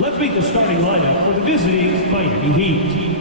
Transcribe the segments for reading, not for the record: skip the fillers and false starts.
Let's meet the starting lineup for the visiting Miami Heat.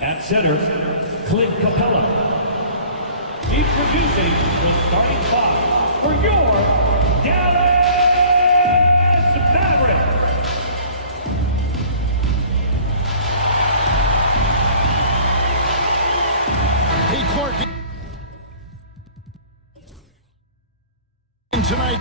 At center, Clint Capella. Introducing the starting five for your Dallas Mavericks. Hey, Clark. Tonight.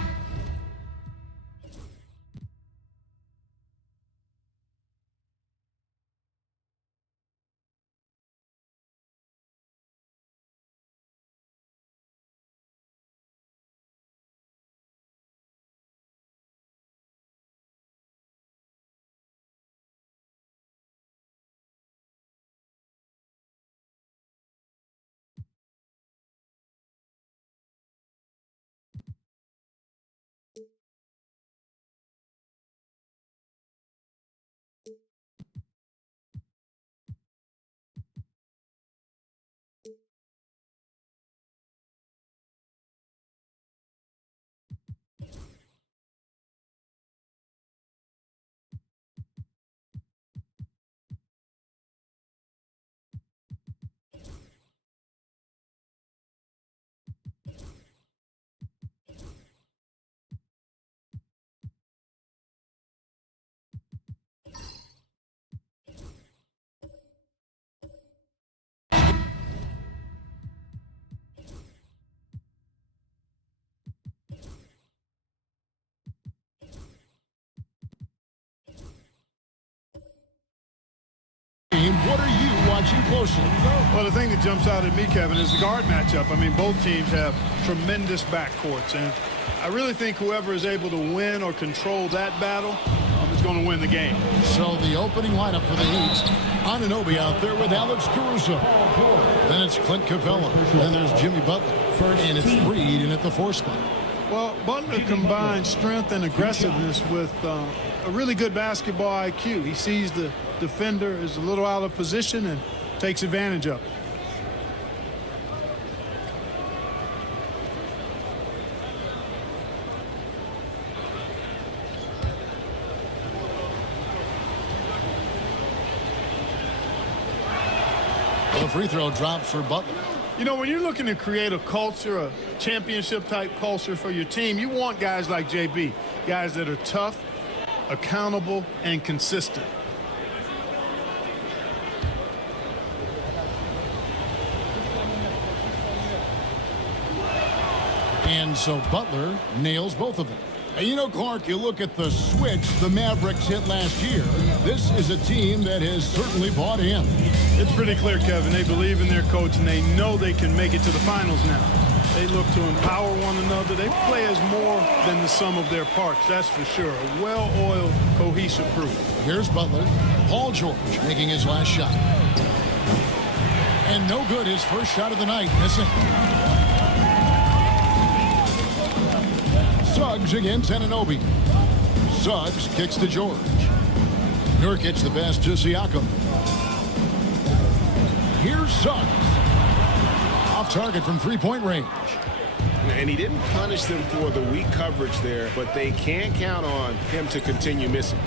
watching closely. Well, the thing that jumps out at me, Kevin, is the guard matchup. I mean, both teams have tremendous backcourts, and I really think whoever is able to win or control that battle is going to win the game. So the opening lineup for the Heat. Anunoby out there with Alex Caruso. Then it's Clint Capella. Then there's Jimmy Butler. And it's Reed in at the 4 spot. Well, Butler combines strength and aggressiveness with a really good basketball IQ. He sees the defender is a little out of position and takes advantage of it. The free throw drops for Butler. You know, when you're looking to create a culture, a championship-type culture for your team, you want guys like JB, guys that are tough, accountable, and consistent. And so Butler nails both of them. And you know, Clark, you look at the switch the Mavericks hit last year. This is a team that has certainly bought in. It's pretty clear, Kevin. They believe in their coach, and they know they can make it to the finals now. They look to empower one another. They play as more than the sum of their parts, that's for sure. A well-oiled, cohesive group. Here's Butler. Paul George making his last shot. And no good, his first shot of the night. Missing. Suggs against Anunoby. Suggs kicks to George. Nurkic the pass to Siakam. Here's Suggs. Off target from three-point range. And he didn't punish them for the weak coverage there, but they can't count on him to continue missing.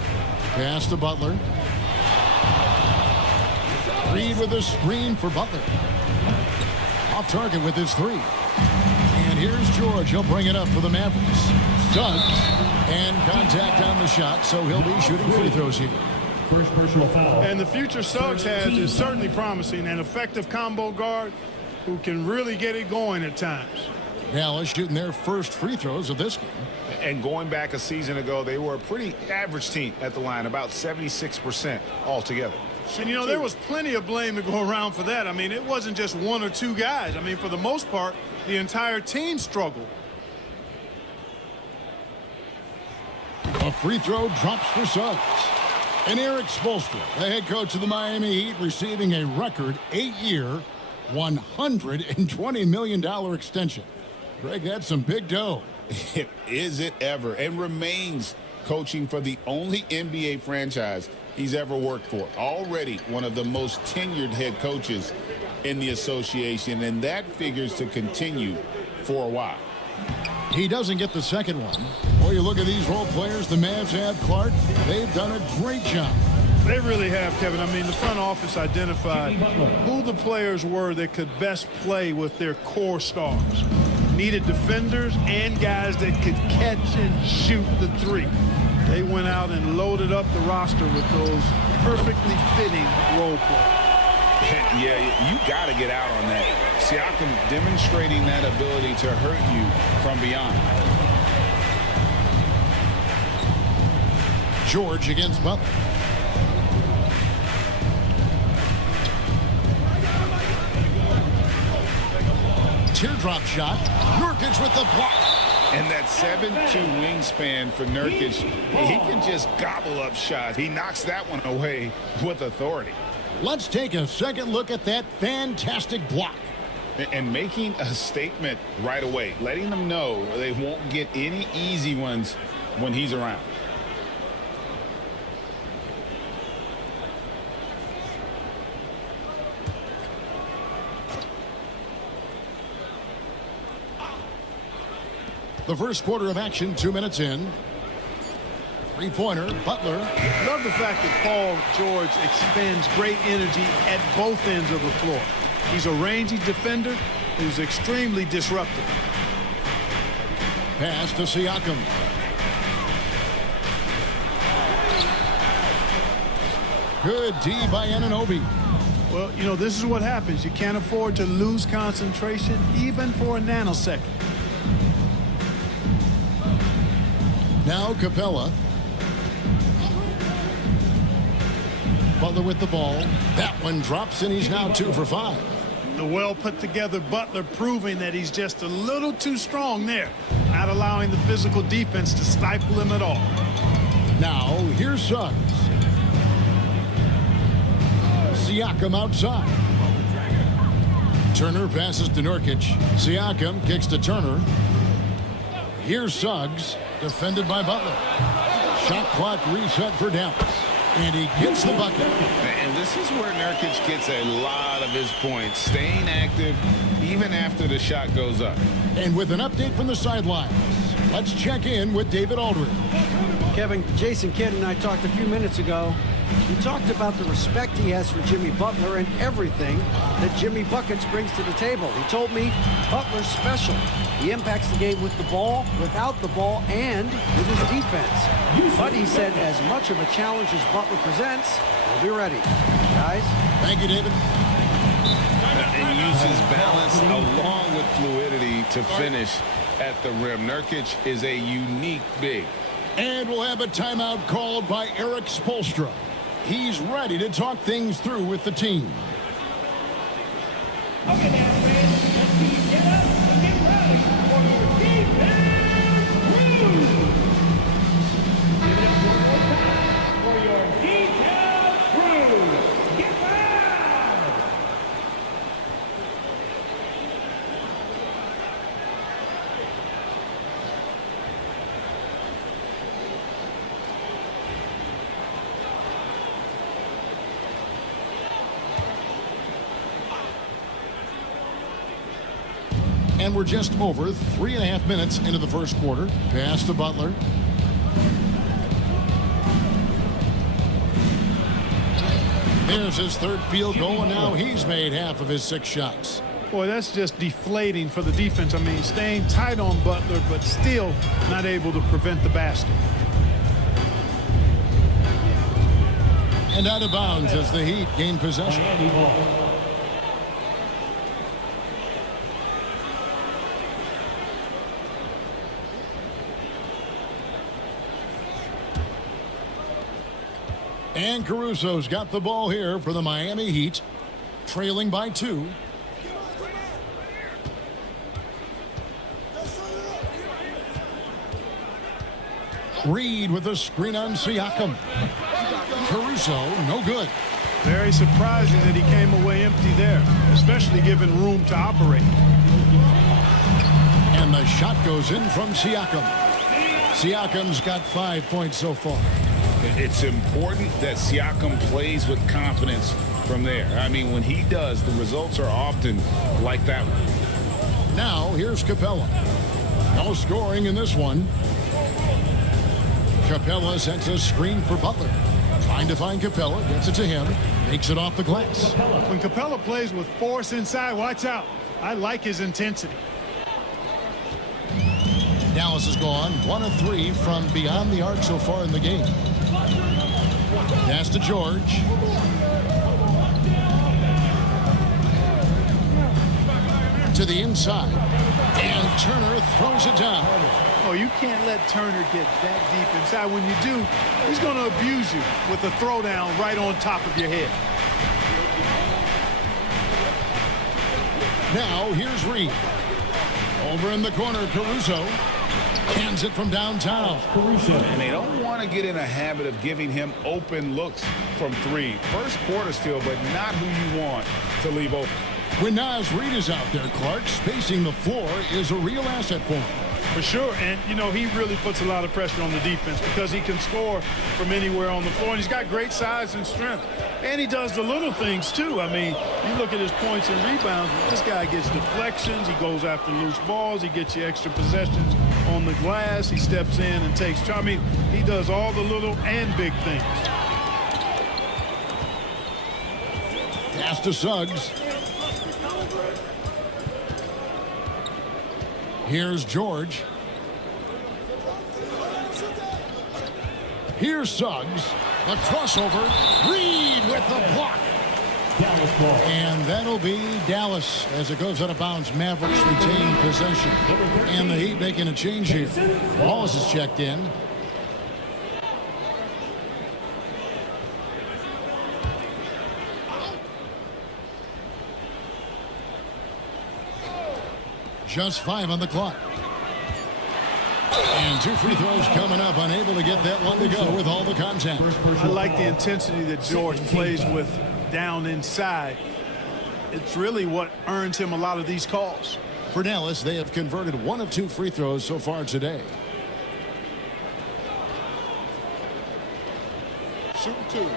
Pass to Butler. Reed with a screen for Butler. Off target with his 3. And here's George. He'll bring it up for the Mavericks. Suggs. And contact on the shot, so he'll be shooting free throws here. First personal foul. And the future Suggs has is certainly promising. An effective combo guard who can really get it going at times. Dallas shooting their first free throws of this game. And going back a season ago, they were a pretty average team at the line, about 76% altogether. And, you know, there was plenty of blame to go around for that. I mean, it wasn't just 1 or 2 guys. I mean, for the most part, the entire team struggled. A free throw drops for Suggs. And Eric Spoelstra, the head coach of the Miami Heat, receiving a record 8-year, $120 million extension. Greg, that's some big dough. Is it ever? And remains coaching for the only NBA franchise he's ever worked for. Already one of the most tenured head coaches in the association, and that figures to continue for a while. He doesn't get the second one. Boy, you look at these role players the Mavs have, Clark. They've done a great job. They really have, Kevin. I mean, the front office identified who the players were that could best play with their core stars. Needed defenders and guys that could catch and shoot the 3. They went out and loaded up the roster with those perfectly fitting role players. Yeah, you got to get out on that. Siakam demonstrating that ability to hurt you from beyond. George against Butler. Teardrop shot. Nurkic with the block. And that 7'2" wingspan for Nurkic, he can just gobble up shots. He knocks that one away with authority. Let's take a second look at that fantastic block. And making a statement right away, letting them know they won't get any easy ones when he's around. The first quarter of action, 2 minutes in. Three-pointer, Butler. Love the fact that Paul George expends great energy at both ends of the floor. He's a rangy defender who's extremely disruptive. Pass to Siakam. Good D by Anunoby. Well, you know, this is what happens. You can't afford to lose concentration even for a nanosecond. Now Capella. Butler with the ball. That one drops, and he's now 2 for 5. The well-put-together Butler proving that he's just a little too strong there, not allowing the physical defense to stifle him at all. Now, here's Suggs. Siakam outside. Turner passes to Nurkic. Siakam kicks to Turner. Here's Suggs, defended by Butler. Shot clock reset for Dallas. And he gets the bucket. And this is where Nurkic gets a lot of his points, staying active even after the shot goes up. And with an update from the sidelines, let's check in with David Aldridge. Kevin, Jason Kidd and I talked a few minutes ago. He talked about the respect he has for Jimmy Butler and everything that Jimmy Buckets brings to the table. He told me Butler's special. He impacts the game with the ball, without the ball, and with his defense. But he said as much of a challenge as Butler presents, we'll be ready. Guys? Thank you, David. And uses balance along with fluidity to finish at the rim. Nurkic is a unique big. And we'll have a timeout called by Eric Spoelstra. He's ready to talk things through with the team. Okay, now, fans, let's get up and get ready for your defense crew. Give it up one more time for your defense crew. Get loud! And we're just over 3.5 minutes into the first quarter. Pass to Butler. There's his third field goal, and now he's made half of his 6 shots. Boy, that's just deflating for the defense. I mean, staying tight on Butler, but still not able to prevent the basket. And out of bounds as the Heat gain possession. Miami ball. And Caruso's got the ball here for the Miami Heat, trailing by 2. Reed with a screen on Siakam. Caruso, no good. Very surprising that he came away empty there, especially given room to operate. And the shot goes in from Siakam. Siakam's got 5 points so far. It's important that Siakam plays with confidence from there. I mean, when he does, the results are often like that one. Now, here's Capella. No scoring in this one. Capella sets a screen for Butler. Trying to find Capella, gets it to him, makes it off the glass. When Capella plays with force inside, watch out. I like his intensity. Dallas has gone 1 of 3 from beyond the arc so far in the game. Pass to George. To the inside. And Turner throws it down. Oh, you can't let Turner get that deep inside. When you do, he's going to abuse you with a throwdown right on top of your head. Now, here's Reed. Over in the corner, Caruso. Hands it from downtown. And they don't want to get in a habit of giving him open looks from 3. First quarter still, but not who you want to leave open. When Naz Reid is out there, Clark, spacing the floor is a real asset for him. For sure, and, you know, he really puts a lot of pressure on the defense because he can score from anywhere on the floor, and he's got great size and strength. And he does the little things, too. I mean, you look at his points and rebounds. This guy gets deflections. He goes after loose balls. He gets you extra possessions on the glass. He steps in and takes. I mean, he does all the little and big things. Pass to Suggs. Here's George. Here's Suggs. The crossover. Reed with the block. Dallas ball. And that'll be Dallas as it goes out of bounds. Mavericks retain possession. And the Heat making a change here. Wallace is checked in. Just 5 on the clock. And 2 free throws coming up, unable to get that one to go with all the contact. I like the intensity that George plays with down inside. It's really what earns him a lot of these calls. For Dallas, they have converted 1 of 2 free throws so far today. Shoot 2.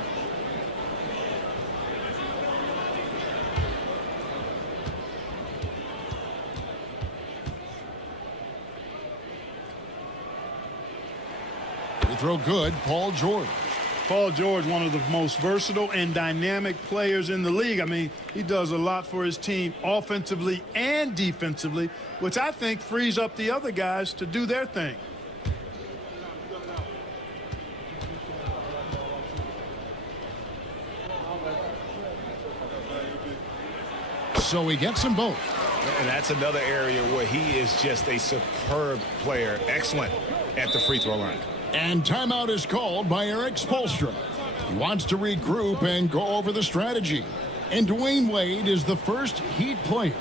Free throw good, Paul George. Paul George, one of the most versatile and dynamic players in the league. I mean, he does a lot for his team offensively and defensively, which I think frees up the other guys to do their thing. So he gets them both. And that's another area where he is just a superb player. Excellent at the free throw line. And timeout is called by Eric Spoelstra. He wants to regroup and go over the strategy. And Dwayne Wade is the first Heat player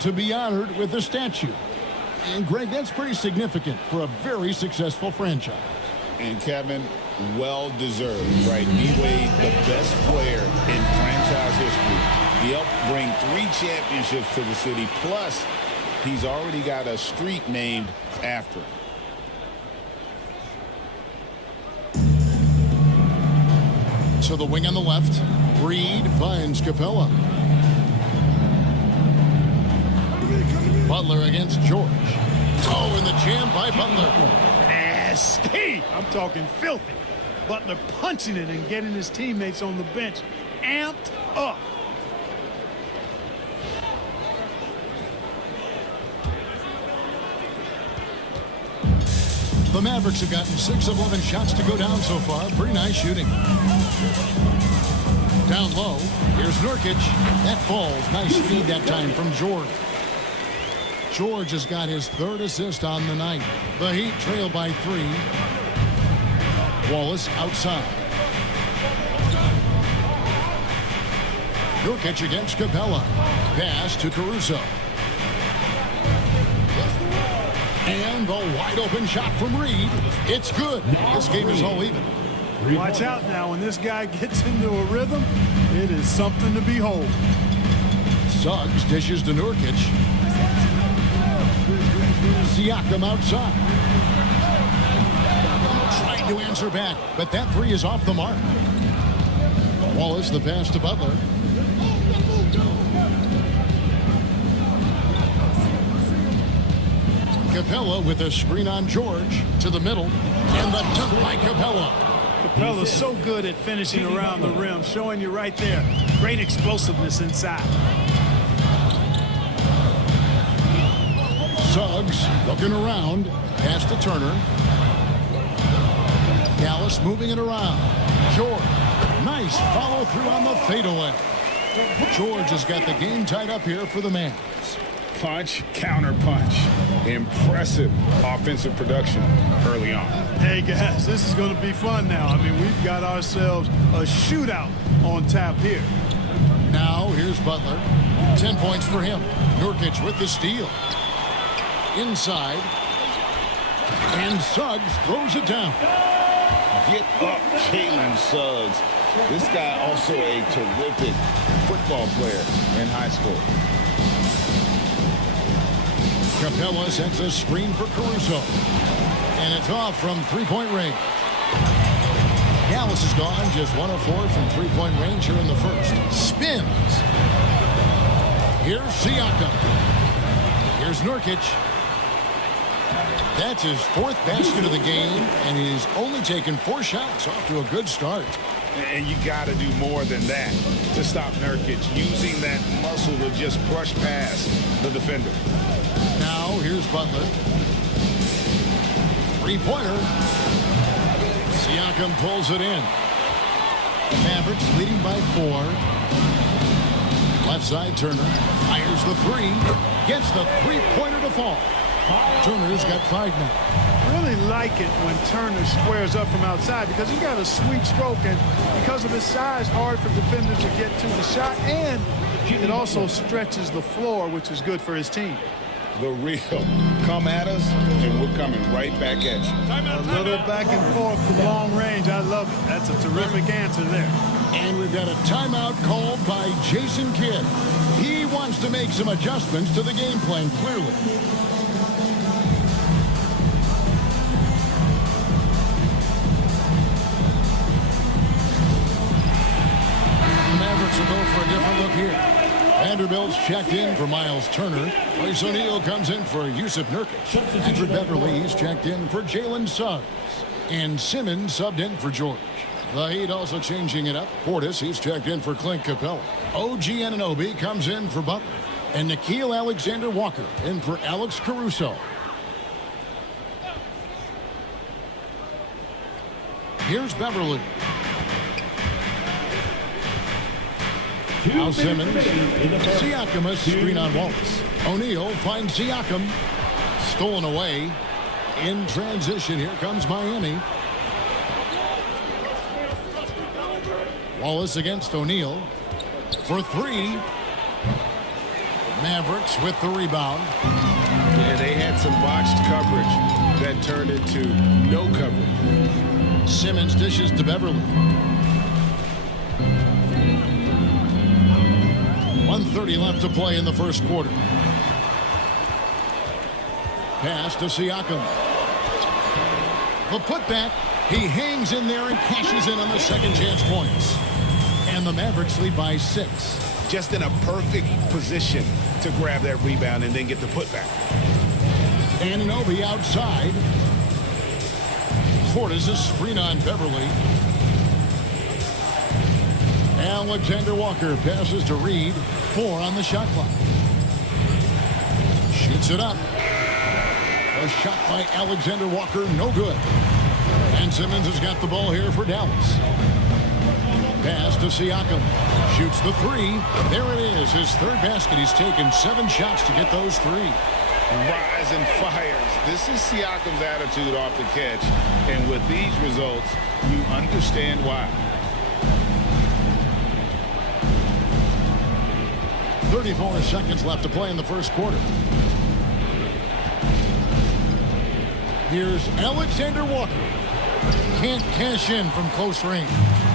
to be honored with a statue. And Greg, that's pretty significant for a very successful franchise. And Kevin, well deserved, right? D-Wade, the best player in franchise history. He helped bring 3 championships to the city. Plus, he's already got a street named after him. To the wing on the left, Reed finds Capella. Butler against George. Oh, and the jam by Butler. Nasty. I'm talking filthy. Butler punching it and getting his teammates on the bench amped up. The Mavericks have gotten 6 of 11 shots to go down so far. Pretty nice shooting. Down low, here's Nurkic. That falls. Nice feed that time from George. George has got his 3rd assist on the night. The Heat trail by 3. Wallace outside. Nurkic against Capella. Pass to Caruso. And the wide open shot from Reed. It's good. This game is all even. Watch out now. When this guy gets into a rhythm, it is something to behold. Suggs dishes to Nurkic. Siakam outside. Trying to answer back, but that 3 is off the mark. Wallace, the pass to Butler. Capella with a screen on George to the middle, and the dunk by Capella. Capella's so good at finishing around the rim, showing you right there. Great explosiveness inside. Suggs looking around, pass to Turner. Dallas moving it around. George, nice follow through on the fadeaway. George has got the game tied up here for the Mavs. Punch, counter punch. Impressive offensive production early on. Hey, guys, this is going to be fun now. I mean, we've got ourselves a shootout on tap here. Now, here's Butler. 10 points for him. Nurkic with the steal. Inside. And Suggs throws it down. Get up, Jalen Suggs. This guy also a terrific football player in high school. Capella sets a screen for Caruso. And it's off from 3-point range. Dallas is gone just 1 of 4 from 3-point range here in the first. Spins. Here's Siakam. Here's Nurkic. That's his 4th basket of the game, and he's only taken 4 shots. Off to a good start. And you got to do more than that to stop Nurkic, using that muscle to just brush past the defender. Now, here's Butler. 3-pointer. Siakam pulls it in. The Mavericks leading by 4. Left side, Turner fires the 3. Gets the 3-pointer to fall. Turner's got 5 now. Really like it when Turner squares up from outside because he got a sweet stroke, and because of his size, hard for defenders to get to the shot, and it also stretches the floor, which is good for his team. the real. Come at us, and we're coming right back at you. A little back and forth from long range. I love it. That's a terrific answer there. And we've got a timeout called by Jason Kidd. He wants to make some adjustments to the game plan, clearly. The Mavericks will go for a different look here. Vanderbilt's checked in for Miles Turner. Royce O'Neal comes in for Yusuf Nurkic. Andrew Beverly's checked in for Jalen Suggs. And Simmons subbed in for George. The Heat also changing it up. Portis, he's checked in for Clint Capella. OG Anunoby comes in for Butler. And Nickeil Alexander-Walker in for Alex Caruso. Here's Beverly. Now Simmons. Siakam, a screen on Wallace. O'Neal finds Siakam. Stolen away. In transition, here comes Miami. Wallace against O'Neal. For three. Mavericks with the rebound. Yeah, they had some botched coverage that turned into no coverage. Simmons dishes to Beverly. 1:30 left to play in the first quarter. Pass to Siakam. The putback. He hangs in there and cashes in on the second chance points. And the Mavericks lead by 6. Just in a perfect position to grab that rebound and then get the putback. Anunoby outside. Portis a screen on Beverly. Alexander Walker passes to Reed. 4 on the shot clock. Shoots it up. A shot by Alexander Walker, no good. And Simmons has got the ball here for Dallas. Pass to Siakam. Shoots the 3. There it is, his third basket. He's taken 7 shots to get those 3. Rise and fires. This is Siakam's attitude off the catch. And with these results, you understand why. 34 seconds left to play in the first quarter. Here's Alexander Walker. Can't cash in from close range.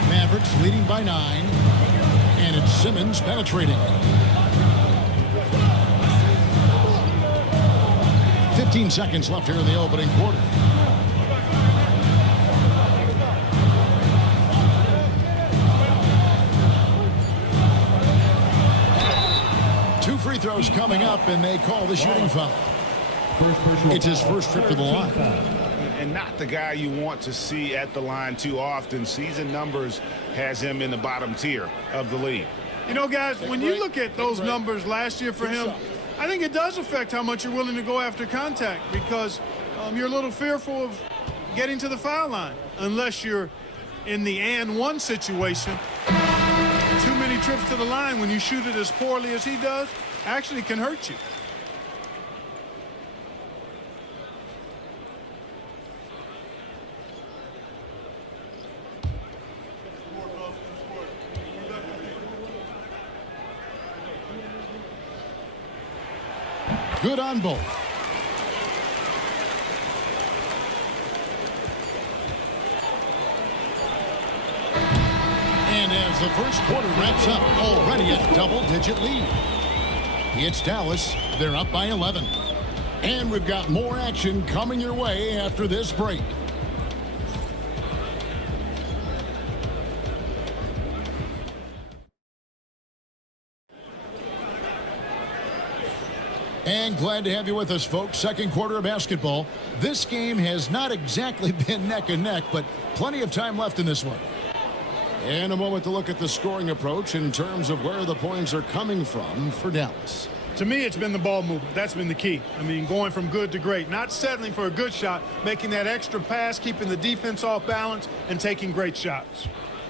Mavericks leading by 9. And it's Simmons penetrating. 15 seconds left here in the opening quarter. Two free throws coming up, and they call the shooting foul. It's his first trip to the line. And not the guy you want to see at the line too often. Season numbers has him in the bottom tier of the league. You know, guys, when you look at those numbers last year for him, I think it does affect how much you're willing to go after contact because you're a little fearful of getting to the foul line unless you're in the and one situation. Too many trips to the line when you shoot it as poorly as he does actually can hurt you. Good on both. And as the first quarter wraps up, already a double-digit lead. It's Dallas. They're up by 11. And we've got more action coming your way after this break. And glad to have you with us, folks. Second quarter of basketball. This game has not exactly been neck and neck, but plenty of time left in this one. In a moment to look at the scoring approach in terms of where the points are coming from for Dallas. To me, it's been the ball movement. That's been the key. I mean, going from good to great. Not settling for a good shot, making that extra pass, keeping the defense off balance, and taking great shots.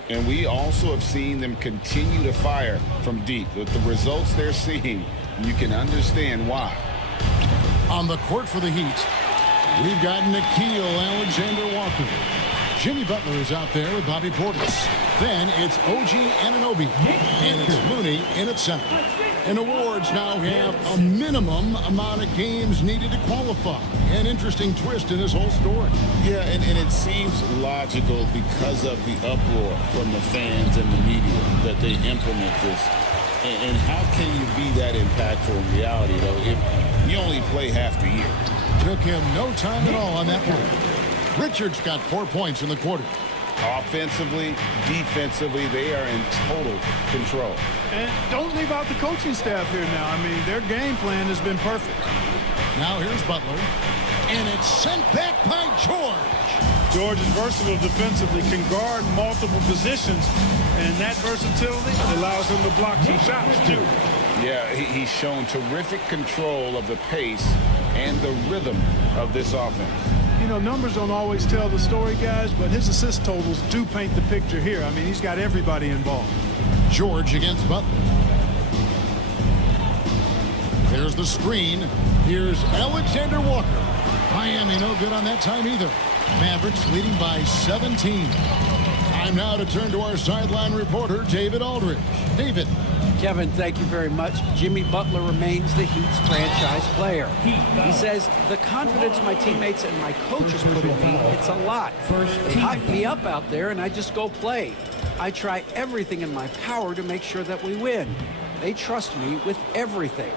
And we also have seen them continue to fire from deep. With the results they're seeing, you can understand why. On the court for the Heat, we've got Nickeil Alexander-Walker. Jimmy Butler is out there with Bobby Portis. Then it's OG Anunoby. And it's Looney in at center. And awards now have a minimum amount of games needed to qualify. An interesting twist in this whole story. Yeah, and it seems logical because of the uproar from the fans and the media that they implement this. And how can you be that impactful in reality, though, if you only play half the year? Took him no time at all on that one. Richards got 4 points in the quarter. Offensively, defensively, they are in total control. And don't leave out the coaching staff here now. I mean, their game plan has been perfect. Now here's Butler. And it's sent back by George. George is versatile defensively, can guard multiple positions, and that versatility allows him to block some shots, too. Yeah, he's shown terrific control of the pace and the rhythm of this offense. You know, numbers don't always tell the story, guys, but his assist totals do paint the picture here. I mean, he's got everybody involved. George against Butler. There's the screen. Here's Alexander Walker. Miami no good on that time either. Mavericks leading by 17. Time now to turn to our sideline reporter, David Aldridge. David. Kevin, thank you very much. Jimmy Butler remains the Heat's franchise player. He says, the confidence my teammates and my coaches put in me, it's a lot. They hype me up out there, and I just go play. I try everything in my power to make sure that we win. They trust me with everything.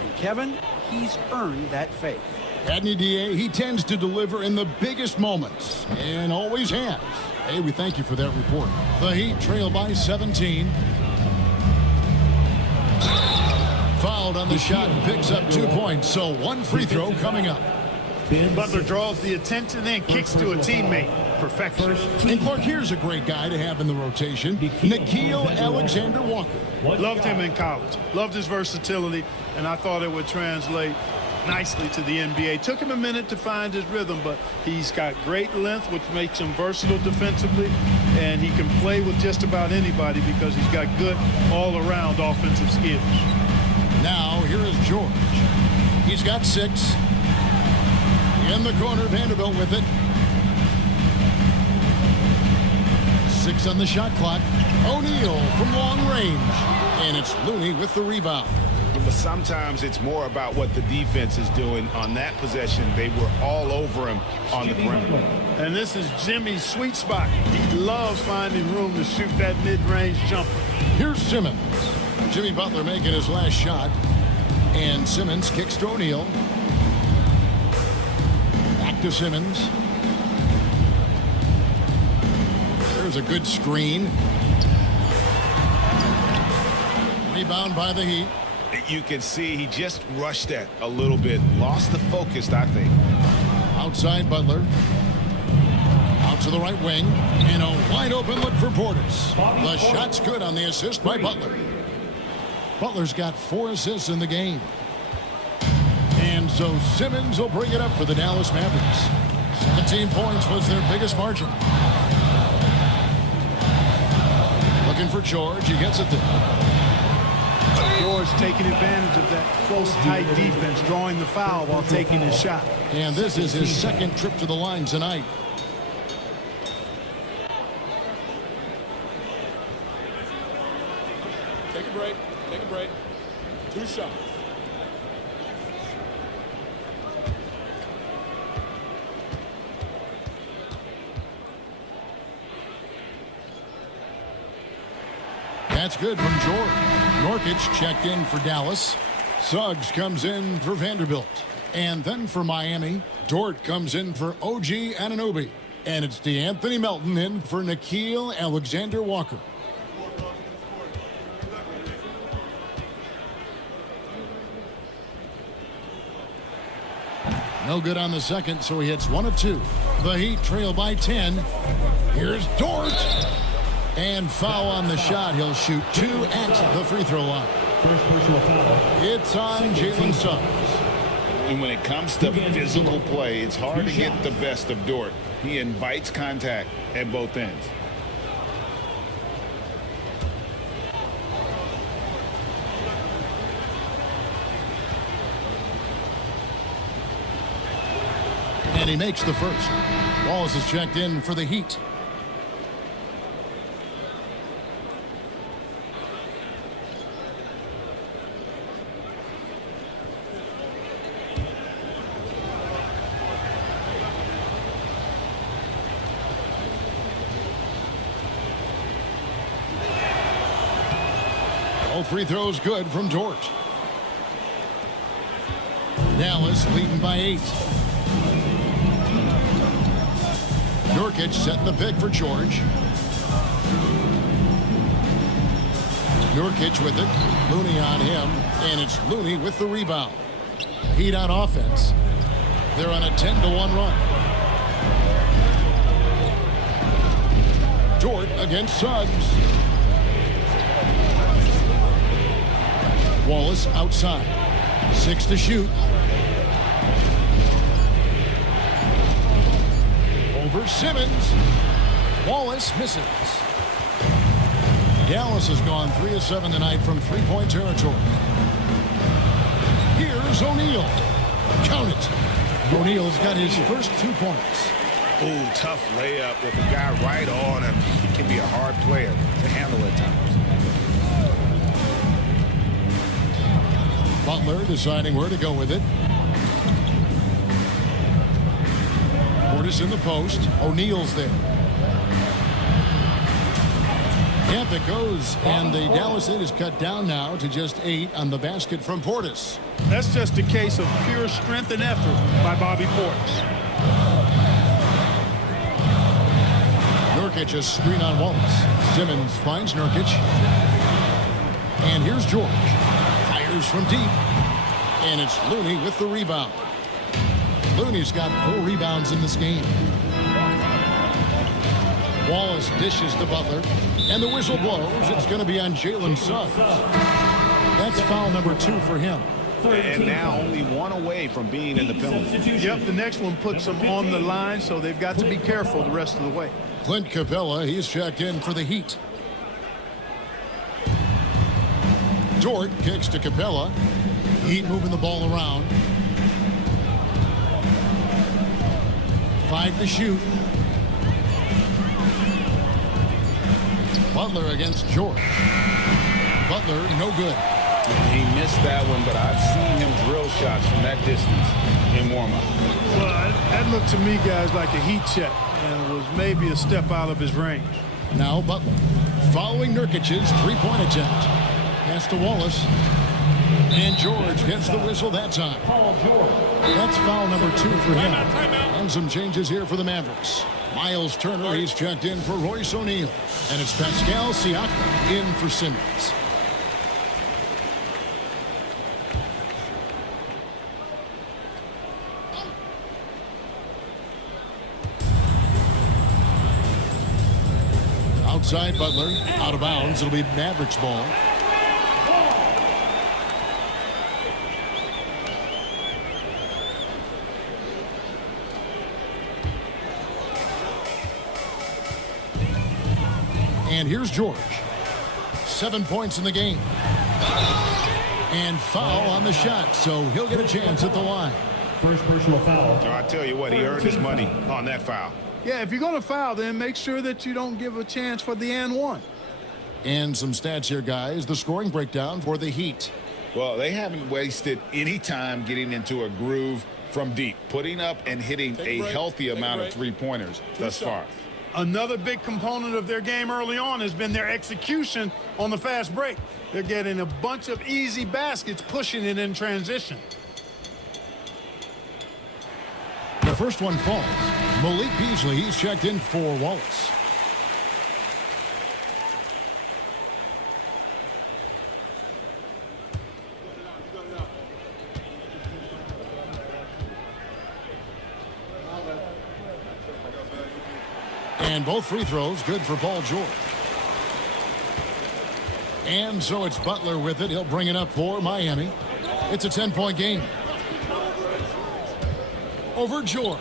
And Kevin, he's earned that faith. Adney DA, he tends to deliver in the biggest moments, and always has. Hey, we thank you for that report. The Heat trail by 17. Fouled on the shot and picks up 2 points, so one free throw coming up. Butler draws the attention and kicks to a teammate. Perfection. And Clark, here's a great guy to have in the rotation, Nickeil Alexander Walker. Loved him in college. Loved his versatility, and I thought it would translate nicely to the NBA. Took him a minute to find his rhythm, but he's got great length, which makes him versatile defensively, and he can play with just about anybody because he's got good all-around offensive skills. Now, here is George. He's got 6. In the corner, Vanderbilt with it. 6 on the shot clock. O'Neal from long range. And it's Looney with the rebound. But sometimes it's more about what the defense is doing on that possession. They were all over him on the perimeter. And this is Jimmy's sweet spot. He loves finding room to shoot that mid-range jumper. Here's Simmons. Jimmy Butler making his last shot. And Simmons kicks to O'Neal. Back to Simmons. There's a good screen. Rebound by the Heat. You can see he just rushed that a little bit. Lost the focus, I think. Outside Butler. Out to the right wing. And a wide open look for Portis. The shot's good on the assist by Butler. Butler's got 4 assists in the game. And so Simmons will bring it up for the Dallas Mavericks. 17 points was their biggest margin. Looking for George. He gets it there. George taking advantage of that close, tight defense, drawing the foul while taking his shot. And this is his second trip to the line tonight. Take a break. Take a break. 2 shots. That's good from George. Norkic checked in for Dallas. Suggs comes in for Vanderbilt. And then for Miami, Dort comes in for OG Anunoby. And it's DeAnthony Melton in for Nickeil Alexander Walker. No good on the second, so he hits 1 of 2. The Heat trail by 10. Here's Dort. And foul on the shot. He'll shoot 2 at the free throw line. First personal foul. It's on Jalen Suggs. And when it comes to physical play, it's hard to get the best of Dort. He invites contact at both ends. And he makes the first. Wallace is checked in for the Heat. Both free throws good from Dort. Dallas leading by 8. Nurkic setting the pick for George. Nurkic with it. Looney on him. And it's Looney with the rebound. Heat on offense. They're on a 10-1 run. Dort against Suggs. Wallace outside. 6 to shoot. Over Simmons. Wallace misses. Dallas has gone 3 of 7 tonight from three-point territory. Here's O'Neal. Count it. O'Neal's got his first 2 points. Ooh, tough layup with a guy right on him. He can be a hard player to handle at times. Butler deciding where to go with it. Portis in the post. O'Neal's there. Yep, it goes. And the Dallas lead is cut down now to just 8 on the basket from Portis. That's just a case of pure strength and effort by Bobby Portis. Nurkic a screen on Wallace. Simmons finds Nurkic. And here's George. Fires from deep. And it's Looney with the rebound. Looney's got 4 rebounds in this game. Wallace dishes to Butler. And the whistle blows. It's going to be on Jalen Suggs. That's foul number 2 for him. And now only 1 away from being in the penalty. Yep, the next one puts them on the line, so they've got to be careful the rest of the way. Clint Capella, he's checked in for the Heat. Dort kicks to Capella. Heat moving the ball around. 5 to shoot. Butler against George. Butler, no good. He missed that one, but I've seen him drill shots from that distance in warm-up. Well, that looked to me, guys, like a heat check, and was maybe a step out of his range. Now Butler, following Nurkic's 3-point attempt. Pass to Wallace. And George gets the whistle that time. That's foul number 2 for him. And some changes here for the Mavericks. Miles Turner, he's checked in for Royce O'Neal. And it's Pascal Siakam in for Simmons. Outside Butler, out of bounds. It'll be Mavericks ball. And here's George. 7 points in the game. And foul on the shot, so he'll get a chance at the line. First personal foul. I tell you what, he earned his money on that foul. Yeah, if you're going to foul, then make sure that you don't give a chance for the and one. And some stats here, guys. The scoring breakdown for the Heat. Well, they haven't wasted any time getting into a groove from deep, putting up and hitting a healthy amount of three-pointers thus far. Another big component of their game early on has been their execution on the fast break. They're getting a bunch of easy baskets, pushing it in transition. The first one falls. Malik Beasley, he's checked in for Wallace. And both free throws good for Paul George. And so it's Butler with it. He'll bring it up for Miami. It's a 10-point game. Over George.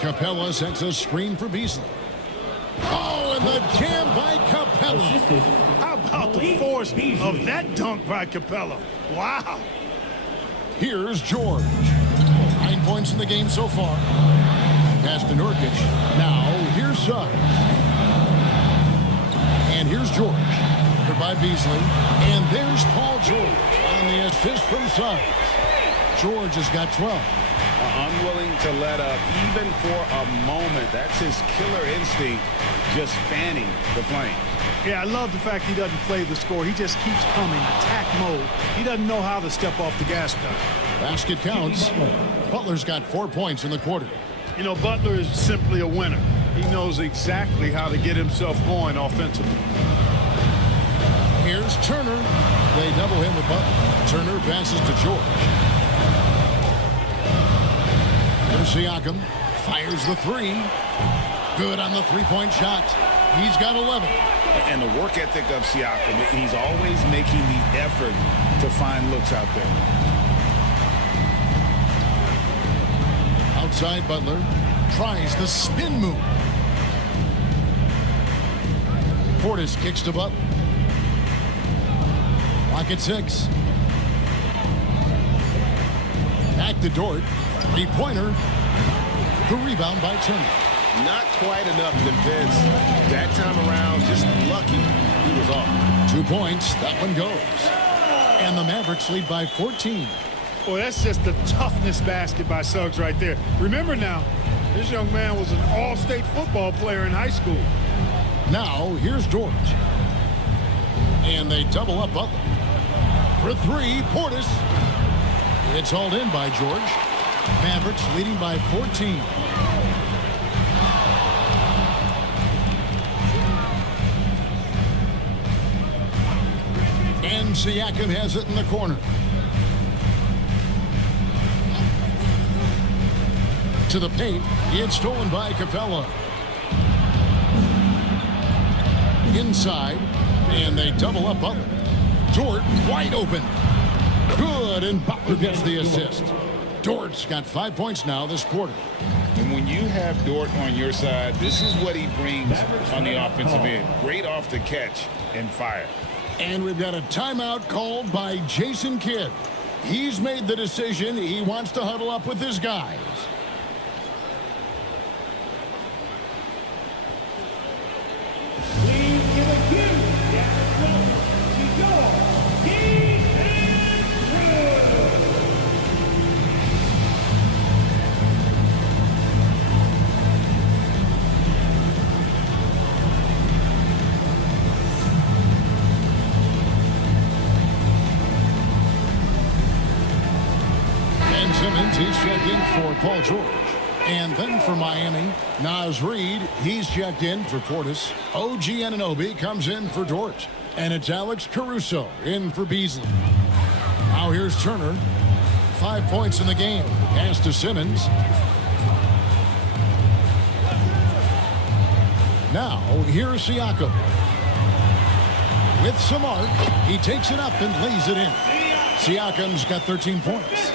Capella sets a screen for Beasley. Oh, and the jam by Capella. How about the force of that dunk by Capella? Wow. Here's George. 9 points in the game so far. Pass to Nurkic. Now, here's Suggs. And here's George. Covered by Beasley. And there's Paul George on the assist from Suggs. George has got 12. Unwilling to let up even for a moment. That's his killer instinct, just fanning the flame. Yeah, I love the fact he doesn't play the score. He just keeps coming, attack mode. He doesn't know how to step off the gas pedal. Basket counts. Butler's got 4 points in the quarter. You know, Butler is simply a winner. He knows exactly how to get himself going offensively. Here's Turner. They double him with Butler. Turner passes to George. Here's Siakam. Fires the three. Good on the three-point shot. He's got 11. And the work ethic of Siakam, he's always making the effort to find looks out there. Outside Butler. Tries the spin move. Portis kicks to Butler. Lock at 6. Back to Dort. Three-pointer. The rebound by Turner. Not quite enough defense that time around. Just lucky he was off. 2 points. That one goes. And the Mavericks lead by 14. Boy, that's just the toughness basket by Suggs right there. Remember now, this young man was an all-state football player in high school. Now, here's George. And they double up Butler. For three, Portis. It's hauled in by George. Mavericks leading by 14. And Siakam has it in the corner. To the paint. It's stolen by Capella. Inside. And they double up Butler. Dort wide open. Good, and Butler gets the assist. Dort's got 5 points now this quarter. And when you have Dort on your side, this is what he brings on the offensive end. Great off the catch and fire. And we've got a timeout called by Jason Kidd. He's made the decision. He wants to huddle up with his guys. Please give a huge to your King and Crew. Ben Simmons, he's checked in for Paul George. And then for Miami, Naz Reid, he's checked in for Portis. OG Anunoby comes in for Dort. And it's Alex Caruso in for Beasley. Now here's Turner. 5 points in the game. Pass to Simmons. Now here's Siakam. With some arc, he takes it up and lays it in. Siakam's got 13 points.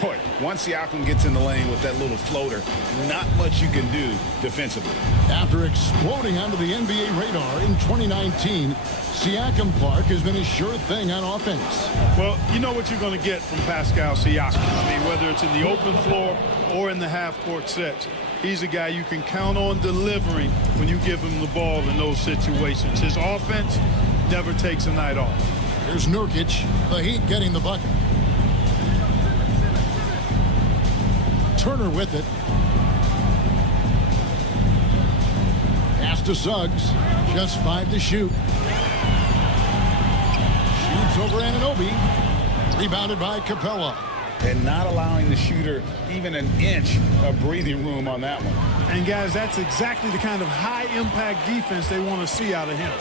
Boy, once Siakam gets in the lane with that little floater, not much you can do defensively. After exploding onto the NBA radar in 2019, Siakam Clark has been a sure thing on offense. Well, you know what you're going to get from Pascal Siakam. I mean, whether it's in the open floor or in the half-court sets, he's a guy you can count on delivering when you give him the ball in those situations. His offense never takes a night off. Here's Nurkic, the Heat getting the bucket. Turner with it. Pass to Suggs. Just 5 to shoot. Shoots over Anunoby. Rebounded by Capella. And not allowing the shooter even an inch of breathing room on that one. And, guys, that's exactly the kind of high-impact defense they want to see out of him.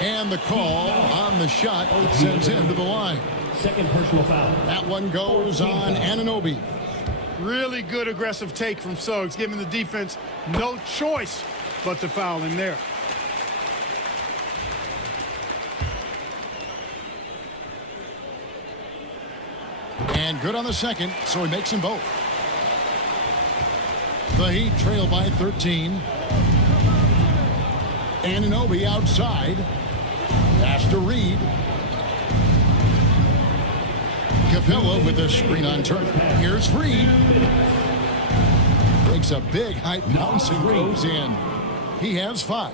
And the call on the shot that sends him to the line. Second personal foul. That one goes on Anunoby. Really good aggressive take from Suggs, giving the defense no choice but to foul him there. And good on the second, so he makes them both. The Heat trail by 13. Anunoby outside. Pass to Reid. Capella with a screen on Turner. Here's Reid. Makes a big high bounce and goes in. He has 5.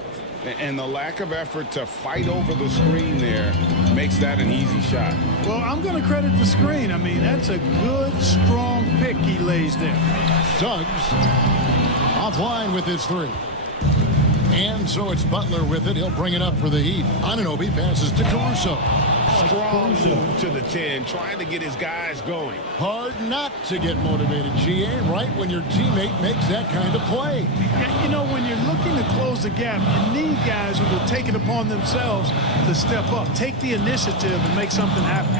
And the lack of effort to fight over the screen there makes that an easy shot. Well, I'm going to credit the screen. I mean, that's a good, strong pick he lays there. Suggs offline with his three. And so it's Butler with it. He'll bring it up for the Heat. Anunoby passes to Caruso. Strong move to the 10, trying to get his guys going. Hard not to get motivated, GA, right when your teammate makes that kind of play. You know, when you're looking to close the gap, you need guys who will take it upon themselves to step up, take the initiative, and make something happen.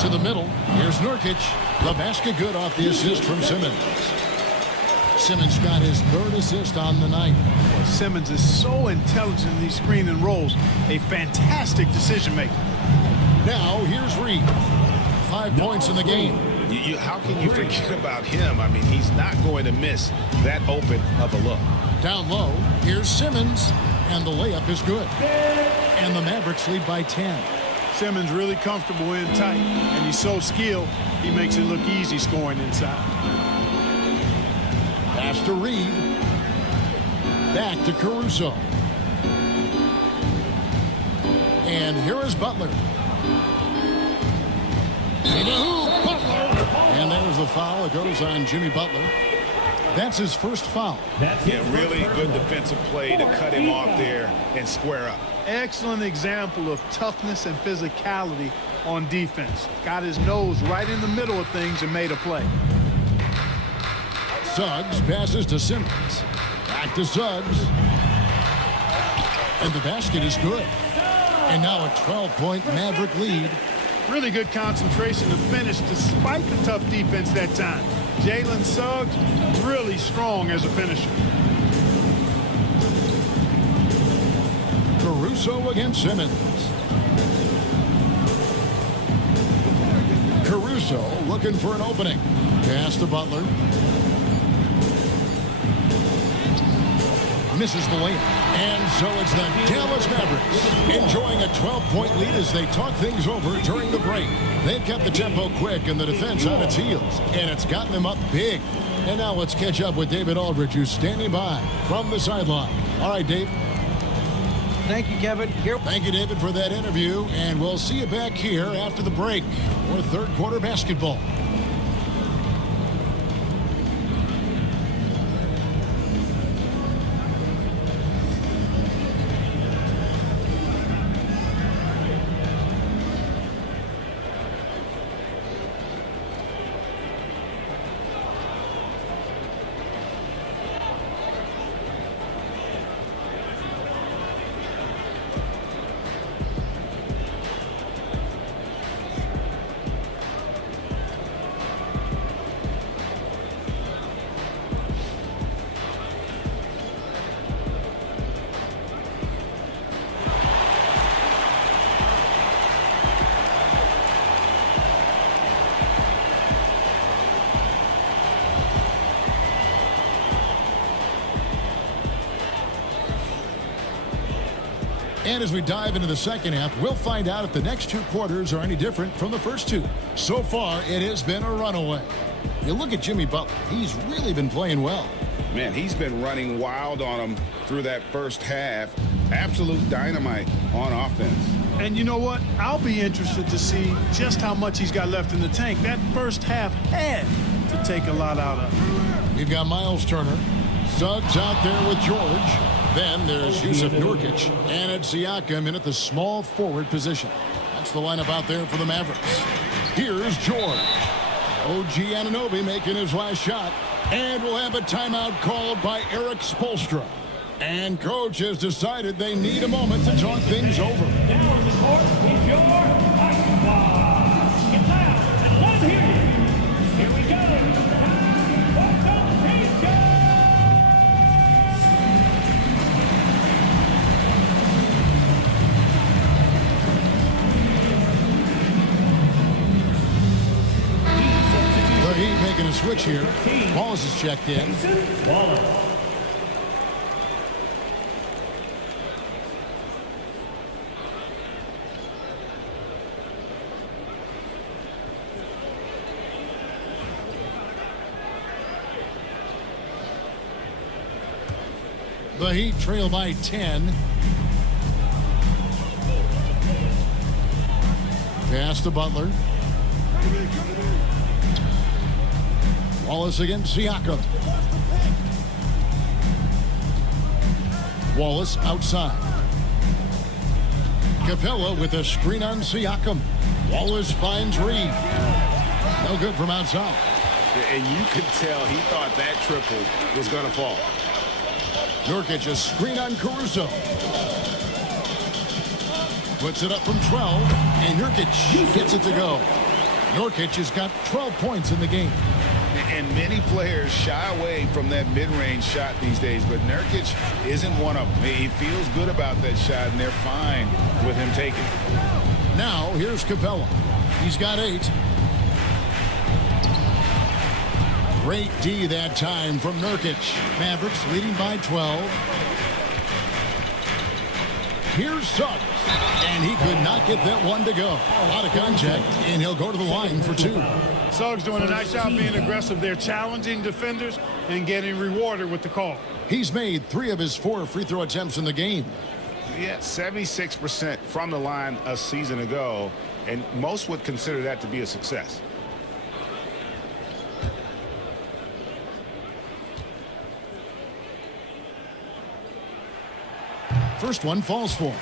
To the middle, here's Nurkic. The basket good off the assist from Simmons. Simmons got his third assist on the night. Boy, Simmons is so intelligent in these screen and rolls. A fantastic decision maker. Now, here's Reed. 5 points in the game. How can you forget about him? I mean, he's not going to miss that open of a look. Down low, here's Simmons. And the layup is good. And the Mavericks lead by 10. Simmons really comfortable in tight. And he's so skilled, he makes it look easy scoring inside. Pass to Reed. Back to Caruso. And here is Butler. Butler. And there's the foul. It goes on Jimmy Butler. That's his first foul. Yeah, really good defensive play to cut him off there and square up. Excellent example of toughness and physicality on defense. Got his nose right in the middle of things and made a play. Suggs passes to Simmons. Back to Suggs. And the basket is good. And now a 12-point Maverick lead. Really good concentration to finish despite the tough defense that time. Jalen Suggs, really strong as a finisher. Caruso against Simmons. Caruso looking for an opening. Pass to Butler. Misses the layup. And so it's the Dallas Mavericks enjoying a 12-point lead as they talk things over during the break. They've kept the tempo quick and the defense on its heels, and it's gotten them up big. And now let's catch up with David Aldridge, who's standing by from the sideline. All right, Dave. Thank you, Kevin. Thank you, David, for that interview, and we'll see you back here after the break for third quarter basketball. And as we dive into the second half, we'll find out if the next two quarters are any different from the first two. So far, it has been a runaway. You look at Jimmy Butler. He's really been playing well. Man, he's been running wild on him through that first half. Absolute dynamite on offense. And you know what? I'll be interested to see just how much he's got left in the tank. That first half had to take a lot out of him. We've got Miles Turner. Suggs out there with George. Then there's Yusuf Nurkic and it's Siakam in at the small forward position. That's the lineup out there for the Mavericks. Here's George. OG Anunoby making his last shot. And we'll have a timeout called by Eric Spoelstra. And coach has decided they need a moment to talk things over. Down the court is your ice squad. Get loud and let them hear you. Here we go. Time for competition. The Heat making a switch here. Wallace is checked in. Wallace. The Heat trail by 10. Pass to Butler. Wallace against Siakam. Wallace outside. Capella with a screen on Siakam. Wallace finds Reed. No good from outside. And you could tell he thought that triple was going to fall. Nurkic a screen on Caruso. Puts it up from 12, and Nurkic gets it to go. Nurkic has got 12 points in the game. And many players shy away from that mid-range shot these days, but Nurkic isn't one of them. He feels good about that shot, and they're fine with him taking it. Now, here's Capella. He's got 8. Great D that time from Nurkic. Mavericks leading by 12. Here's Suggs. And he could not get that one to go. Out of contact, and he'll go to the line for 2. Suggs doing a nice job being aggressive. They're challenging defenders and getting rewarded with the call. He's made 3 of his 4 free throw attempts in the game. Yeah, 76% from the line a season ago, and most would consider that to be a success. First one falls for him.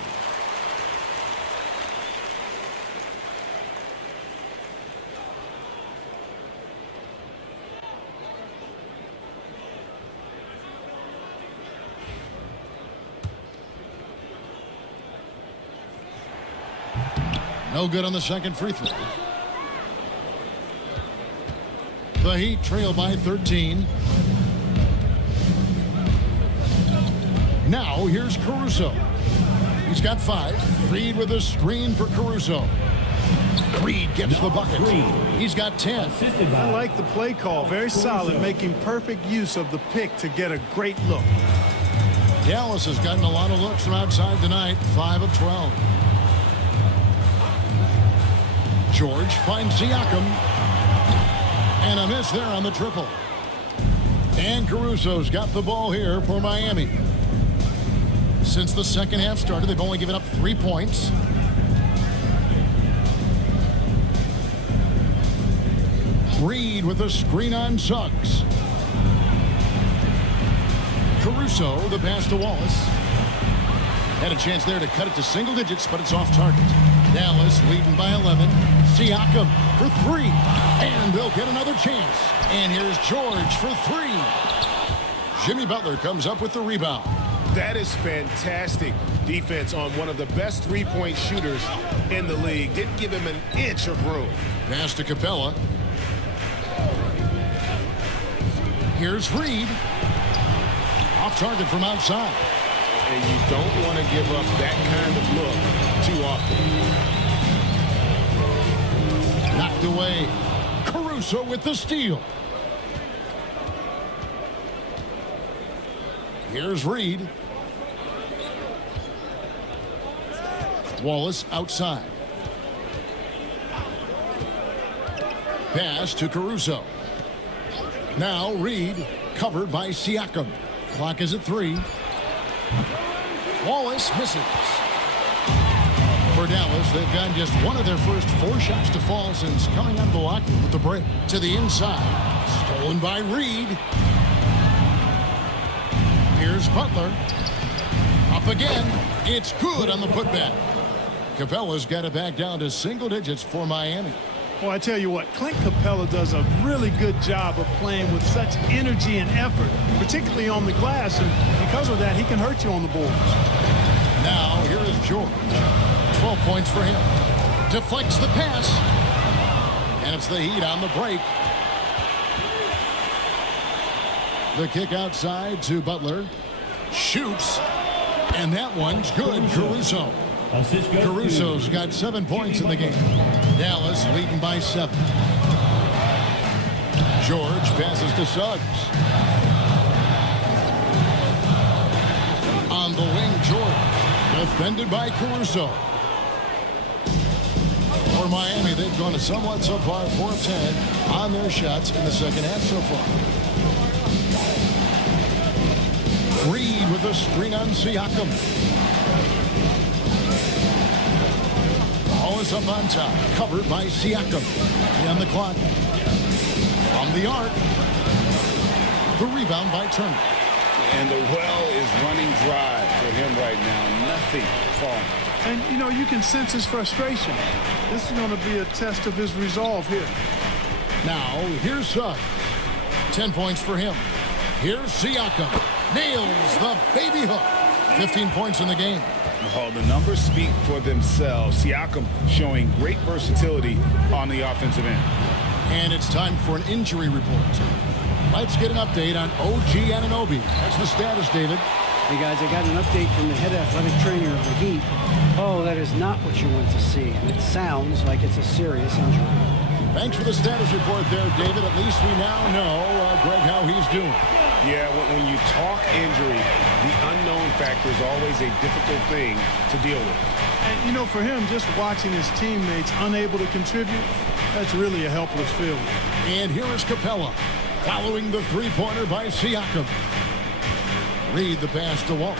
No good on the second free throw. The Heat trail by 13. Now here's Caruso. He's got 5. Reed with a screen for Caruso. Reed gets the bucket. He's got 10. I like the play call. Very solid, making perfect use of the pick to get a great look. Dallas has gotten a lot of looks from outside tonight. 5 of 12. George finds Siakam. And a miss there on the triple. And Caruso's got the ball here for Miami. Since the second half started, they've only given up 3 points. Reed with a screen on Suggs. Caruso, the pass to Wallace. Had a chance there to cut it to single digits, but it's off target. Dallas leading by 11. Siakam for 3. And they'll get another chance. And here's George for 3. Jimmy Butler comes up with the rebound. That is fantastic defense on one of the best three-point shooters in the league. Didn't give him an inch of room. Pass to Capella. Here's Reed. Off target from outside. And you don't want to give up that kind of look too often. Knocked away. Caruso with the steal. Here's Reed. Wallace outside. Pass to Caruso. Now Reed covered by Siakam. Clock is at 3. Wallace misses. For Dallas, they've gotten just one of their first 4 shots to fall since coming out of the locker room with the break. To the inside. Stolen by Reed. Here's Butler. Up again. It's good on the putback. Capella's got it back down to single digits for Miami. Well, I tell you what, Clint Capella does a really good job of playing with such energy and effort, particularly on the glass, and because of that, he can hurt you on the boards. Now, here is George. 12 points for him. Deflects the pass. And it's the Heat on the break. The kick outside to Butler. Shoots. And that one's good. Caruso. Caruso's got 7 points in the game. Dallas leading by 7. George passes to Suggs. On the wing, George. Defended by Caruso. For Miami, they've gone a somewhat subpar 4 of 10 on their shots in the second half so far. Reed with a screen on Siakam. Dallas up on top, covered by Siakam. And the clock. From the arc. The rebound by Turner. And the well is running dry for him right now. Nothing falling. And, you know, you can sense his frustration. This is going to be a test of his resolve here. Now, here's Suggs. 10 points for him. Here's Siakam. Nails the baby hook. 15 points in the game. Oh, the numbers speak for themselves. Siakam showing great versatility on the offensive end. And it's time for an injury report. Let's get an update on OG Anunoby. That's the status, David. Hey, guys, I got an update from the head athletic trainer of the Heat. Oh, that is not what you want to see. And it sounds like it's a serious injury. Thanks for the status report there, David. At least we now know, Greg, how he's doing. Yeah, when you talk injury, the unknown factor is always a difficult thing to deal with. And, you know, for him, just watching his teammates unable to contribute, that's really a helpless feeling. And here is Capella, following the three-pointer by Siakam. Reed the pass to Wallace.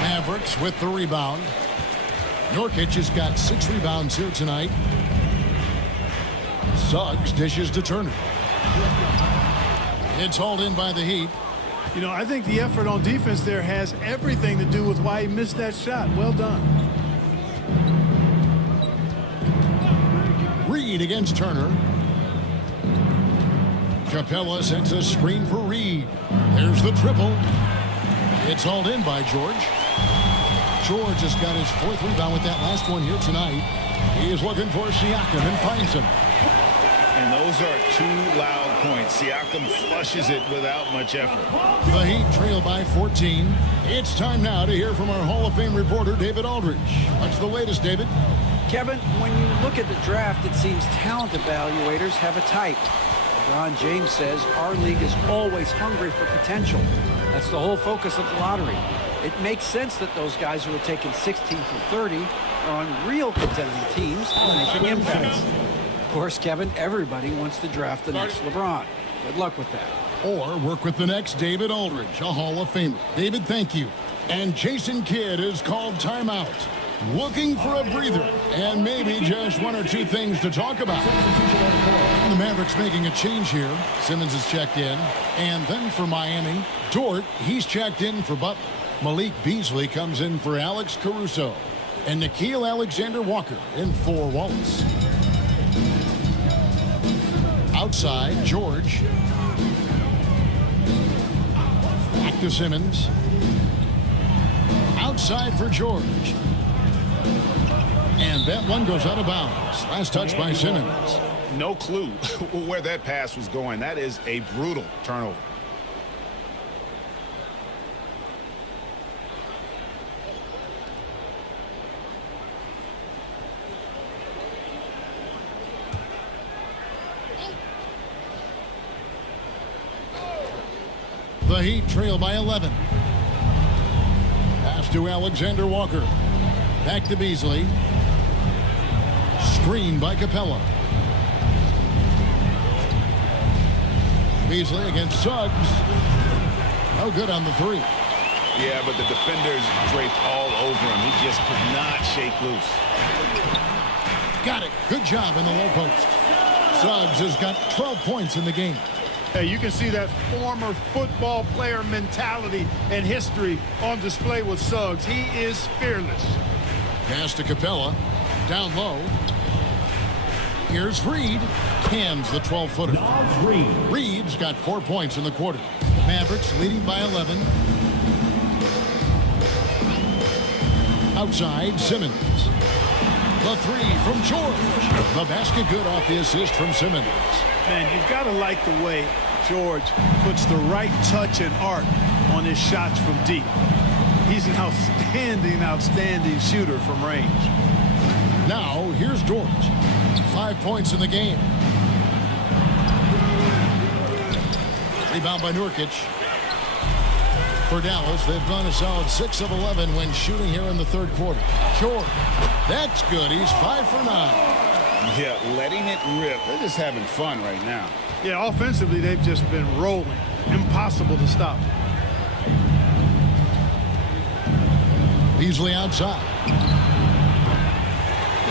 Mavericks with the rebound. Nurkic has got 6 rebounds here tonight. Suggs dishes to Turner. It's hauled in by the Heat. You know, I think the effort on defense there has everything to do with why he missed that shot. Well done. Reed against Turner. Capella sends a screen for Reed. There's the triple. It's hauled in by George. George has got his 4th rebound with that last one here tonight. He is looking for Siakam and finds him. And those are 2 loud points. Siakam flushes it without much effort. The Heat trail by 14. It's time now to hear from our Hall of Fame reporter, David Aldridge. What's the latest, David? Kevin, when you look at the draft, it seems talent evaluators have a type. LeBron James says our league is always hungry for potential. That's the whole focus of the lottery. It makes sense that those guys who are taken 16 through 30 are on real contending teams and making impacts. Of course, Kevin, everybody wants to draft the next LeBron. Good luck with that. Or work with the next David Aldridge, a Hall of Famer. David, thank you. And Jason Kidd is called timeout. Looking for a breather and maybe just 1 or 2 things to talk about. And the Mavericks making a change here. Simmons is checked in. And then for Miami, Dort, he's checked in for Butler. Malik Beasley comes in for Alex Caruso. And Nickeil Alexander-Walker in for Wallace. Outside, George. Back to Simmons. Outside for George. And that one goes out of bounds. Last touch by Simmons. No clue where that pass was going. That is a brutal turnover. The Heat trail by 11. Pass to Alexander-Walker. Back to Beasley. Screen by Capella. Beasley against Suggs. No good on the 3. Yeah, but the defenders draped all over him. He just could not shake loose. Got it. Good job in the low post. Suggs has got 12 points in the game. Hey, you can see that former football player mentality and history on display with Suggs. He is fearless. Pass to Capella. Down low. Here's Reed. Hands the 12-footer. Reed's got 4 points in the quarter. Mavericks leading by 11. Outside, Simmons. The 3 from George. The basket good off the assist from Simmons. Man, you've got to like the way George puts the right touch and art on his shots from deep. He's an outstanding shooter from range. Now, here's George. 5 points in the game. Rebound by Nurkic. For Dallas, they've gone a solid 6 of 11 when shooting here in the 3rd quarter. George, that's good. He's 5 for 9. Yeah, letting it rip. They're just having fun right now. Yeah, offensively, they've just been rolling. Impossible to stop. Beasley outside.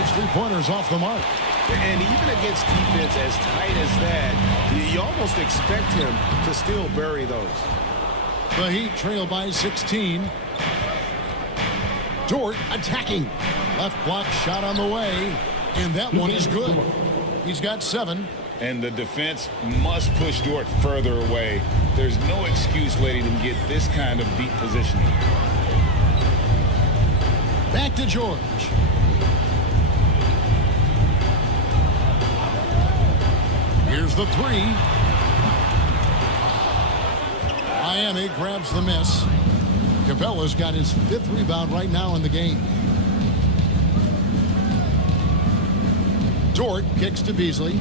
Those three-pointers off the mark. And even against defense as tight as that, you almost expect him to still bury those. The Heat trail by 16. Dort attacking. Left block shot on the way. And that one is good. He's got 7. And the defense must push Dort further away. There's no excuse letting him get this kind of deep positioning. Back to George. Here's the 3. Miami grabs the miss. Capella's got his 5th rebound right now in the game. Dort kicks to Beasley.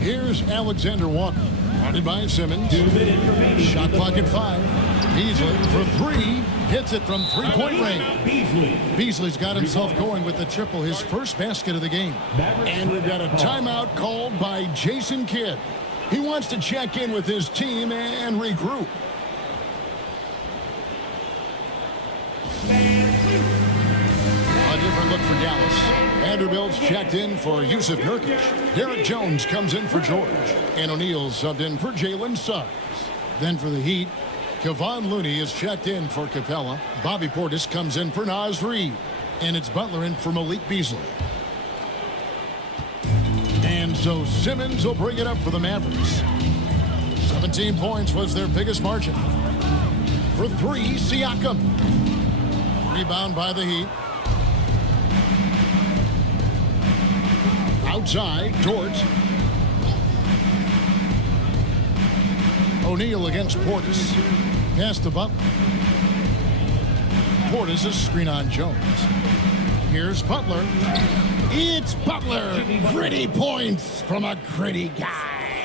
Here's Alexander Walker. Guarded by Simmons. Shot clock at 5. Beasley for 3. Hits it from three-point range. Beasley's got himself going with the triple, his first basket of the game. And we've got a timeout called by Jason Kidd. He wants to check in with his team and regroup. A different look for Dallas. Vanderbilt's checked in for Yusuf Nurkic. Derek Jones comes in for George. And O'Neal subbed in for Jalen Suggs. Then for the Heat, Kevon Looney is checked in for Capella. Bobby Portis comes in for Naz Reid. And it's Butler in for Malik Beasley. And so Simmons will bring it up for the Mavericks. 17 points was their biggest margin. For 3, Siakam. Rebound by the Heat. Outside, Dort. O'Neal against Portis. Pass to Butler. Portis is screen on Jones. Here's Butler. It's Butler. Gritty points from a gritty guy.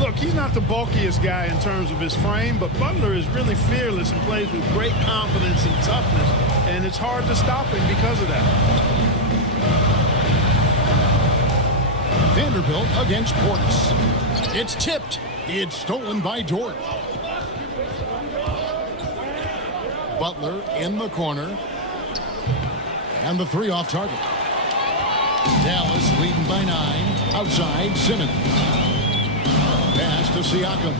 Look, he's not the bulkiest guy in terms of his frame, but Butler is really fearless and plays with great confidence and toughness, and it's hard to stop him because of that. Vanderbilt against Portis. It's tipped. It's stolen by Dort. Butler in the corner. And the 3 off target. Dallas leading by 9. Outside, Simmons. Pass to Siakam.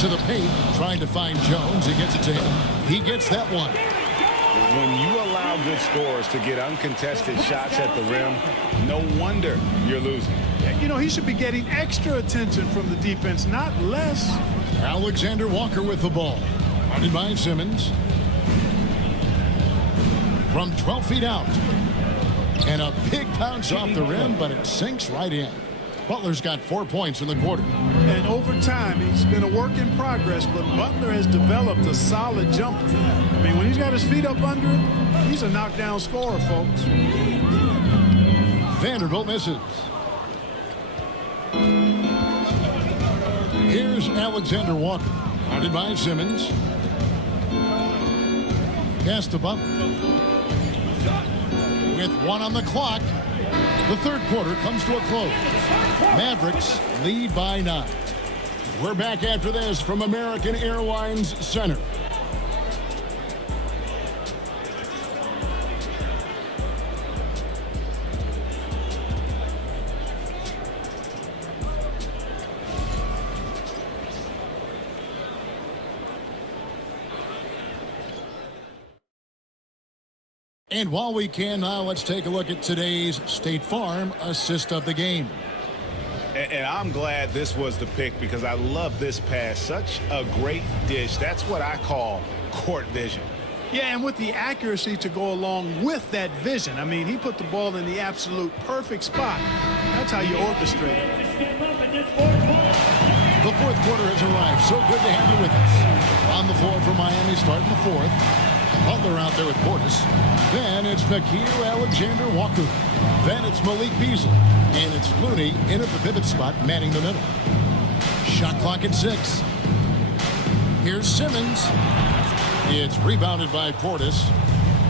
To the paint, trying to find Jones. He gets it to him. He gets that one. When you allow good scorers to get uncontested shots at the rim, no wonder you're losing. You know, he should be getting extra attention from the defense, not less. Alexander Walker with the ball. Guarded by Simmons. From 12 feet out. And a big bounce off the rim, but it sinks right in. Butler's got 4 points in the quarter. And over time, he's been a work in progress, but Butler has developed a solid jumper. I mean, when he's got his feet up under him, he's a knockdown scorer, folks. Vanderbilt misses. Here's Alexander Walker. Guarded by Simmons. Pass to Butler. With 1 on the clock, the third quarter comes to a close. Mavericks lead by 9. We're back after this from American Airlines Center. And while we can now, let's take a look at today's State Farm assist of the game. And I'm glad this was the pick because I love this pass. Such a great dish. That's what I call court vision. Yeah, and with the accuracy to go along with that vision. I mean, he put the ball in the absolute perfect spot. That's how you orchestrate it. The fourth quarter has arrived. So good to have you with us. On the floor for Miami starting the fourth. Butler out there with Portis. Then it's Nickeil Alexander-Walker. Then it's Malik Beasley. And it's Looney in at the pivot spot, manning the middle. Shot clock at 6. Here's Simmons. It's rebounded by Portis.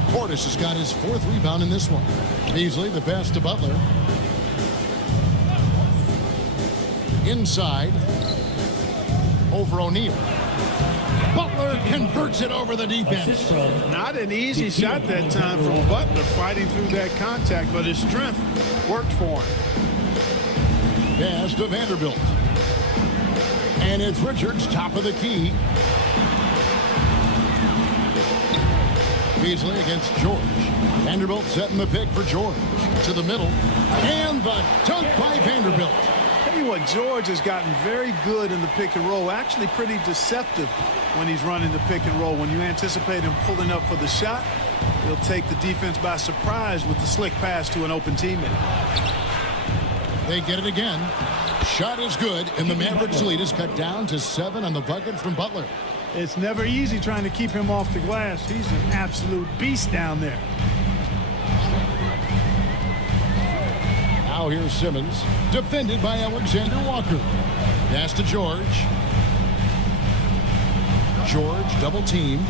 Portis has got his 4th rebound in this one. Beasley, the pass to Butler. Inside. Over O'Neal. Butler converts it over the defense. Not an easy shot that time from Butler, fighting through that contact, but his strength worked for him. Pass to Vanderbilt. And it's Richards, top of the key. Beasley against George. Vanderbilt setting the pick for George. To the middle. And the dunk by Vanderbilt. Tell you what, George has gotten very good in the pick and roll. Actually pretty deceptive when he's running the pick and roll. When you anticipate him pulling up for the shot, he'll take the defense by surprise with the slick pass to an open teammate. They get it again. Shot is good, and the Mavericks lead is cut down to 7 on the bucket from Butler. It's never easy trying to keep him off the glass. He's an absolute beast down there. Now here's Simmons, defended by Alexander Walker. Pass to George. George double team.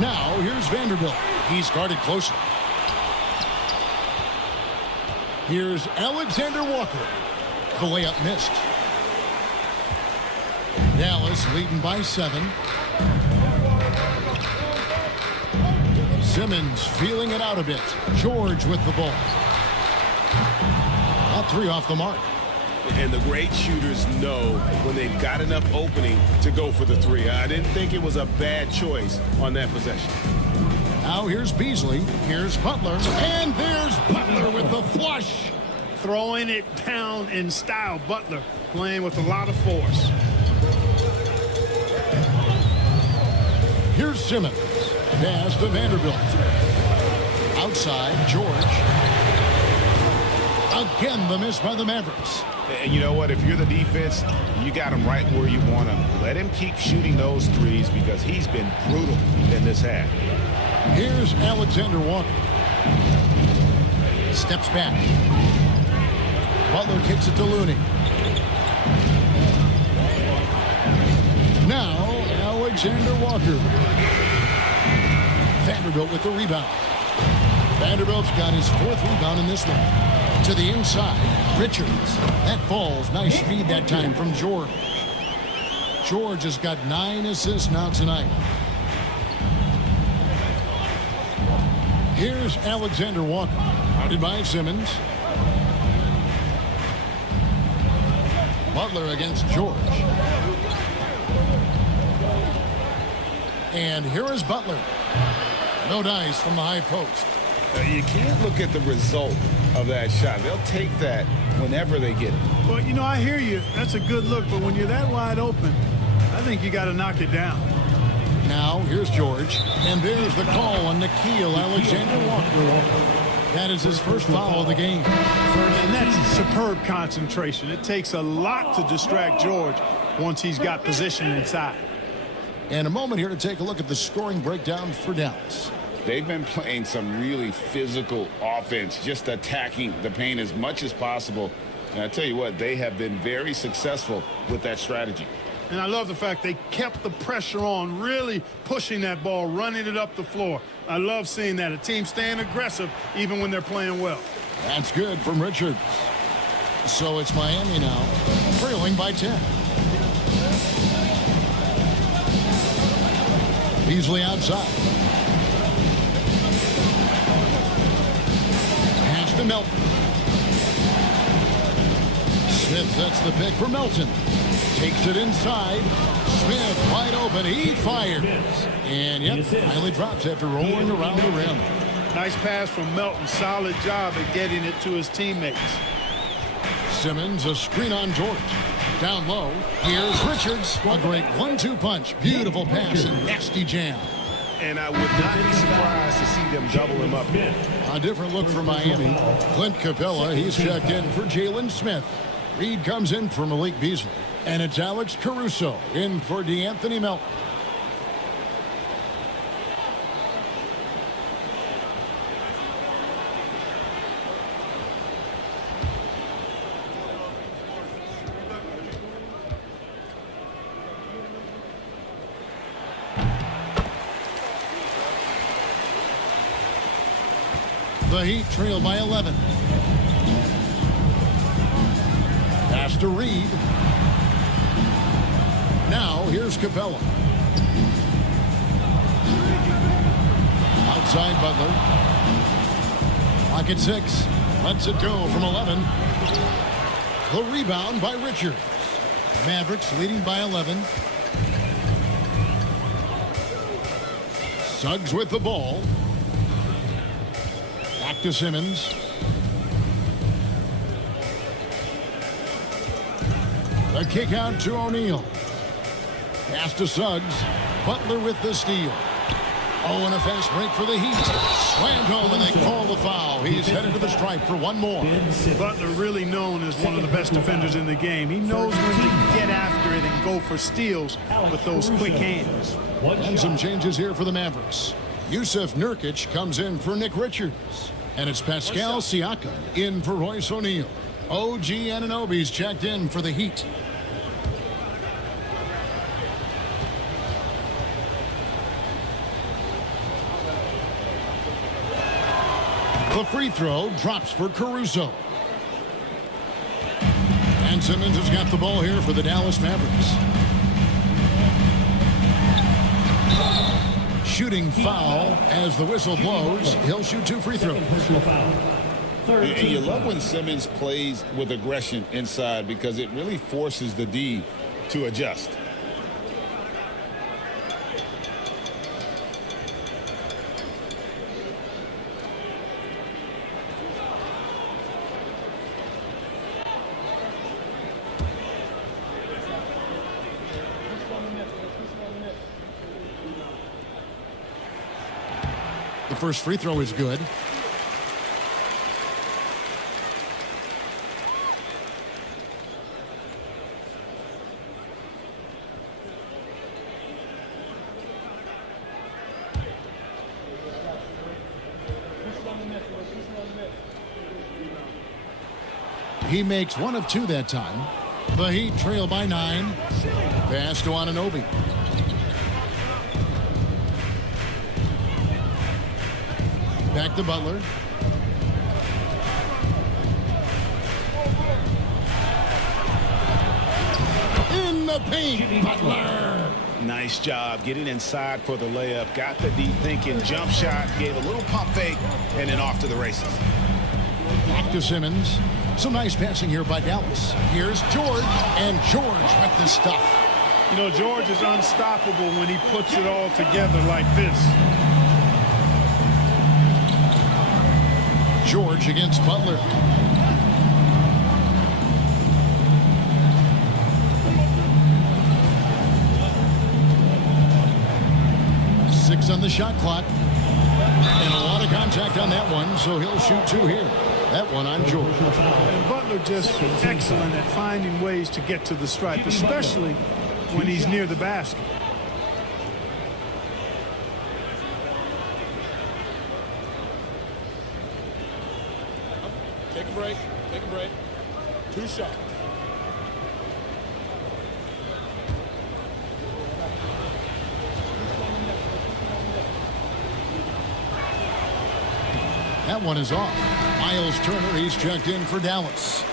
Now here's Vanderbilt. He's guarded closer. Here's Alexander Walker. The layup missed. Dallas leading by 7. Simmons feeling it out a bit. George with the ball. That 3 off the mark. And the great shooters know when they've got enough opening to go for the 3. I didn't think it was a bad choice on that possession. Now here's Beasley. Here's Butler. And there's Butler with the flush. Throwing it down in style. Butler playing with a lot of force. Here's Simmons. Pass to Vanderbilt. Outside, George. Again, the miss by the Mavericks. And you know what? If you're the defense, you got him right where you want him. Let him keep shooting those threes because he's been brutal in this half. Here's Alexander Walker. Steps back. Butler kicks it to Looney. Now, Alexander Walker. Vanderbilt with the rebound. Vanderbilt's got his 4th rebound in this one. To the inside, Richards. That falls. Nice feed that time from George. George has got 9 assists now tonight. Here's Alexander Walker. Guarded by Simmons. Butler against George. And here is Butler. No dice from the high post. You can't look at the result of that shot. They'll take that whenever they get it. Well, you know, I hear you. That's a good look, but when you're that wide open, I think you got to knock it down. Now, here's George. And there's the call on Nickeil Alexander Walker. That is his first foul of the game. And that's superb concentration. It takes a lot to distract George once he's got position inside. And a moment here to take a look at the scoring breakdown for Dallas. They've been playing some really physical offense, just attacking the paint as much as possible. And I tell you what, they have been very successful with that strategy. And I love the fact they kept the pressure on, really pushing that ball, running it up the floor. I love seeing that. A team staying aggressive even when they're playing well. That's good from Richards. So it's Miami now, trailing by 10. Beasley outside. Pass to Melton. Smith sets the pick for Melton. Takes it inside. Smith wide open. He fires. And yep, finally drops after rolling around the rim. Nice pass from Melton. Solid job at getting it to his teammates. Simmons, a screen on George. Down low. Here's Richards. A great 1-2 punch. Beautiful pass and nasty jam. And I would not be surprised to see them double him up. A different look for Miami. Clint Capella, he's checked in for Jalen Smith. Reed comes in for Malik Beasley. And it's Alex Caruso in for DeAnthony Melton. The Heat trail by 11. Pass to Reed. Now, here's Capella. Outside Butler. Pocket 6. Lets it go from 11. The rebound by Richards. Mavericks leading by 11. Suggs with the ball. Back to Simmons. The kick out to O'Neal. Pass to Suggs. Butler with the steal. Oh, and a fast break for the Heat. Slammed home, and they call the foul. He's headed to the stripe for one more. Butler really known as one of the best defenders in the game. He knows when to get after it and go for steals with those quick hands. And some changes here for the Mavericks. Yusuf Nurkic comes in for Nick Richards. And it's Pascal Siakam in for Royce O'Neal. OG Anunoby's checked in for the Heat. The free throw drops for Caruso. And Simmons has got the ball here for the Dallas Mavericks. Shooting foul as the whistle blows. He'll shoot 2 free throws. And you love when Simmons plays with aggression inside because it really forces the D to adjust. The first free throw is good. He makes 1 of 2 that time. The Heat trail by 9. Pass to Anunoby. Back to Butler. In the paint, Butler. Nice job getting inside for the layup. Got the D thinking, jump shot, gave a little pump fake, and then off to the races. Back to Simmons. Some nice passing here by Dallas. Here's George, and George with the stuff. You know, George is unstoppable when he puts it all together like this. George against Butler. Six on the shot clock. And a lot of contact on that one, so he'll shoot 2 here. That one on George. And Butler just excellent at finding ways to get to the stripe, especially when he's near the basket. Take a break. Take a break. 2 shots. That one is off. Miles Turner, he's checked in for Dallas.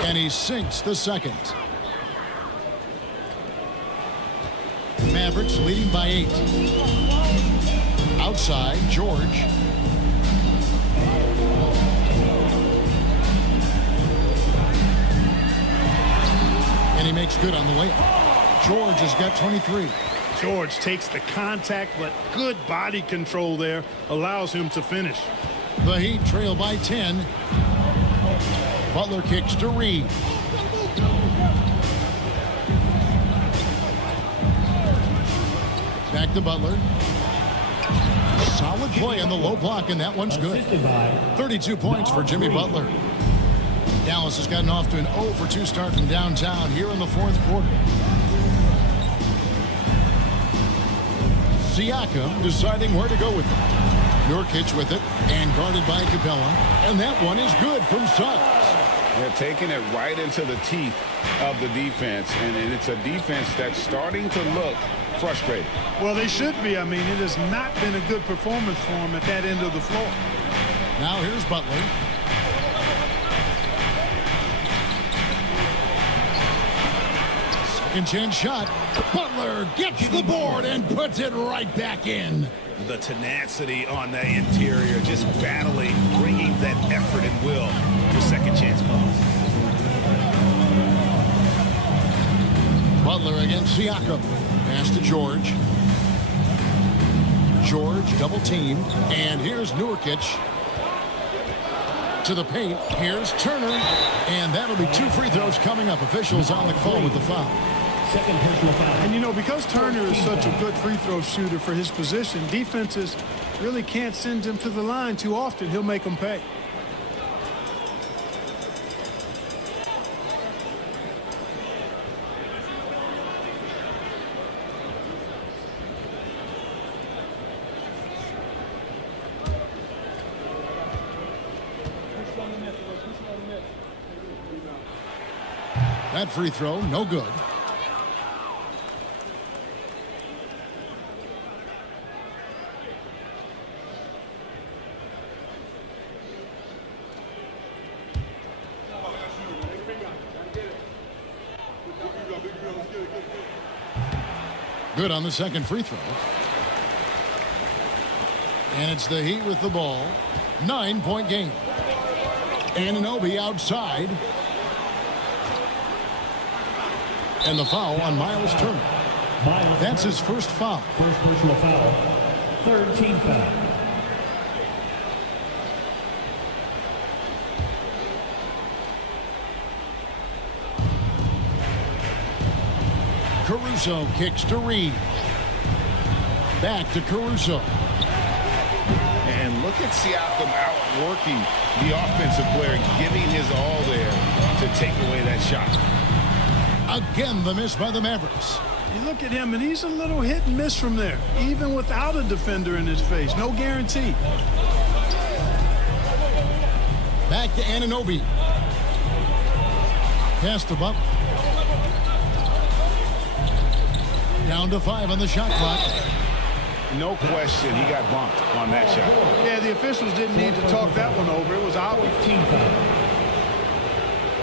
And he sinks the second. Mavericks leading by 8. Outside, George. And he makes good on the layup. George has got 23. George takes the contact, but good body control there allows him to finish. The Heat trail by 10. Butler kicks to Reed. Back to Butler. Solid play on the low block, and that one's good. 32 points for Jimmy Butler. Dallas has gotten off to an 0 for 2 start from downtown here in the 4th quarter. Siakam deciding where to go with it. Nurkic with it, and guarded by Capella. And that one is good from Suggs. They're taking it right into the teeth of the defense, and it's a defense that's starting to look frustrated. Well, they should be. I mean, it has not been a good performance for him at that end of the floor. Now here's Butler. Second chance shot. Butler gets the board and puts it right back in. The tenacity on the interior, just battling, bringing that effort and will to second chance balls. Butler against Siakam. Pass to George. George double teamed. And here's Nurkic to the paint. Here's Turner. And that'll be 2 free throws coming up. Officials on the call with the foul. Second personal foul. And, you know, because Turner is such a good free throw shooter for his position, defenses really can't send him to the line too often. He'll make them pay. That free throw, no good. Good on the second free throw. And it's the Heat with the ball. 9-point game. Anunoby outside. And the foul on Miles Turner. That's his first foul. First personal foul. Third team foul. Caruso kicks to Reed. Back to Caruso. And look at Siakam outworking the offensive player, giving his all there to take away that shot. Again, the miss by the Mavericks. You look at him, and he's a little hit and miss from there, even without a defender in his face. No guarantee. Back to Anunoby. Pass to Butler. Down to 5 on the shot clock. No question, he got bumped on that shot. Yeah, the officials didn't need to talk that one over. It was obvious. Team foul.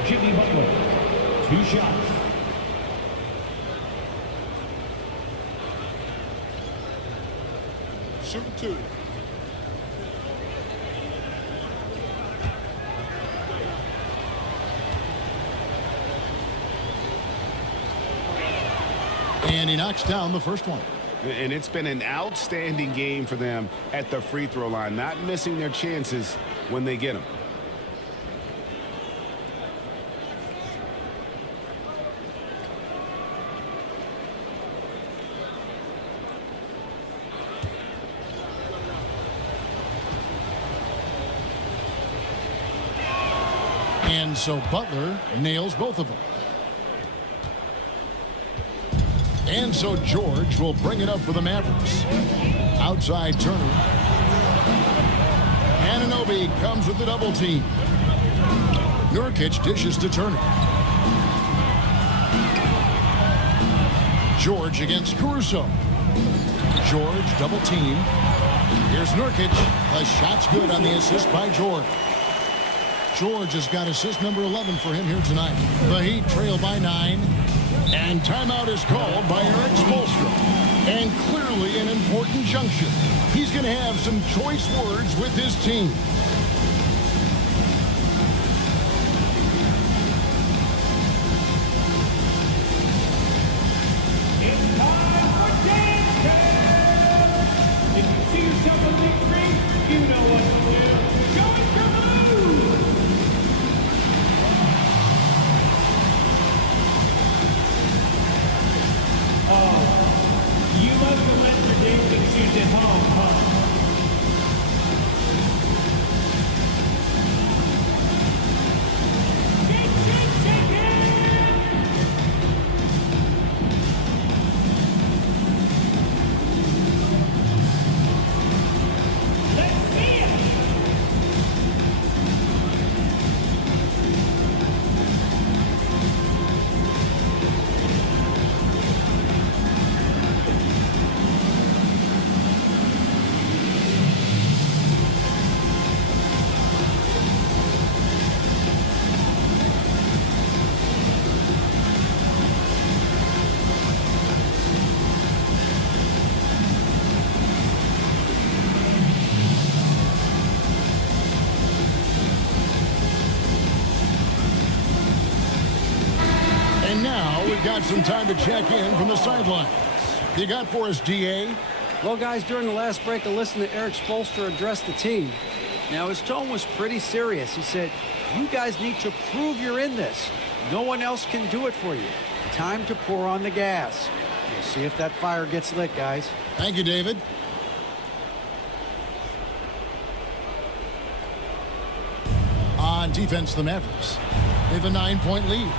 Jimmy Butler. 2 shots. Shoot 2. And he knocks down the first one. And it's been an outstanding game for them at the free throw line, not missing their chances when they get them. And so Butler nails both of them. And so George will bring it up for the Mavericks. Outside Turner. Anunoby comes with the double team. Nurkic dishes to Turner. George against Caruso. George double team. Here's Nurkic. The shot's good on the assist by George. George has got assist number 11 for him here tonight. The Heat trail by 9. And timeout is called by Eric Spoelstra. And clearly an important junction. He's going to have some choice words with his team. It's time for dance time! If you see yourself on big screen, you know what to do. Show us your move! Oh, you must have left your dancing shoes at home, huh? got some time to check in from the sideline. You got for us, DA? Well, guys, during the last break, I listened to Eric Spoelstra address the team. Now, his tone was pretty serious. He said, you guys need to prove you're in this. No one else can do it for you. Time to pour on the gas. We'll see if that fire gets lit, guys. Thank you, David. On defense, the Mavericks. They have a 9-point lead.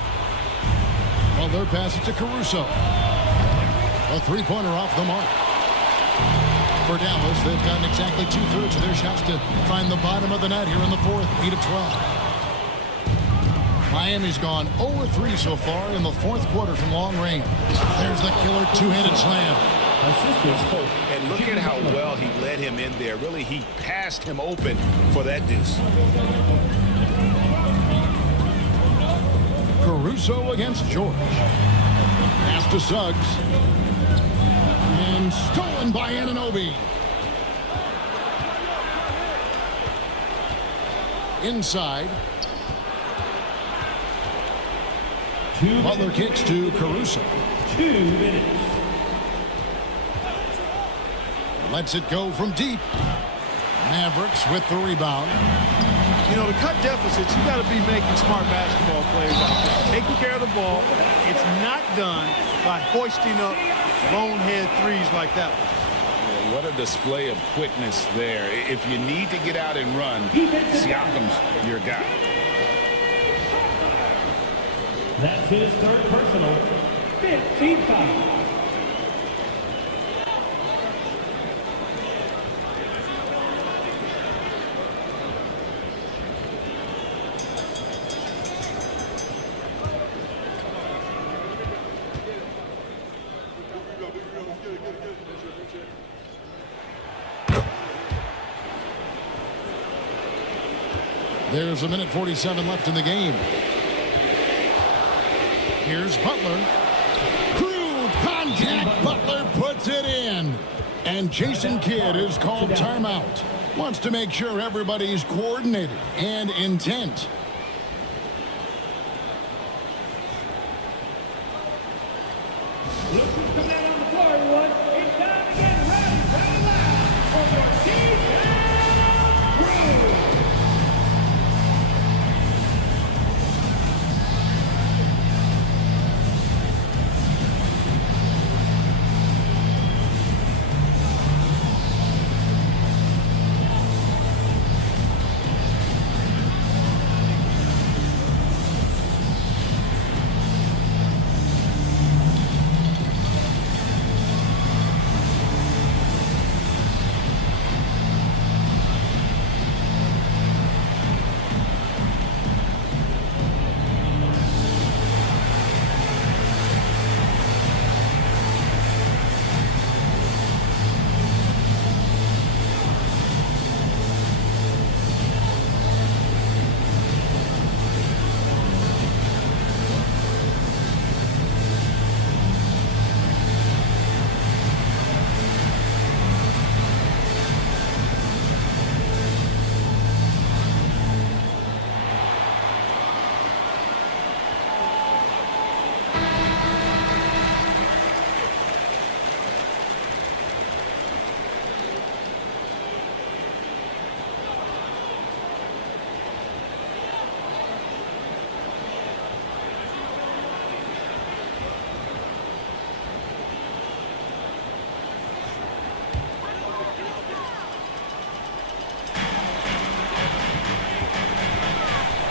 Butler passes to Caruso. A three-pointer off the mark. For Dallas, they've gotten exactly 2/3 of their shots to find the bottom of the net here in the fourth, 8 of 12. Miami's gone 0-3 so far in the fourth quarter from long range. There's the killer two-handed slam. And look at how well he led him in there. Really, he passed him open for that deuce. Caruso against George. Pass to Suggs. And stolen by Anunoby. Inside. Butler kicks to Caruso. 2 minutes. Lets it go from deep. Mavericks with the rebound. You know, to cut deficits, you got to be making smart basketball plays out there. Taking care of the ball. It's not done by hoisting up bonehead threes like that one. Yeah, what a display of quickness there. If you need to get out and run, Siakam's your guy. That's his third personal. 15 foul. There's a minute 47 left in the game. Here's Butler. Crude contact. Butler puts it in. And Jason Kidd is called timeout. Wants to make sure everybody's coordinated and intent. Look who's coming out on the floor, everyone. It's time to get ready loud for your detailed crew.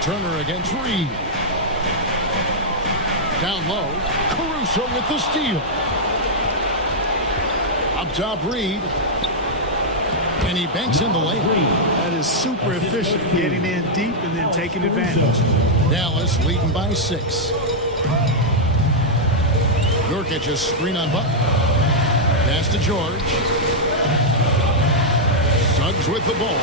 Turner against Reed. Down low, Caruso with the steal. Up top, Reed. And he banks in the lane. That is super efficient, getting in deep and then taking advantage. Dallas leading by 6. Nurkic a screen on Butler. Pass to George. Suggs with the ball.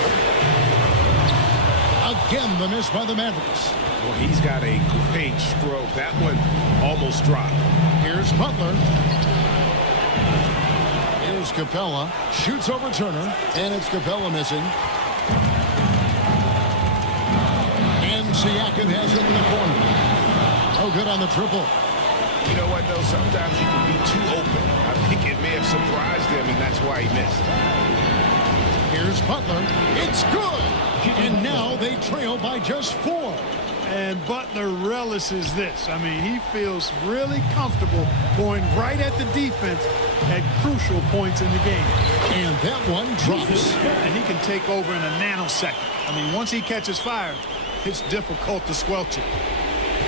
Again, the miss by the Mavericks. Well, he's got a great stroke. That one almost dropped. Here's Butler. Here's Capella. Shoots over Turner. And it's Capella missing. And Siakam has it in the corner. Oh, good on the triple. You know what, though? Sometimes you can be too open. I think it may have surprised him, and that's why he missed. Here's Butler. It's good. And now they trail by just 4. And Butler relishes this. I mean, he feels really comfortable going right at the defense at crucial points in the game. And that one drops. And he can take over in a nanosecond. I mean, once he catches fire, it's difficult to squelch it.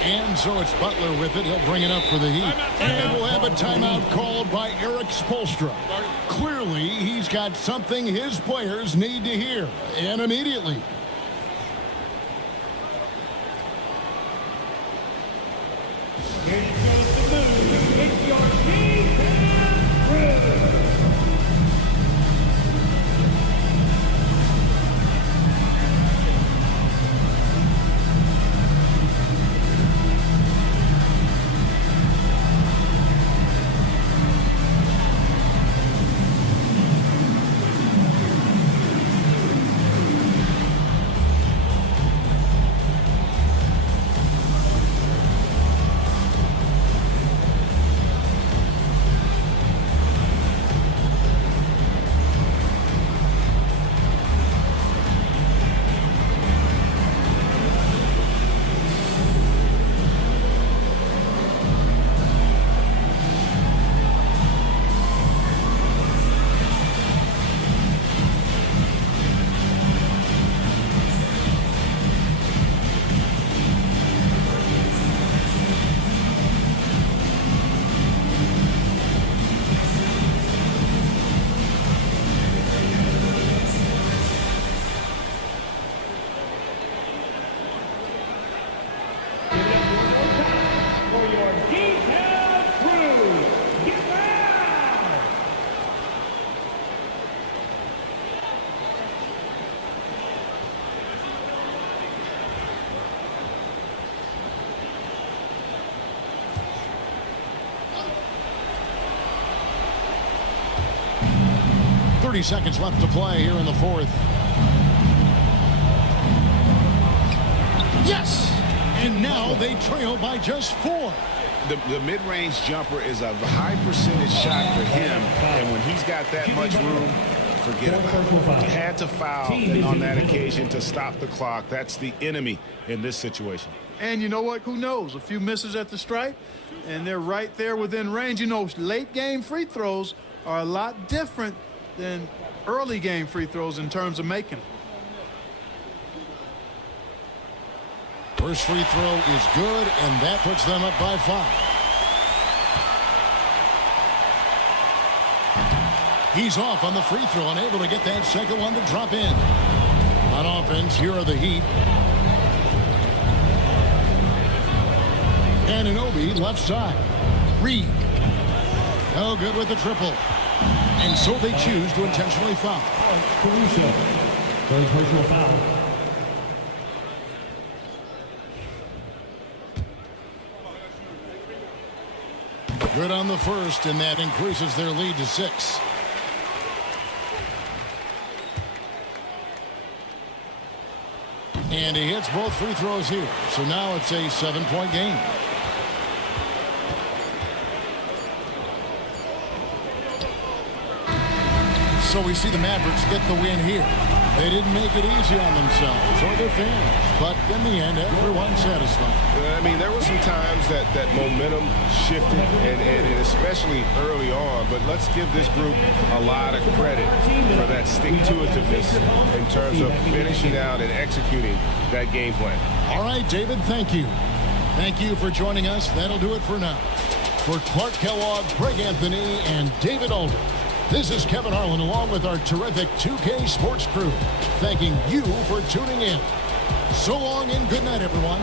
And so it's Butler with it. He'll bring it up for the Heat. And we'll have a timeout called by Eric Spoelstra. Clearly, he's got something his players need to hear. And immediately. Here you go to the move. It's your defense crew. 30 seconds left to play here in the 4th. Yes! And now they trail by just 4. The mid-range jumper is a high percentage shot for him, and when he's got that much room, forget about it. He had to foul on that occasion to stop the clock. That's the enemy in this situation. And you know what? Who knows? A few misses at the stripe, and they're right there within range. You know, late-game free throws are a lot different than early-game free throws in terms of making them. First free throw is good, and that puts them up by 5. He's off on the free throw, unable to get that second one to drop in. On offense, here are the Heat. Anunoby left side. Reed. No good with the triple. And so they choose to intentionally foul. Caruso. Third personal foul. Good on the first, and that increases their lead to 6. And he hits both free throws here. So now it's a 7-point game. So we see the Mavericks get the win here. They didn't make it easy on themselves or their fans, but in the end, everyone's satisfied. I mean, there were some times that momentum shifted, and especially early on, but let's give this group a lot of credit for that stick-to-itiveness in terms of finishing out and executing that game plan. All right, David, thank you. Thank you for joining us. That'll do it for now. For Clark Kellogg, Greg Anthony, and David Aldridge, this is Kevin Harlan along with our terrific 2K Sports crew, thanking you for tuning in. So long and good night, everyone.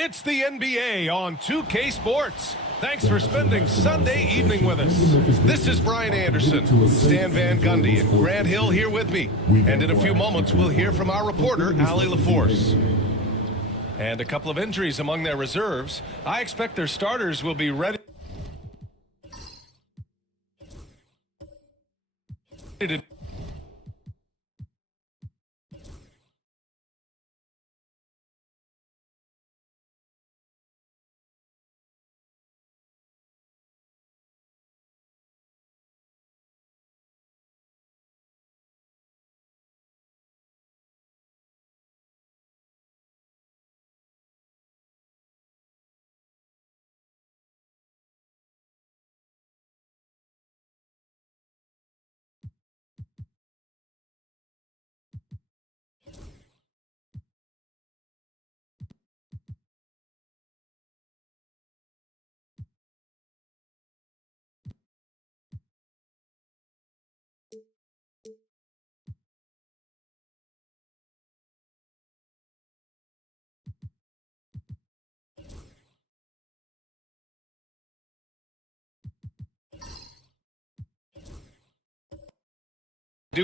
It's the NBA on 2K Sports. Thanks for spending Sunday evening with us. This is Brian Anderson, Stan Van Gundy, and Grant Hill here with me. And in a few moments, we'll hear from our reporter, Allie LaForce. And a couple of injuries among their reserves. I expect their starters will be ready to do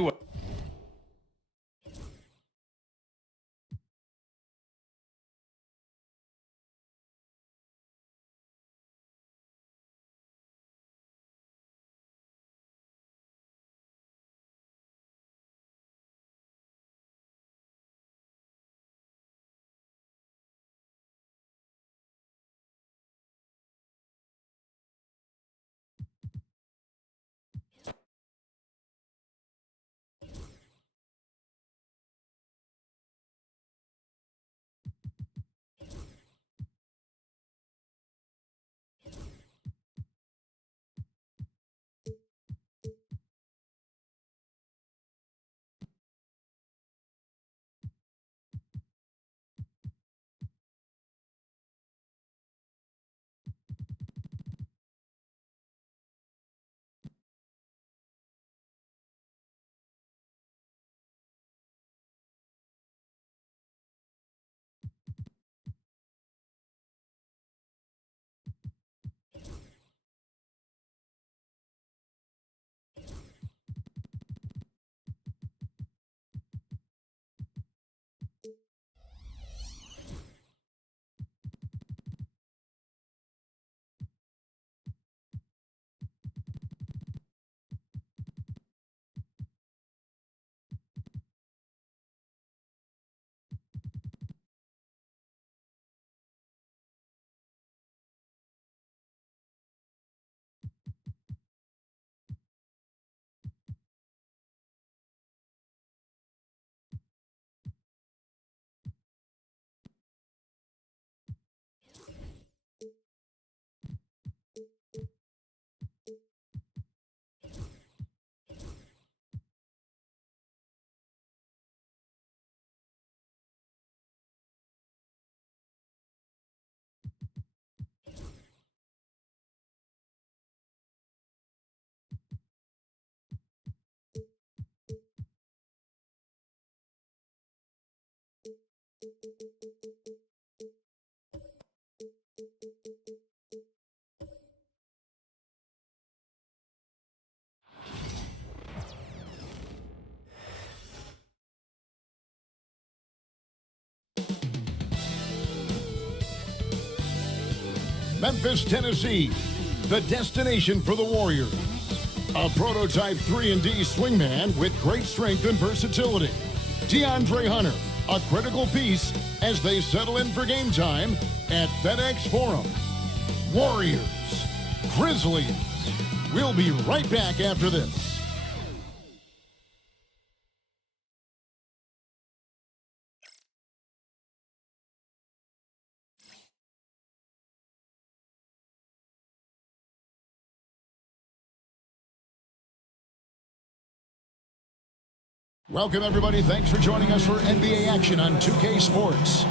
it. Memphis, Tennessee, the destination for the Warriors. A prototype 3-and-D swingman with great strength and versatility. DeAndre Hunter, a critical piece as they settle in for game time at FedEx Forum. Warriors, Grizzlies. We'll be right back after this. Welcome, everybody. Thanks for joining us for NBA action on 2K Sports.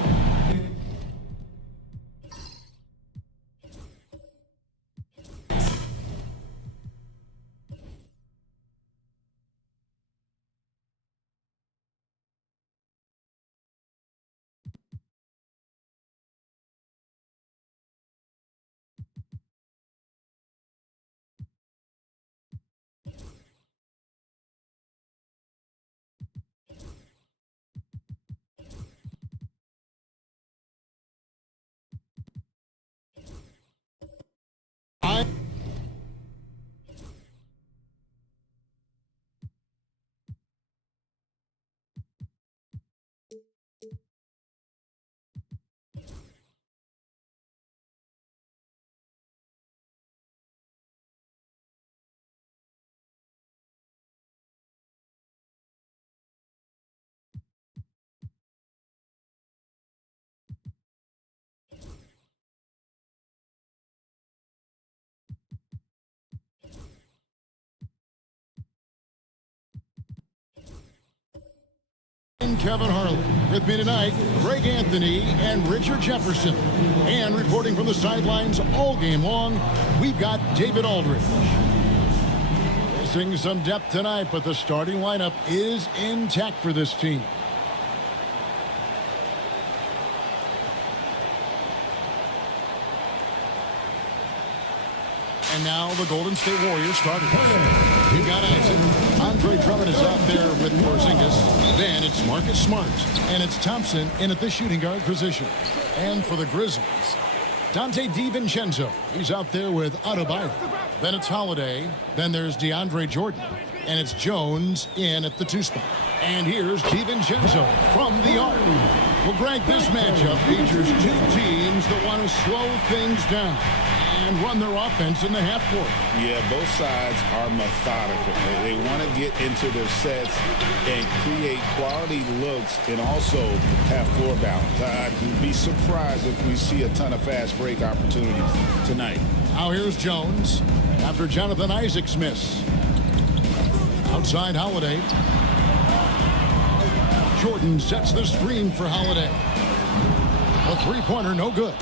Kevin Harlan. With me tonight, Greg Anthony and Richard Jefferson. And reporting from the sidelines all game long, we've got David Aldridge. Missing some depth tonight, but the starting lineup is intact for this team. And now the Golden State Warriors starters. We've got Isaac. Andre Drummond is out there with Porzingis. Then it's Marcus Smart. And it's Thompson in at the shooting guard position. And for the Grizzlies, Dante DiVincenzo. He's out there with Adebayo. Then it's Holiday. Then there's DeAndre Jordan. And it's Jones in at the 2 spot. And here's DiVincenzo from the arc. Well, Greg, this matchup features 2 teams that want to slow things down and run their offense in the half court. Yeah, both sides are methodical. They want to get into their sets and create quality looks and also have floor balance. I'd be surprised if we see a ton of fast break opportunities tonight. Now here's Jones after Jonathan Isaac's miss. Outside Holiday. Jordan sets the screen for Holiday. A three-pointer, no good.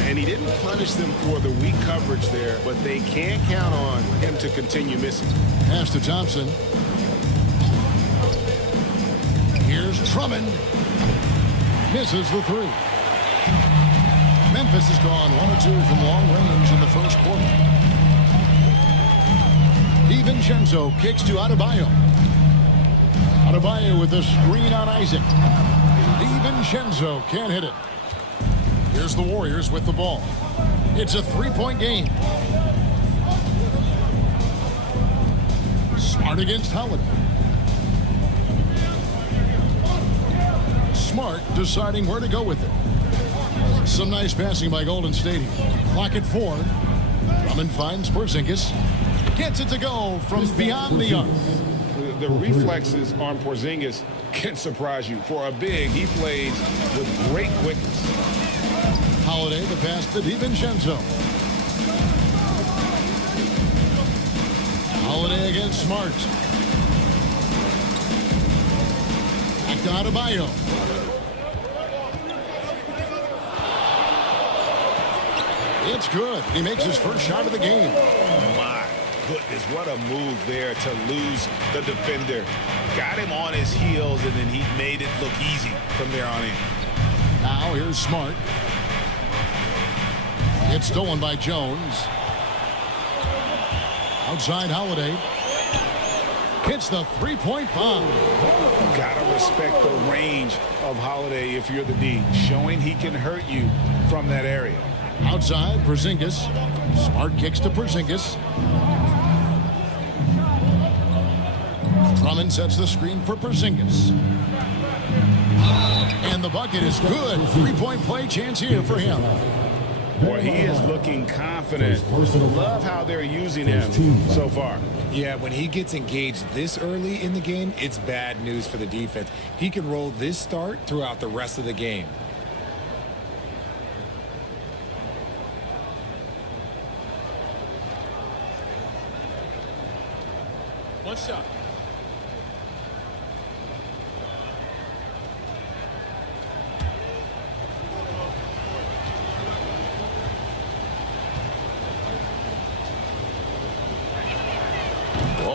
And he didn't punish them for the weak coverage there, but they can't count on him to continue missing. Pass to Thompson. Here's Drummond. Misses the 3. Memphis has gone 1 or 2 from long range in the first quarter. DiVincenzo kicks to Adebayo. Adebayo with the screen on Isaac. DiVincenzo can't hit it. Here's the Warriors with the ball. It's a 3-point game. Smart against Holiday. Smart deciding where to go with it. Some nice passing by Golden State here. Clock at 4. Drummond finds Porzingis. Gets it to go from beyond the arc. The reflexes on Porzingis can surprise you. For a big, he plays with great quickness. Holiday, the pass to DiVincenzo. Holiday against Smart. Back to Adebayo. It's good. He makes his first shot of the game. My goodness, what a move there to lose the defender. Got him on his heels, and then he made it look easy from there on in. Now here's Smart. It's stolen by Jones. Outside Holiday. Hits the 3-point bomb. Gotta respect the range of Holiday if you're the D, showing he can hurt you from that area. Outside, Porzingis. Smart kicks to Porzingis. Drummond sets the screen for Porzingis. And the bucket is good. 3-point play chance here for him. Boy, he is looking confident. Love how they're using him so far. Yeah, when he gets engaged this early in the game, it's bad news for the defense. He can roll this start throughout the rest of the game. One shot.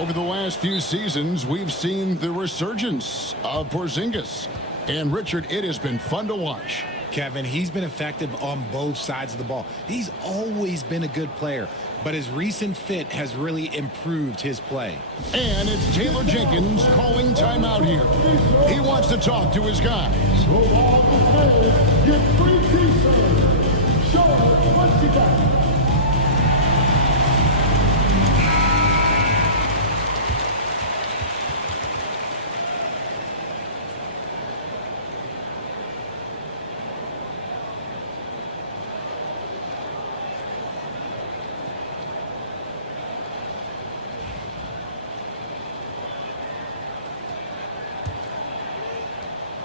Over the last few seasons, we've seen the resurgence of Porzingis. And, Richard, it has been fun to watch. Kevin, he's been effective on both sides of the ball. He's always been a good player, but his recent fit has really improved his play. And it's Taylor Jenkins calling timeout here. He wants to talk to his guys. Get 3 T-shirts. Show us what you got.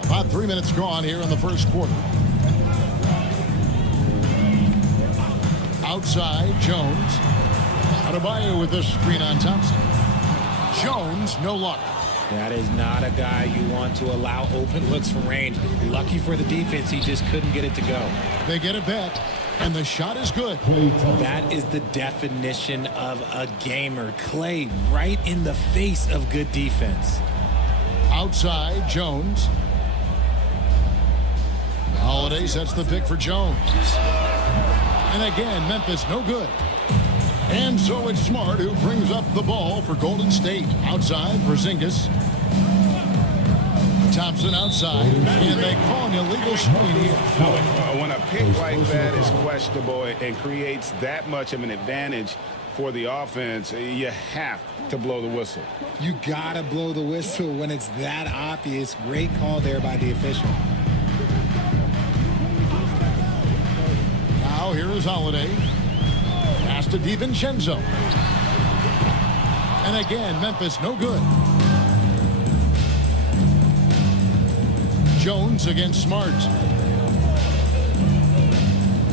About 3 minutes gone here in the first quarter. Outside, Jones. Adebayo with the screen on Thompson. Jones, no luck. That is not a guy you want to allow open looks from range. Lucky for the defense, he just couldn't get it to go. They get it back, and the shot is good. That is the definition of a gamer. Clay right in the face of good defense. Outside, Jones. Holiday sets the pick for Jones. And again, Memphis no good. And so it's Smart who brings up the ball for Golden State. Outside, Porzingis. Thompson outside, and they call an illegal screen here. When a pick like that is questionable and creates that much of an advantage for the offense, you have to blow the whistle. You gotta blow the whistle when it's that obvious. Great call there by the official. Now here is Holiday. Pass to DiVincenzo. And again, Memphis no good. Jones against Smart.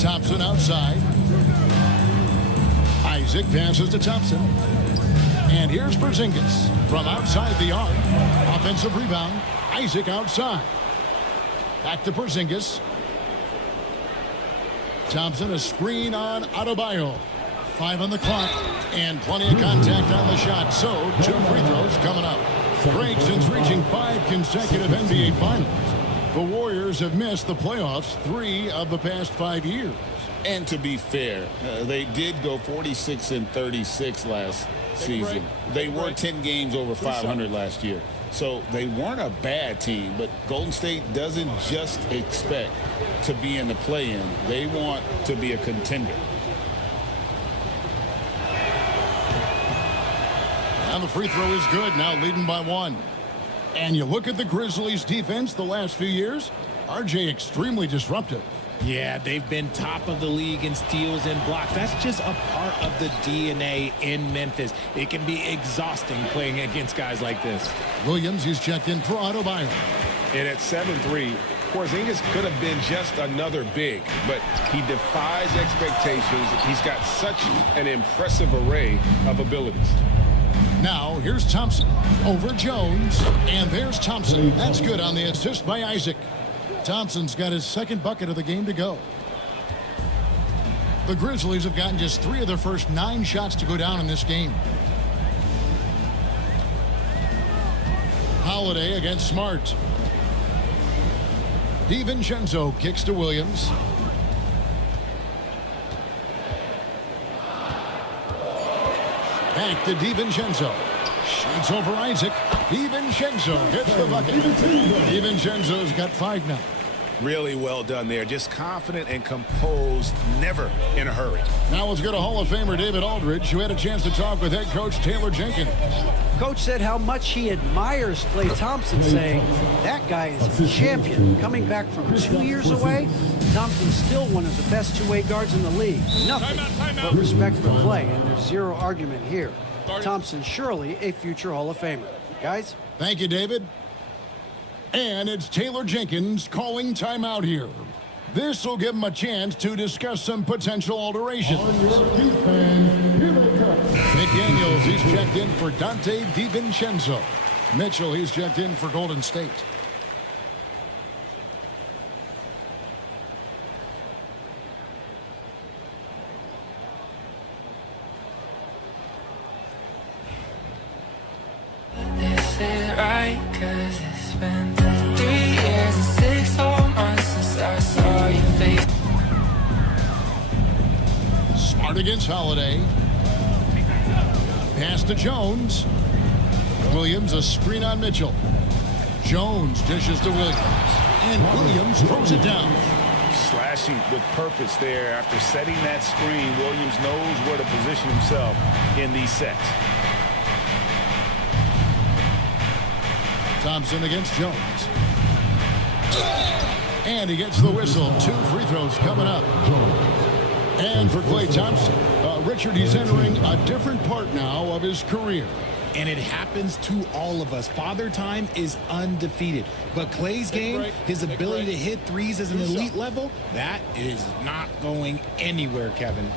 Thompson outside. Isaac passes to Thompson. And here's Porzingis from outside the arc. Offensive rebound. Isaac outside. Back to Porzingis. Thompson, a screen on Adebayo. 5 on the clock, and plenty of contact on the shot. So, 2 free throws coming up. Great, since reaching 5 consecutive NBA Finals, the Warriors have missed the playoffs 3 of the past 5 years. And to be fair, they did go 46-36 last season. They were 10 games over 500 last year. So they weren't a bad team, but Golden State doesn't just expect to be in the play-in. They want to be a contender. And the free throw is good, now leading by 1. And you look at the Grizzlies' defense the last few years, RJ extremely disruptive. Yeah, they've been top of the league in steals and blocks. That's just a part of the DNA in Memphis. It can be exhausting playing against guys like this. Williams, he's checked in for Adebayo. And at 7'3", Porzingis could have been just another big, but he defies expectations. He's got such an impressive array of abilities. Now, here's Thompson over Jones, and there's Thompson. That's good on the assist by Isaac. Thompson's got his 2nd bucket of the game to go. The Grizzlies have gotten just 3 of their first 9 shots to go down in this game. Holiday against Smart. DiVincenzo kicks to Williams. Back to DiVincenzo. Shoots over Isaac. DiVincenzo hits the bucket. DiVincenzo's got 5 now. Really well done there. Just confident and composed, never in a hurry. Now let's go to Hall of Famer David Aldridge, who had a chance to talk with head coach Taylor Jenkins. Coach said how much he admires Klay Thompson, saying that guy is a champion. Coming back from 2 years away, Thompson's still one of the best two-way guards in the league. Nothing but respect for Klay, and there's zero argument here. Thompson's surely a future Hall of Famer. Guys? Thank you, David. And it's Taylor Jenkins calling timeout here. This will give him a chance to discuss some potential alterations. McDaniels, he's checked in for Dante DiVincenzo. Mitchell, he's checked in for Golden State. 'cause it's been 3 years and 6 whole months since I saw your face. Smart against Holiday. Pass to Jones. Williams, a screen on Mitchell. Jones dishes to Williams. And Williams throws it down. Slashing with purpose there. After setting that screen, Williams knows where to position himself in these sets. Thompson against Jones. And he gets the whistle. 2 free throws coming up. And for Klay Thompson, Richard, he's entering a different part now of his career. And it happens to all of us. Father Time is undefeated. But Klay's game, his ability to hit threes as an elite level, that is not going anywhere, Kevin.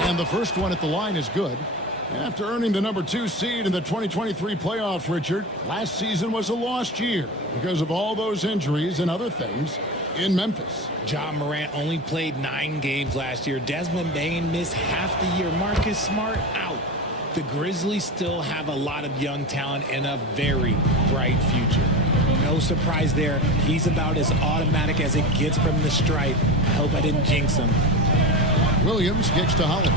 And the first one at the line is good. After earning the number 2 seed in the 2023 playoffs, Richard, last season was a lost year because of all those injuries and other things in Memphis. John Morant only played 9 games last year. Desmond Bane missed half the year. Marcus Smart out. The Grizzlies still have a lot of young talent and a very bright future. No surprise there. He's about as automatic as it gets from the stripe. I hope I didn't jinx him. Williams kicks to Holiday.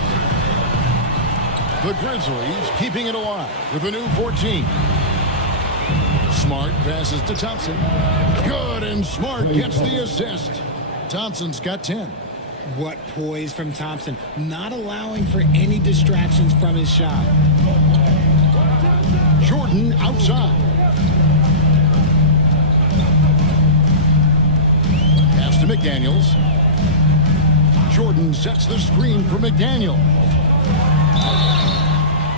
The Grizzlies keeping it alive with a new 14. Smart passes to Thompson. Good, and Smart gets the assist. Thompson's got 10. What poise from Thompson, not allowing for any distractions from his shot. Jordan outside. Pass to McDaniels. Jordan sets the screen for McDaniel.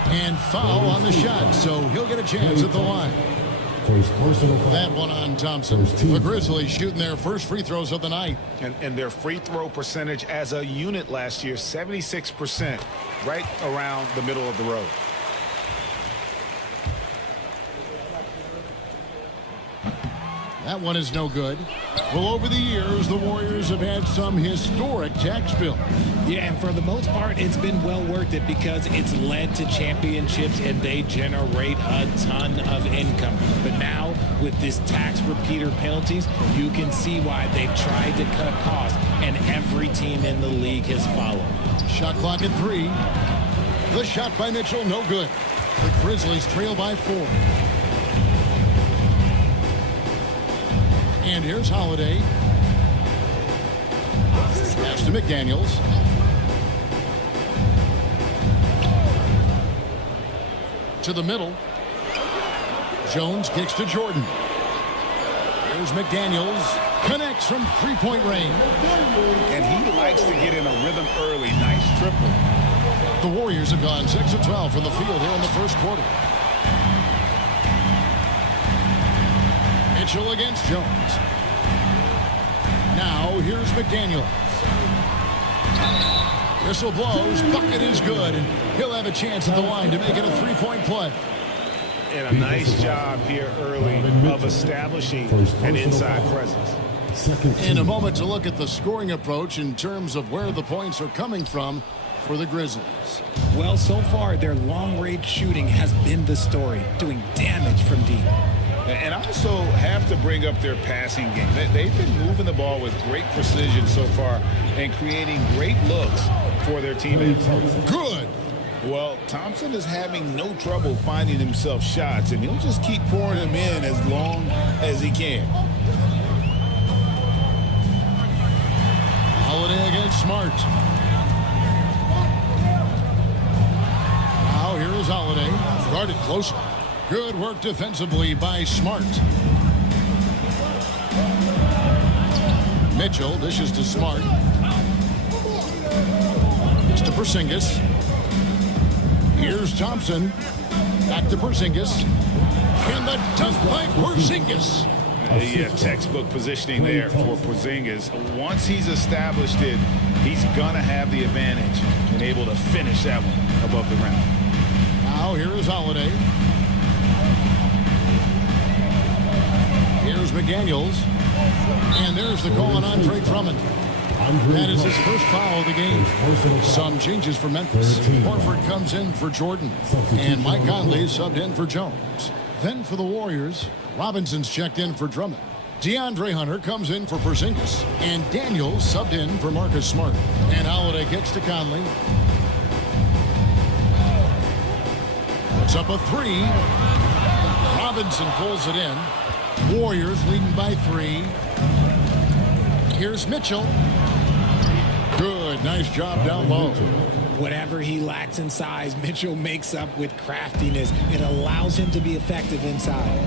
And foul on the shot, so he'll get a chance at the line. That one on Thompson. The Grizzlies shooting their first free throws of the night. And their free throw percentage as a unit last year, 76%, right around the middle of the road. That one is no good. Well, over the years, the Warriors have had some historic tax bills. Yeah, and for the most part, it's been well worth it because it's led to championships and they generate a ton of income. But now, with this tax repeater penalties, you can see why they've tried to cut costs, and every team in the league has followed. Shot clock at 3. The shot by Mitchell, no good. The Grizzlies trail by 4. And here's Holiday. Pass to McDaniels. To the middle. Jones kicks to Jordan. Here's McDaniels. Connects from three-point range. And he likes to get in a rhythm early. Nice triple. The Warriors have gone 6 of 12 from the field here in the first quarter. Mitchell against Jones. Now here's McDaniels. Whistle blows. Bucket is good. And he'll have a chance at the line to make it a three-point play. And a nice job here early of establishing an inside presence. In a moment to look at the scoring approach in terms of where the points are coming from for the Grizzlies. Well, so far, their long-range shooting has been the story, doing damage from deep. And I also have to bring up their passing game. They've been moving the ball with great precision so far and creating great looks for their teammates. Good. Well, Thompson is having no trouble finding himself shots, and he'll just keep pouring them in as long as he can. Holiday against Smart. Now here is Holiday. Guarded closely. Good work defensively by Smart. Mitchell dishes to Smart. It's to Porzingis. Here's Thompson. Back to Porzingis. And the dunk by Porzingis. Yeah, textbook positioning there for Porzingis. Once he's established it, he's going to have the advantage and able to finish that one above the rim. Now here is Holiday. Here's McDaniels. And there's the call on Andre Drummond. That is his first foul of the game. Some changes for Memphis. Horford comes in for Jordan. And Mike Conley subbed in for Jones. Then for the Warriors, Robinson's checked in for Drummond. DeAndre Hunter comes in for Porzingis. And Daniels subbed in for Marcus Smart. And Holiday kicks to Conley. Puts up a three. Robinson pulls it in. Warriors leading by 3. Here's Mitchell. Good, nice job down low. Whatever he lacks in size, Mitchell makes up with craftiness. It allows him to be effective inside.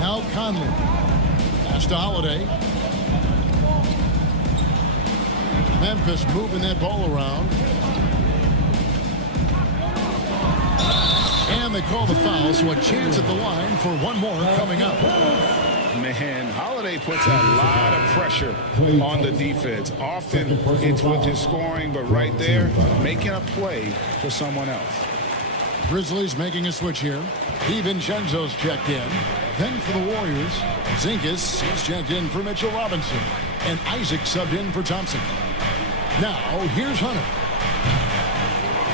Now Conley. Pass to Holiday. Memphis moving that ball around. And they call the foul, so a chance at the line for one more coming up. Man, Holiday puts a lot of pressure on the defense. Often it's with his scoring, but right there, making a play for someone else. Grizzlies making a switch here. DiVincenzo's checked in. Then for the Warriors, Zinkas is checked in for Mitchell Robinson. And Isaac subbed in for Thompson. Now, here's Hunter.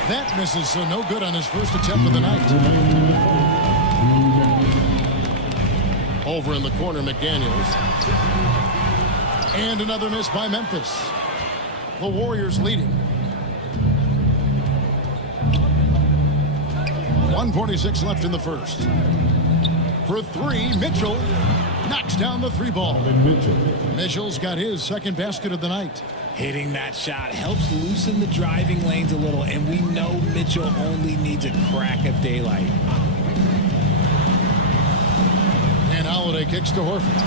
That misses, so no good on his first attempt of the night. Over in the corner, McDaniels. And another miss by Memphis. The Warriors leading. 1:46 left in the first. For 3, Mitchell knocks down the 3 ball. Mitchell's got his second basket of the night. Hitting that shot helps loosen the driving lanes a little, and we know Mitchell only needs a crack of daylight. And Holiday kicks to Horford.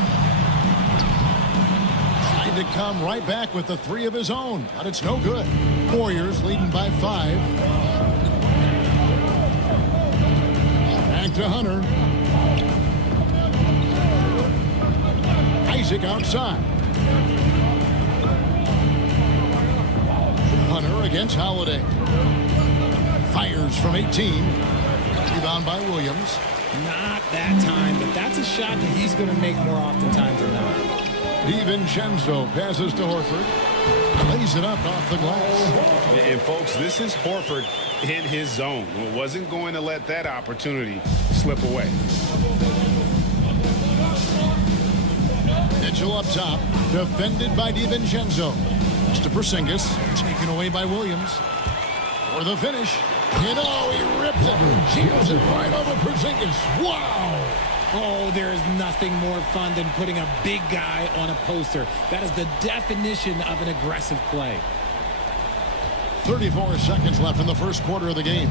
Trying to come right back with the 3 of his own, but it's no good. Warriors leading by 5. Back to Hunter. Isaac outside. Hunter against Holiday. Fires from 18. Rebound by Williams. Not that time, but that's a shot that he's going to make more oftentimes than not. DiVincenzo passes to Horford. Lays it up off the glass. And folks, this is Horford in his zone. Wasn't going to let that opportunity slip away. Mitchell up top. Defended by DiVincenzo. To Porzingis, taken away by Williams. For the finish. And oh, he rips it. Jams it right over Porzingis. Wow. Oh, there is nothing more fun than putting a big guy on a poster. That is the definition of an aggressive play. 34 seconds left in the first quarter of the game.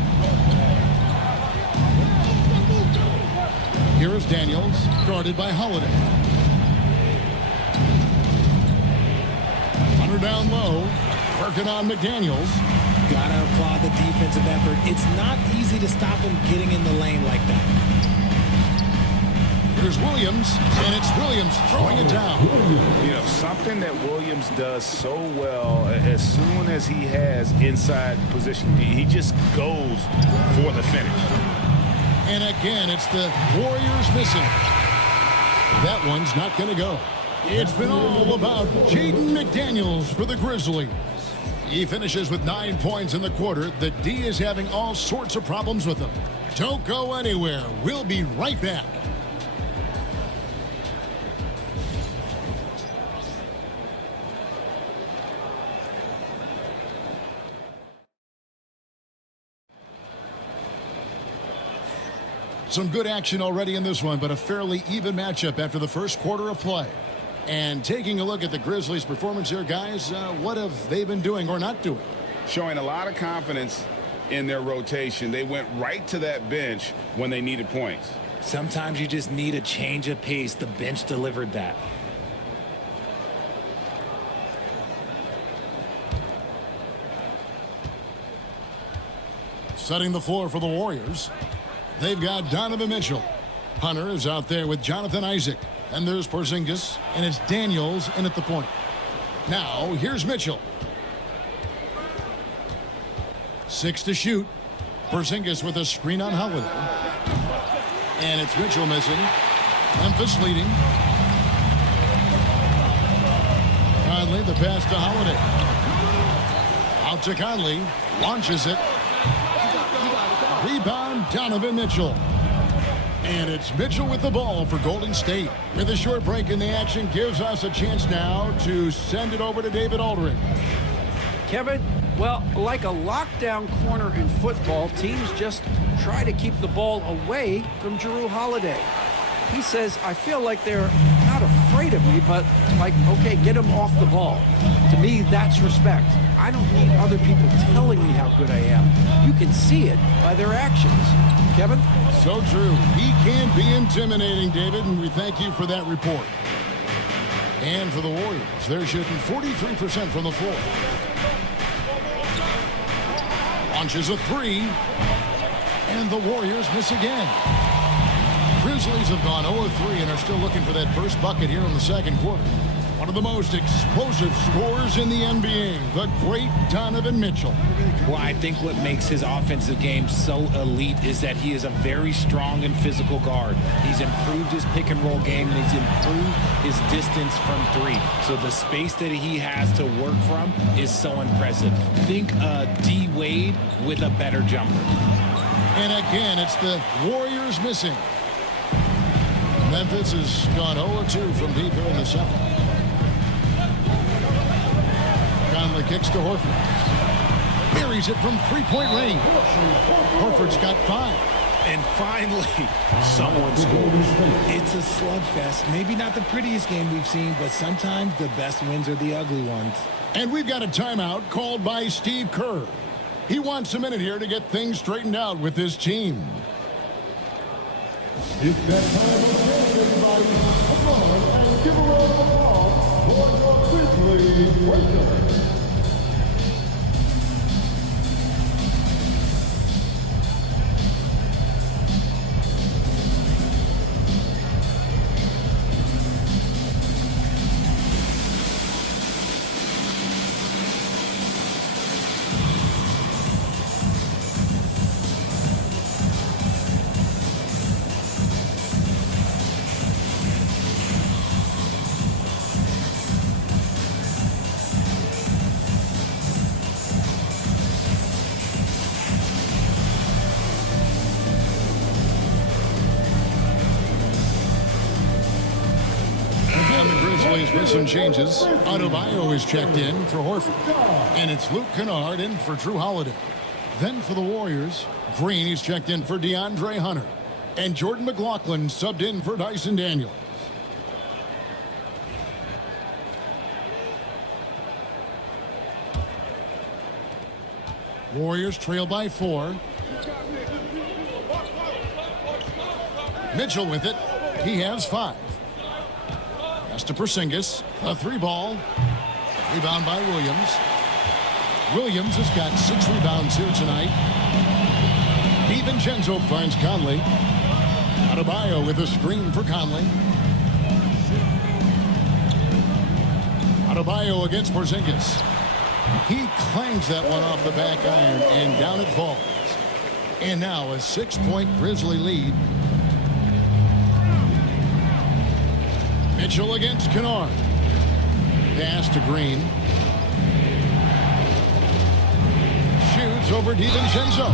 Here is Daniels, guarded by Holiday. Hunter down low, working on McDaniels. Gotta applaud the defensive effort. It's not easy to stop him getting in the lane like that. Here's Williams, and it's Williams throwing it down. You know, something that Williams does so well, as soon as he has inside position, he just goes for the finish. And again, it's the Warriors missing. That one's not going to go. It's been all about Jaden McDaniels for the Grizzlies. He finishes with 9 points in the quarter. The D is having all sorts of problems with him. Don't go anywhere. We'll be right back. Some good action already in this one, but a fairly even matchup after the first quarter of play. And taking a look at the Grizzlies' performance here, guys, what have they been doing or not doing? Showing a lot of confidence in their rotation. They went right to that bench when they needed points. Sometimes you just need a change of pace. The bench delivered that. Setting the floor for the Warriors. They've got Donovan Mitchell. Hunter is out there with Jonathan Isaac. And there's Porzingis. And it's Daniels in at the point. Now, here's Mitchell. 6 to shoot. Porzingis with a screen on Holiday. And it's Mitchell missing. Memphis leading. Conley, the pass to Holiday. Out to Conley. Launches it. Rebound, Donovan Mitchell. And it's Mitchell with the ball for Golden State. With a short break in the action, gives us a chance now to send it over to David Aldridge. Kevin, well, like a lockdown corner in football, teams just try to keep the ball away from Jrue Holiday. He says, I feel like they're not afraid of me, but like, okay, get him off the ball. To me, that's respect. I don't need other people telling me how good I am. You can see it by their actions. Kevin? So true. He can be intimidating, David, and we thank you for that report. And for the Warriors, they're shooting 43% from the floor. Launches a three, and the Warriors miss again. Grizzlies have gone 0-3 and are still looking for that first bucket here in the second quarter. One of the most explosive scorers in the NBA, the great Donovan Mitchell. Well, I think what makes his offensive game so elite is that he is a very strong and physical guard. He's improved his pick and roll game, and he's improved his distance from three. So the space that he has to work from is so impressive. Think D. Wade with a better jumper. And again, it's the Warriors missing. Memphis has gone 0-2 from deep here in the second. Conley kicks to Horford. Buries it from three-point range. Horford's got 5. And finally, someone scores. It's a slugfest. Maybe not the prettiest game we've seen, but sometimes the best wins are the ugly ones. And we've got a timeout called by Steve Kerr. He wants a minute here to get things straightened out with his team. It's that time of day, everybody. Come on and give a round of applause for your Grizzlies Warriors. With some changes, Adebayo is checked in for Horford. And it's Luke Kennard in for Jrue Holiday. Then for the Warriors, Green is checked in for DeAndre Hunter. And Jordan McLaughlin subbed in for Dyson Daniels. Warriors trail by 4. Mitchell with it. He has 5. To Porzingis, a 3-ball. Rebound by Williams. Williams has got 6 rebounds here tonight. DiVincenzo finds Conley. Adebayo with a screen for Conley. Adebayo against Porzingis. He clangs that one off the back iron, and down it falls. And now a 6-point Grizzly lead. Mitchell against Kennard. Pass to Green. Shoots over DiVincenzo.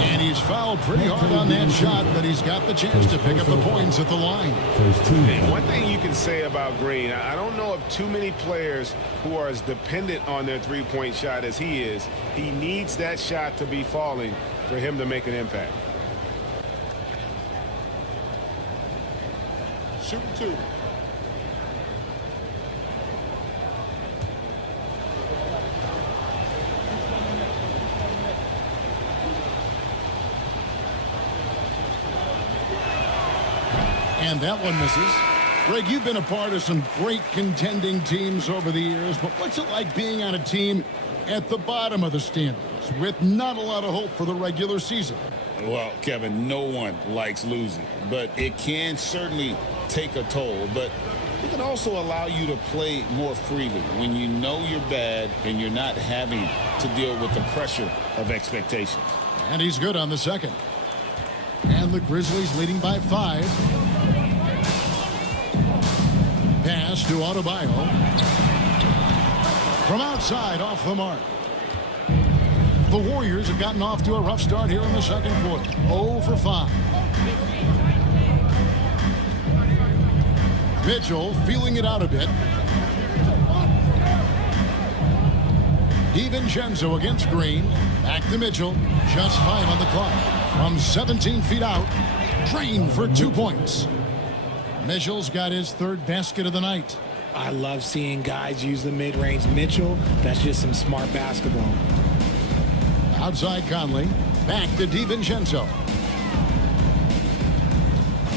And he's fouled pretty hard on that shot, but he's got the chance to pick up the points at the line. And one thing you can say about Green, I don't know of too many players who are as dependent on their three-point shot as he is. He needs that shot to be falling for him to make an impact. Shoot 2. And that one misses. Greg, you've been a part of some great contending teams over the years, but what's it like being on a team at the bottom of the standings with not a lot of hope for the regular season? Well, Kevin, no one likes losing, but it can certainly take a toll. But it can also allow you to play more freely when you know you're bad and you're not having to deal with the pressure of expectations. And he's good on the second. And the Grizzlies leading by 5. Pass to Adebayo. From outside, off the mark. The Warriors have gotten off to a rough start here in the second quarter. 0 for 5. Mitchell feeling it out a bit. DiVincenzo against Green. Back to Mitchell. Just 5 on the clock. From 17 feet out. Drained for 2 points. Mitchell's got his third basket of the night. I love seeing guys use the mid-range. Mitchell, that's just some smart basketball. Outside Conley. Back to DiVincenzo.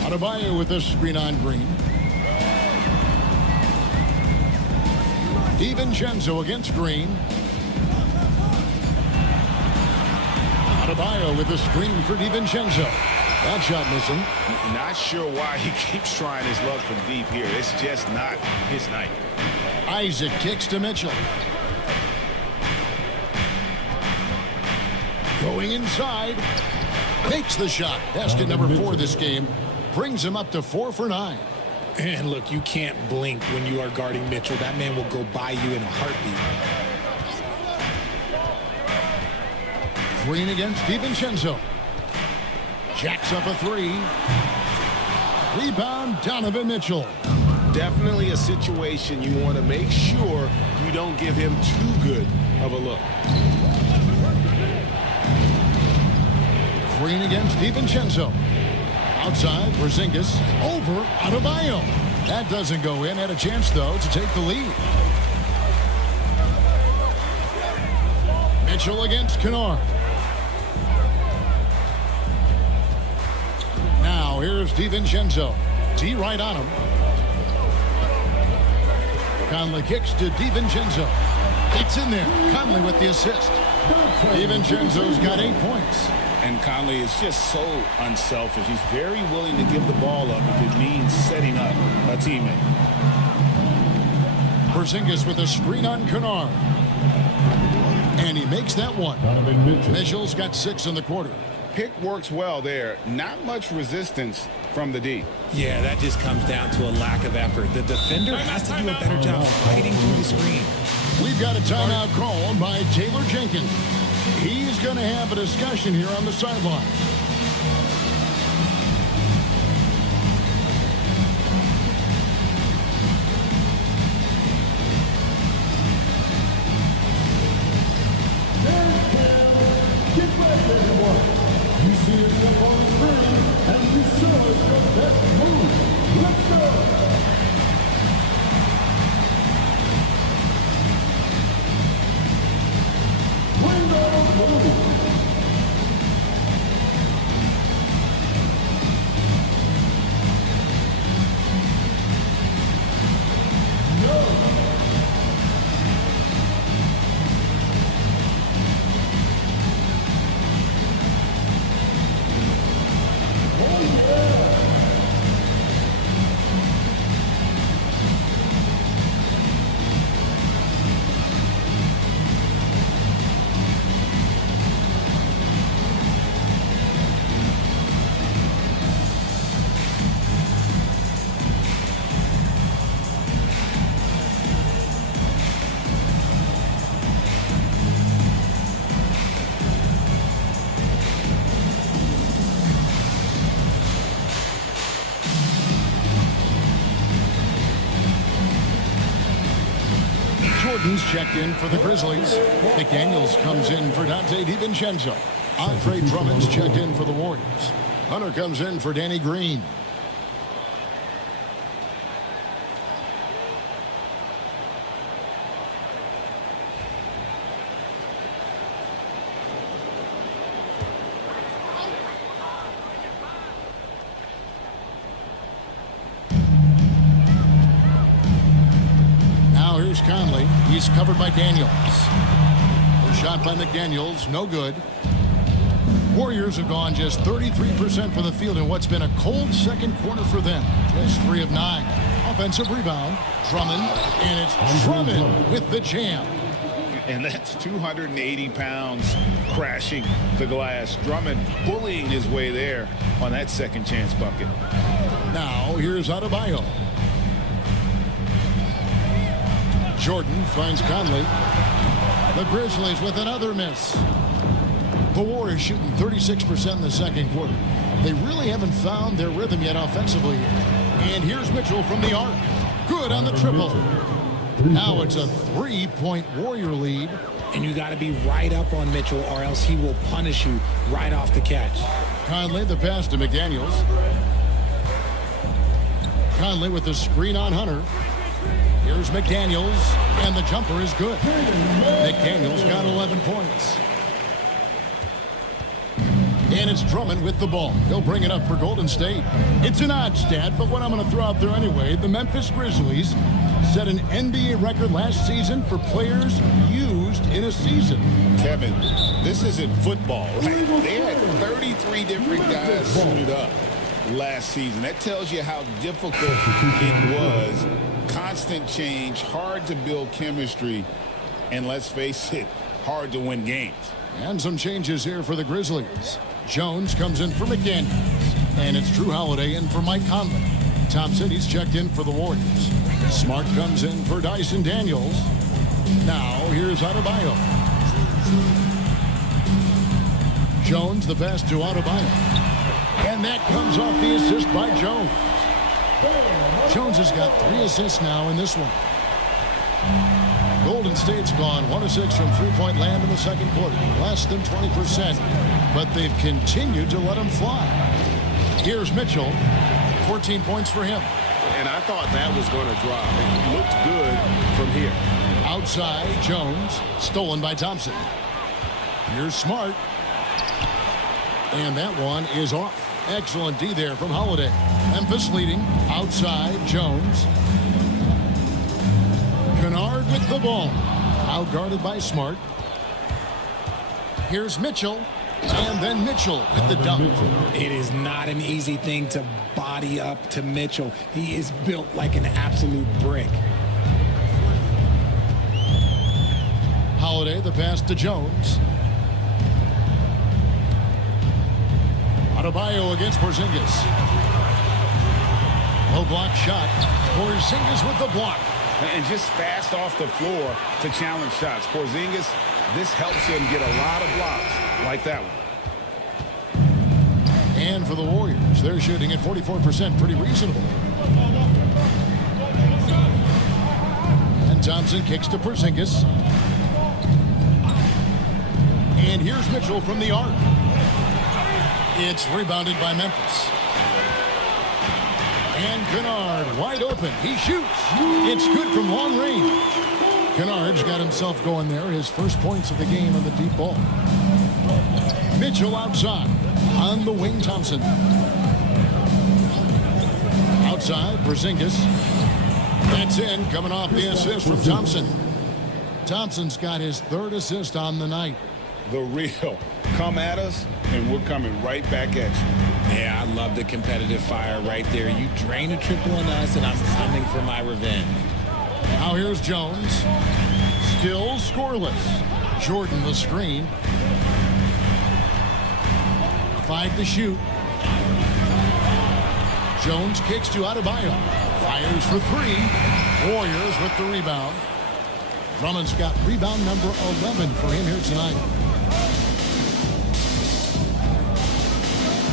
Adebayo with a screen on Green. DiVincenzo against Green. Adebayo with a screen for DiVincenzo. That shot missing. Not sure why he keeps trying his luck from deep here. It's just not his night. Isaac kicks to Mitchell. Going inside. Takes the shot. Basket number 4 this game. Brings him up to 4 for 9. And look, you can't blink when you are guarding Mitchell. That man will go by you in a heartbeat. Green against DiVincenzo. Jacks up a 3. Rebound, Donovan Mitchell. Definitely a situation you want to make sure you don't give him too good of a look. Green against DiVincenzo. Outside, Porzingis. Over, Adebayo. That doesn't go in. Had a chance, though, to take the lead. Mitchell against Kennard. Now, here's DiVincenzo. D right on him. Conley kicks to DiVincenzo. It's in there. Conley with the assist. DiVincenzo's got 8 points. And Conley is just so unselfish. He's very willing to give the ball up if it means setting up a teammate. Porzingis with a screen on Kennard. And he makes that one. Mitchell's got 6 in the quarter. Pick works well there. Not much resistance from the D. Yeah, that just comes down to a lack of effort. The defender has to do a better job fighting through the screen. We've got a timeout called by Taylor Jenkins. He's going to have a discussion here on the sideline. Get ready, everyone. You see yourself on the screen, and you show us the best move. Let's go. Jordan's checked in for the Grizzlies. McDaniels comes in for Dante DiVincenzo. Andre Drummond's checked in for the Warriors. Hunter comes in for Danny Green. Here's Conley. He's covered by Daniels. The shot by McDaniels, no good. Warriors have gone just 33% from the field in what's been a cold second quarter for them. Just 3 of 9. Offensive rebound. Drummond. And it's Drummond with the jam. And that's 280 pounds crashing the glass. Drummond bullying his way there on that second chance bucket. Now here's Adebayo. Jordan finds Conley. The Grizzlies with another miss. The Warriors shooting 36% in the second quarter. They really haven't found their rhythm yet offensively. And here's Mitchell from the arc. Good on the triple. Now it's a 3-point Warrior lead. And you got to be right up on Mitchell or else he will punish you right off the catch. Conley, the pass to McDaniels. Conley with the screen on Hunter. Here's McDaniels, and the jumper is good. McDaniels got 11 points. And it's Drummond with the ball. He'll bring it up for Golden State. It's an odd stat, but what I'm going to throw out there anyway, the Memphis Grizzlies set an NBA record last season for players used in a season. Kevin, this isn't football, right? They had 33 different guys suited up last season. That tells you how difficult it was. Constant change, hard to build chemistry, and let's face it, hard to win games. And some changes here for the Grizzlies. Jones comes in for McDaniels, and it's Drew Holiday in for Mike Conley. Thompson, he's checked in for the Warriors. Smart comes in for Dyson Daniels. Now here's Adebayo. Jones, the pass to Adebayo. And that comes off the assist by Jones. Jones has got 3 assists now in this one. Golden State's gone 1 of 6 from three-point land in the second quarter. Less than 20%, but they've continued to let him fly. Here's Mitchell. 14 points for him. And I thought that was going to drop. It looked good from here. Outside, Jones. Stolen by Thompson. Here's Smart. And that one is off. Excellent D there from Holiday. Memphis leading. Outside, Jones. Kennard with the ball. Outguarded by Smart. Here's Mitchell. And then Mitchell with the dunk. It is not an easy thing to body up to Mitchell. He is built like an absolute brick. Holiday, the pass to Jones. Adebayo against Porzingis. No block shot. Porzingis with the block. And just fast off the floor to challenge shots. Porzingis, this helps him get a lot of blocks like that one. And for the Warriors, they're shooting at 44%, pretty reasonable. And Thompson kicks to Porzingis. And here's Mitchell from the arc. It's rebounded by Memphis. And Kennard wide open. He shoots. It's good from long range. Kennard's got himself going there. His first points of the game on the deep ball. Mitchell outside. On the wing, Thompson. Outside, Porzingis. That's in, coming off the assist from Thompson. Thompson's got his 3rd assist on the night. The real. Come at us, and we're coming right back at you. Yeah, I love the competitive fire right there. You drain a triple on us, and I'm coming for my revenge. Now here's Jones. Still scoreless. Jordan the screen. 5 to shoot. Jones kicks to Adebayo. Fires for 3. Warriors with the rebound. Drummond's got rebound number 11 for him here tonight.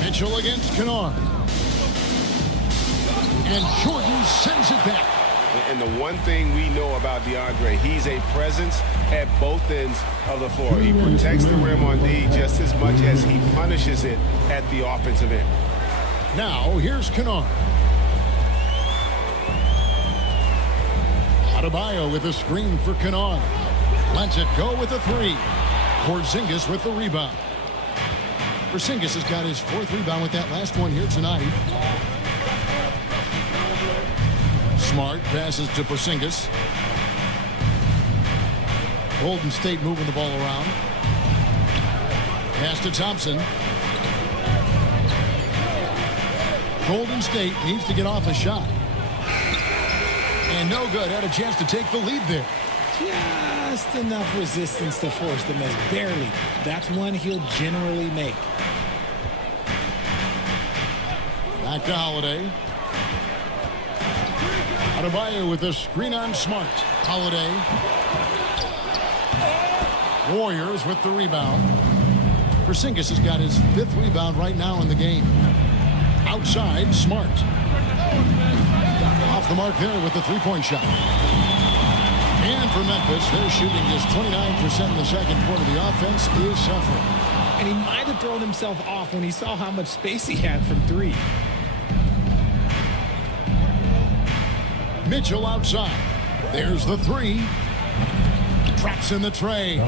Mitchell against Kennard. And Jordan sends it back. And the one thing we know about DeAndre, he's a presence at both ends of the floor. He protects the rim on D just as much as he punishes it at the offensive end. Now, here's Kennard. Adebayo with a screen for Kennard. Lets it go with a 3. Porzingis with the rebound. Porzingis has got his 4th rebound with that last one here tonight. Smart passes to Porzingis. Golden State moving the ball around. Pass to Thompson. Golden State needs to get off a shot. And no good. Had a chance to take the lead there. Just enough resistance to force the miss. Barely. That's one he'll generally make. Back to Holiday. Adebayo with a screen on Smart. Holiday. Warriors with the rebound. Porzingis has got his 5th rebound right now in the game. Outside, Smart. Off the mark there with the three-point shot. And for Memphis, they're shooting just 29% in the second quarter. The offense is suffering. And he might have thrown himself off when he saw how much space he had from 3. Mitchell outside. There's the 3. Traps in the tray.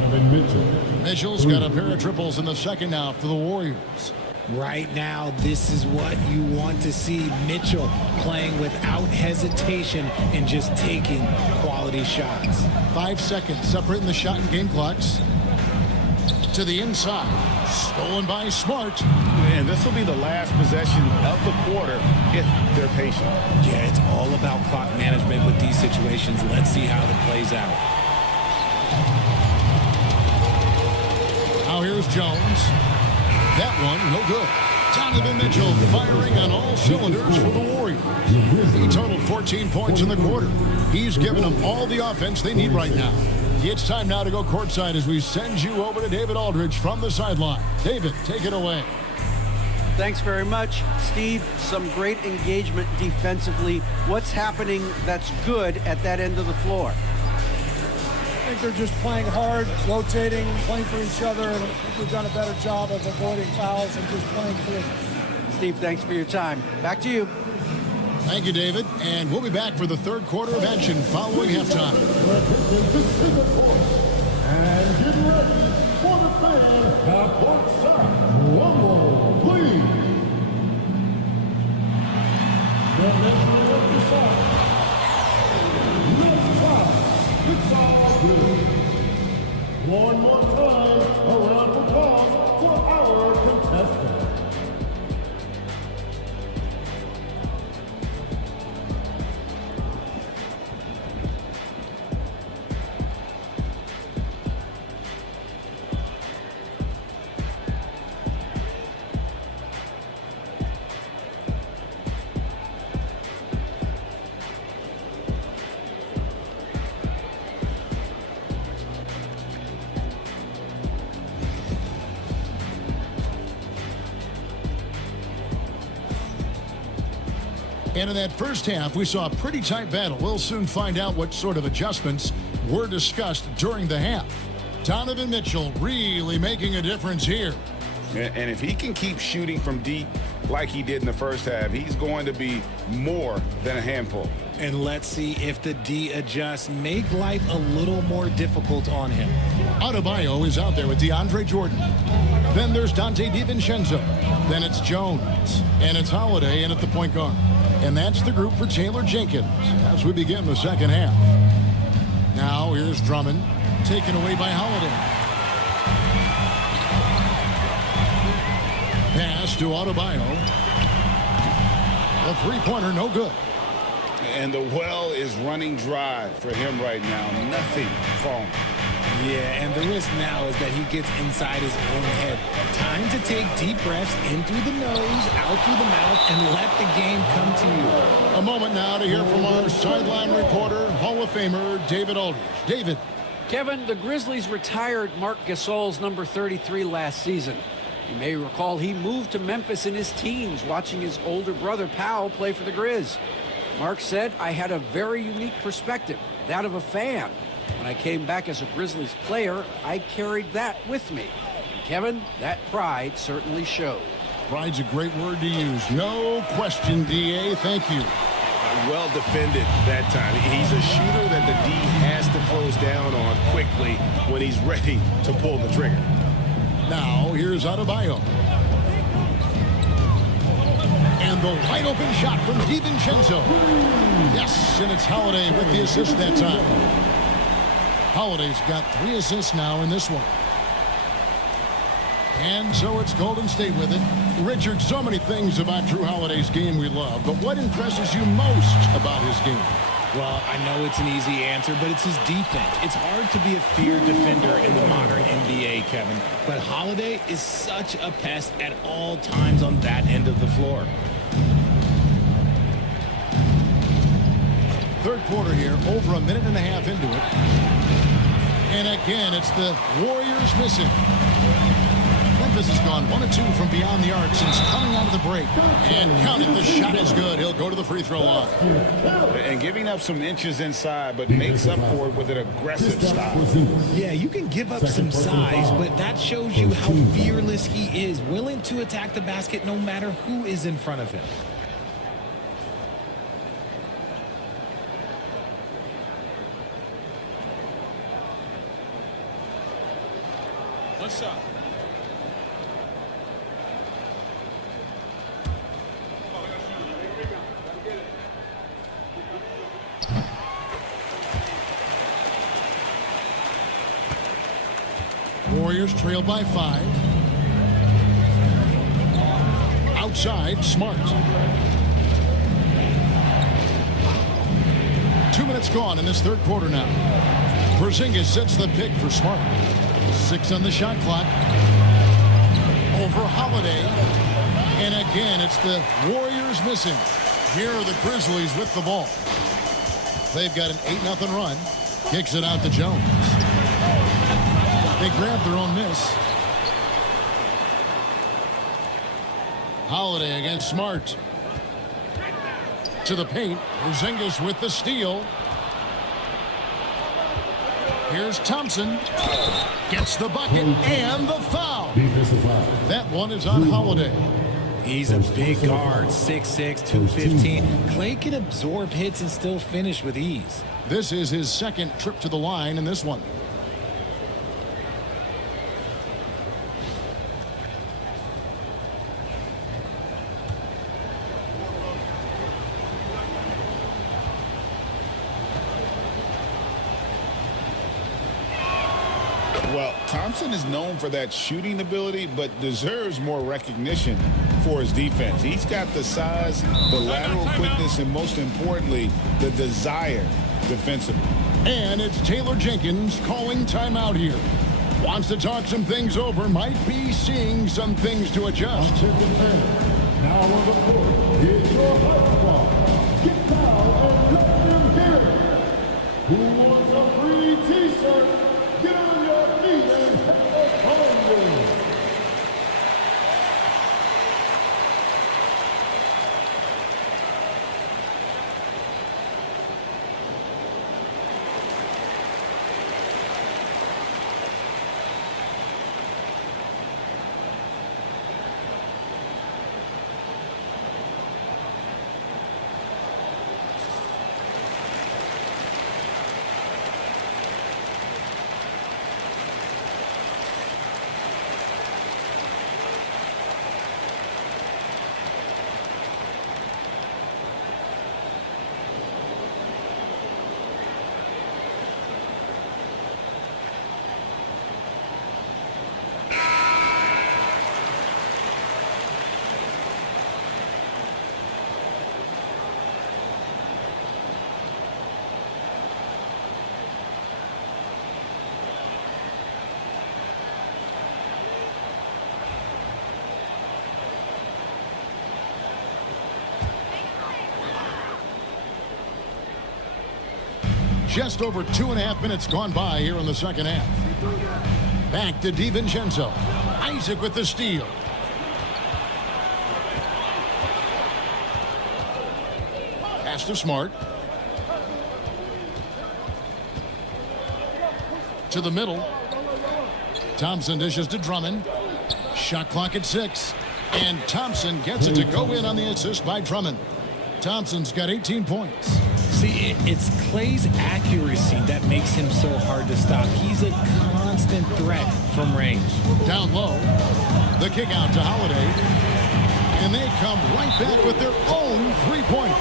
Mitchell's got a pair of triples in the second now for the Warriors. Right now, this is what you want to see. Mitchell playing without hesitation and just taking quality shots. 5 seconds separating the shot and game clocks. To the inside. Stolen by Smart. And this will be the last possession of the quarter if they're patient. Yeah, it's all about clock management with these situations. Let's see how it plays out. Now here's Jones. That one, no good. Donovan Mitchell firing on all cylinders for the Warriors. He totaled 14 points in the quarter. He's given them all the offense they need right now. It's time now to go courtside as we send you over to David Aldridge from the sideline. David, take it away. Thanks very much, Steve. Some great engagement defensively. What's happening that's good at that end of the floor? I think they're just playing hard, rotating, playing for each other, and I think we've done a better job of avoiding fouls and just playing clean. Steve, thanks for your time. Back to you. Thank you, David. And we'll be back for the third quarter of action following halftime. And get ready for the fan at courtside. Rumble, please. The measure of the side. Next time, it's all good. One more time, a round of applause for our contestants. And in that first half, we saw a pretty tight battle. We'll soon find out what sort of adjustments were discussed during the half. Donovan Mitchell really making a difference here. And if he can keep shooting from deep like he did in the first half, he's going to be more than a handful. And let's see if the D adjusts, make life a little more difficult on him. Adebayo is out there with DeAndre Jordan. Then there's Dante DiVincenzo. Then it's Jones. And it's Holiday in at the point guard. And that's the group for Taylor Jenkins as we begin the second half. Now here's Drummond, taken away by Holiday. Pass to Adebayo. The three-pointer, no good. And the well is running dry for him right now. Nothing falling. Yeah, and the risk now is that he gets inside his own head. Time to take deep breaths in through the nose, out through the mouth, and let the game come to you. A moment now to hear from our sideline reporter, Hall of Famer David Aldridge. David. Kevin, the Grizzlies retired Marc Gasol's number 33 last season. You may recall he moved to Memphis in his teens, watching his older brother Powell play for the Grizz. Mark said, I had a very unique perspective, that of a fan. When I came back as a Grizzlies player, I carried that with me. And Kevin, that pride certainly showed. Pride's a great word to use. No question, D.A. Thank you. Well defended that time. He's a shooter that the D has to close down on quickly when he's ready to pull the trigger. Now, here's Adebayo. And the wide open shot from DiVincenzo. Yes, and it's Holiday with the assist that time. Holiday's got 3 assists now in this one. And so it's Golden State with it. Richard, so many things about Drew Holiday's game we love, but what impresses you most about his game? Well, I know it's an easy answer, but it's his defense. It's hard to be a feared defender in the modern NBA, Kevin. But Holiday is such a pest at all times on that end of the floor. Third quarter here, over a minute and a half into it. And again, it's the Warriors missing. Memphis has gone 1 of 2 from beyond the arc since coming out of the break. And counting, the shot is good. He'll go to the free throw line. And giving up some inches inside, but makes up for it with an aggressive style. Yeah, you can give up some size, but that shows you how fearless he is, willing to attack the basket no matter who is in front of him. One shot. Warriors trail by 5. Outside, Smart. 2 minutes gone in this third quarter now. Porzingis sets the pick for Smart. 6 on the shot clock. Over Holiday. And again, it's the Warriors missing. Here are the Grizzlies with the ball. They've got an 8-0 run. Kicks it out to Jones. They grab their own miss. Holiday against Smart. To the paint. Porzingis with the steal. Here's Thompson. Gets the bucket and the foul. That one is on Holiday. He's a big guard, 6'6", 215. Clay can absorb hits and still finish with ease. This is his second trip to the line in this one. Well, Thompson is known for that shooting ability, but deserves more recognition for his defense. He's got the size, the lateral quickness, and most importantly, the desire defensively. And it's Taylor Jenkins calling timeout here. Wants to talk some things over, might be seeing some things to adjust. Now on the court is your high squad. Get down and let them hear it. Who wants a free t-shirt? Get on your feet and have a Just over 2.5 minutes gone by here in the second half. Back to DiVincenzo. Isaac with the steal. Pass to Smart. To the middle. Thompson dishes to Drummond. Shot clock at 6. And Thompson gets it to go in on the assist by Drummond. Thompson's got 18 points. See, it's Clay's accuracy that makes him so hard to stop. He's a constant threat from range. Down low, the kick out to Holiday. And they come right back with their own three-pointer.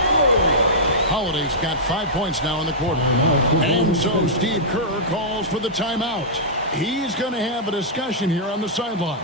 Holiday's got 5 points now in the quarter. And so Steve Kerr calls for the timeout. He's going to have a discussion here on the sideline.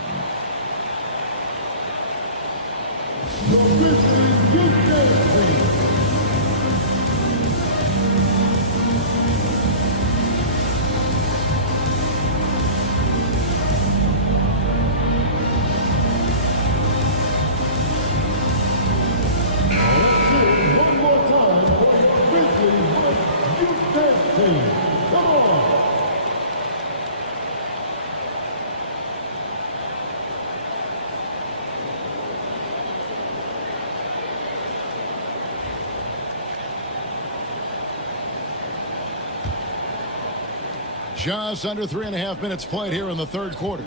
Just under 3.5 minutes played here in the third quarter.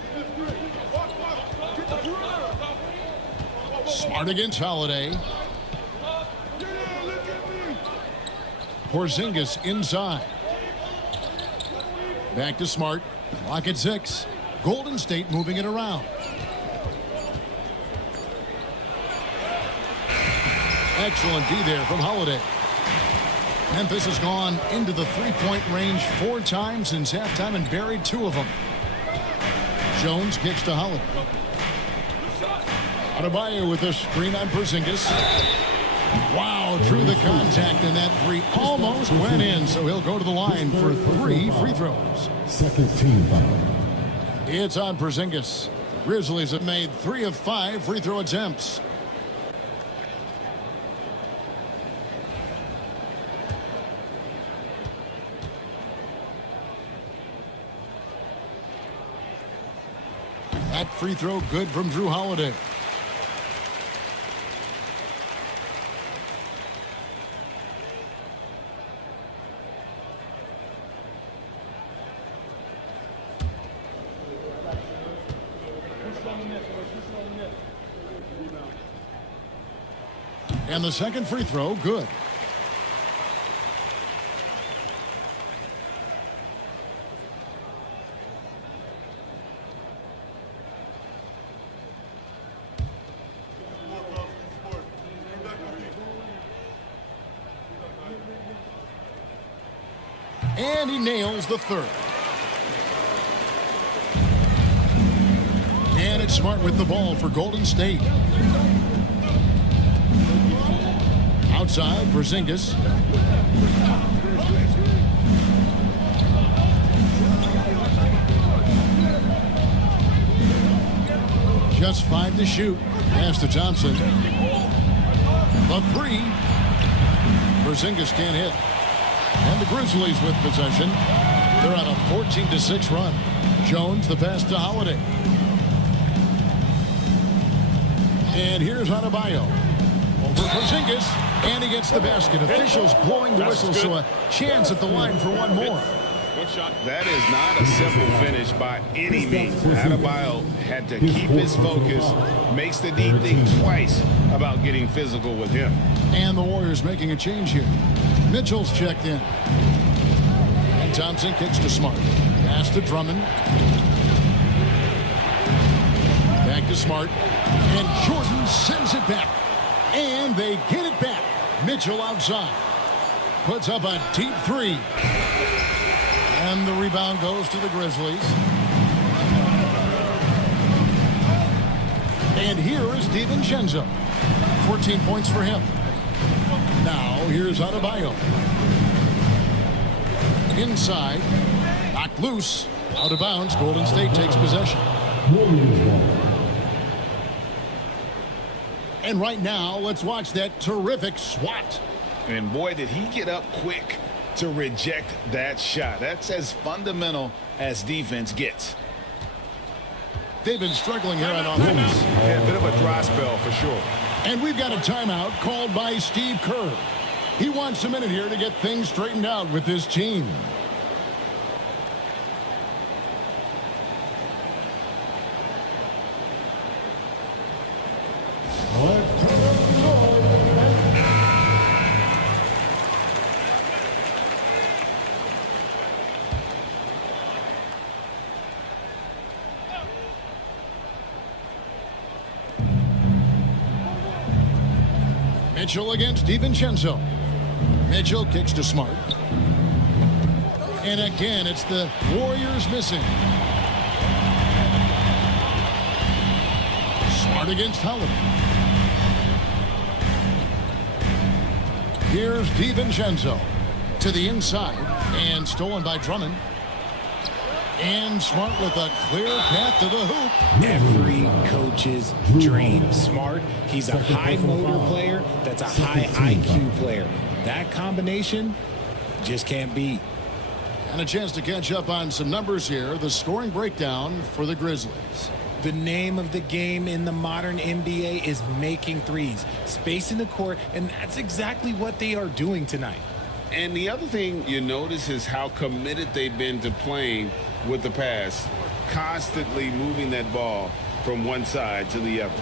Smart against Holiday. Porzingis inside. Back to Smart. Clock at 6. Golden State moving it around. Excellent D there from Holiday. Memphis has gone into the three-point range 4 times since halftime and buried 2 of them. Jones kicks to Holiday. Adebayo with a screen on Porzingis. Wow, drew the contact, and that 3 almost went in, so he'll go to the line for 3 free throws. Second team foul. It's on Porzingis. Grizzlies have made 3 of 5 free throw attempts. That free throw good from Drew Holiday. And the second free throw, good. And he nails the third. And it's Smart with the ball for Golden State. Outside, Porzingis. Just 5 to shoot. Pass to Thompson. The 3. Porzingis can't hit. And the Grizzlies with possession. They're on a 14-6 run. Jones, the pass to Holiday. And here's Adebayo. Over Porzingis. And he gets the basket. Officials blowing the whistle, so a chance at the line for one more. That is not a simple finish by any means. Adebayo had to keep his focus. Makes the D think twice about getting physical with him. And the Warriors making a change here. Mitchell's checked in. And Thompson kicks to Smart. Pass to Drummond. Back to Smart. And Jordan sends it back. And they get it back. Mitchell outside. Puts up a deep 3. And the rebound goes to the Grizzlies. And here is DiVincenzo. 14 points for him. Now here's Adebayo. Inside. Knocked loose. Out of bounds. Golden State takes possession. And right now, let's watch that terrific swat. And boy, did he get up quick to reject that shot. That's as fundamental as defense gets. They've been struggling here on offense. Yeah, a bit of a dry spell for sure. And we've got a timeout called by Steve Kerr. He wants a minute here to get things straightened out with his team. Mitchell against DiVincenzo. Mitchell kicks to Smart. And again, it's the Warriors missing. Smart against Holiday. Here's DiVincenzo to the inside. And stolen by Drummond. And Smart with a clear path to the hoop. Every coach's dream. Smart. He's a high motor player. That's a high IQ player. That combination just can't beat. And a chance to catch up on some numbers here. The scoring breakdown for the Grizzlies. The name of the game in the modern NBA is making threes, spacing the court, and that's exactly what they are doing tonight. And the other thing you notice is how committed they've been to playing with the pass, constantly moving that ball from one side to the other.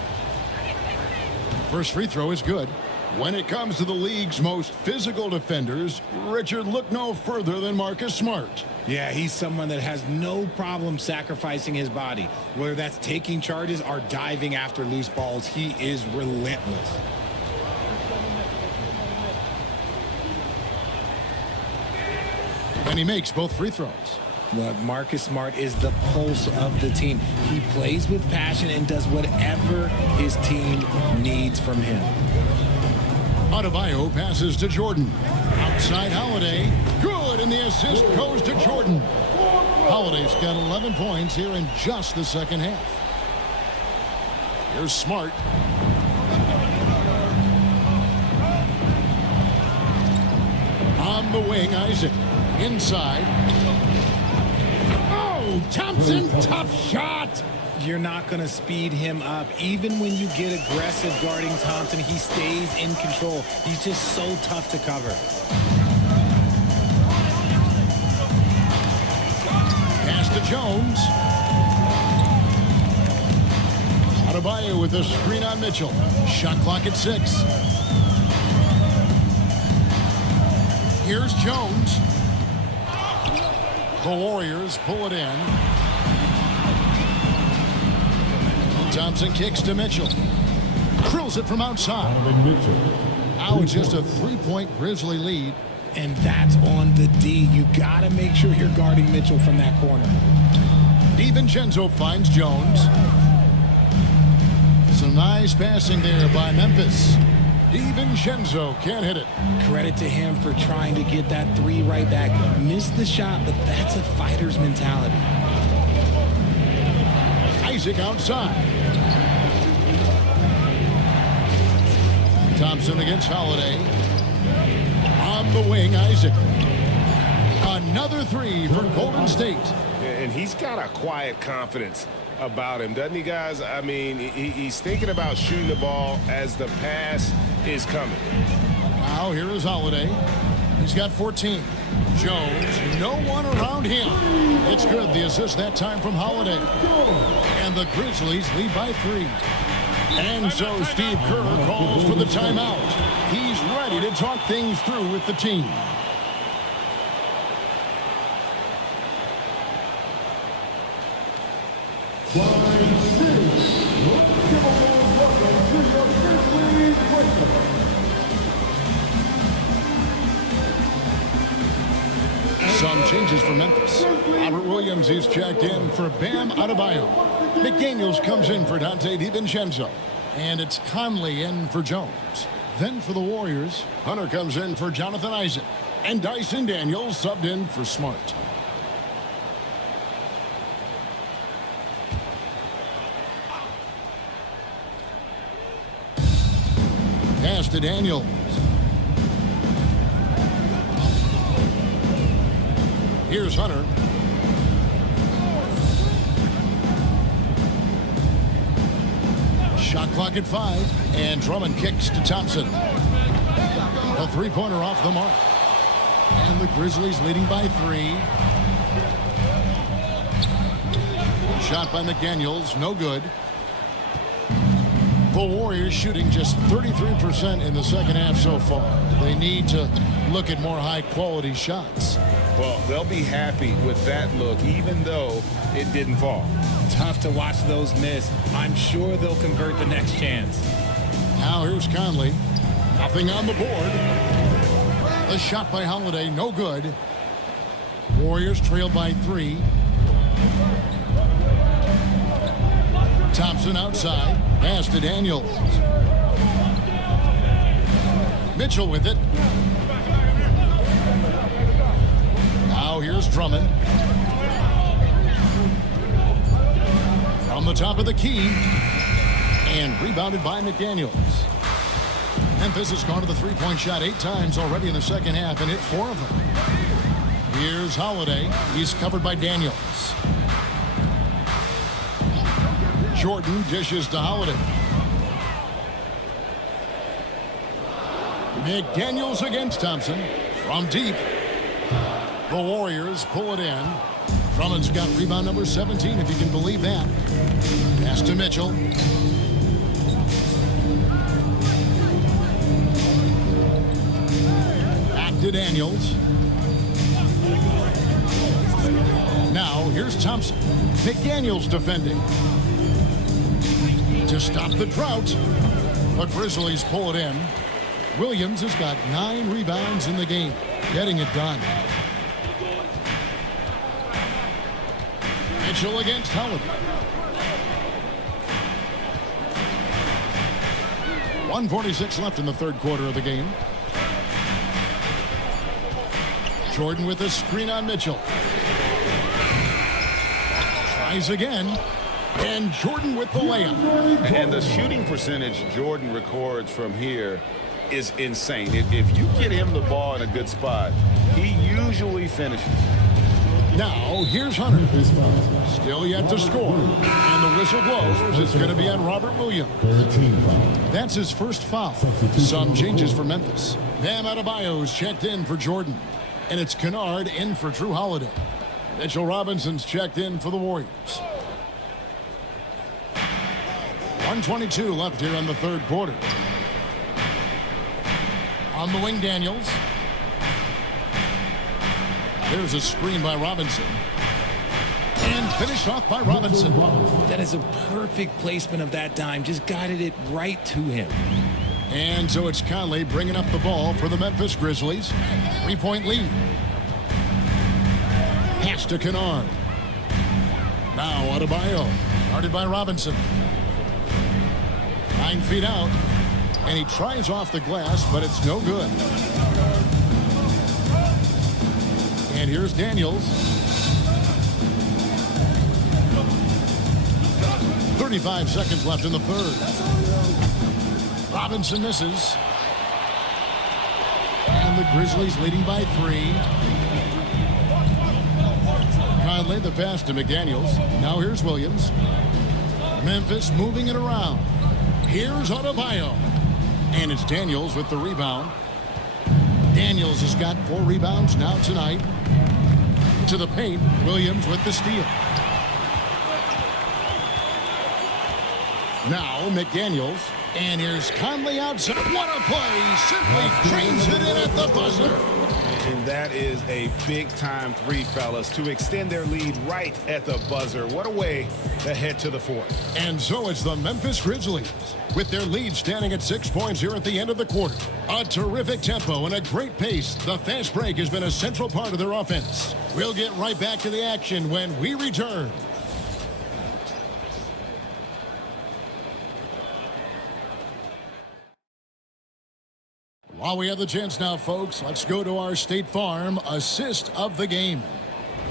First free throw is good. When it comes to the league's most physical defenders, Richard, look no further than Marcus Smart. Yeah, he's someone that has no problem sacrificing his body. Whether that's taking charges or diving after loose balls, he is relentless. And he makes both free throws. Look, Marcus Smart is the pulse of the team. He plays with passion and does whatever his team needs from him. Adebayo passes to Jordan. Outside Holiday. Good, and the assist goes to Jordan. Holiday's got 11 points here in just the second half. Here's Smart. On the wing, Isaac. Inside. Oh, Thompson, tough shot. You're not going to speed him up. Even when you get aggressive guarding Thompson, he stays in control. He's just so tough to cover. Pass to Jones. Adebayo with a screen on Mitchell. Shot clock at 6. Here's Jones. The Warriors pull it in. Thompson kicks to Mitchell. Drills it from outside. Now it's just a 3-point Grizzly lead. And that's on the D. You got to make sure you're guarding Mitchell from that corner. DiVincenzo finds Jones. Some nice passing there by Memphis. DiVincenzo can't hit it. Credit to him for trying to get that 3 right back. Missed the shot, but that's a fighter's mentality. Isaac outside. Thompson against Holiday. On the wing, Isaac. Another 3 for Golden State. And he's got a quiet confidence about him, doesn't he, guys? I mean, he's thinking about shooting the ball as the pass is coming. Now here is Holiday. He's got 14. Jones, no one around him. It's good, the assist that time from Holiday. And the Grizzlies lead by 3. And so Steve Kerr calls for the timeout. He's ready to talk things through with the team. Some changes for Memphis. Robert Williams is checked in for Bam Adebayo. McDaniels comes in for Dante DiVincenzo. And it's Conley in for Jones. Then for the Warriors, Hunter comes in for Jonathan Isaac. And Dyson Daniels subbed in for Smart. Pass to Daniels. Here's Hunter. Shot clock at 5. And Drummond kicks to Thompson. A 3-pointer off the mark. And the Grizzlies leading by 3. Shot by McDaniels, no good. The Warriors shooting just 33% in the second half so far. They need to look at more high-quality shots. Well, they'll be happy with that look, even though it didn't fall. Tough to watch those miss. I'm sure they'll convert the next chance. Now here's Conley. Nothing on the board. The shot by Holiday, no good. Warriors trail by 3. Thompson outside. Pass to Daniels. Mitchell with it. Now here's Drummond. From the top of the key. And rebounded by McDaniels. Memphis has gone to the 3-point shot 8 times already in the second half and hit 4 of them. Here's Holiday. He's covered by Daniels. Jordan dishes to Holiday. McDaniels against Thompson. From deep. The Warriors pull it in. Drummond's got rebound number 17, if you can believe that. Pass to Mitchell. Back to Daniels. Now, here's Thompson. McDaniels defending. To stop the drought. The Grizzlies pull it in. Williams has got 9 rebounds in the game. Getting it done. Mitchell against Howard. 1:46 left in the third quarter of the game. Jordan with a screen on Mitchell. Tries again. And Jordan with the layup. And the shooting percentage Jordan records from here is insane. If you get him the ball in a good spot, he usually finishes. Now, here's Hunter. Still yet to score. And the whistle blows. It's going to be on Robert Williams. That's his first foul. Some changes for Memphis. Bam Adebayo's checked in for Jordan. And it's Kennard in for Drew Holiday. Mitchell Robinson's checked in for the Warriors. 1:22 left here in the third quarter. On the wing, Daniels. There's a screen by Robinson. And finished off by Robinson. That is a perfect placement of that dime. Just guided it right to him. And so it's Conley bringing up the ball for the Memphis Grizzlies. 3-point lead. Pass to Kennard. Now Adebayo. Guarded by Robinson. 9 feet out. And he tries off the glass, but it's no good. And here's Daniels. 35 seconds left in the third. Robinson misses. And the Grizzlies leading by 3. Conley the pass to McDaniels. Now here's Williams. Memphis moving it around. Here's Adebayo. And it's Daniels with the rebound. Daniels has got 4 rebounds now tonight. To the paint, Williams with the steal. Now McDaniels. And here's Conley outside. What a play. Simply trains it in at the buzzer. And that is a big-time 3, fellas, to extend their lead right at the buzzer. What a way to head to the fourth. And so it's the Memphis Grizzlies, with their lead standing at 6 points here at the end of the quarter. A terrific tempo and a great pace. The fast break has been a central part of their offense. We'll get right back to the action when we return. While we have the chance now, folks, let's go to our State Farm assist of the game.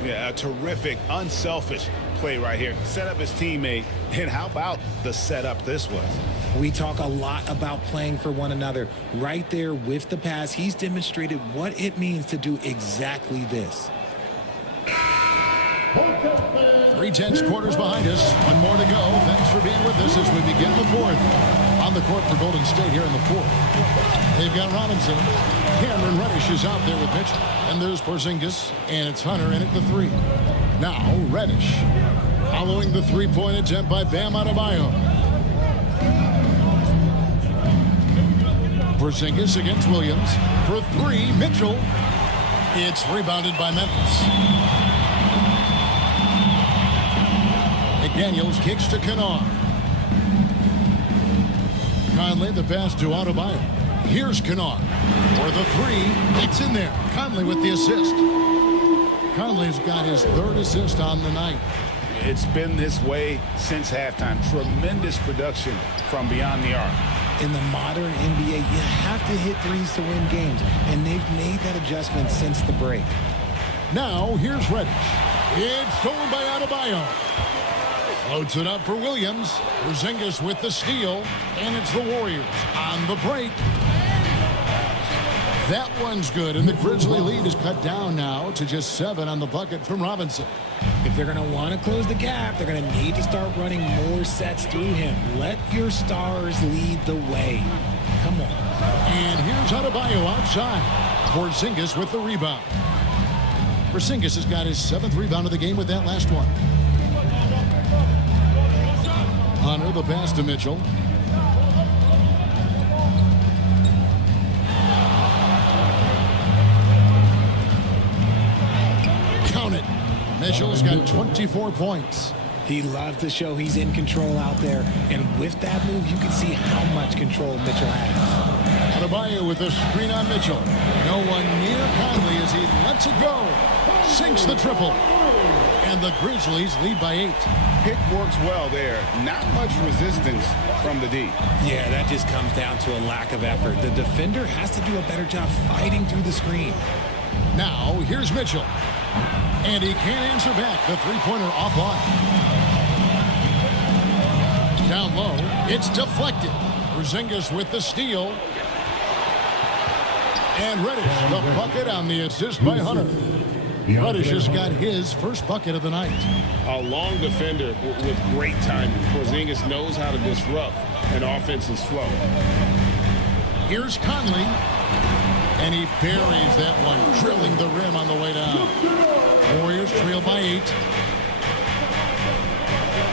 Yeah, a terrific, unselfish play right here. Set up his teammate. And how about the setup this was? We talk a lot about playing for one another. Right there with the pass, he's demonstrated what it means to do exactly this. 3/10 quarters behind us. One more to go. Thanks for being with us as we begin the fourth. On the court for Golden State here in the fourth. They've got Robinson. Cameron Reddish is out there with Mitchell. And there's Porzingis. And it's Hunter in at the 3. Now Reddish. Following the 3-point attempt by Bam Adebayo. Porzingis against Williams. For 3, Mitchell. It's rebounded by Memphis. McDaniels kicks to Kennard. Conley the pass to Adebayo. Here's Kennard. For the 3. It's in there. Conley with the assist. Conley's got his 3rd assist on the night. It's been this way since halftime. Tremendous production from beyond the arc. In the modern NBA, you have to hit threes to win games, and they've made that adjustment since the break. Now, here's Reddish. It's stolen by Adebayo. Floats it up for Williams. Porzingis with the steal, and it's the Warriors on the break. That one's good, and the Grizzly lead is cut down now to just 7 on the bucket from Robinson. If they're going to want to close the gap, they're going to need to start running more sets through him. Let your stars lead the way. Come on. And here's Adebayo outside. Porzingis with the rebound. Porzingis has got his 7th rebound of the game with that last one. Hunter, the pass to Mitchell. Count it. Mitchell's got 24 points. He loves to show he's in control out there. And with that move, you can see how much control Mitchell has. Adebayo with the screen on Mitchell. No one near Conley as he lets it go. Sinks the triple. And the Grizzlies lead by 8. Pick works well there. Not much resistance from the D. Yeah, that just comes down to a lack of effort. The defender has to do a better job fighting through the screen. Now, here's Mitchell. And he can't answer back. The three-pointer offline. Down low, it's deflected. Porzingis with the steal. And Reddish, the bucket on the assist by Hunter. Reddish has got his first bucket of the night. A long defender with great timing. Porzingis knows how to disrupt an offense's flow. Here's Conley. And he buries that one, drilling the rim on the way down. Warriors trail by 8.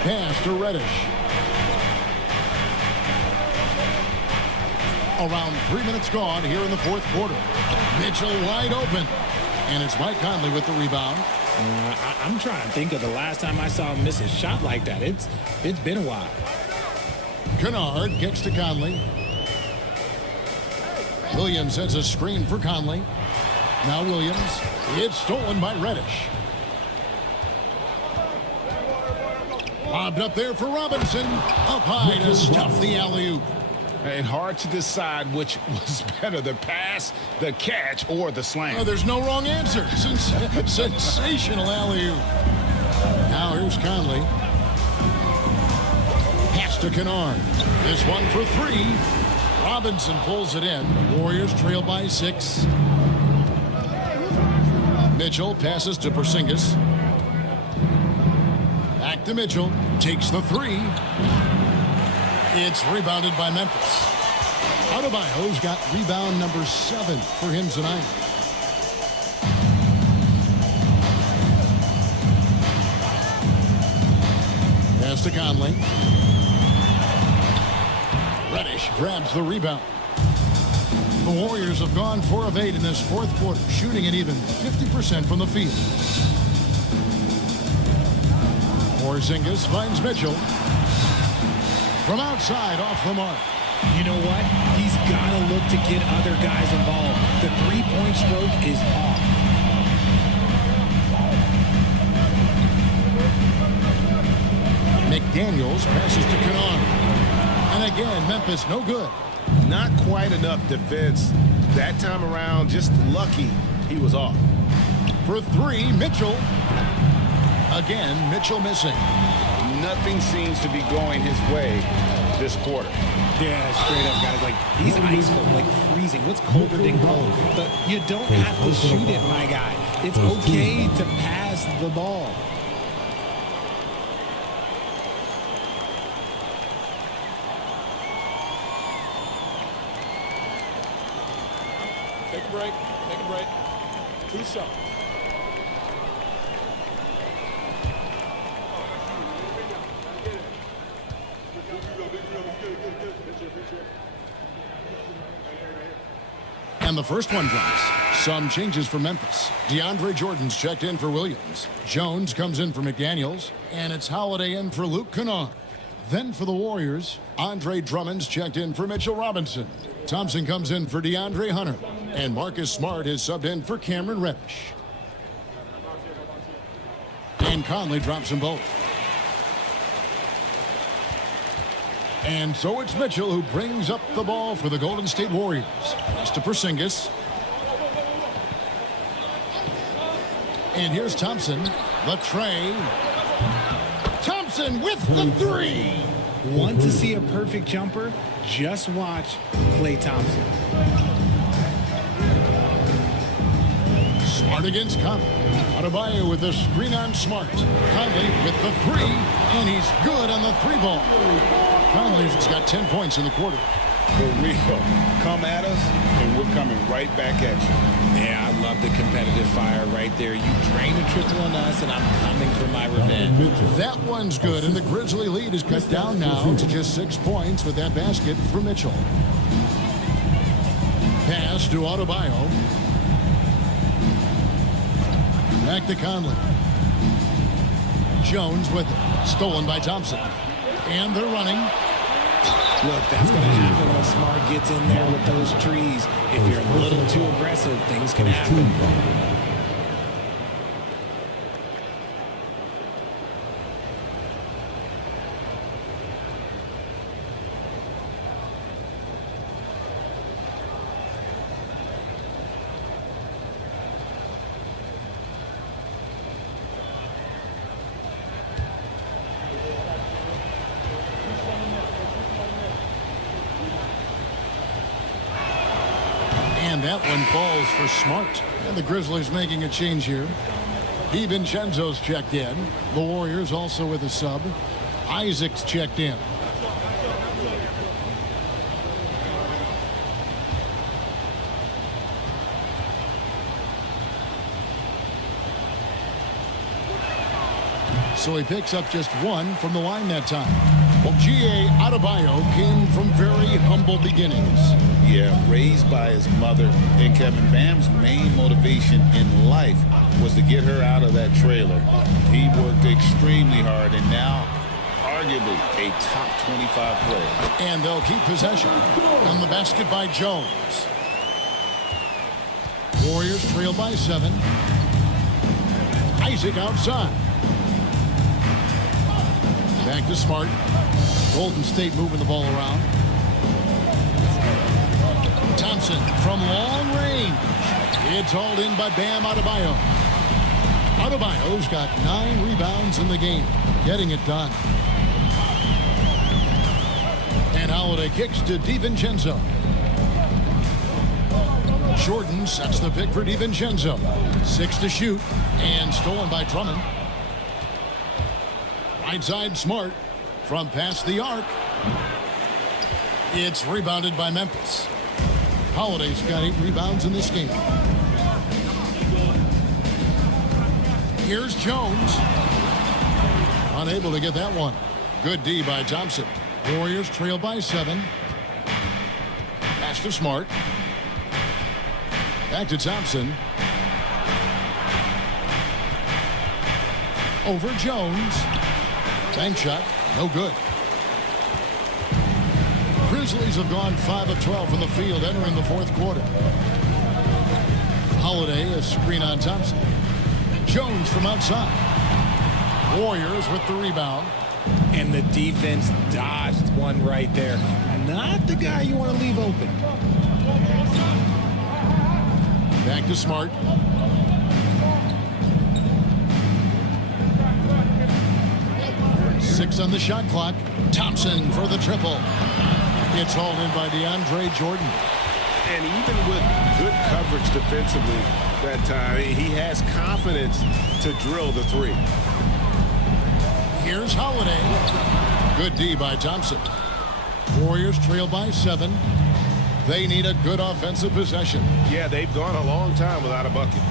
Pass to Reddish. Around 3 minutes gone here in the fourth quarter. Mitchell wide open. And it's Mike Conley with the rebound. I'm trying to think of the last time I saw him miss a shot like that. It's been a while. Kennard gets to Conley. Williams sends a screen for Conley. Now Williams. It's stolen by Reddish. Lobbed up there for Robinson. Up high to stuff the alley-oop. And hard to decide which was better, the pass, the catch, or the slam. Oh, there's no wrong answer. Sensational alley-oop. Now here's Conley. Pass to Kennard. This one for 3. Robinson pulls it in. Warriors trail by 6. Mitchell passes to Porzingis. Back to Mitchell. Takes the 3. It's rebounded by Memphis. Adebayo's got rebound number 7 for him tonight. Pass to Conley. Reddish grabs the rebound. The Warriors have gone 4 of 8 in this fourth quarter, shooting at even 50% from the field. Porzingis finds Mitchell. From outside, off the mark. You know what? He's got to look to get other guys involved. The three-point stroke is off. McDaniels passes to Kennard. And again, Memphis no good. Not quite enough defense. That time around, just lucky he was off. For 3, Mitchell. Again, Mitchell missing. Nothing seems to be going his way this quarter. Yeah, straight up, guys. Like, he's ice cold, like freezing. What's colder than cold? But you don't have to shoot it, my guy. It's okay to pass the ball. Take a break. Take a break. 2 shots. And the first one drops. Some changes for Memphis. DeAndre Jordan's checked in for Williams. Jones comes in for McDaniels. And it's Holiday in for Luke Kennard. Then for the Warriors, Andre Drummond's checked in for Mitchell Robinson. Thompson comes in for DeAndre Hunter. And Marcus Smart is subbed in for Cameron Reddish. And Conley drops them both. And so it's Mitchell who brings up the ball for the Golden State Warriors. Pass to Porzingis. And here's Thompson. The tray. Thompson with the 3. Want to see a perfect jumper? Just watch Klay Thompson. Smart against Conley. Adebayo with the screen on Smart. Conley with the three, and he's good on the three ball. Conley's got 10 points in the quarter. For real. Come at us, and we're coming right back at you. Yeah, I love the competitive fire right there. You drain a triple on us, and I'm coming for my revenge. That one's good, and the Grizzly lead is cut down now to just 6 points with that basket for Mitchell. Pass to Adebayo. Back to Conley. Jones with it. Stolen by Thompson. And they're running. Look, that's going to happen when Smart gets in there with those trees. If you're a little too aggressive, things can happen. And that one falls for Smart. And the Grizzlies making a change here. DiVincenzo's checked in. The Warriors also with a sub. Isaac's checked in. So he picks up just one from the line that time. Well, G.A. Adebayo came from very humble beginnings. Yeah, raised by his mother. And Kevin, Bam's main motivation in life was to get her out of that trailer. He worked extremely hard, and now arguably a top 25 player. And they'll keep possession. On the basket by Jones. Warriors trail by 7. Isaac outside. Back to Smart. Golden State moving the ball around. Thompson from long range. It's hauled in by Bam Adebayo. Adebayo's got 9 rebounds in the game. Getting it done. And Holiday kicks to DiVincenzo. Jordan sets the pick for DiVincenzo. 6 to shoot. And stolen by Drummond. Right side Smart from past the arc. It's rebounded by Memphis. Holiday's got 8 rebounds in this game. Here's Jones. Unable to get that one. Good D by Thompson. Warriors trail by 7. Pass to Smart. Back to Thompson. Over Jones. Bank shot, no good. Grizzlies have gone 5 of 12 from the field entering the 4th quarter. Holiday, a screen on Thompson. Jones from outside. Warriors with the rebound. And the defense dodged one right there. Not the guy you want to leave open. Back to Smart. Six on the shot clock. Thompson for the triple. It's hauled in by DeAndre Jordan. And even with good coverage defensively that time, he has confidence to drill the 3. Here's Holiday. Good D by Thompson. Warriors trail by 7. They need a good offensive possession. Yeah, they've gone a long time without a bucket.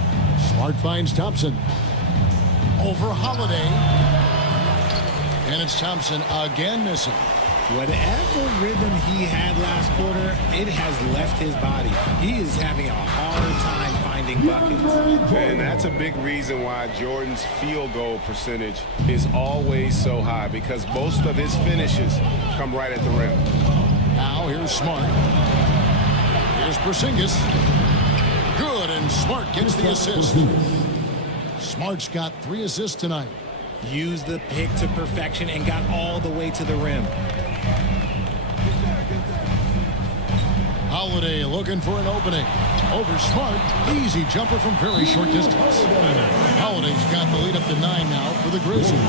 Smart finds Thompson. Over Holiday. And it's Thompson again missing. Whatever rhythm he had last quarter, it has left his body. He is having a hard time finding buckets. And that's a big reason why Jordan's field goal percentage is always so high, because most of his finishes come right at the rim. Now here's Smart. Here's Porzingis. Good, and Smart gets the assist. Smart's got 3 assists tonight. Used the pick to perfection and got all the way to the rim. Holiday looking for an opening. Over Smart. Easy jumper from very short distance. Holiday's got the lead up to 9 now for the Grizzlies.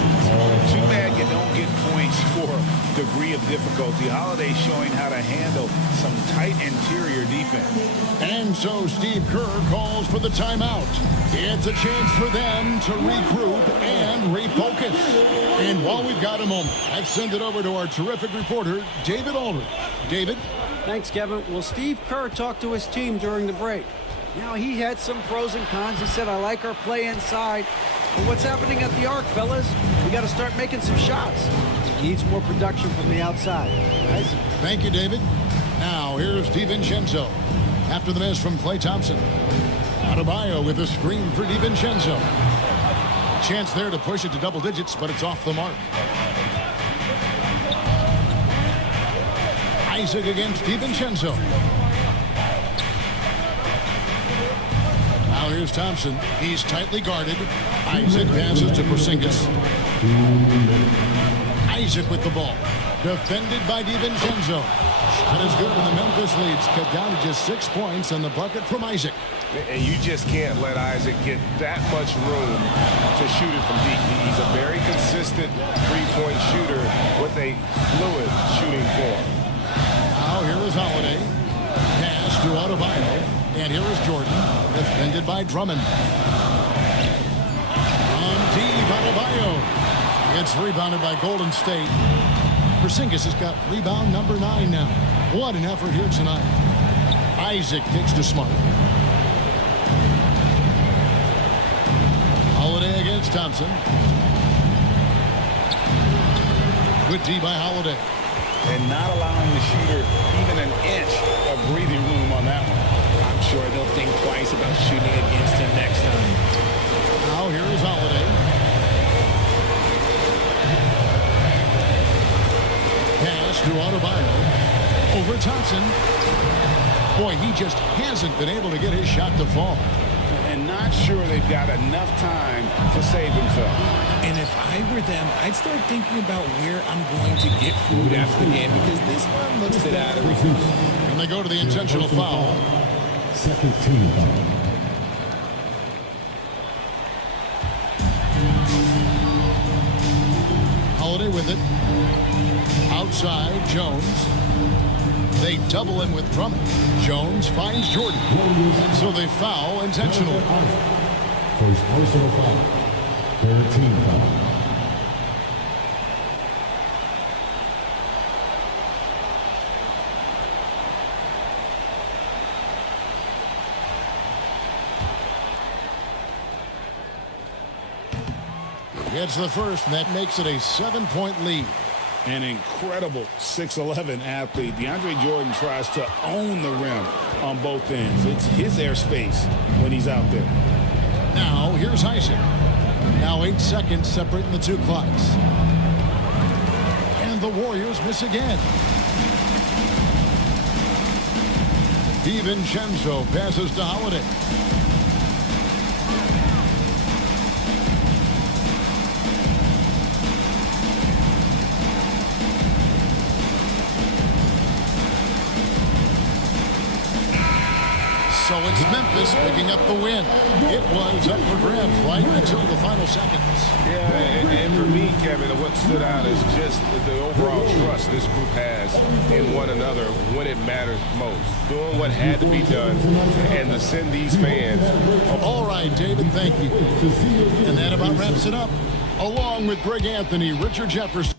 Too bad you don't get points for degree of difficulty. Holiday showing how to handle some tight interior defense. And so Steve Kerr calls for the timeout. It's a chance for them to regroup and refocus. And while we've got a moment, let's send it over to our terrific reporter, David Aldridge. David? Thanks, Kevin. Well, Steve Kerr talked to his team during the break. Now, he had some pros and cons. He said, I like our play inside. But what's happening at the arc, fellas? We got to start making some shots. He needs more production from the outside. Guys? Thank you, David. Now, here's DiVincenzo. After the miss from Klay Thompson. Adebayo with a screen for DiVincenzo. A chance there to push it to double digits, but it's off the mark. Isaac against DiVincenzo. Now here's Thompson. He's tightly guarded. Isaac passes to Porzingis. Isaac with the ball. Defended by DiVincenzo. Shot is good, and the Memphis leads cut down to just 6 points on the bucket from Isaac. And you just can't let Isaac get that much room to shoot it from deep. He's a very consistent three-point shooter with a fluid shooting form. Now here is Holiday. Pass to Adebayo. And here is Jordan. Defended by Drummond. On deep, Adebayo. It's rebounded by Golden State. Porzingis has got rebound number 9 now. What an effort here tonight. Isaac kicks to Smart. Holiday against Thompson. Good D by Holiday. And not allowing the shooter even an inch of breathing room on that one. I'm sure they'll think twice about shooting against him next time. Now here is Holiday. Pass to Adebayo. Over Thompson. Boy, he just hasn't been able to get his shot to fall. And not sure they've got enough time to save themselves. And if I were them, I'd start thinking about where I'm going to get food after the game, because this one looks a bit out of reach. And they go to the intentional foul. Second team foul. Holiday with it. Outside, Jones. They double him with Drummond. Jones finds Jordan. And so they foul intentionally. First personal foul. Third team foul. Gets the first, and that makes it a 7-point lead. An incredible 6'11" athlete. DeAndre Jordan tries to own the rim on both ends. It's his airspace when he's out there. Now, here's Isaac. Now 8 seconds separating the two clocks. And the Warriors miss again. DiVincenzo passes to Holiday. So it's Memphis picking up the win. It was up for grabs right until the final seconds. Yeah, and for me, Kevin, what stood out is just the overall trust this group has in one another when it matters most. Doing what had to be done and to send these fans. All right, David, thank you. And that about wraps it up. Along with Greg Anthony, Richard Jefferson.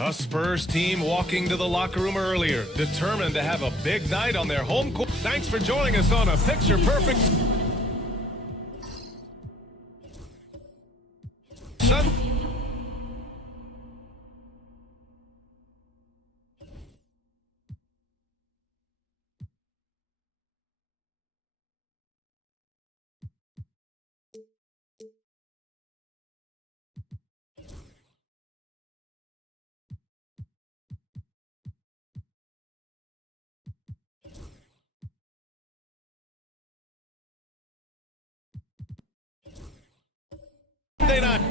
A Spurs team walking to the locker room earlier, determined to have a big night on their home court. Thanks for joining us on a picture-perfect Sunday. Night.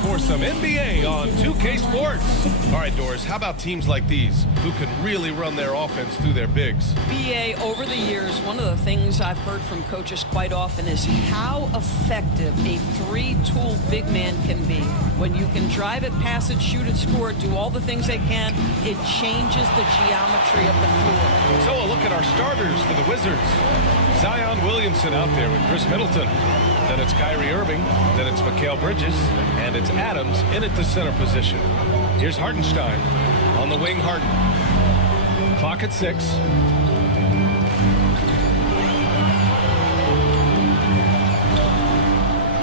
For some NBA on 2K Sports. All right, Doris, how about teams like these who can really run their offense through their bigs? BA, over the years, one of the things I've heard from coaches quite often is how effective a three-tool big man can be. When you can drive it, pass it, shoot it, score it, do all the things they can, it changes the geometry of the floor. So a look at our starters for the Wizards. Zion Williamson out there with Chris Middleton. Then it's Kyrie Irving, then it's Mikal Bridges, and it's Adams in at the center position. Here's Hartenstein on the wing. Harden. Clock at 6.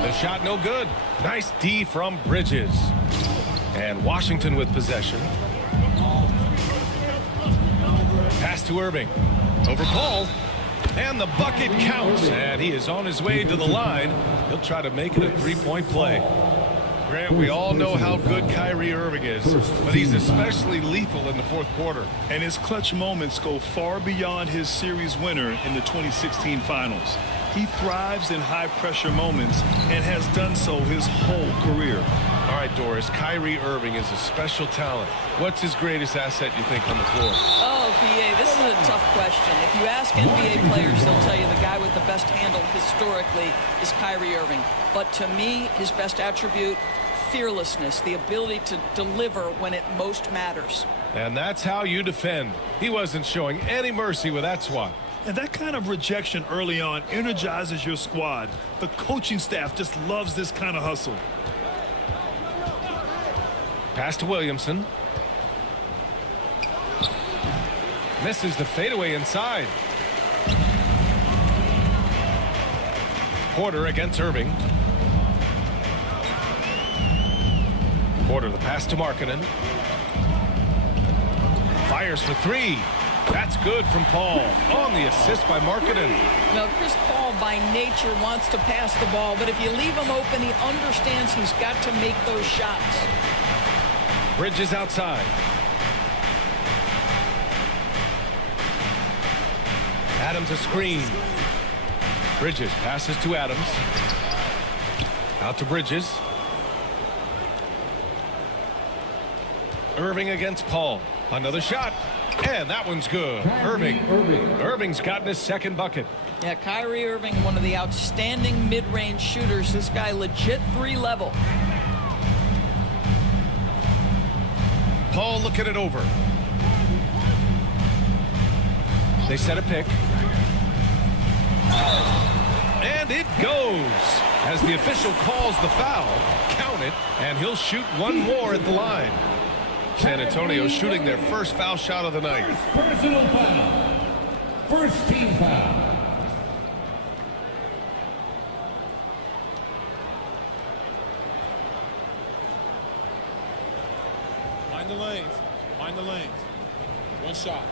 The shot no good. Nice D from Bridges. And Washington with possession. Pass to Irving. Over Paul. And the bucket counts, and he is on his way to the line. He'll try to make it a three-point play. Grant, we all know how good Kyrie Irving is, but he's especially lethal in the fourth quarter. And his clutch moments go far beyond his series winner in the 2016 finals. He thrives in high-pressure moments and has done so his whole career. All right, Doris, Kyrie Irving is a special talent. What's his greatest asset, you think, on the floor? Oh, PA, this is a tough question. If you ask NBA players, they'll tell you the guy with the best handle historically is Kyrie Irving. But to me, his best attribute, fearlessness, the ability to deliver when it most matters. And that's how you defend. He wasn't showing any mercy with that swat. And that kind of rejection early on energizes your squad. The coaching staff just loves this kind of hustle. Pass to Williamson. Misses the fadeaway inside. Porter against Irving. Porter, the pass to Markkanen. Fires for three. That's good from Paul. On the assist by Markkanen. Now, Chris Paul by nature wants to pass the ball, but if you leave him open, he understands he's got to make those shots. Bridges outside. Adams a screen. Bridges passes to Adams. Out to Bridges. Irving against Paul. Another shot. And that one's good. Irving's gotten his second bucket. Yeah, Kyrie Irving, one of the outstanding mid-range shooters. This guy legit 3-level. Paul looking it over. They set a pick. And it goes. As the official calls the foul, count it, and he'll shoot one more at the line. San Antonio shooting their first foul shot of the night. Personal foul. First team foul. Mind the lanes. Mind the lanes. One shot.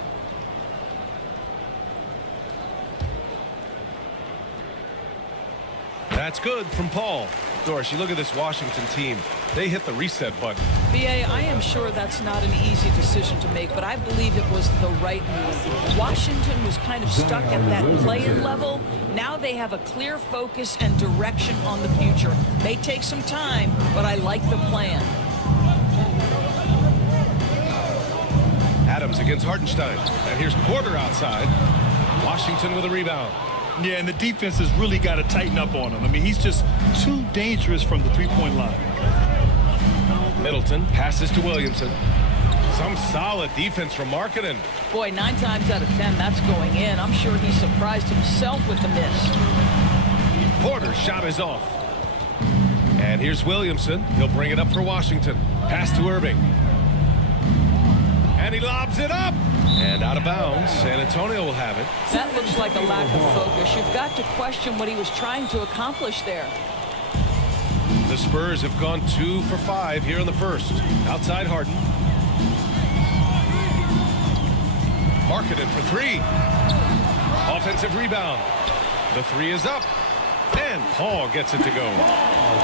That's good from Paul. Doris, you look at this Washington team. They hit the reset button. BA, I am sure that's not an easy decision to make, but I believe it was the right move. Washington was kind of stuck at that play-in level. Now they have a clear focus and direction on the future. May take some time, but I like the plan. Adams against Hartenstein. And here's Porter outside. Washington with a rebound. Yeah, and the defense has really got to tighten up on him. I mean, he's just too dangerous from the three-point line. Middleton passes to Williamson. Some solid defense from Markkanen. Boy, 9 times out of 10, that's going in. I'm sure he surprised himself with the miss. Porter's shot is off. And here's Williamson. He'll bring it up for Washington. Pass to Irving. And he lobs it up. And out of bounds. San Antonio will have it. That looks like a lack of focus. You've got to question what he was trying to accomplish there. The Spurs have gone 2 for 5 here in the first. Outside Harden. Markkanen for 3. Offensive rebound. The 3 is up. And Paul gets it to go.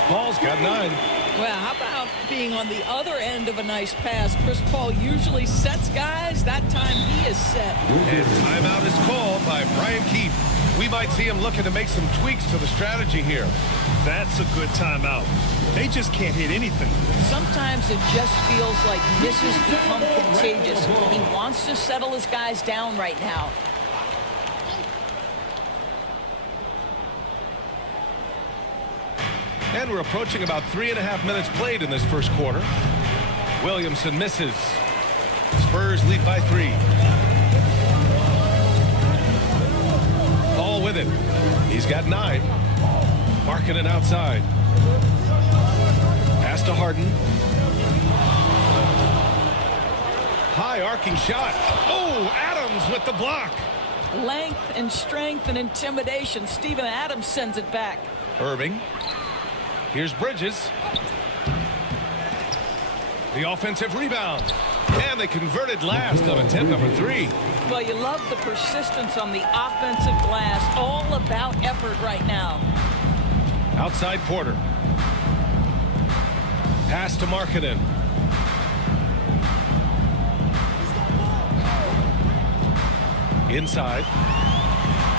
Paul's got 9. Well, how about being on the other end of a nice pass? Chris Paul usually sets guys. That time he is set. And timeout is called by Brian Keefe. We might see him looking to make some tweaks to the strategy here. That's a good timeout. They just can't hit anything. Sometimes it just feels like misses become contagious. He wants to settle his guys down right now. And we're approaching about 3.5 minutes played in this first quarter. Williamson misses. Spurs lead by 3. Paul with it. He's got 9. Markkanen outside. Pass to Harden. High arcing shot. Oh, Adams with the block. Length and strength and intimidation. Steven Adams sends it back. Irving. Here's Bridges. The offensive rebound. And they converted last on attempt number 3. Well, you love the persistence on the offensive glass. All about effort right now. Outside Porter. Pass to Markkanen. Inside.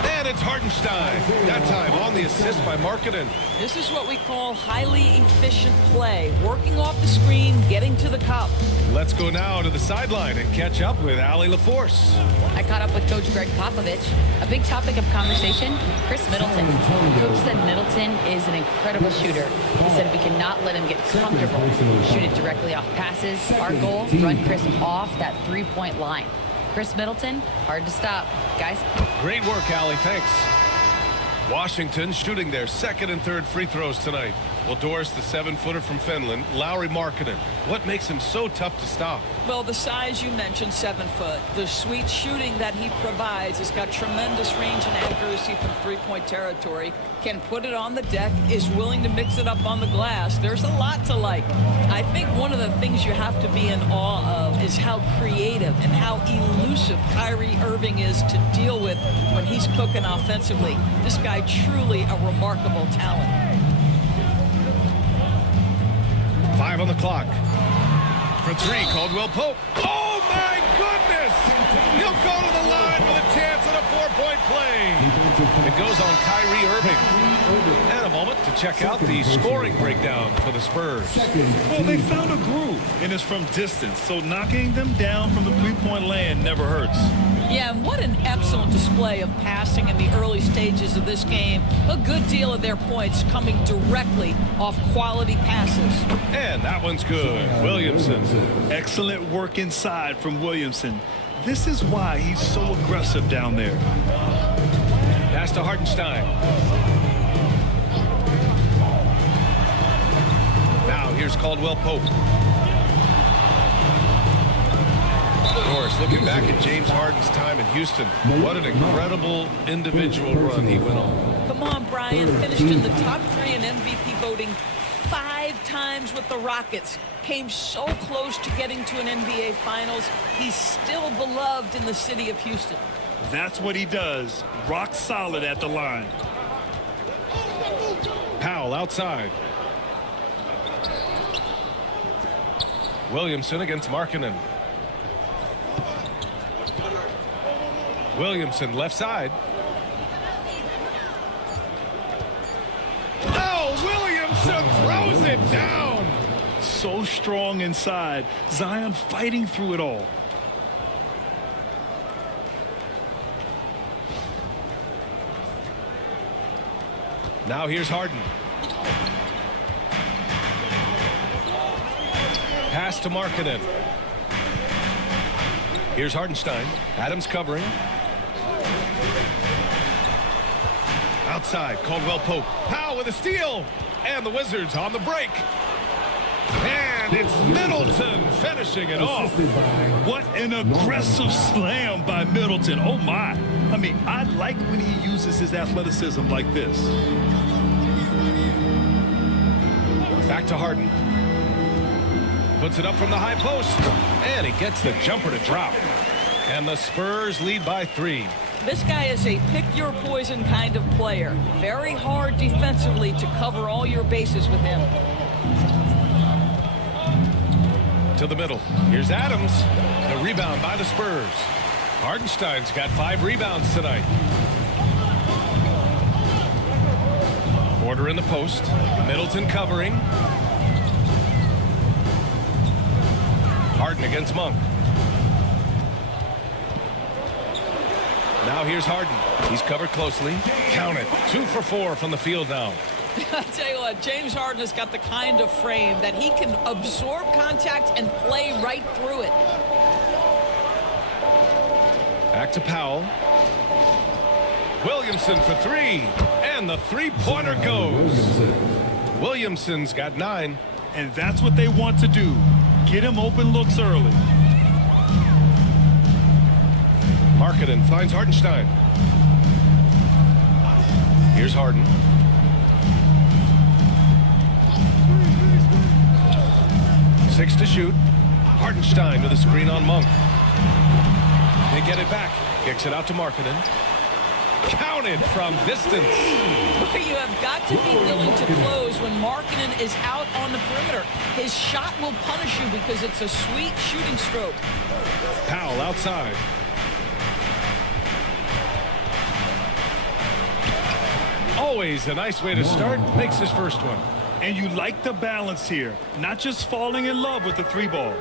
And it's Hartenstein. That time on the assist by Markkanen. This is what we call highly efficient play. Working off the screen, getting to the cup. Let's go now to the sideline and catch up with Allie LaForce. I caught up with Coach Greg Popovich. A big topic of conversation, Chris Middleton. Coach said Middleton is an incredible shooter. He said we cannot let him get comfortable. Shoot it directly off passes. Our goal, run Chris off that three-point line. Chris Middleton, hard to stop. Guys. Great work, Allie. Thanks. Washington shooting their second and third free throws tonight. Will Doris, the 7-footer from Finland, Lauri Markkanen. What makes him so tough to stop? Well, the size you mentioned, 7 foot. The sweet shooting that he provides has got tremendous range and accuracy from three-point territory. Can put it on the deck, is willing to mix it up on the glass. There's a lot to like. I think one of the things you have to be in awe of is how creative and how elusive Kyrie Irving is to deal with when he's cooking offensively. This guy truly a remarkable talent. 5 on the clock. For 3, Caldwell Pope. Oh, my goodness! He'll go to the line with a chance at a 4-point play. It goes on Kyrie Irving. And a moment to check out the scoring breakdown for the Spurs. Well, they found a groove, and it's from distance, so knocking them down from the three-point land never hurts. Yeah, and what an excellent display of passing in the early stages of this game. A good deal of their points coming directly off quality passes. And that one's good. Williamson. Excellent work inside from Williamson. This is why he's so aggressive down there. Pass to Hartenstein. Now here's Caldwell Pope. Of course, looking back at James Harden's time in Houston, what an incredible individual run he went on. Come on, Brian. Finished in the top 3 in MVP voting 5 times with the Rockets. Came so close to getting to an NBA Finals. He's still beloved in the city of Houston. That's what he does. Rock solid at the line. Powell outside. Williamson against Markkanen. Williamson left side. Oh, Williamson throws it down. So strong inside. Zion fighting through it all. Now here's Harden. Pass to Markkanen. Here's Hartenstein. Adams covering. Outside, Caldwell Pope. Powell with a steal. And the Wizards on the break. And it's Middleton finishing it off. What an aggressive slam by Middleton. Oh, my. I mean, I like when he uses his athleticism like this. Back to Harden. Puts it up from the high post. And he gets the jumper to drop. And the Spurs lead by 3. This guy is a pick-your-poison kind of player. Very hard defensively to cover all your bases with him. To the middle. Here's Adams. The rebound by the Spurs. Hartenstein's got 5 rebounds tonight. Porter in the post. Middleton covering. Harden against Monk. Now here's Harden. He's covered closely. Count it. 2 for 4 from the field now. I tell you what, James Harden has got the kind of frame that he can absorb contact and play right through it. Back to Powell. Williamson for 3. And the three-pointer goes. Williamson's got 9. And that's what they want to do. Get him open looks early. Markkanen finds Hartenstein. Here's Harden. Six to shoot. Hartenstein with a screen on Monk. They get it back. Kicks it out to Markkanen. Counted from distance. You have got to be willing to close when Markkanen is out on the perimeter. His shot will punish you because it's a sweet shooting stroke. Powell outside. Always a nice way to start. Makes his first one. And you like the balance here, not just falling in love with the 3-ball.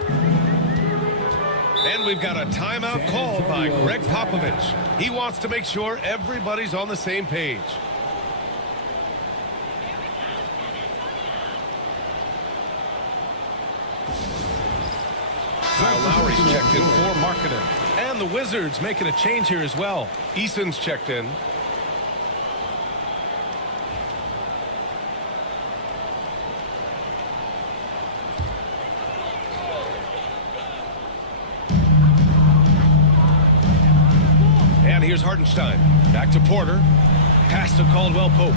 And we've got a timeout called by Greg Popovich. He wants to make sure everybody's on the same page. Kyle Lowry's checked in for Markkanen. And the Wizards making a change here as well. Eason's checked in. And here's Hartenstein. Back to Porter. Pass to Caldwell-Pope.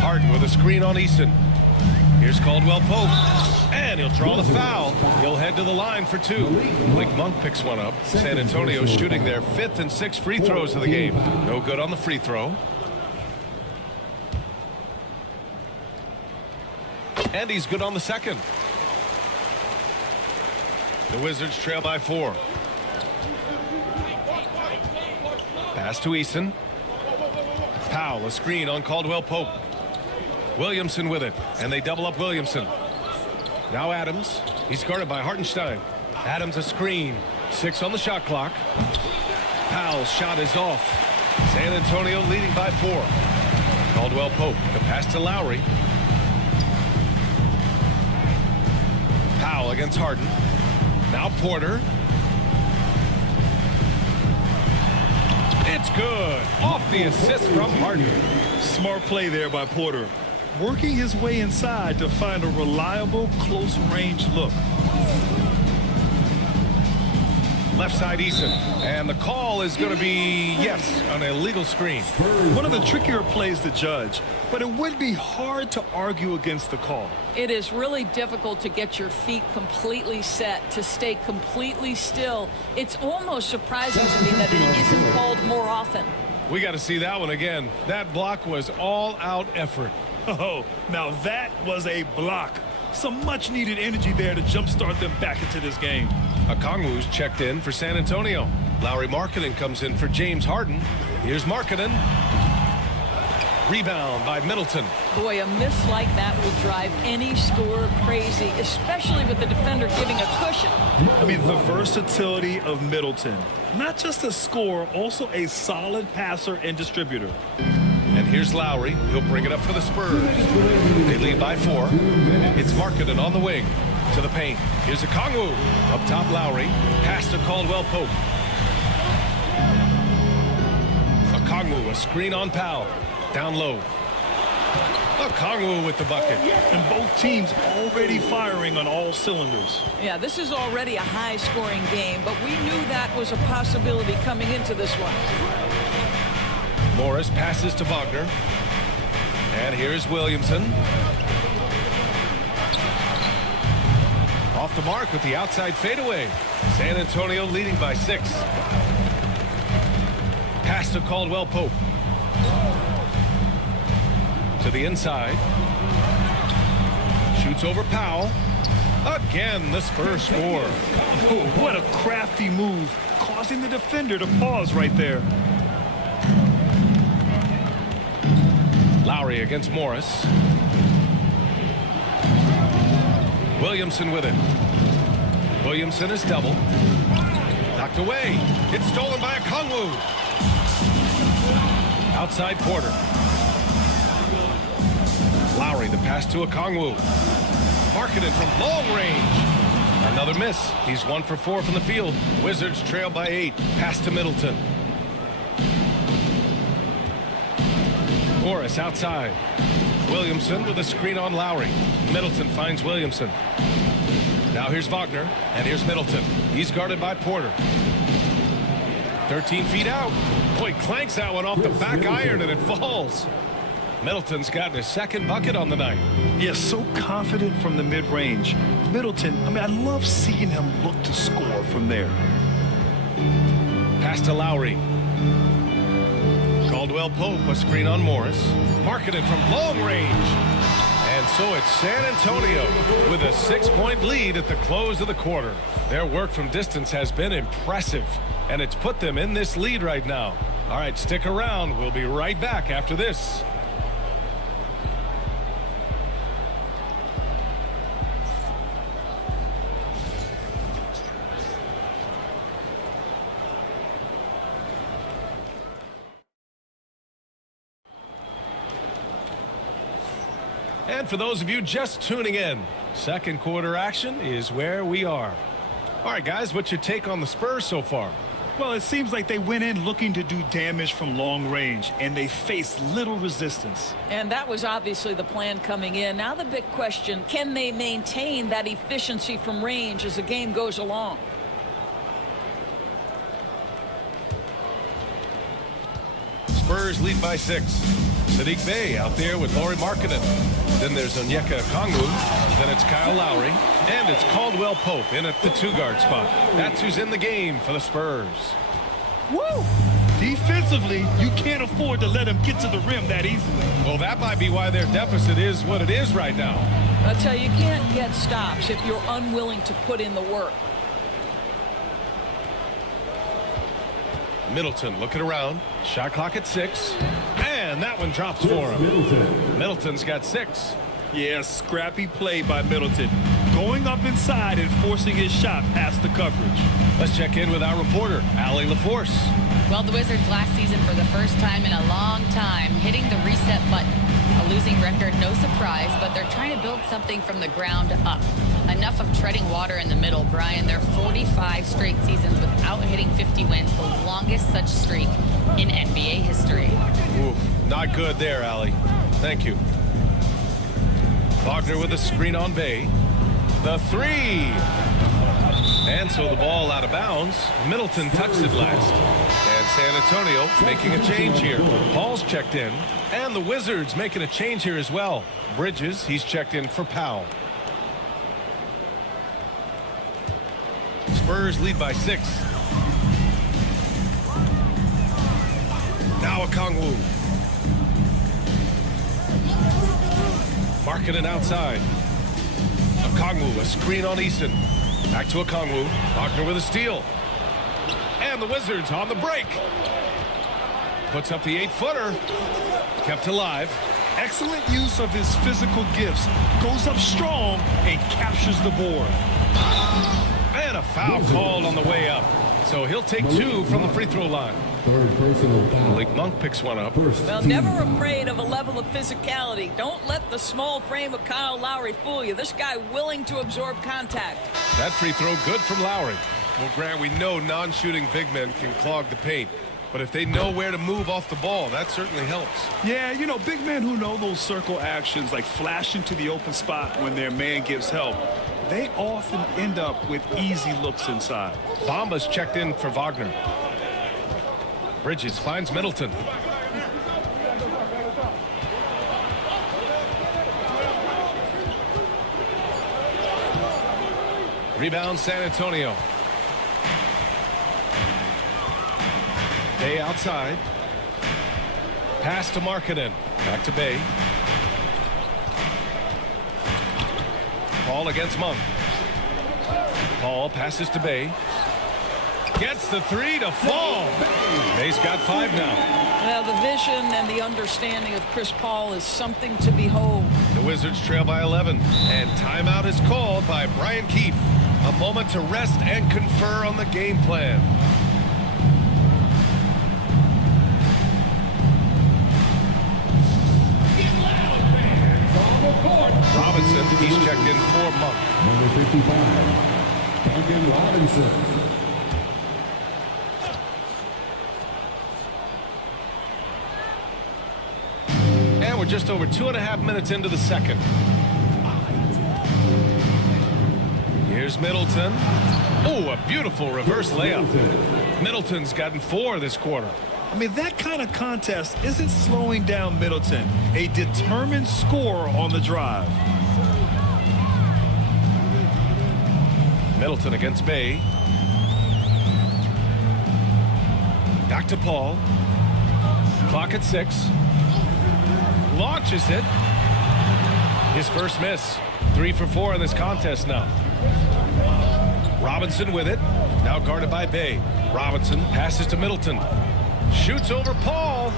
Harden with a screen on Eason. Here's Caldwell-Pope. And he'll draw the foul. He'll head to the line for 2. Blake Monk picks one up. San Antonio shooting their 5th and 6th free throws of the game. No good on the free throw. And he's good on the second. The Wizards trail by 4. Pass to Eason. Powell, a screen on Caldwell-Pope. Williamson with it, and they double up Williamson. Now Adams. He's guarded by Hartenstein. Adams a screen. 6 on the shot clock. Powell's shot is off. San Antonio leading by 4. Caldwell-Pope. The pass to Lowry. Powell against Harden. Now Porter. It's good. Off the assist from Harden. Smart play there by Porter. Working his way inside to find a reliable close-range look. Left side Eason. And the call is going to be, yes, an illegal screen. One of the trickier plays to judge, but it would be hard to argue against the call. It is really difficult to get your feet completely set, to stay completely still. It's almost surprising to me that it isn't called more often. We got to see that one again. That block was all-out effort. Oh, now that was a block. Some much-needed energy there to jumpstart them back into this game. Okongwu's checked in for San Antonio. Lauri Markkanen comes in for James Harden. Here's Markkanen. Rebound by Middleton. Boy, a miss like that will drive any scorer crazy, especially with the defender giving a cushion. I mean, the versatility of Middleton. Not just a scorer, also a solid passer and distributor. And here's Lowry. He'll bring it up for the Spurs. They lead by 4. It's Markkanen on the wing. To the paint. Here's Okongwu. Up top, Lowry. Pass to Caldwell-Pope. Okongwu, a screen on Powell. Down low. Okongwu with the bucket. And both teams already firing on all cylinders. Yeah, this is already a high-scoring game, but we knew that was a possibility coming into this one. Morris passes to Wagner. And here's Williamson. Off the mark with the outside fadeaway. San Antonio leading by 6. Pass to Caldwell-Pope. To the inside. Shoots over Powell. Again, the Spurs score. Oh, what a crafty move, causing the defender to pause right there. Lowry against Morris. Williamson with it. Williamson is double. Knocked away. It's stolen by Okongwu. Outside Porter. Lowry, the pass to Okongwu. Markkanen from long range. Another miss. He's 1 for 4 from the field. Wizards trail by 8. Pass to Middleton. Morris outside. Williamson with a screen on Lowry. Middleton finds Williamson. Now here's Wagner, and here's Middleton. He's guarded by Porter. 13 feet out. Boy, clanks that one off the back iron, and it falls. Middleton's gotten his 2nd bucket on the night. Yes, so confident from the mid-range. Middleton, I mean, I love seeing him look to score from there. Pass to Lowry. Caldwell-Pope, a screen on Morris. Markkanen from long range. And so it's San Antonio with a 6-point lead at the close of the quarter. Their work from distance has been impressive. and it's put them in this lead right now. All right, stick around. We'll be right back after this. And for those of you just tuning in, second quarter action is where we are. All right, guys, what's your take on the Spurs so far? Well, it seems like they went in looking to do damage from long range, and they faced little resistance. And that was obviously the plan coming in. Now the big question, can they maintain that efficiency from range as the game goes along? Spurs lead by 6. Sadiq Bey out there with Lauri Markkanen. Then there's Onyeka Okongwu. Then it's Kyle Lowry. And it's Caldwell Pope in at the 2-guard spot. That's who's in the game for the Spurs. Woo! Defensively, you can't afford to let them get to the rim that easily. Well, that might be why their deficit is what it is right now. I'll tell you, you can't get stops if you're unwilling to put in the work. Middleton looking around. Shot clock at 6. And that one drops for him. Middleton's got 6. Yeah, scrappy play by Middleton. Going up inside and forcing his shot past the coverage. Let's check in with our reporter, Allie LaForce. Well, the Wizards last season, for the first time in a long time, hitting the reset button. A losing record, no surprise, but they're trying to build something from the ground up. Enough of treading water in the middle, Brian. They're 45 straight seasons without hitting 50 wins, the longest such streak in NBA history. Oof, not good there, Allie. Thank you. Wagner with a screen on Bey. The 3. And so the ball out of bounds. Middleton touched it last. And San Antonio making a change here. Paul's checked in. And the Wizards making a change here as well. Bridges, he's checked in for Powell. Spurs lead by 6. Now Okongwu. Markkanen outside. Okongwu, a screen on Easton. Back to Okongwu. Wagner with a steal. And the Wizards on the break. Puts up the 8-footer. Kept alive. Excellent use of his physical gifts. Goes up strong and captures the board. And a foul called on the way up. So he'll take 2 from the free throw line. Malik Monk picks one up. Well, never afraid of a level of physicality. Don't let the small frame of Kyle Lowry fool you. This guy willing to absorb contact. That free throw good from Lowry. Well, Grant, we know non-shooting big men can clog the paint. But if they know where to move off the ball, that certainly helps. Yeah, you know, big men who know those circle actions, like flashing to the open spot when their man gives help, they often end up with easy looks inside. Bamba's checked in for Wagner. Bridges finds Middleton. Rebound San Antonio. Bey outside. Pass to Markkanen. Back to Bey. Paul against Monk. Paul passes to Bey. Gets the 3 to fall. Bey's got 5 now. Well, the vision and the understanding of Chris Paul is something to behold. The Wizards trail by 11. And timeout is called by Brian Keefe. A moment to rest and confer on the game plan. Robinson, he's checked in for Monk. Number 55, Duncan Robinson. And we're just over 2.5 minutes into the second. Here's Middleton. Oh, a beautiful reverse layup. Middleton's gotten 4 this quarter. I mean, that kind of contest isn't slowing down Middleton. A determined scorer on the drive. Middleton against Bey. Back to Paul. Clock at 6. Launches it. His first miss. 3 for 4 in this contest now. Robinson with it. Now guarded by Bay. Robinson passes to Middleton. Shoots over Paul.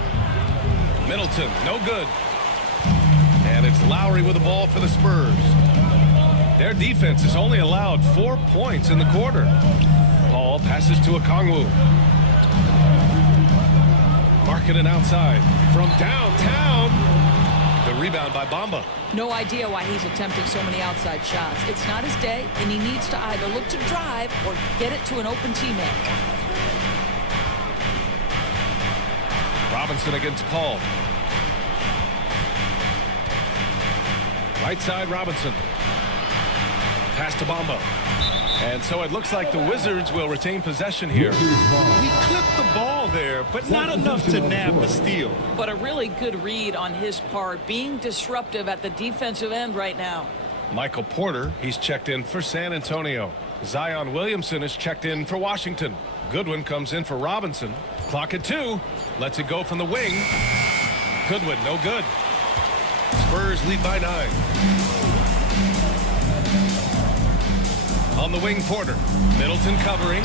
Middleton, no good. And it's Lowry with the ball for the Spurs. Their defense has only allowed 4 points in the quarter. Paul passes to Okongwu. Markkanen outside. From downtown. The rebound by Bamba. No idea why he's attempting so many outside shots. It's not his day, and he needs to either look to drive or get it to an open teammate. Robinson against Paul. Right side, Robinson. Pass to Bamba. And so it looks like the Wizards will retain possession here. He clipped the ball there, but not enough to nab the steal. But a really good read on his part, being disruptive at the defensive end right now. Michael Porter, he's checked in for San Antonio. Zion Williamson is checked in for Washington. Goodwin comes in for Robinson. Clock at 2. Lets it go from the wing. Goodwin, no good. Spurs lead by 9. On the wing, Porter. Middleton covering.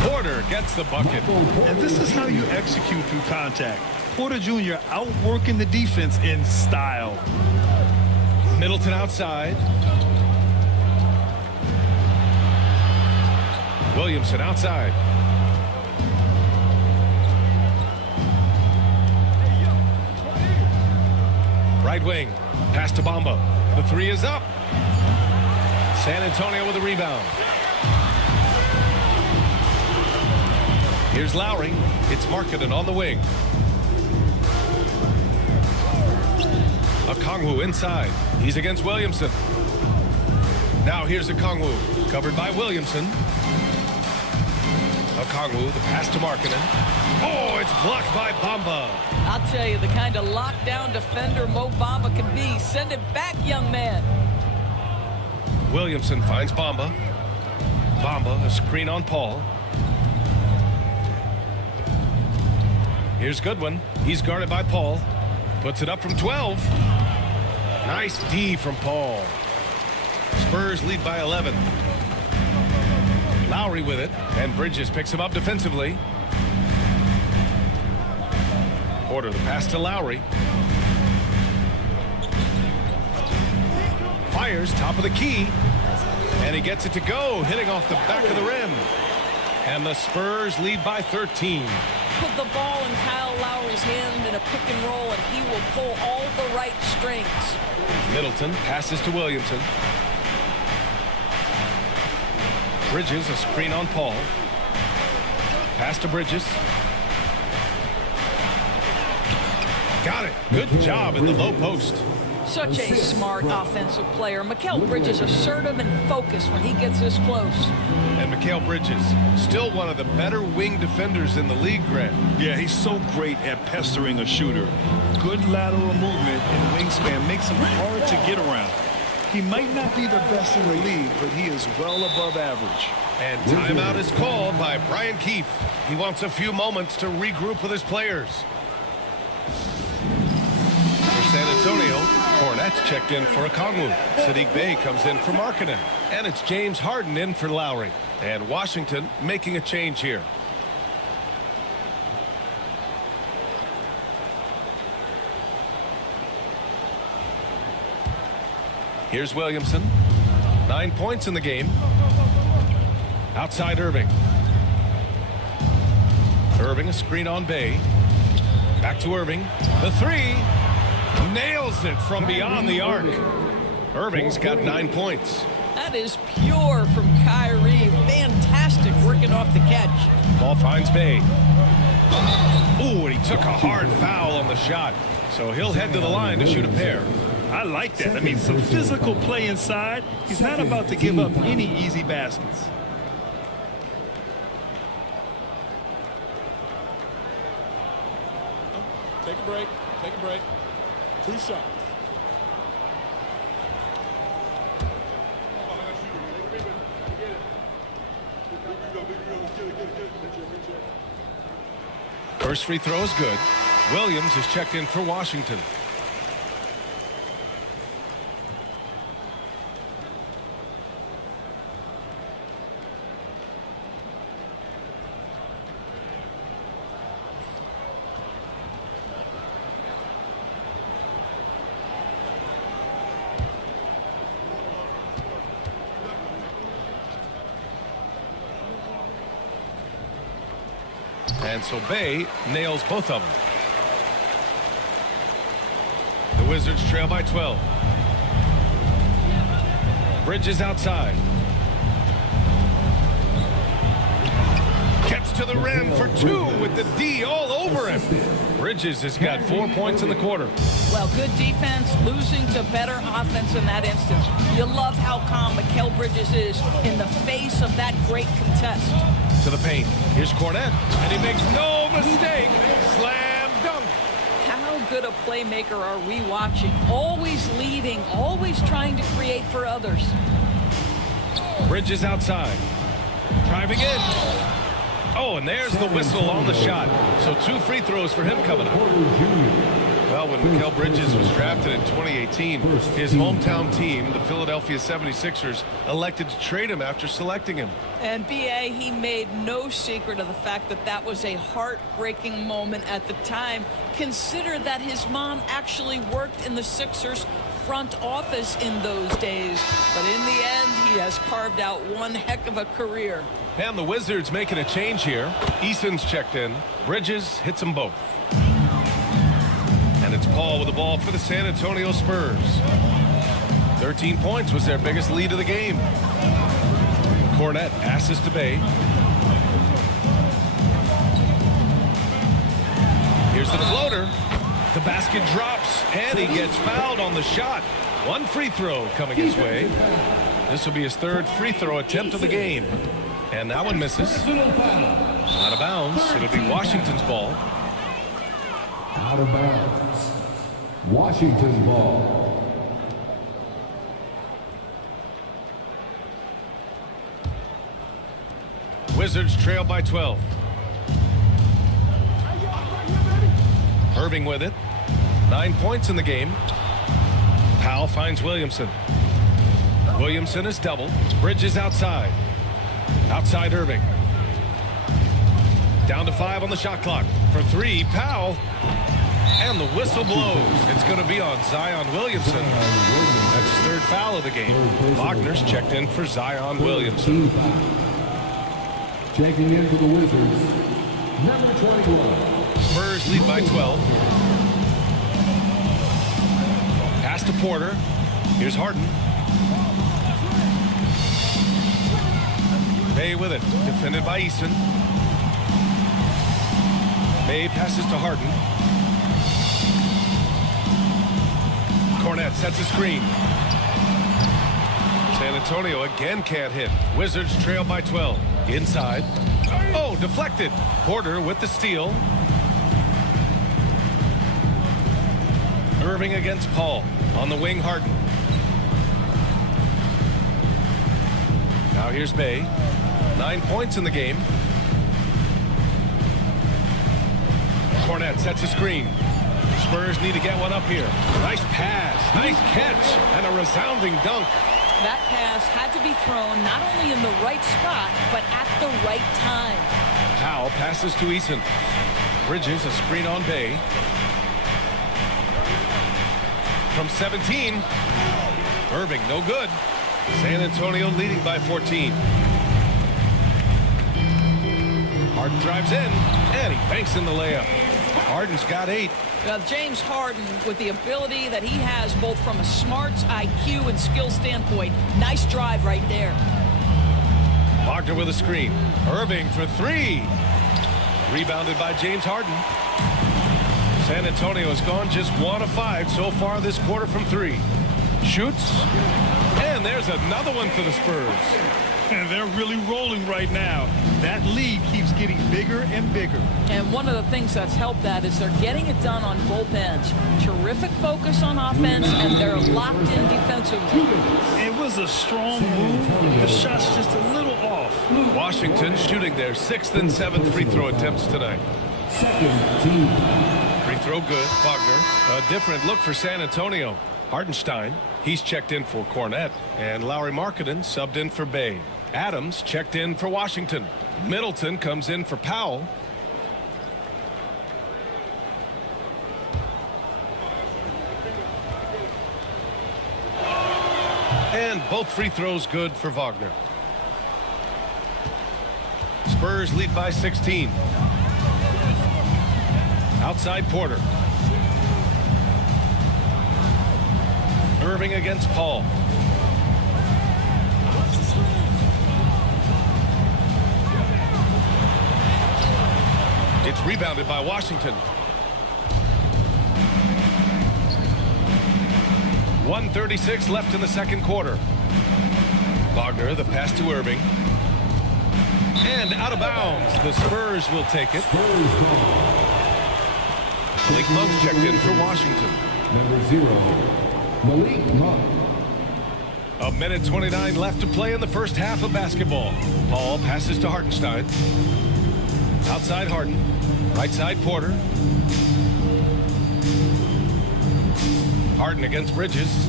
Porter gets the bucket. And this is how you execute through contact. Porter Jr. outworking the defense in style. Middleton outside. Williamson outside. Right wing. Pass to Bamba. The 3 is up. San Antonio with a rebound. Here's Lowry. It's Markkanen on the wing. Okongwu inside. He's against Williamson. Now here's Okongwu. Covered by Williamson. Okongwu, the pass to Markkanen. Oh, it's blocked by Bamba. I'll tell you, the kind of lockdown defender Mo Bamba can be. Send it back, young man. Williamson finds Bamba. Bamba, a screen on Paul. Here's Goodwin. He's guarded by Paul. Puts it up from 12. Nice D from Paul. Spurs lead by 11. Lowry with it, and Bridges picks him up defensively. Porter, the pass to Lowry. Fires, top of the key. And he gets it to go, hitting off the back of the rim. And the Spurs lead by 13. Put the ball in Kyle Lowry's hand in a pick and roll, and he will pull all the right strings. Middleton passes to Williamson. Bridges, a screen on Paul. Pass to Bridges. Got it. Good job in the low post. Such a smart offensive player. Mikal Bridges assertive and focused when he gets this close. And Mikal Bridges, still one of the better wing defenders in the league, Grant. Yeah, he's so great at pestering a shooter. Good lateral movement and wingspan makes him hard to get around. He might not be the best in the league, but he is well above average. And timeout is called by Brian Keefe. He wants a few moments to regroup with his players. For San Antonio, Cornette's checked in for Okongwu. Sadiq Bey comes in for Markkanen. And it's James Harden in for Lowry. And Washington making a change here. Here's Williamson. 9 points in the game. Outside Irving. Irving, a screen on Bey. Back to Irving. The 3. Nails it from beyond the arc. Irving's got 9 points. That is pure from Kyrie. Fantastic working off the catch. Ball finds Bey. Ooh, and he took a hard foul on the shot. So he'll head to the line to shoot a pair. I like that. I mean, some physical play inside. He's not about to give up any easy baskets. Take a break. Take a break. 2 shots. First free throw is good. Williams is checked in for Washington. And so Bay nails both of them. The Wizards trail by 12. Bridges outside. Gets to the rim for 2 with the D all over him. Bridges has got 4 points in the quarter. Well, good defense, losing to better offense in that instance. You love how calm Mikal Bridges is in the face of that great contest. To the paint. Here's Cornette, and he makes no mistake. Slam dunk. How good a playmaker are we watching? Always leading, always trying to create for others. Bridges outside. Driving in. Oh, and there's the whistle on the shot. So 2 free throws for him coming up. Well, when Mikal Bridges was drafted in 2018, his hometown team, the Philadelphia 76ers, elected to trade him after selecting him. And B.A., he made no secret of the fact that that was a heartbreaking moment at the time. Consider that his mom actually worked in the Sixers front office in those days. But in the end, he has carved out one heck of a career. And the Wizards making a change here. Eason's checked in. Bridges hits them both. And it's Paul with the ball for the San Antonio Spurs. 13 points was their biggest lead of the game. Cornette passes to Bay. Here's the floater. The basket drops, and he gets fouled on the shot. 1 free throw coming his way. This will be his 3rd free throw attempt of the game. And that one misses. Out of bounds. It'll be Washington's ball. Out of bounds. Washington ball. Wizards trail by 12. Irving with it. 9 points in the game. Powell finds Williamson. Williamson is doubled. Bridges outside. Outside Irving. Down to 5 on the shot clock. For 3, Powell. And the whistle blows. It's going to be on Zion Williamson. That's his 3rd foul of the game. Wagner's checked in for Zion Williamson. Checking in for the Wizards, number 21. Spurs lead by 12. Pass to Porter. Here's Harden. Bay with it. Defended by Easton. Bay passes to Harden. Cornette sets a screen. San Antonio again can't hit. Wizards trail by 12. Inside. Oh, deflected. Porter with the steal. Irving against Paul. On the wing, Harden. Now here's Bay. 9 points in the game. Cornette sets a screen. Spurs need to get one up here. Nice pass. Nice catch. And a resounding dunk. That pass had to be thrown not only in the right spot, but at the right time. Powell passes to Eason. Bridges a screen on Bay. From 17. Irving no good. San Antonio leading by 14. Harden drives in, and he banks in the layup. Harden's got 8. James Harden, with the ability that he has both from a smarts, IQ, and skill standpoint, nice drive right there. Wagner with a screen. Irving for 3. Rebounded by James Harden. San Antonio has gone just 1 of 5 so far this quarter from 3. Shoots. And there's another one for the Spurs. And they're really rolling right now. That lead keeps getting bigger and bigger. And one of the things that's helped that is they're getting it done on both ends. Terrific focus on offense, and they're locked in defensively. It was a strong move. The shot's just a little off. Washington shooting their 6th and 7th free throw attempts tonight. Free throw good. Wagner. A different look for San Antonio. Hardenstein. He's checked in for Cornette. And Lauri Markkanen subbed in for Bay. Adams checked in for Washington. Middleton comes in for Powell. And both free throws good for Wagner. Spurs lead by 16. Outside Porter. Irving against Paul. It's rebounded by Washington. 1:36 left in the second quarter. Wagner, the pass to Irving. And out of bounds. The Spurs will take it. Malik Monk checked in for Washington. Number 0, Malik Monk. 1:29 left to play in the first half of basketball. Paul passes to Hartenstein. Outside Harden. Right side Porter. Harden against Bridges.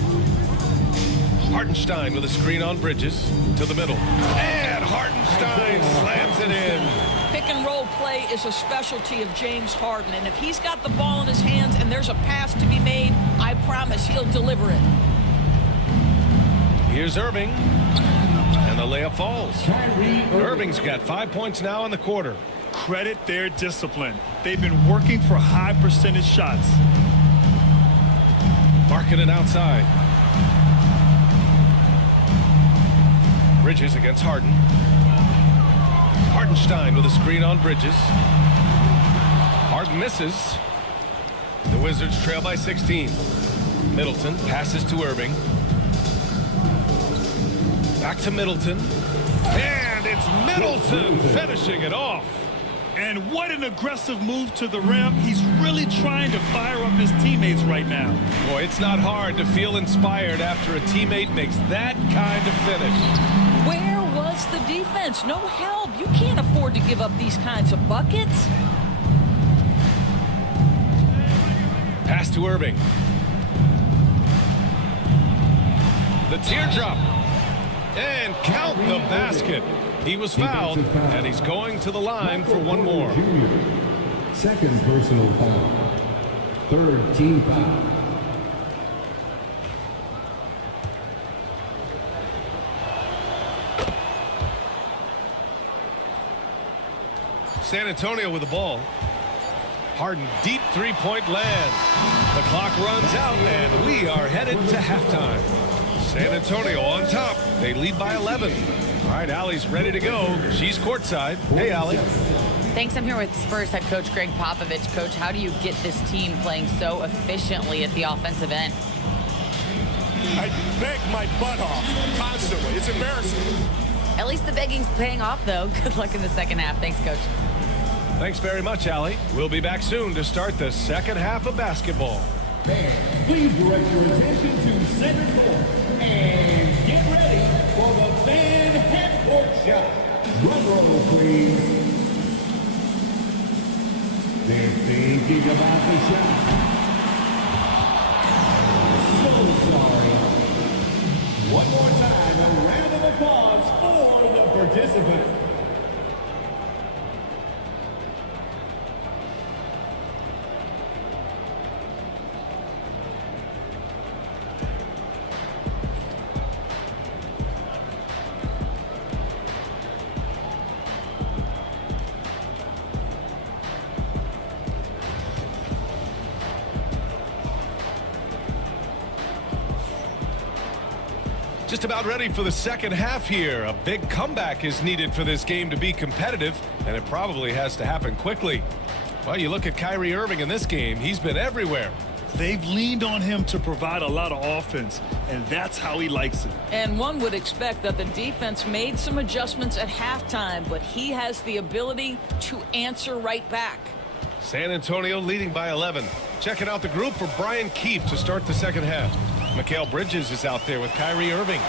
Hartenstein with a screen on Bridges to the middle. And Hartenstein slams it in. Pick and roll play is a specialty of James Harden, and if he's got the ball in his hands and there's a pass to be made, I promise he'll deliver it. Here's Irving. And the layup falls. Irving's got 5 points now in the quarter. Credit their discipline. They've been working for high percentage shots. Marking it outside. Bridges against Harden. Hartenstein with a screen on Bridges. Harden misses. The Wizards trail by 16. Middleton passes to Irving. Back to Middleton. And it's Middleton finishing it off. And what an aggressive move to the rim. He's really trying to fire up his teammates right now. Boy, it's not hard to feel inspired after a teammate makes that kind of finish. Where was the defense? No help. You can't afford to give up these kinds of buckets. Pass to Irving. The teardrop. And count the basket. He was fouled, and he's going to the line for one more. Second personal foul. Third team foul. San Antonio with the ball. Harden, deep three-point land. The clock runs out, and we are headed to halftime. San Antonio on top. They lead by 11. All right, Allie's ready to go. She's courtside. Hey, Allie. Thanks. I'm here with Spurs head coach Greg Popovich. Coach, how do you get this team playing so efficiently at the offensive end? I beg my butt off constantly. It's embarrassing. At least the begging's paying off, though. Good luck in the second half. Thanks, Coach. Thanks very much, Allie. We'll be back soon to start the second half of basketball. Fans, please direct your attention to center court and get ready for the fan half-court shot. Drum roll, please. They're thinking about the shot. So sorry. One more time, a round of applause for the participants. Just about ready for the second half here. A big comeback is needed for this game to be competitive, and it probably has to happen quickly. Well, you look at Kyrie Irving in this game. He's been everywhere. They've leaned on him to provide a lot of offense, and that's how he likes it. And one would expect that the defense made some adjustments at halftime, but he has the ability to answer right back. San Antonio leading by 11. Checking out the group for Brian Keefe to start the second half. Mikal Bridges is out there with Kyrie Irving.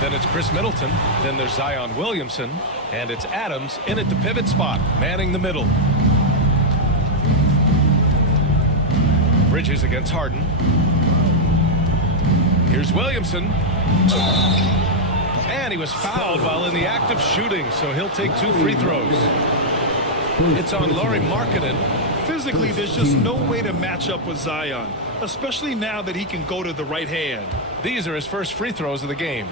Then it's Chris Middleton. Then there's Zion Williamson. And it's Adams in at the pivot spot, manning the middle. Bridges against Harden. Here's Williamson. And he was fouled while in the act of shooting, so he'll take 2 free throws. It's on Lauri Markkanen. Physically, there's just no way to match up with Zion, especially now that he can go to the right hand. These are his first free throws of the game.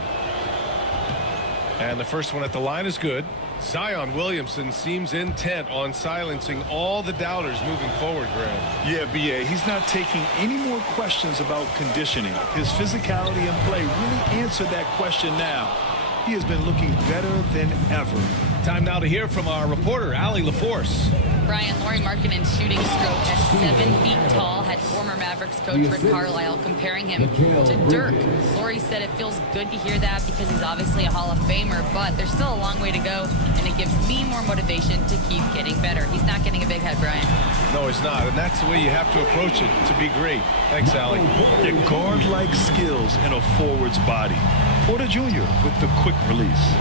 And the first one at the line is good. Zion Williamson seems intent on silencing all the doubters moving forward, Graham. Yeah, B.A. He's not taking any more questions about conditioning. His physicality and play really answered that question now. He has been looking better than ever. Time now to hear from our reporter, Allie LaForce. Brian, Lauri Markkanen's shooting stroke at 7 feet tall had former Mavericks coach Rick Carlisle comparing him to Dirk. Lauri said it feels good to hear that because he's obviously a Hall of Famer, but there's still a long way to go, and it gives me more motivation to keep getting better. He's not getting a big head, Brian. No, he's not, and that's the way you have to approach it to be great. Thanks, Allie. The guard-like skills in a forward's body. Porter Jr. with the quick release.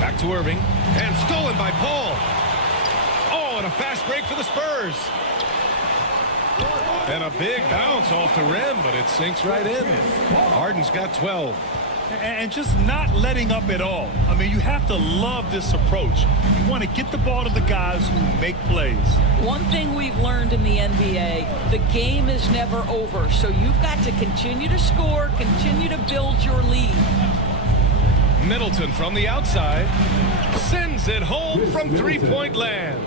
Back to Irving, and stolen by Paul. Oh, and a fast break for the Spurs. And a big bounce off the rim, but it sinks right in. Harden's got 12. And just not letting up at all. I mean, you have to love this approach. You want to get the ball to the guys who make plays. One thing we've learned in the NBA, the game is never over. So you've got to continue to score, continue to build your lead. Middleton from the outside sends it home from three-point land.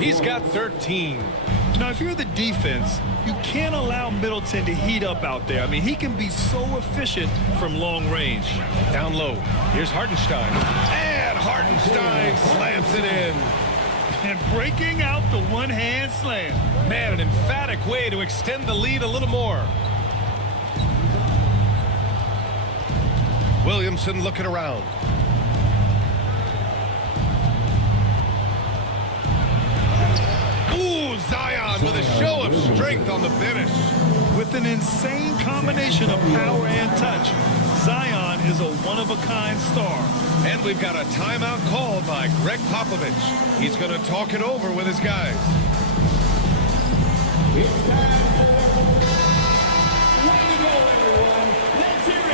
He's got 13. Now, if you're the defense, you can't allow Middleton to heat up out there. I mean, he can be so efficient from long range. Down low. Here's Hartenstein. And Hartenstein slams it in. And breaking out the one-hand slam. Man, an emphatic way to extend the lead a little more. Williamson looking around. Ooh, Zion with a show of strength on the finish. With an insane combination of power and touch, Zion is a one-of-a-kind star. And we've got a timeout called by Greg Popovich. He's going to talk it over with his guys.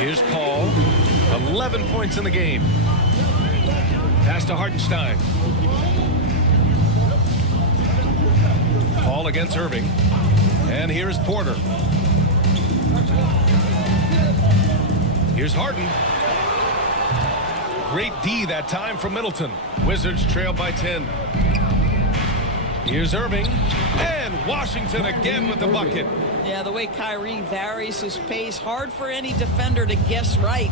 Here's Paul. 11 points in the game. Pass to Hartenstein. Paul against Irving. And here's Porter. Here's Harden. Great D that time from Middleton. Wizards trail by 10. Here's Irving. And Washington again with the bucket. Yeah, the way Kyrie varies his pace, hard for any defender to guess right.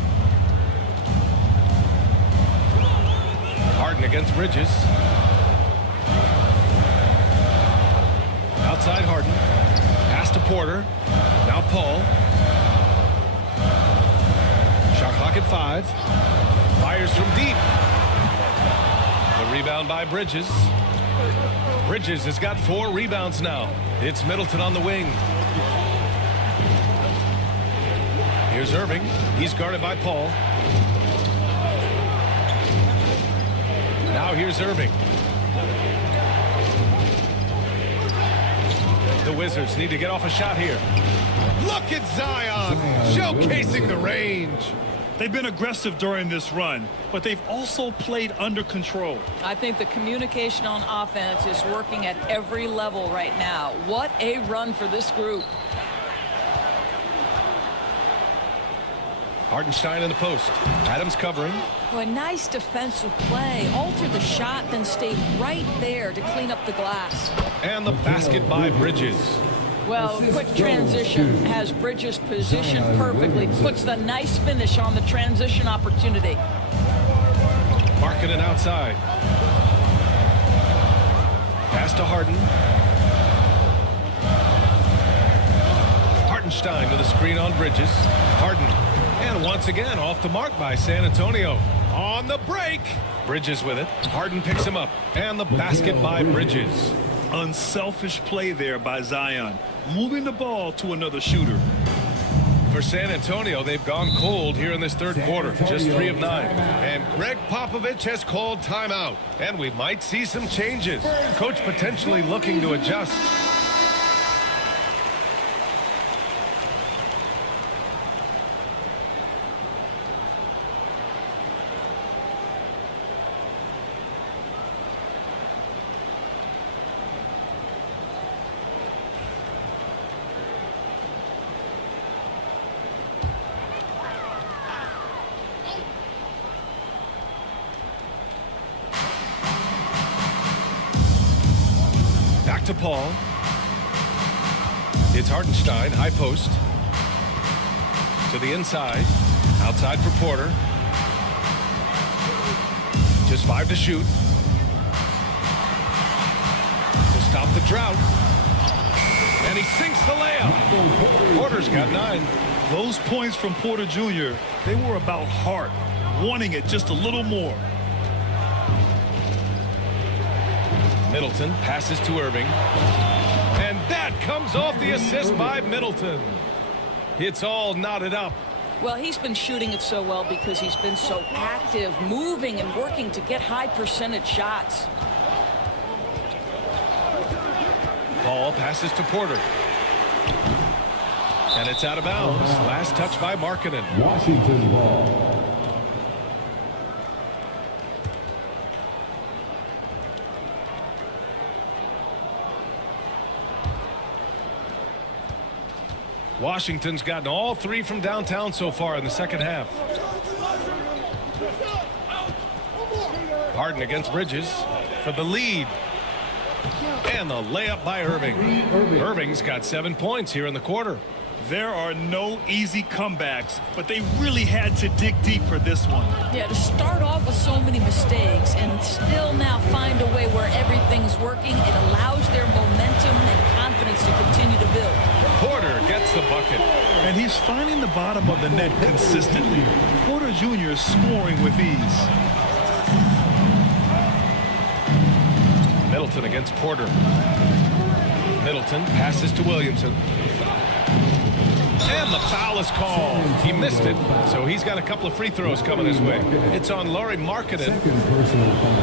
Harden against Bridges. Outside Harden. Pass to Porter. Now Paul. Shot clock at 5. Fires from deep. The rebound by Bridges. Bridges has got 4 rebounds now. It's Middleton on the wing. Here's Irving. He's guarded by Paul. Now here's Irving. The Wizards need to get off a shot here. Look at Zion showcasing the range. They've been aggressive during this run, but they've also played under control. I think the communication on offense is working at every level right now. What a run for this group. Hartenstein in the post. Adams covering. Well, a nice defensive play. Altered the shot, then stayed right there to clean up the glass. And the basket by Bridges. Well, quick transition has Bridges positioned perfectly. Puts the nice finish on the transition opportunity. Markkanen outside. Pass to Harden. Hartenstein with a screen on Bridges. Harden. And once again off the mark by San Antonio. On the break. Bridges with it. Harden picks him up. And the basket by Bridges. Unselfish play there by Zion. Moving the ball to another shooter. For San Antonio, they've gone cold here in this third quarter. Just 3 of 9. And Greg Popovich has called timeout. And we might see some changes. Coach potentially looking to adjust. to Paul. It's Hartenstein, high post. To the inside. Outside for Porter. Just 5 to shoot. To stop the drought. And he sinks the layup. Porter's got 9. Those points from Porter Jr., they were about heart, wanting it just a little more. Middleton passes to Irving. And that comes off the assist by Middleton. It's all knotted up. Well, he's been shooting it so well because he's been so active, moving and working to get high percentage shots. Paul passes to Porter. And it's out of bounds. Last touch by Markkanen. Washington ball. Washington's gotten all 3 from downtown so far in the second half. Harden against Bridges for the lead. And the layup by Irving. Irving's got 7 points here in the quarter. There are no easy comebacks, but they really had to dig deep for this one. Yeah, to start off with so many mistakes and still now find a way where everything's working, it allows their momentum and confidence to continue to build. Porter gets the bucket. And he's finding the bottom of the net consistently. Porter Jr. is scoring with ease. Middleton against Porter. Middleton passes to Williamson. And the foul is called. He missed it, so he's got a couple of free throws coming his way. It's on Lauri Markkanen.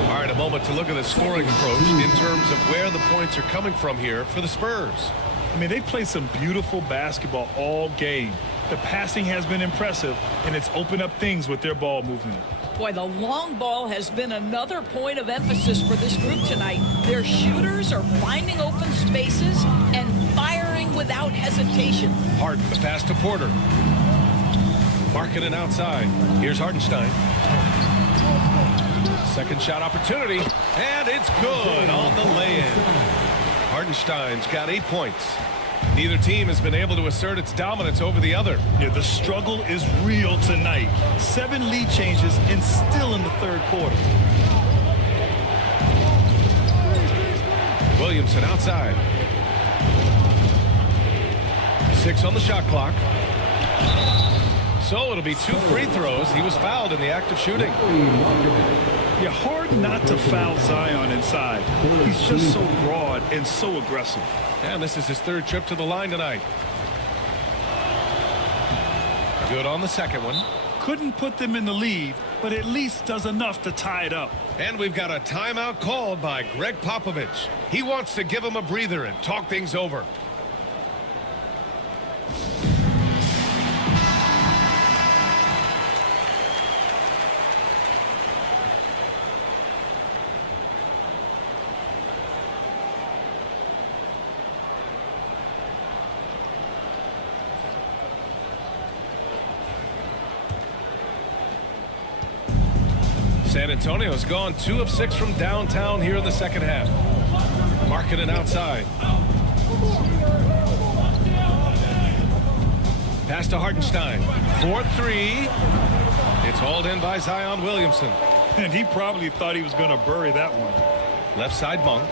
All right, a moment to look at the scoring approach in terms of where the points are coming from here for the Spurs. I mean, they played some beautiful basketball all game. The passing has been impressive, and it's opened up things with their ball movement. Boy, the long ball has been another point of emphasis for this group tonight. Their shooters are finding open spaces and firing without hesitation. Harden, the pass to Porter. Markkanen outside. Here's Hartenstein. Second shot opportunity, and it's good on the lay-in. Hartenstein's got 8 points. Neither team has been able to assert its dominance over the other. Yeah, the struggle is real tonight. 7 lead changes and still in the third quarter. Williamson outside. 6 on the shot clock. So it'll be 2 free throws. He was fouled in the act of shooting. Yeah, hard not to foul Zion inside. He's just so broad and so aggressive. And this is his 3rd trip to the line tonight. Good on the second one. Couldn't put them in the lead, but at least does enough to tie it up. And we've got a timeout called by Greg Popovich. He wants to give him a breather and talk things over. San Antonio's gone 2 of 6 from downtown here in the second half. Markkanen outside. Pass to Hartenstein. 4-3. It's hauled in by Zion Williamson. And he probably thought he was going to bury that one. Left side Monk.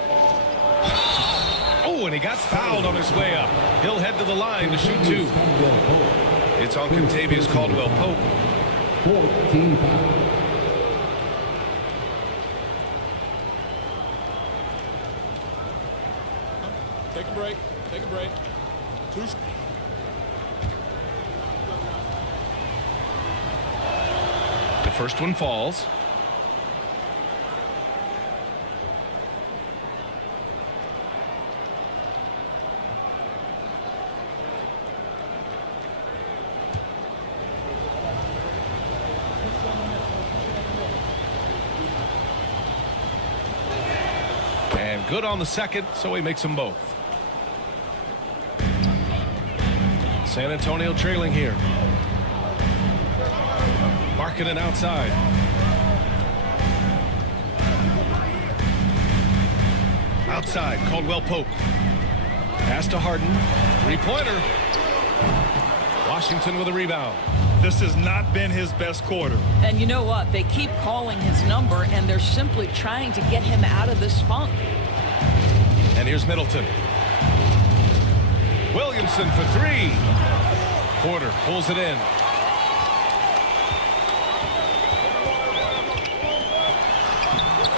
Oh, and he got fouled on his way up. He'll head to the line to shoot 2. It's on Contavious Caldwell-Pope. 14 fouls. Take a break. Take a break. 2. The first one falls. And good on the second, so he makes them both. San Antonio trailing here. Markkanen outside. Outside, Caldwell Pope. Pass to Harden. Three-pointer. Washington with a rebound. This has not been his best quarter. And you know what? They keep calling his number, and they're simply trying to get him out of this funk. And here's Middleton. Williamson for three. Porter pulls it in.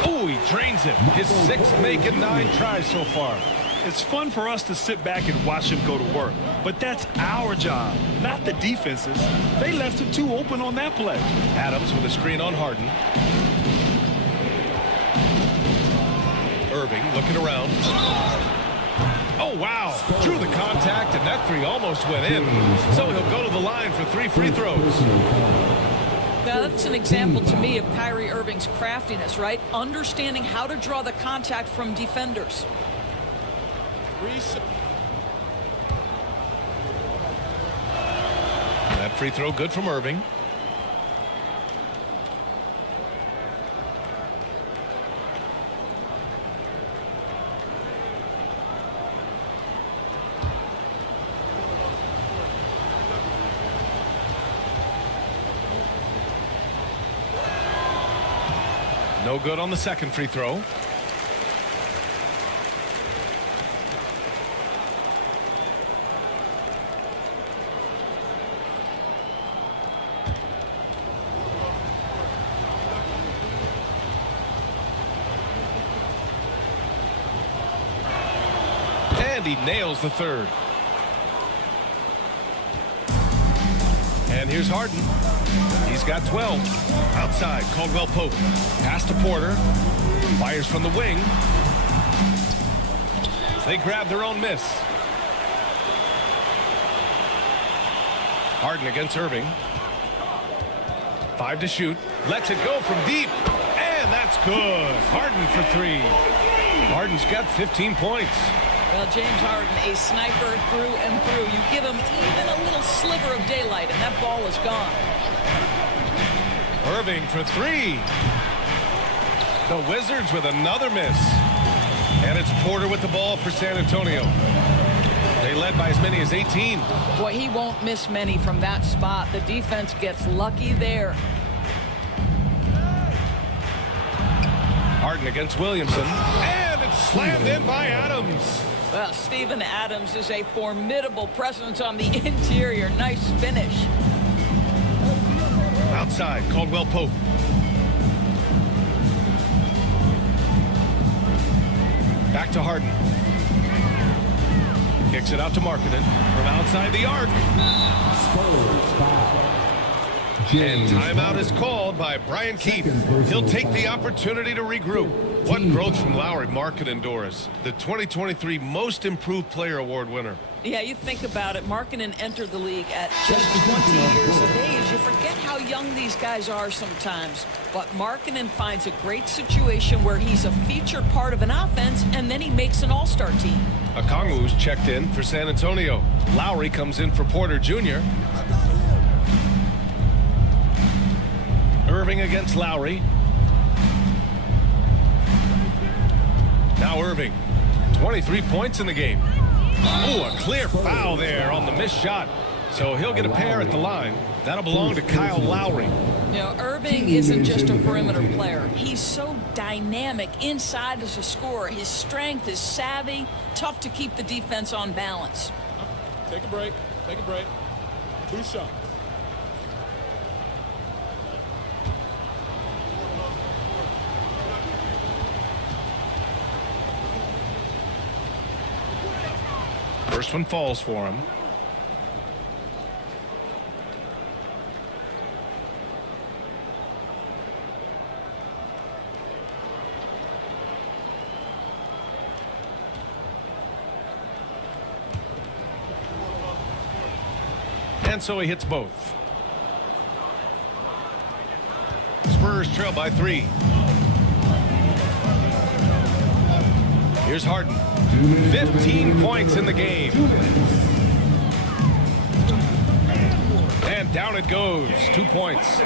Oh, he drains it. His sixth make in 9 tries so far. It's fun for us to sit back and watch him go to work. But that's our job, not the defense's. They left him too open on that play. Adams with a screen on Harden. Irving looking around. Oh, wow. Drew the contact, and that three almost went in. So he'll go to the line for 3 free throws. Now, that's an example to me of Kyrie Irving's craftiness, right? Understanding how to draw the contact from defenders. That free throw good from Irving. No good on the second free throw. And he nails the third. And here's Harden. He's got 12. Outside, Caldwell Pope. Pass to Porter. Fires from the wing. They grab their own miss. Harden against Irving. 5 to shoot. Lets it go from deep. And that's good. Harden for 3. Harden's got 15 points. Well, James Harden, a sniper through and through. You give him even a little sliver of daylight, and that ball is gone. Irving for 3. The Wizards with another miss. And it's Porter with the ball for San Antonio. They led by as many as 18. Boy, he won't miss many from that spot. The defense gets lucky there. Harden against Williamson. And it's slammed in by Adams. Well, Steven Adams is a formidable presence on the interior. Nice finish. Outside, Caldwell Pope. Back to Harden. Kicks it out to Markkanen from outside the arc. And timeout is called by Brian Keefe. He'll take the opportunity to regroup. What growth from Lowry, Markkanen, Doris, the 2023 Most Improved Player Award winner. Yeah, you think about it. Markkanen entered the league at just 20 years of age. You forget how young these guys are sometimes. But Markkanen finds a great situation where he's a featured part of an offense, and then he makes an all-star team. Okongwu's checked in for San Antonio. Lowry comes in for Porter Jr. Irving against Lowry. Now Irving. 23 points in the game. Oh, a clear foul there on the missed shot. So he'll get a pair at the line. That'll belong to Kyle Lowry. You know, Irving isn't just a perimeter player. He's so dynamic inside as a scorer. His strength is savvy, tough to keep the defense on balance. Take a break. Take a break. 2 shots. First one falls for him. And so he hits both. Spurs trail by 3. Here's Harden. 15 points in the game. And down it goes. 2 points.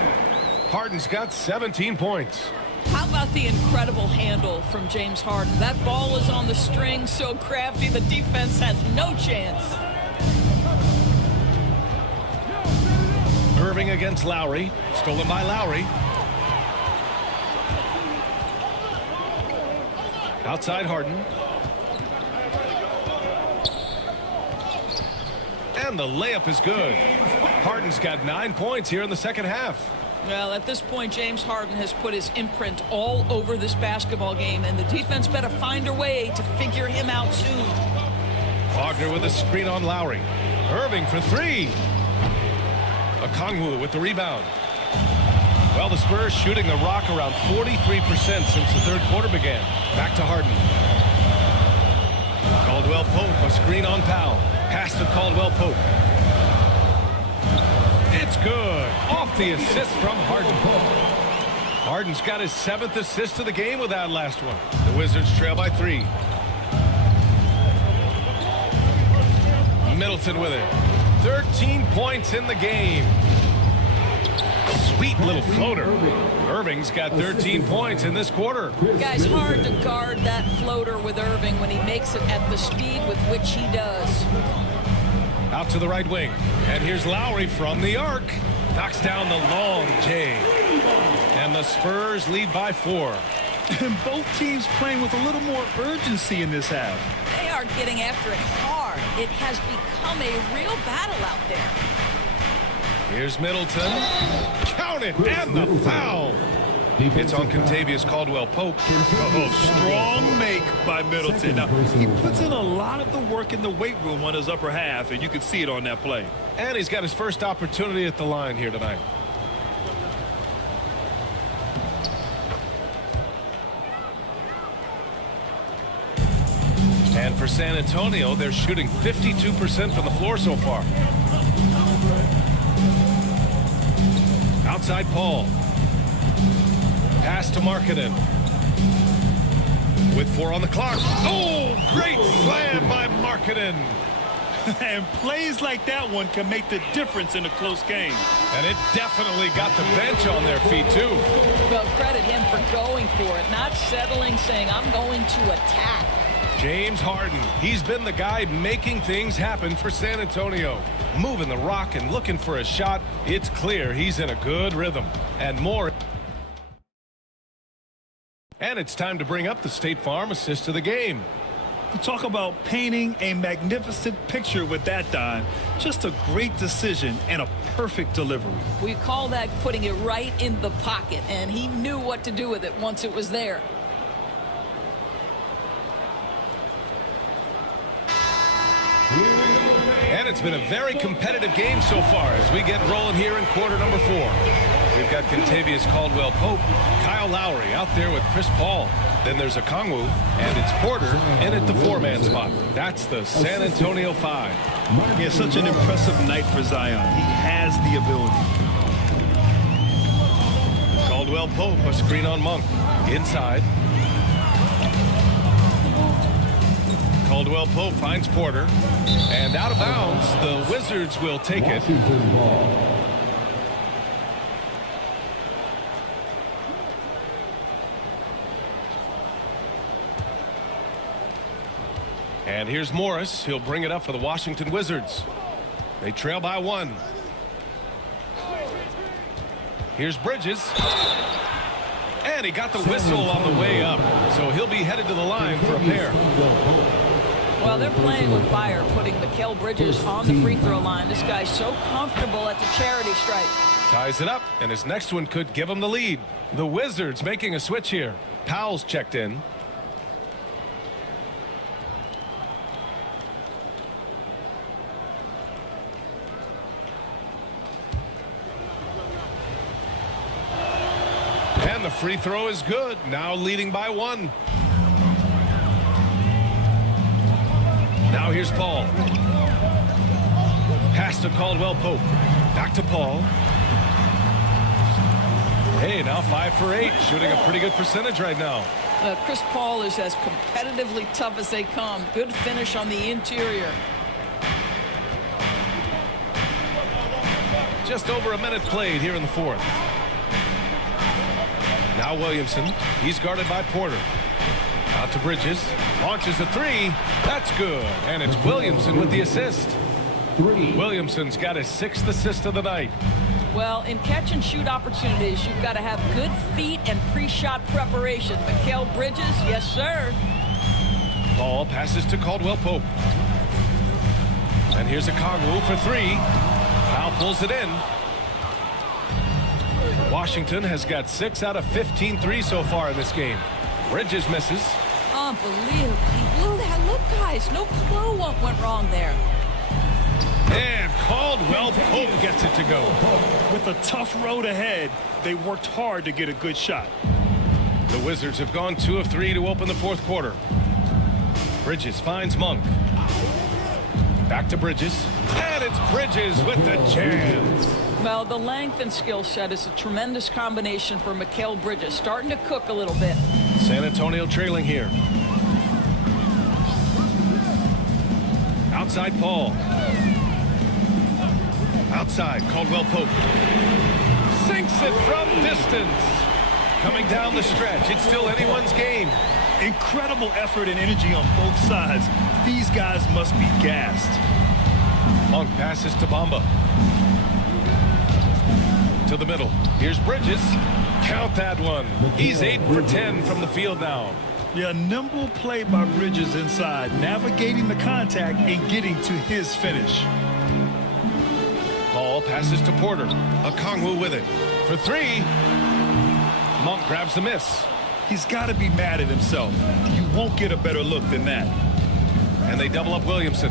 Harden's got 17 points. How about the incredible handle from James Harden? That ball is on the string, so crafty, the defense has no chance. Irving against Lowry. Stolen by Lowry. Outside Harden. And the layup is good. Harden's got 9 points here in the second half. Well, at this point, James Harden has put his imprint all over this basketball game, and the defense better find a way to figure him out soon. Wagner with a screen on Lowry. Irving for three. Okongwu with the rebound. Well, the Spurs shooting the rock around 43% since the third quarter began. Back to Harden. Caldwell Pope, a screen on Powell. Pass to Caldwell Pope. It's good. Off the assist from Harden. Harden's got his 7th assist of the game with that last one. The Wizards trail by 3. Middleton with it. 13 points in the game. Sweet little floater. Irving's got 13 points in this quarter. Guys, hard to guard that floater with Irving when he makes it at the speed with which he does. Out to the right wing. And here's Lowry from the arc. Knocks down the long J. And the Spurs lead by 4. And both teams playing with a little more urgency in this half. They are getting after it hard. It has become a real battle out there. Here's Middleton. Count it, and the foul. It's on Contavious Caldwell-Pope. Oh, strong make by Middleton. Now, he puts in a lot of the work in the weight room on his upper half, and you can see it on that play. And he's got his first opportunity at the line here tonight. And for San Antonio, they're shooting 52% from the floor so far. Outside Paul. Pass to Markkanen. With 4 on the clock. Oh, great slam by Markkanen. And plays like that one can make the difference in a close game. And it definitely got the bench on their feet, too. Well, credit him for going for it, not settling, saying, I'm going to attack. James Harden, he's been the guy making things happen for San Antonio. Moving the rock and looking for a shot. It's clear he's in a good rhythm. And more. And it's time to bring up the State Farm assist of the game. You talk about painting a magnificent picture with that dime. Just a great decision and a perfect delivery. We call that putting it right in the pocket, and he knew what to do with it once it was there. And it's been a very competitive game so far as we get rolling here in quarter number 4. We've got Contavious Caldwell-Pope, Kyle Lowry out there with Chris Paul. Then there's Okongwu, and it's Porter in at the 4-man spot. That's the San Antonio 5. Yeah, such an impressive night for Zion. He has the ability. Caldwell-Pope, a screen on Monk. Inside. Caldwell-Pope finds Porter. And out of bounds, the Wizards will take it. And here's Morris. He'll bring it up for the Washington Wizards. They trail by 1. Here's Bridges. And he got the whistle on the way up. So he'll be headed to the line for a pair. Well, they're playing with fire, putting Mikal Bridges on the free throw line. This guy's so comfortable at the charity stripe. Ties it up, and his next one could give him the lead. The Wizards making a switch here. Powell's checked in. And the free throw is good. Now leading by 1. Now here's Paul. Pass to Caldwell-Pope. Back to Paul. Hey, now 5 for 8. Shooting a pretty good percentage right now. Chris Paul is as competitively tough as they come. Good finish on the interior. Just over a minute played here in the 4th. Now Williamson. He's guarded by Porter. Out to Bridges. Launches a three. That's good. And it's Williamson with the assist. Williamson's got his 6th assist of the night. Well, in catch and shoot opportunities, you've got to have good feet and pre-shot preparation. Mikal Bridges, yes, sir. Ball passes to Caldwell Pope. And here's a Kongwu for 3. Powell pulls it in. Washington has got 6 out of 15 threes so far in this game. Bridges misses. Unbelievable. He blew that. Look, guys, no clue what went wrong there. And Caldwell Pope gets it to go. With a tough road ahead, they worked hard to get a good shot. The Wizards have gone 2 of 3 to open the 4th quarter. Bridges finds Monk. Back to Bridges. And it's Bridges with the jam. Well, the length and skill set is a tremendous combination for Mikal Bridges. Starting to cook a little bit. San Antonio trailing here. Outside Paul. Outside Caldwell Pope. Sinks it from distance. Coming down the stretch. It's still anyone's game. Incredible effort and energy on both sides. These guys must be gassed. Monk passes to Bamba. To the middle. Here's Bridges. Count that one. He's 8 for 10 from the field now. Yeah, nimble play by Bridges inside, navigating the contact and getting to his finish. Paul passes to Porter. Okongwu with it. For 3. Monk grabs the miss. He's got to be mad at himself. You won't get a better look than that. And they double up Williamson.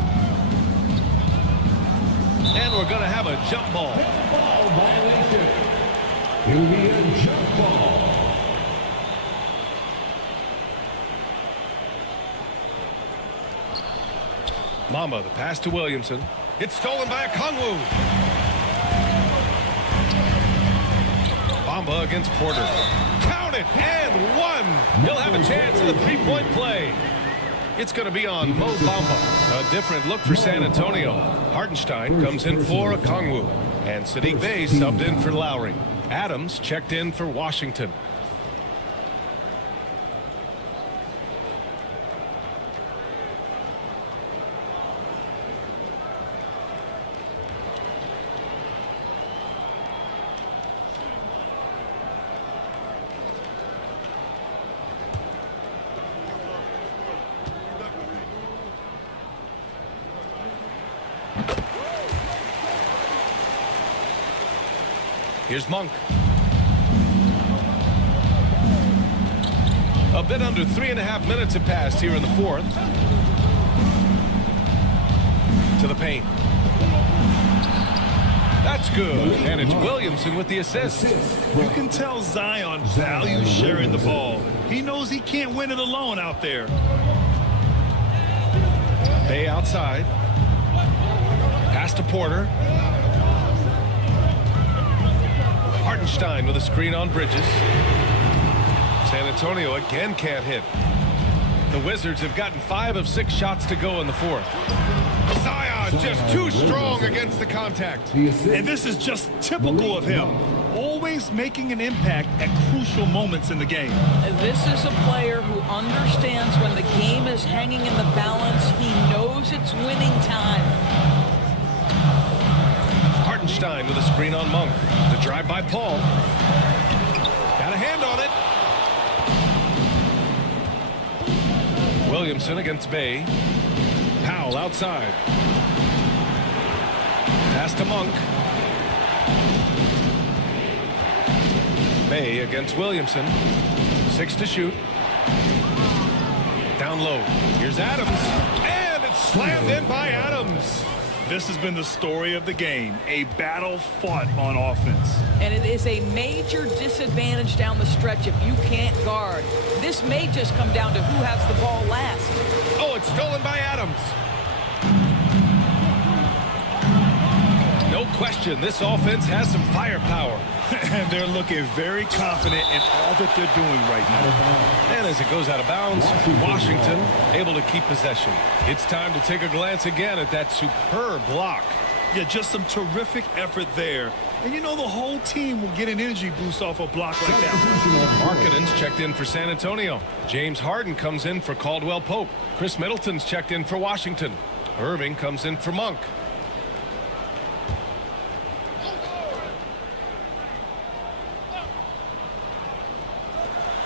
And we're going to have a jump ball. Ball violation. It'll be a jump ball. Mamba, the pass to Williamson. It's stolen by Okongwu. Bamba against Porter. Count it, and 1. He'll have a chance at a 3-point play. It's going to be on Mo Bamba. A different look for San Antonio. Hartenstein comes in for Okongwu. And Sadiq Bey subbed in for Lowry. Adams checked in for Washington. Here's Monk. A bit under 3.5 minutes have passed here in the 4th. To the paint. That's good. And it's Williamson with the assist. You can tell Zion values sharing the ball. He knows he can't win it alone out there. Bey outside. Pass to Porter. Hartenstein with a screen on Bridges. San Antonio again can't hit. The Wizards have gotten 5 of 6 shots to go in the 4th. Zion just too strong against the contact. And this is just typical of him. Always making an impact at crucial moments in the game. This is a player who understands when the game is hanging in the balance. He knows it's winning time. Hartenstein with a screen on Monk. The drive by Paul. Got a hand on it. Williamson against Bey. Powell outside. Pass to Monk. Bey against Williamson. 6 to shoot. Down low. Here's Adams. And it's slammed in by Adams. This has been the story of the game, a battle fought on offense. And it is a major disadvantage down the stretch if you can't guard. This may just come down to who has the ball last. Oh, it's stolen by Adams. No question, this offense has some firepower. And they're looking very confident in all that they're doing right now. And as it goes out of bounds, Washington able to keep possession. It's time to take a glance again at that superb block. Yeah, just some terrific effort there. And you know the whole team will get an energy boost off a block like that. Markkanen's checked in for San Antonio. James Harden comes in for Caldwell Pope. Chris Middleton's checked in for Washington. Irving comes in for Monk.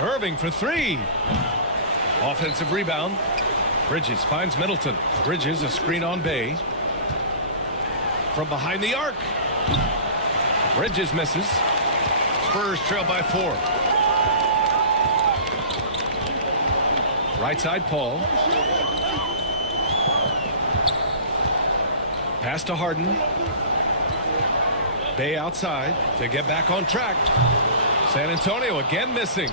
Irving for three. Offensive rebound. Bridges finds Middleton. Bridges a screen on Bay. From behind the arc. Bridges misses. Spurs trail by 4. Right side Paul. Pass to Harden. Bay outside to get back on track. San Antonio again missing.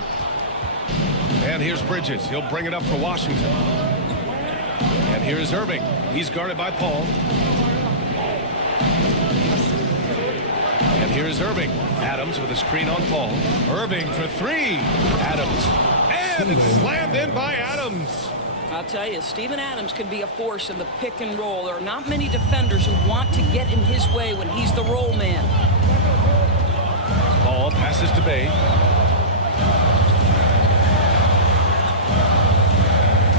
And here's Bridges. He'll bring it up for Washington. And here's Irving. He's guarded by Paul. And here's Irving. Adams with a screen on Paul. Irving for three. Adams. And it's slammed in by Adams. I'll tell you, Steven Adams can be a force in the pick and roll. There are not many defenders who want to get in his way when he's the roll man. Paul passes to Bay.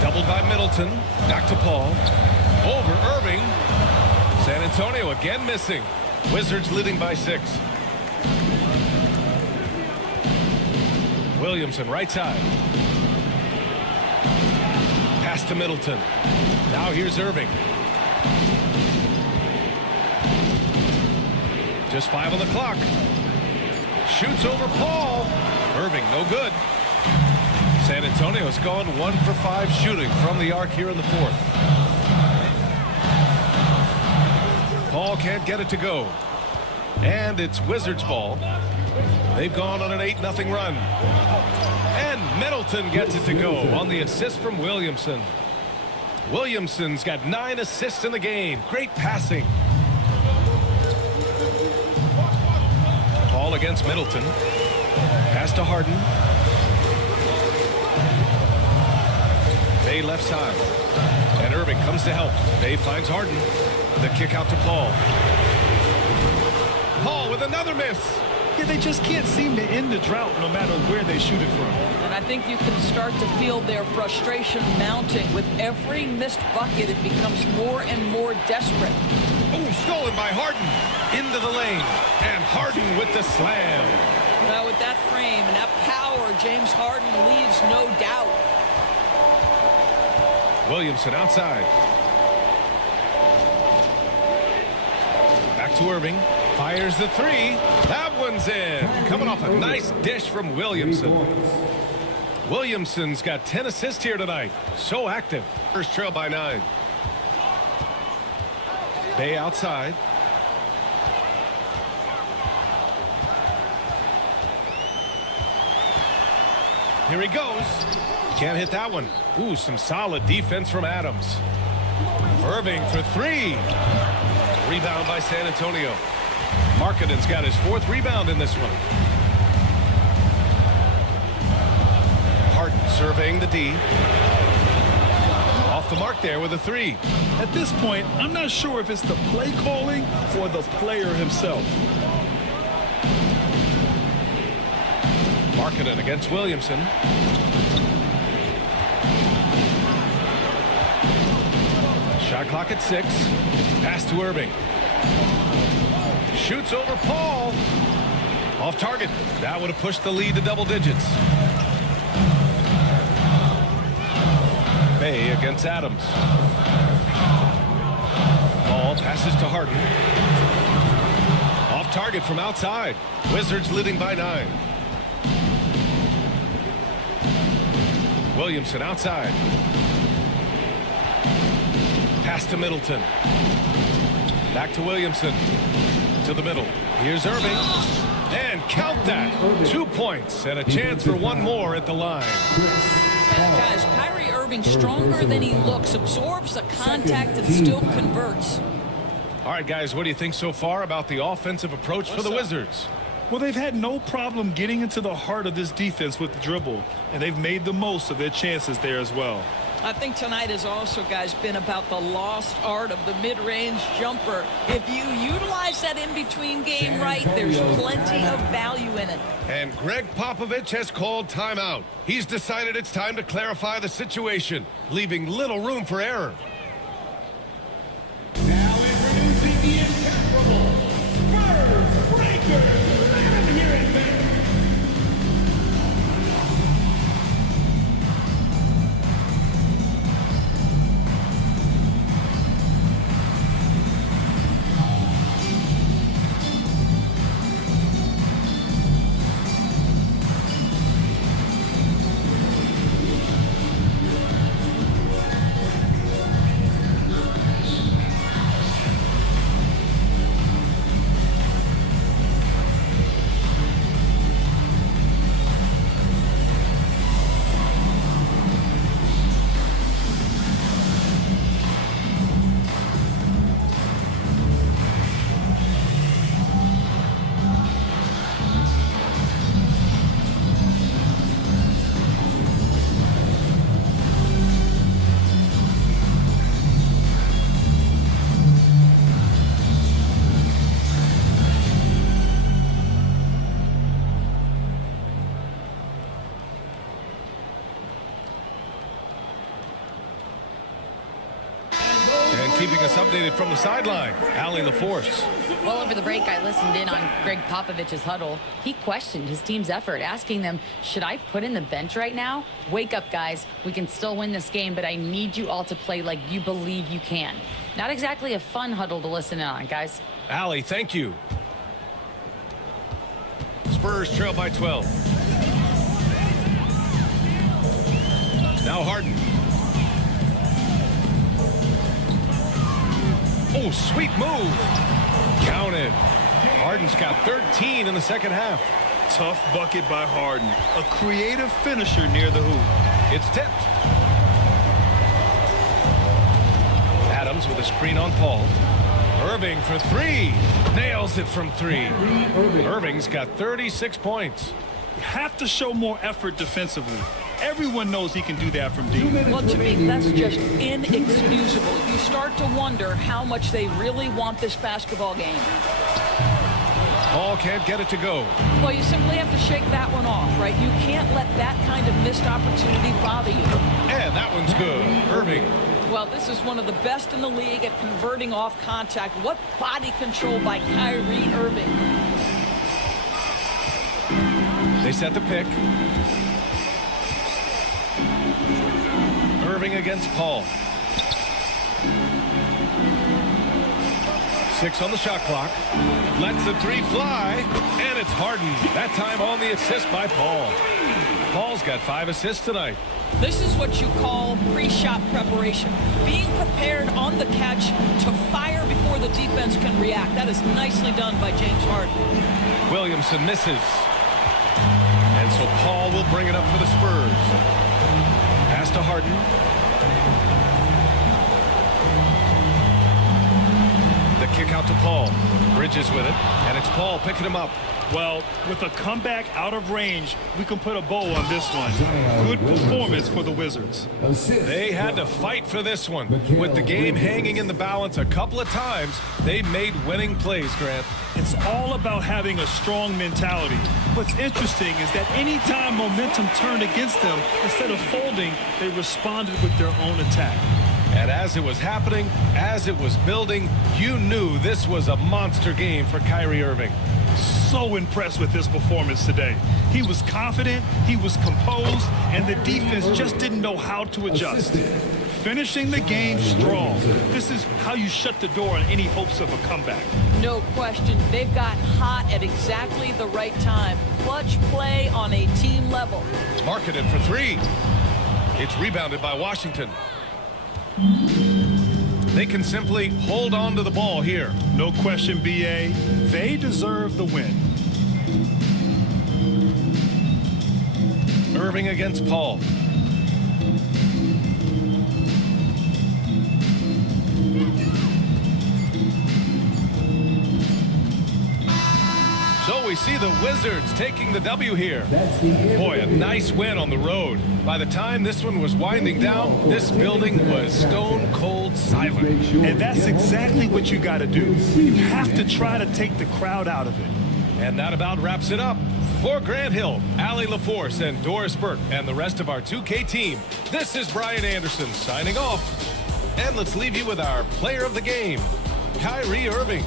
Doubled by Middleton. Back to Paul. Over Irving. San Antonio again missing. Wizards leading by 6. Williamson right side. Pass to Middleton. Now here's Irving. Just 5 on the clock. Shoots over Paul. Irving no good. San Antonio's gone 1 for 5 shooting from the arc here in the 4th. Paul can't get it to go. And it's Wizards ball. They've gone on an 8-0 run. And Middleton gets it to go on the assist from Williamson. Williamson's got 9 assists in the game. Great passing. Paul against Middleton. Pass to Harden. Bay left side. And Irving comes to help. Bay finds Harden. The kick out to Paul. Paul with another miss. Yeah, they just can't seem to end the drought no matter where they shoot it from. And I think you can start to feel their frustration mounting. With every missed bucket, it becomes more and more desperate. Oh, stolen by Harden. Into the lane. And Harden with the slam. Now with that frame and that power, James Harden leaves no doubt. Williamson outside. Back to Irving. Fires the three. That one's in. Coming off a nice dish from Williamson. Williamson's got 10 assists here tonight. So active. First trail by 9. Bay outside. Here he goes. Can't hit that one. Ooh, some solid defense from Adams. Irving for three. Rebound by San Antonio. Markkanen's got his 4th rebound in this one. Harden surveying the D. Off the mark there with a 3. At this point, I'm not sure if it's the play calling or the player himself. Markkanen against Williamson. Shot clock at 6. Pass to Irving. Shoots over Paul. Off target. That would have pushed the lead to double digits. Bay against Adams. Paul passes to Harden. Off target from outside. Wizards leading by 9. Williamson outside. Pass to Middleton. Back to Williamson. To the middle. Here's Irving. And count that. 2 points and a chance for one more at the line. And guys, Kyrie Irving, stronger than he looks, absorbs the contact and still converts. All right, guys, what do you think so far about the offensive approach for the Wizards? Well, they've had no problem getting into the heart of this defense with the dribble, and they've made the most of their chances there as well. I think tonight has also, guys, been about the lost art of the mid-range jumper. If you utilize that in-between game right, there's plenty of value in it. And Greg Popovich has called timeout. He's decided it's time to clarify the situation, leaving little room for error. Now introducing the incomparable Spurs Breakers. Let him hear it, man. Keeping us updated from the sideline, Allie LaForce. Well, over the break, I listened in on Greg Popovich's huddle. He questioned his team's effort, asking them, should I put in the bench right now? Wake up, guys. We can still win this game, but I need you all to play like you believe you can. Not exactly a fun huddle to listen in on, guys. Allie, thank you. Spurs trail by 12. Now Harden. Oh, sweet move. Counted. Harden's got 13 in the second half. Tough bucket by Harden. A creative finisher near the hoop. It's tipped. Adams with a screen on Paul. Irving for three. Nails it from three. Irving's got 36 points. You have to show more effort defensively. Everyone knows he can do that from deep. Well, to me, that's just inexcusable. You start to wonder how much they really want this basketball game. Paul can't get it to go. Well, you simply have to shake that one off, right? You can't let that kind of missed opportunity bother you. And that one's good. Irving. Well, this is one of the best in the league at converting off contact. What body control by Kyrie Irving. They set the pick. Irving against Paul. 6 on the shot clock. Lets the three fly, and it's Harden. That time on the assist by Paul. Paul's got 5 assists tonight. This is what you call pre-shot preparation. Being prepared on the catch to fire before the defense can react. That is nicely done by James Harden. Williamson misses. And so Paul will bring it up for the Spurs. Pass to Harden. The kick out to Paul. Bridges with it, and it's Paul picking him up. Well, with a comeback out of range, we can put a bow on this one. Good performance for the Wizards. They had to fight for this one. With the game hanging in the balance a couple of times, they made winning plays, Grant. It's all about having a strong mentality. What's interesting is that anytime momentum turned against them, instead of folding, they responded with their own attack. And as it was happening, as it was building, you knew this was a monster game for Kyrie Irving. So impressed with his performance today. He was confident, he was composed, and the defense just didn't know how to adjust. Finishing the game strong. This is how you shut the door on any hopes of a comeback. No question. They've gotten hot at exactly the right time. Clutch play on a team level. Marketed for three. It's rebounded by Washington. They can simply hold on to the ball here. No question, B.A. They deserve the win. Irving against Paul. So we see the Wizards taking the W here. Boy, a nice win on the road. By the time this one was winding down, this building was stone cold silent. And that's exactly what you got to do. You have to try to take the crowd out of it. And that about wraps it up. For Grant Hill, Allie LaForce, and Doris Burke, and the rest of our 2K team, this is Brian Anderson signing off. And let's leave you with our player of the game, Kyrie Irving.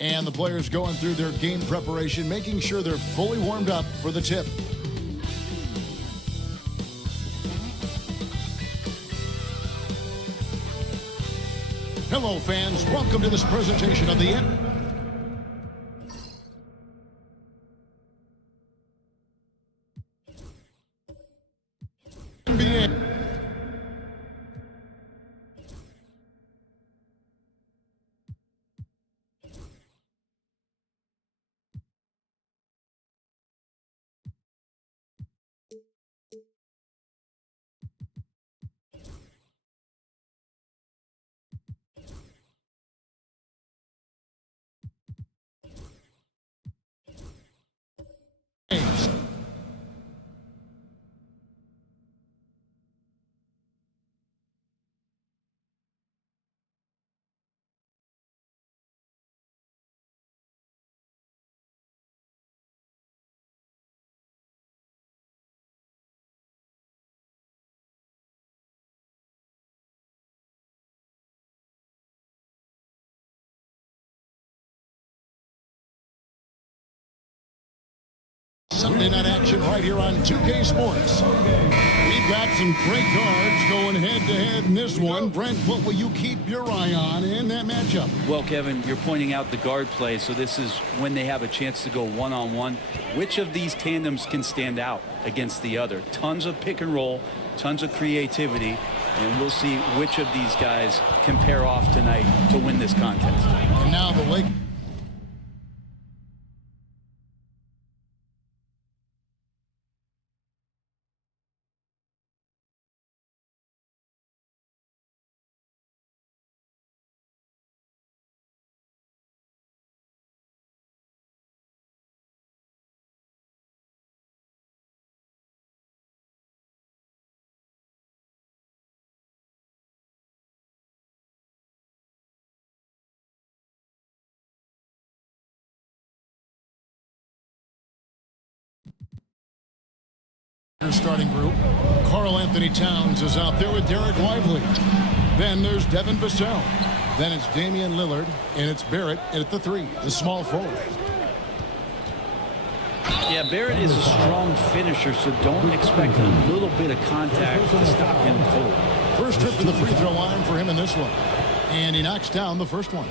And the players going through their game preparation, making sure they're fully warmed up for the tip. Hello, fans. Welcome to this presentation of the NBA. Sunday night action right here on 2K Sports. We've got some great guards going head-to-head in this one. Brent, what will you keep your eye on in that matchup? Well, Kevin, you're pointing out the guard play, so this is when they have a chance to go one-on-one. Which of these tandems can stand out against the other? Tons of pick and roll, tons of creativity, and we'll see which of these guys can pair off tonight to win this contest. And now the Lakers. Starting group. Karl Anthony Towns is out there with Derek Lively. Then there's Devin Vassell. Then it's Damian Lillard, and it's Barrett at the 3, the small forward. Yeah, Barrett is a strong finisher, so don't expect a little bit of contact to stop him cold. First trip to the free throw line for him in this one. And he knocks down the first one.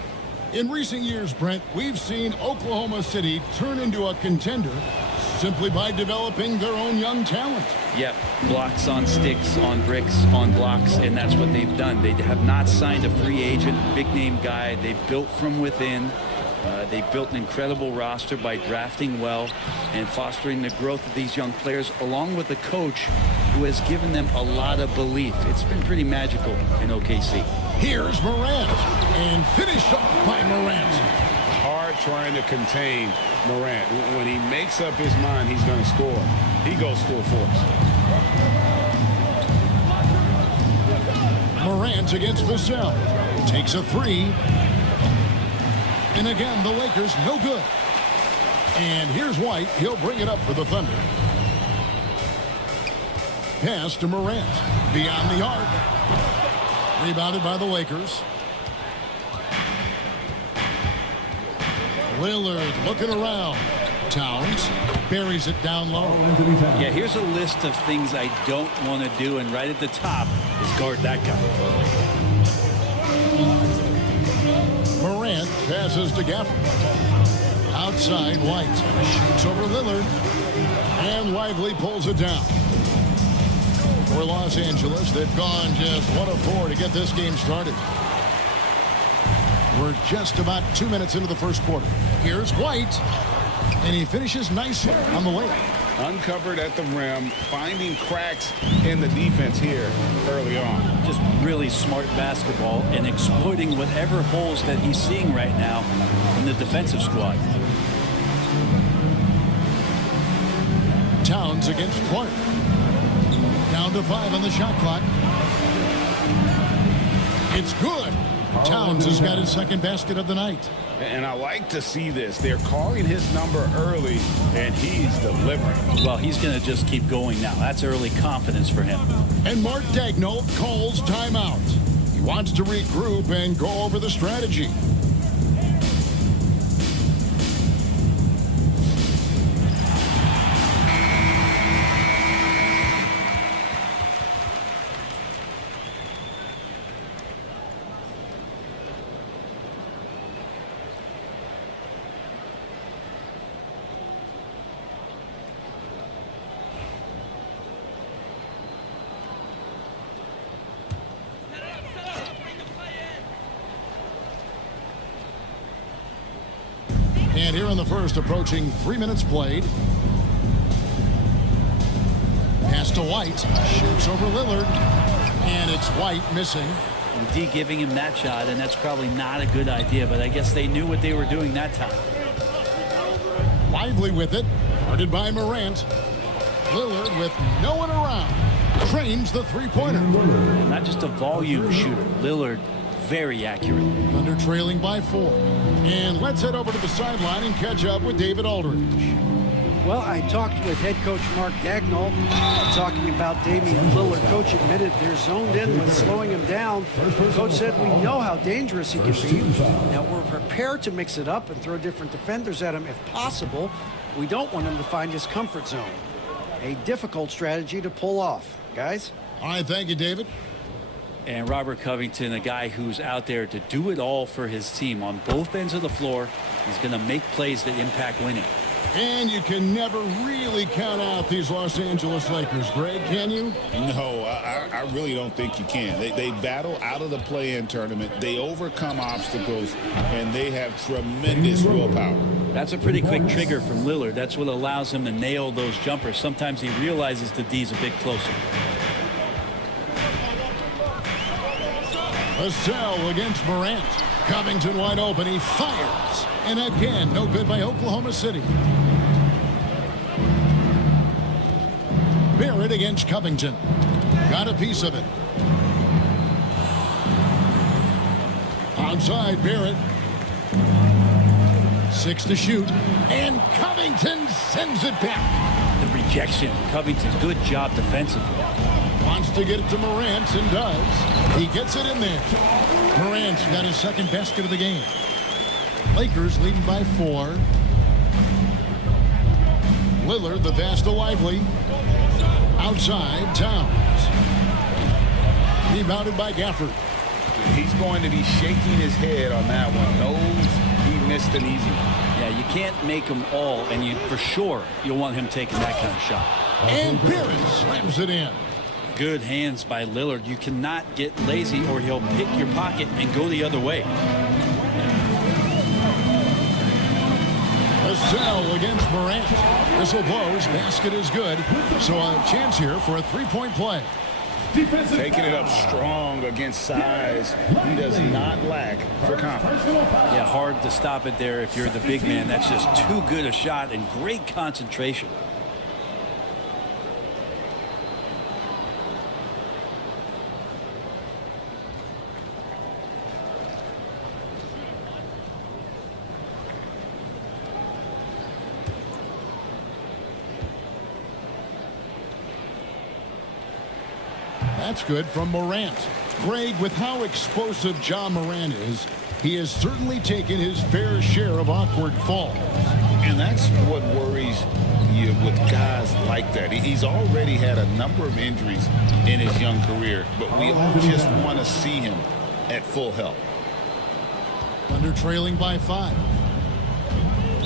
In recent years, Brent, we've seen Oklahoma City turn into a contender simply by developing their own young talent. Yep, blocks on sticks, on bricks, on blocks, and that's what they've done. They have not signed a free agent, big-name guy. They've built from within. They built an incredible roster by drafting well and fostering the growth of these young players, along with a coach who has given them a lot of belief. It's been pretty magical in OKC. Here's Morant, and finished off by Morant. Hard trying to contain Morant. When he makes up his mind he's going to score, he goes full force. Morant against Vassell. Takes a 3. And again, the Lakers no good. And here's White. He'll bring it up for the Thunder. Pass to Morant. Beyond the arc. Rebounded by the Lakers. Lillard looking around. Towns buries it down low. Yeah, here's a list of things I don't want to do, and right at the top is guard that guy. Morant passes to Gafford. Outside, White shoots over Lillard. And Lively pulls it down. For Los Angeles, they've gone just 1 of 4 to get this game started. We're just about 2 minutes into the first quarter. Here's White. And he finishes nicely on the layup. Uncovered at the rim, finding cracks in the defense here early on. Just really smart basketball and exploiting whatever holes that he's seeing right now in the defensive squad. Towns against Clark. Down to 5 on the shot clock. It's good. Towns has got his second basket of the night. And I like to see this. They're calling his number early, and he's delivering. Well, he's going to just keep going now. That's early confidence for him. And Mark Daigneault calls timeout. He wants to regroup and go over the strategy. And here in the first, approaching 3 minutes played. Pass to White. Shoots over Lillard. And it's White missing. D giving him that shot, and that's probably not a good idea, but I guess they knew what they were doing that time. Lively with it. Guarded by Morant. Lillard with no one around. Trains the three-pointer. Not just a volume shooter. Lillard, very accurate. Thunder trailing by 4. And let's head over to the sideline and catch up with David Aldridge. Well, I talked with head coach Mark Daigneault talking about Damian Lillard. Coach admitted they're zoned in with slowing him down. Coach said we know how dangerous he can be. Now we're prepared to mix it up and throw different defenders at him if possible. We don't want him to find his comfort zone. A difficult strategy to pull off. Guys? All right, thank you, David. And Robert Covington, a guy who's out there to do it all for his team on both ends of the floor. He's going to make plays that impact winning. And you can never really count out these Los Angeles Lakers, Greg, can you? No, I really don't think you can. They battle out of the play-in tournament. They overcome obstacles, and they have tremendous willpower. That's a pretty quick trigger from Lillard. That's what allows him to nail those jumpers. Sometimes he realizes the D's a bit closer. Vassell against Morant. Covington wide open. He fires. And again, no good by Oklahoma City. Barrett against Covington. Got a piece of it. Outside, Barrett. 6 to shoot. And Covington sends it back. The rejection. Covington, good job defensively. Wants to get it to Morant and does. He gets it in there. Morant's got his second basket of the game. Lakers leading by 4. Lillard, the pass to Lively. Outside, Towns. Rebounded by Gafford. He's going to be shaking his head on that one. Knows he missed an easy one. Yeah, you can't make them all, and you for sure you'll want him taking that kind of shot. And Barrett slams it in. Good hands by Lillard. You cannot get lazy or he'll pick your pocket and go the other way. Vassell against Morant. Whistle blows. Basket is good. So a chance here for a three-point play. Taking it up strong against size. He does not lack for confidence. Yeah, hard to stop it there if you're the big man. That's just too good a shot and great concentration. That's good from Morant. Greg, with how explosive Ja Morant is, he has certainly taken his fair share of awkward falls. And that's what worries you with guys like that. He's already had a number of injuries in his young career, but we all just want to see him at full health. Thunder trailing by 5.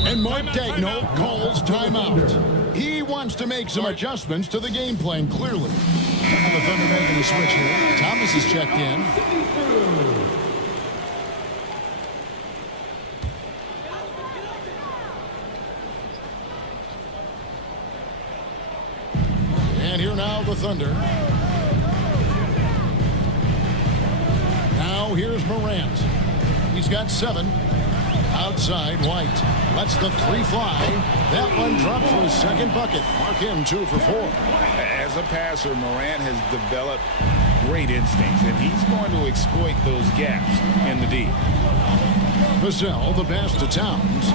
And Mark Daigneault calls timeout. He wants to make some adjustments to the game plan, clearly. And the Thunder making a switch here. Thomas is checked in. And here now the Thunder. Now here's Morant. He's got 7. Outside, White lets the 3 fly. That one dropped for his second bucket. Mark him 2 for 4. As a passer, Morant has developed great instincts, and he's going to exploit those gaps in the D. Vassell, the pass to Towns.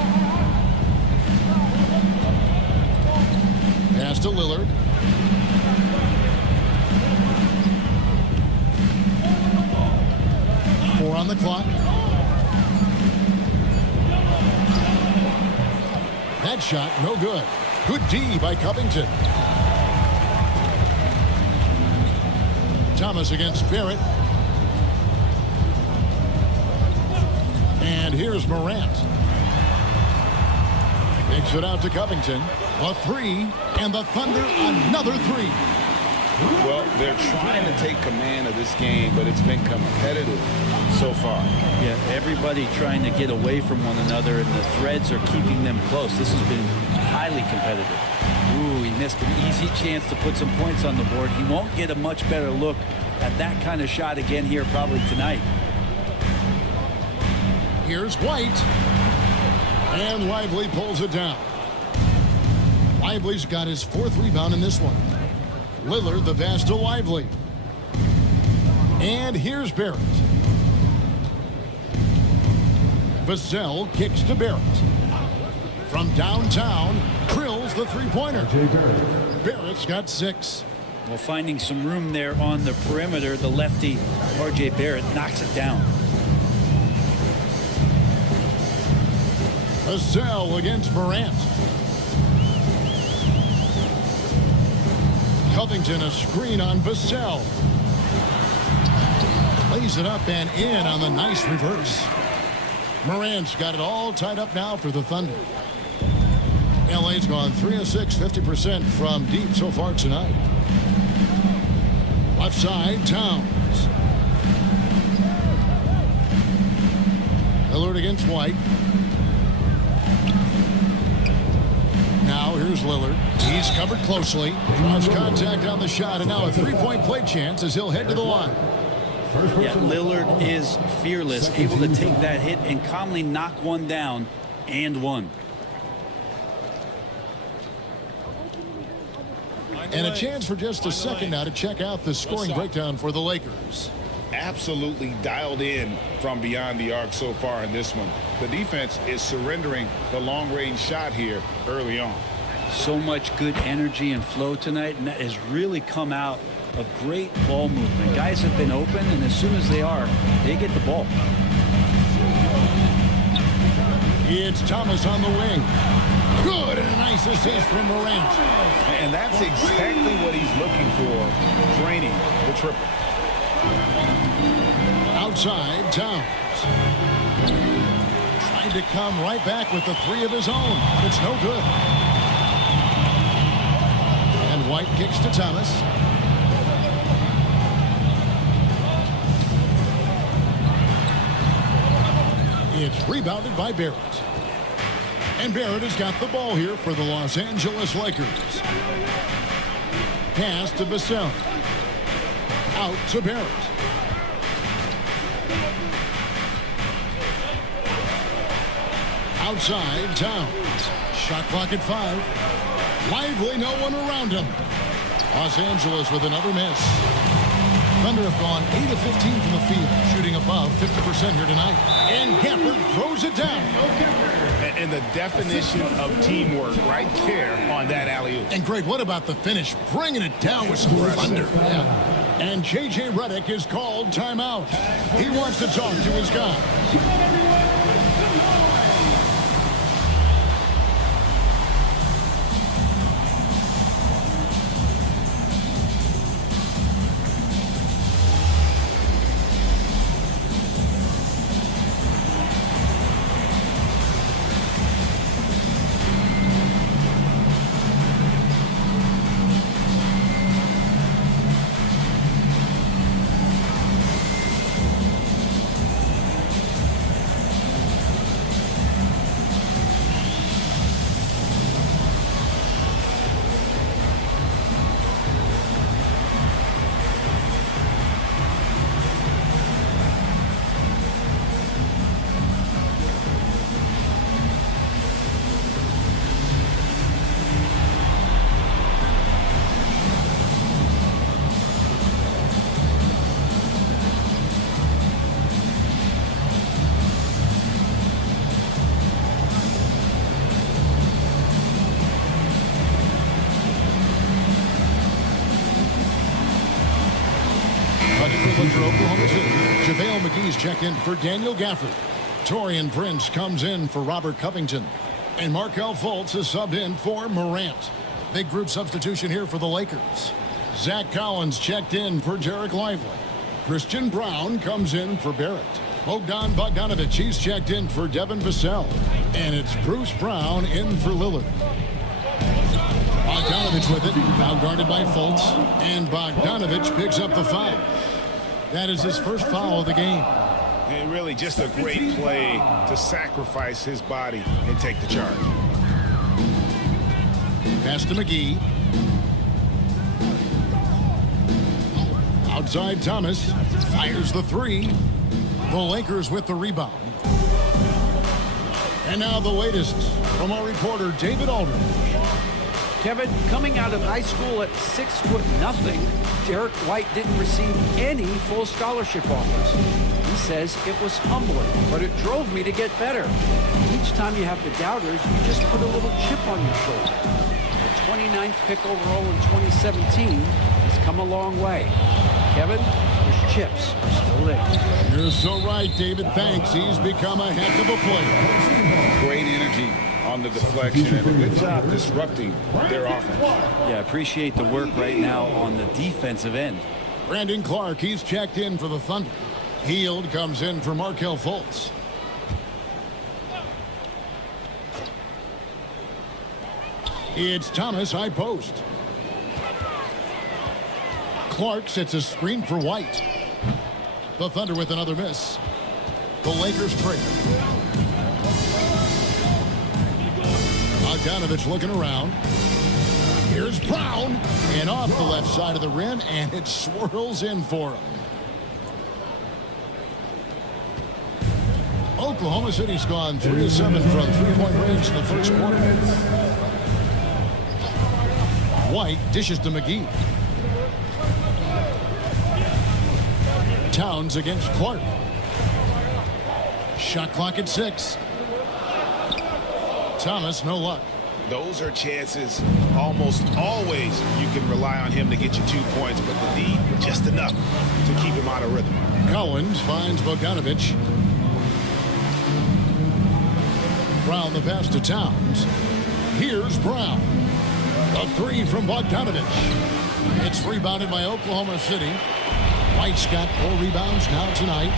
Pass to Lillard. Four on the clock. That shot, no good. Good D by Covington. Thomas against Barrett. And here's Morant. Takes it out to Covington. A 3, and the Thunder another 3. Well, they're trying to take command of this game, but it's been competitive so far. Yeah, everybody trying to get away from one another, and the threads are keeping them close. This has been highly competitive. Ooh, he missed an easy chance to put some points on the board. He won't get a much better look at that kind of shot again here probably tonight. Here's White. And Lively pulls it down. Lively's got his 4th rebound in this one. Lillard, the pass to Lively. And here's Barrett. Vassell kicks to Barrett. From downtown, drills the 3-pointer. Barrett's got 6. Well, finding some room there on the perimeter, the lefty R.J. Barrett knocks it down. Vassell against Morant. Covington a screen on Vassell. Lays it up and in on the nice reverse. Morant's got it all tied up now for the Thunder. LA's gone 3 of 6, 50% from deep so far tonight. Left side, Towns. Lillard against White. Now here's Lillard. He's covered closely. Draws contact on the shot, and now a 3-point play chance as he'll head to the line. Yeah, Lillard is fearless, able to take that hit and calmly knock one down and one. And a chance for just a second now to check out the scoring breakdown for the Lakers. Absolutely dialed in from beyond the arc so far in this one. The defense is surrendering the long-range shot here early on. So much good energy and flow tonight, and that has really come out of great ball movement. Guys have been open, and as soon as they are, they get the ball. It's Thomas on the wing. Good, and a nice assist from Morant. And that's exactly what he's looking for, draining the triple. Outside, Towns. Trying to come right back with the three of his own. It's no good. And White kicks to Thomas. It's rebounded by Barrett. And Barrett has got the ball here for the Los Angeles Lakers. Pass to Vassell. Out to Barrett. Outside, Towns. Shot clock at 5. Lively, no one around him. Los Angeles with another miss. Thunder have gone 8 of 15 from the field, shooting above 50% here tonight. And Gafford throws it down. And the definition of teamwork right there on that alley-oop. And Greg, what about the finish? Bringing it down with some thunder. Yeah. And J.J. Redick is called timeout. He wants to talk to his guys. For Oklahoma City, JaVale McGee's checked in for Daniel Gafford. Torian Prince comes in for Robert Covington. And Markelle Fultz is subbed in for Morant. Big group substitution here for the Lakers. Zach Collins checked in for Derek Lively. Christian Brown comes in for Barrett. Bogdan Bogdanovic, he's checked in for Devin Vassell. And it's Bruce Brown in for Lillard. Bogdanovic with it, now guarded by Fultz. And Bogdanovic picks up the foul. That is his first foul of the game. And really just a great play to sacrifice his body and take the charge. Pass to McGee. Outside Thomas. Fires the three. The Lakers with the rebound. And now the latest from our reporter David Aldridge. Kevin, coming out of high school at 6'0", Derek White didn't receive any full scholarship offers. He says it was humbling, but it drove me to get better. Each time you have the doubters, you just put a little chip on your shoulder. The 29th pick overall in 2017 has come a long way. Kevin, his chips are still there. You're so right, David. Thanks. He's become a heck of a player. Great energy on the deflection and a good job disrupting their offense. Yeah, appreciate the work right now on the defensive end. Brandon Clark, he's checked in for the Thunder. Hield comes in for Markelle Fultz. It's Thomas, high post. Clark sets a screen for White. The Thunder with another miss. The Lakers trail. Bogdanovic looking around. Here's Brown. And off the left side of the rim, and it swirls in for him. Oklahoma City's gone 3 of 7 from three-point range in the first quarter. White dishes to McGee. Towns against Clark. Shot clock at 6. Thomas, no luck. those are chances almost always you can rely on him to get you 2 points, but the D, just enough to keep him out of rhythm. Collins finds Bogdanovich. Brown the pass to Towns. Here's Brown. A three from Bogdanovich. It's rebounded by Oklahoma City. White's got 4 rebounds now tonight.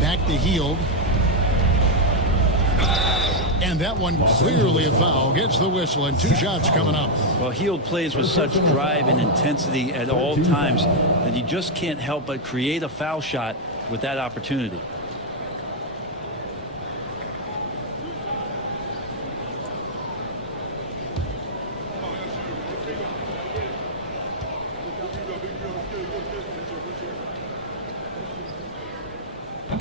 Back to Hield. And that one clearly a foul. Gets the whistle and 2 shots coming up. Well, Hield plays with such drive and intensity at all times that you just can't help but create a foul shot with that opportunity.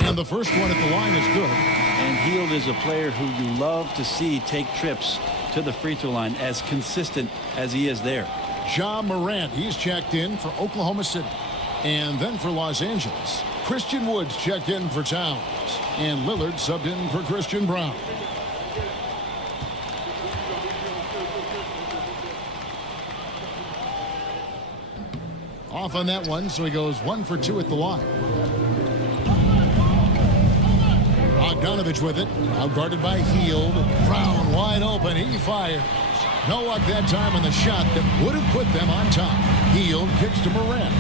And the first one at the line is good. And Hield is a player who you love to see take trips to the free throw line, as consistent as he is there. Ja Morant, he's checked in for Oklahoma City. And then for Los Angeles, Christian Woods checked in for Towns. And Lillard subbed in for Christian Brown. Off on that one, so he goes 1 for 2 at the line. Bogdanovich with it, out guarded by Hield. Brown wide open, he fires. No luck that time on the shot that would have put them on top. Hield kicks to Morant.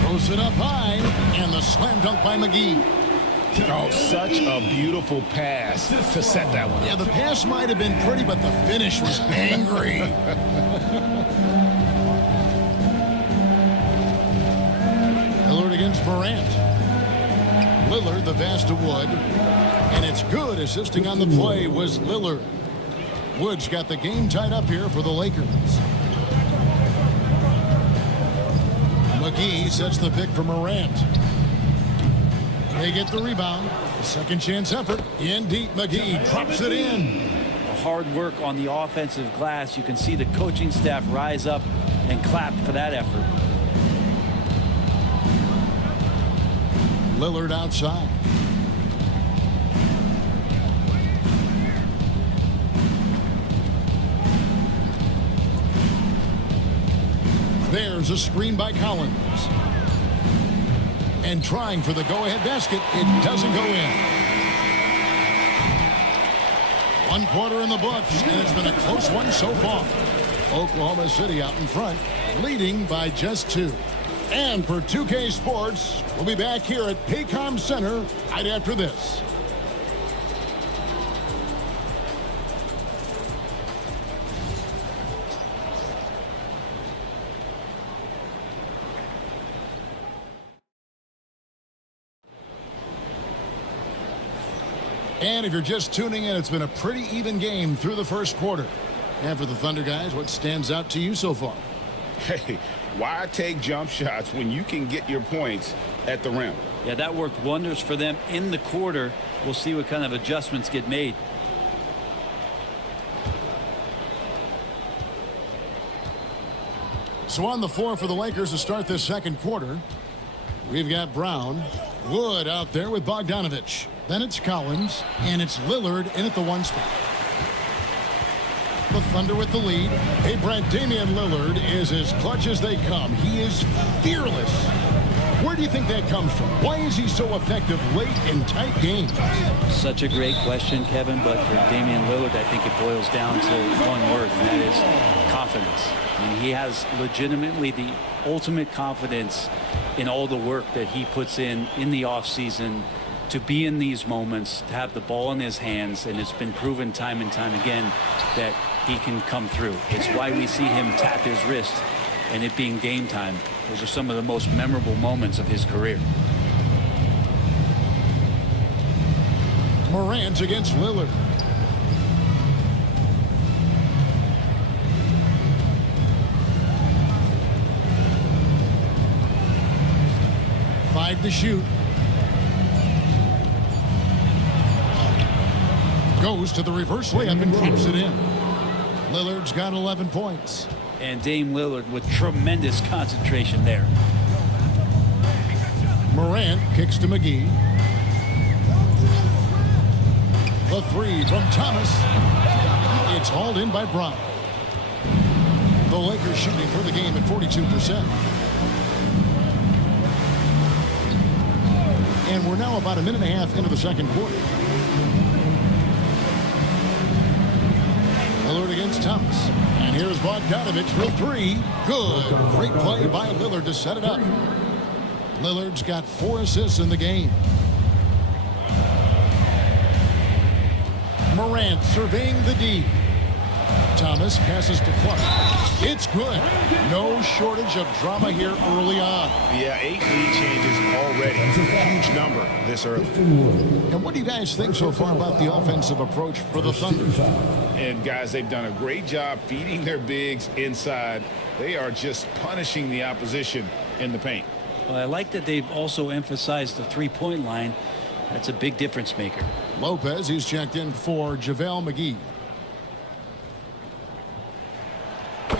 Throws it up high, and the slam dunk by McGee. Oh, such a beautiful pass to set that one. Yeah, the pass might have been pretty, but the finish was angry. Lillard against Morant. Lillard, the pass to Wood. And it's good. Assisting on the play was Lillard. Woods got the game tied up here for the Lakers. McGee sets the pick for Morant. They get the rebound. A second chance effort. In deep, McGee drops it in. Hard work on the offensive glass. You can see the coaching staff rise up and clap for that effort. Lillard outside. There's a screen by Collins. And trying for the go-ahead basket, it doesn't go in. 1 quarter in the books, and it's been a close one so far. Oklahoma City out in front, leading by just 2. And for 2K Sports, we'll be back here at Paycom Center right after this. And if you're just tuning in, it's been a pretty even game through the first quarter. And for the Thunder guys, what stands out to you so far? Hey, why take jump shots when you can get your points at the rim? Yeah, that worked wonders for them in the quarter. We'll see what kind of adjustments get made. So on the floor for the Lakers to start this second quarter, we've got Brown, Wood out there with Bogdanovich. Then it's Collins, and it's Lillard in at the 1 spot. The Thunder with the lead. Hey, Brent, Damian Lillard is as clutch as they come. He is fearless. Where do you think that comes from? Why is he so effective late in tight games? Such a great question, Kevin, but for Damian Lillard, I think it boils down to one word, and that is confidence. I mean, he has legitimately the ultimate confidence in all the work that he puts in the offseason to be in these moments, to have the ball in his hands, and it's been proven time and time again that he can come through. It's why we see him tap his wrist and it being game time. Those are some of the most memorable moments of his career. Morant against Lillard. Five to shoot. Goes to the reverse layup and drops it in. Lillard's got 11 points. And Dame Lillard with tremendous concentration there. Morant kicks to McGee. The three from Thomas. It's hauled in by Brown. The Lakers shooting for the game at 42%. And we're now about a minute and a half into the second quarter. Lillard against Thomas. And here's Bogdanovich for three. Good. Great play by Lillard to set it up. Lillard's got 4 assists in the game. Morant surveying the D. Thomas passes to Clark. It's good. No shortage of drama here early on. Yeah, 8 lead changes already. It's a huge number this early. And what do you guys think so far about the offensive approach for the Thunder? And guys, they've done a great job feeding their bigs inside. They are just punishing the opposition in the paint. Well, I like that they've also emphasized the three-point line. That's a big difference maker. Lopez, he's checked in for JaVale McGee.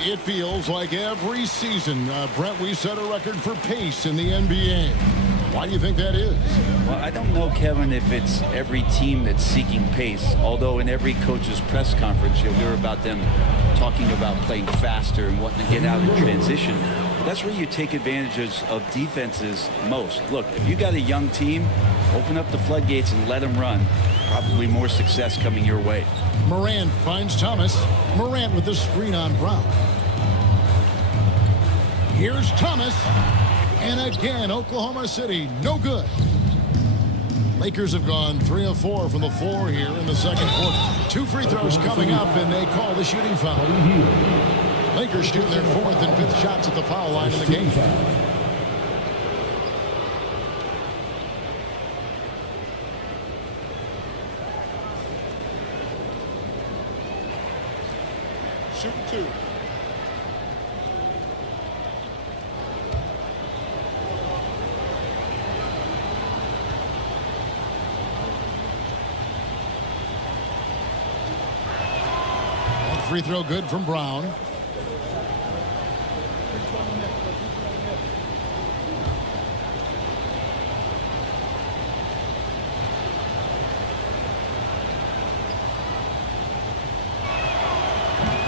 It feels like every season, Brent, we set a record for pace in the NBA. Why do you think that is? Well, I don't know, Kevin, if it's every team that's seeking pace, although in every coach's press conference you'll hear about them talking about playing faster and wanting to get out in transition. But that's where you take advantages of defenses most. Look, if you got a young team, open up the floodgates and let them run. Probably more success coming your way. Morant finds Thomas. Morant with the screen on Brown. Here's Thomas. And again, Oklahoma City, no good. Lakers have gone 3 of 4 from the floor here in the second quarter. 2 free throws coming up, and they call the shooting foul. Lakers shooting their 4th and 5th shots at the foul line in the game. Shooting 2. Free throw good from Brown.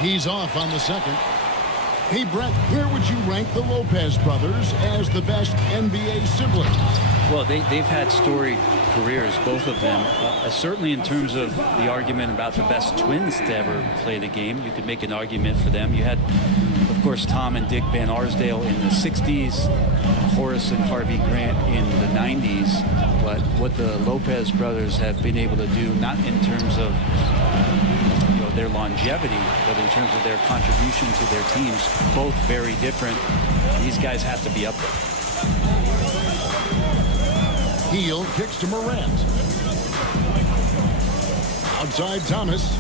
He's off on the second. Hey, Brett, where would you rank the Lopez brothers as the best NBA siblings? Well, they've had storied careers, both of them. Certainly in terms of the argument about the best twins to ever play the game, you could make an argument for them. You had, of course, Tom and Dick Van Arsdale in the 60s, Horace and Harvey Grant in the 90s. But what the Lopez brothers have been able to do, not in terms of their longevity, but in terms of their contribution to their teams, both very different. These guys have to be up there. Heel kicks to Morant. Outside Thomas.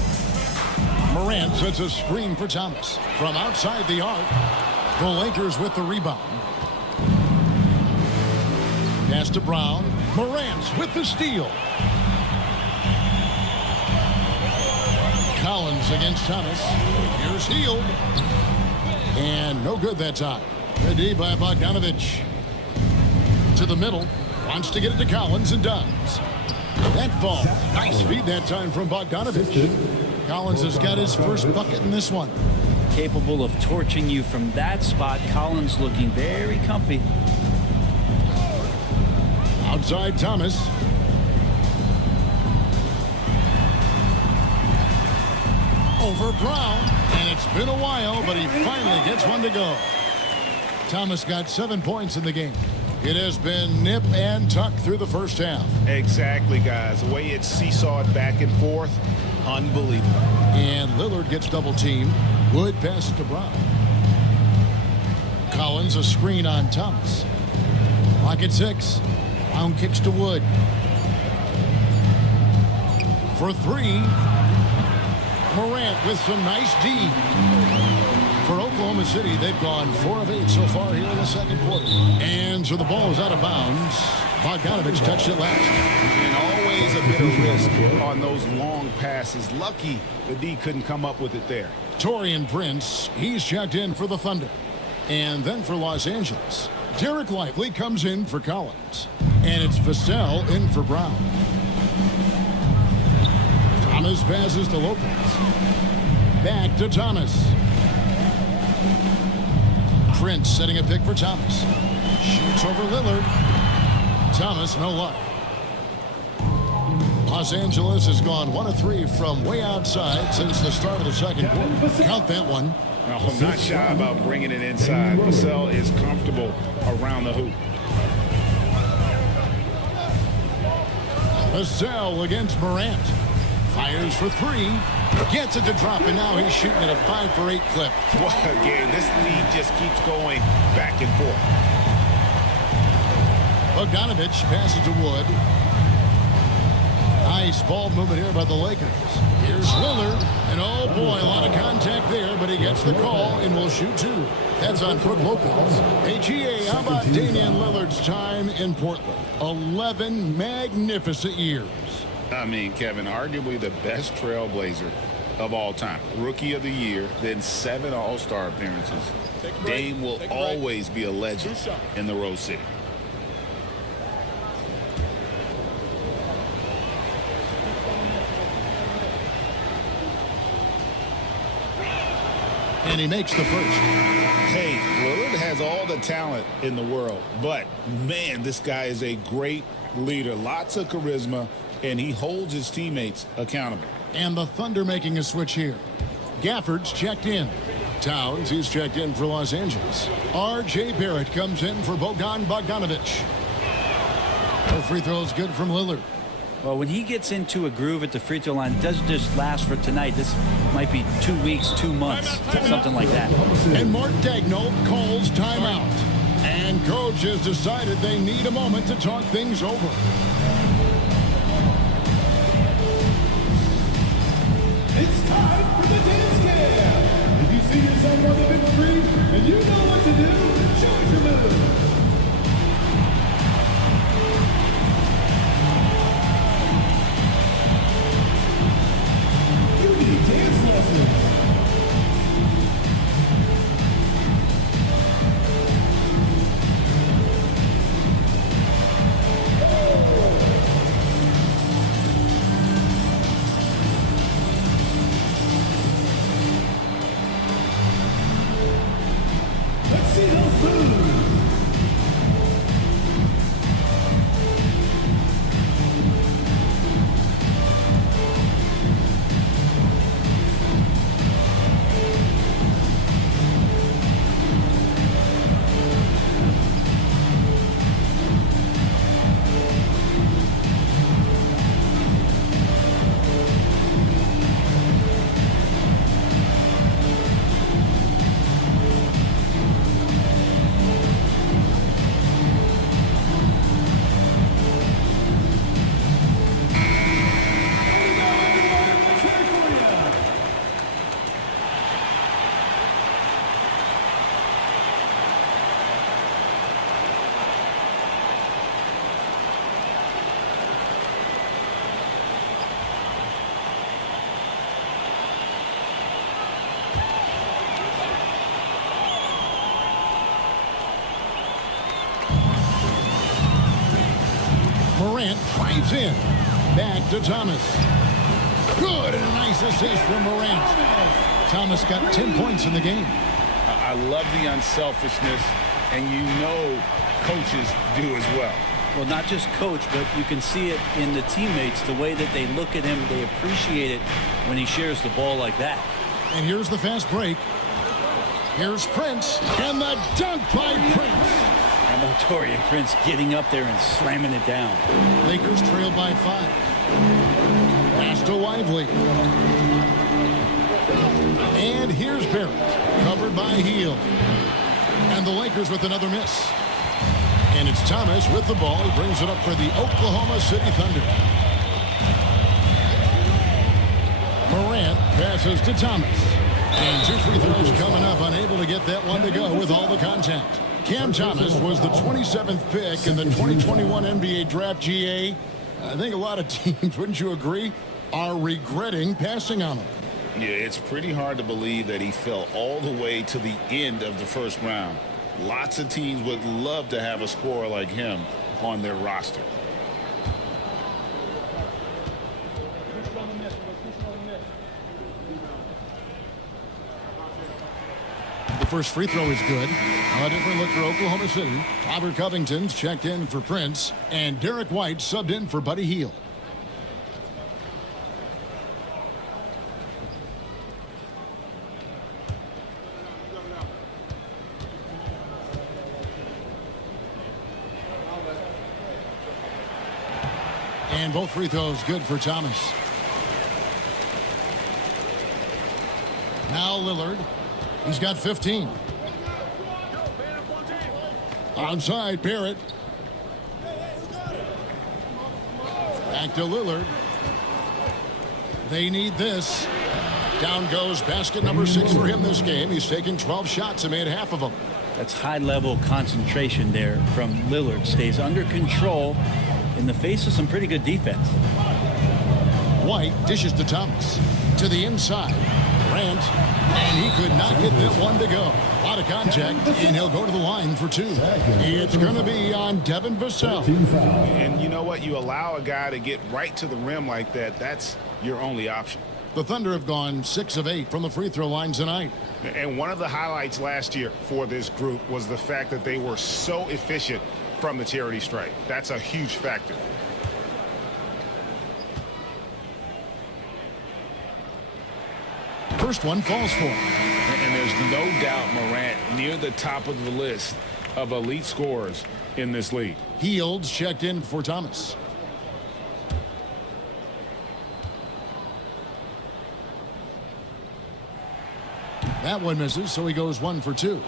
Morant sets a screen for Thomas. From outside the arc, the Lakers with the rebound. Pass to Brown. Morant with the steal. Collins against Thomas. Here's Hield. And no good that time. Good D by Bogdanovich. To the middle. Wants to get it to Collins and does. That ball. Nice feed that time from Bogdanovich. Collins has got his first bucket in this one. Capable of torching you from that spot. Collins looking very comfy. Outside Thomas. Over Brown. And it's been a while, but he finally gets one to go. Thomas got 7 points in the game. It has been nip and tuck through the first half. Exactly, guys. The way it's seesawed back and forth, unbelievable. And Lillard gets double teamed. Wood passes to Brown. Collins a screen on Thomas. Clock at 6. Brown kicks to Wood. For 3. Morant with some nice D. For Oklahoma City, they've gone 4 of 8 so far here in the second quarter. And so the ball is out of bounds. Bogdanovich touched it last. And always a bit of risk on those long passes. Lucky the D couldn't come up with it there. Taurean Prince, he's checked in for the Thunder. And then for Los Angeles, Derek Lively comes in for Collins. And it's Vassell in for Brown. Thomas passes to Lopez. Back to Thomas. Prince setting a pick for Thomas. Shoots over Lillard. Thomas, no luck. Los Angeles has gone 1 of 3 from way outside since the start of the second quarter. Count that one. I'm not shy about bringing it inside. Vassell is comfortable around the hoop. Vassell against Morant. Fires for 3. Gets it to drop, and now he's shooting at a 5 for 8 clip. What a game. This lead just keeps going back and forth. Bogdanovich passes to Wood. Nice ball movement here by the Lakers. Here's Lillard, and oh boy, a lot of contact there, but he gets the call and will shoot 2. That's on Brook Lopez. Hey, GA, how about Damian Lillard's time in Portland? 11 magnificent years. I mean, Kevin, arguably the best trailblazer of all time. Rookie of the year, then 7 All-Star appearances. Dame will always be a legend in the Rose City. And he makes the first. Hey, Lillard has all the talent in the world, but man, this guy is a great leader. Lots of charisma, and he holds his teammates accountable. And the Thunder making a switch here. Gafford's checked in. Towns, he's checked in for Los Angeles. R.J. Barrett comes in for Bogdanovich. No free throws good from Lillard. Well, when he gets into a groove at the free throw line, it doesn't just last for tonight. This might be 2 weeks, 2 months, something like that. And Mark Daigneault calls timeout. And coach has decided they need a moment to talk things over. It's time for the dance cam. If you see yourself on the big screen and you know what to do, show us your move. Dance lessons. Let's see those moves. Morant drives in. Back to Thomas. Good, and a nice assist from Morant. Thomas got 10 points in the game. I love the unselfishness, and you know coaches do as well. Well, not just coach, but you can see it in the teammates, the way that they look at him. They appreciate it when he shares the ball like that. And here's the fast break. Here's Prince, and the dunk by Prince. How about Torian Prince getting up there and slamming it down? Lakers trail by 5. Pass to Lively. And here's Barrett, covered by Heel. And the Lakers with another miss. And it's Thomas with the ball. He brings it up for the Oklahoma City Thunder. Morant passes to Thomas. And 2 free throws coming up, unable to get that one to go with all the contact. Cam Thomas was the 27th pick in the 2021 NBA Draft. GA. I think a lot of teams, wouldn't you agree, are regretting passing on him. Yeah, it's pretty hard to believe that he fell all the way to the end of the first round. Lots of teams would love to have a scorer like him on their roster. first free throw is good. A different look for Oklahoma City. Robert Covington's checked in for Prince, and Derek White subbed in for Buddy Hield. And both free throws good for Thomas. Now Lillard. He's got 15. Onside, Barrett. Back to Lillard. They need this. Down goes basket number 6 for him this game. He's taken 12 shots and made half of them. That's high-level concentration there from Lillard. Stays under control in the face of some pretty good defense. White dishes to Thomas. To the inside. Grant. And he could not get that one to go. A lot of contact, and he'll go to the line for 2. It's going to be on Devin Vassell. And you know what? You allow a guy to get right to the rim like that, that's your only option. The Thunder have gone 6 of 8 from the free throw line tonight. And one of the highlights last year for this group was the fact that they were so efficient from the charity stripe. That's a huge factor. First one falls for him. And there's no doubt Morant near the top of the list of elite scorers in this league. Hield's checked in for Thomas. That one misses, so he goes 1 for 2.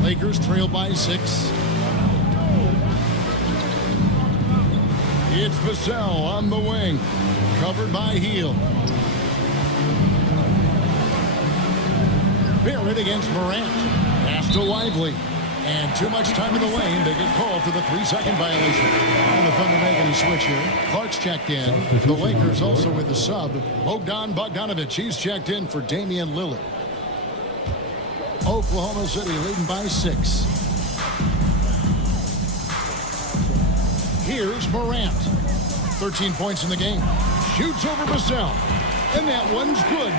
Lakers trail by 6. It's Vassell on the wing. Covered by Hield. Barrett against Morant. Pass to Lively. And too much time in the lane. They get called for the 3-second violation. And the Thunder making a switch here. Clark's checked in. The Lakers also with the sub. Bogdan Bogdanovic. He's checked in for Damian Lillard. Oklahoma City leading by 6. Here's Morant. 13 points in the game. Shoots over Vassell. And that one's good.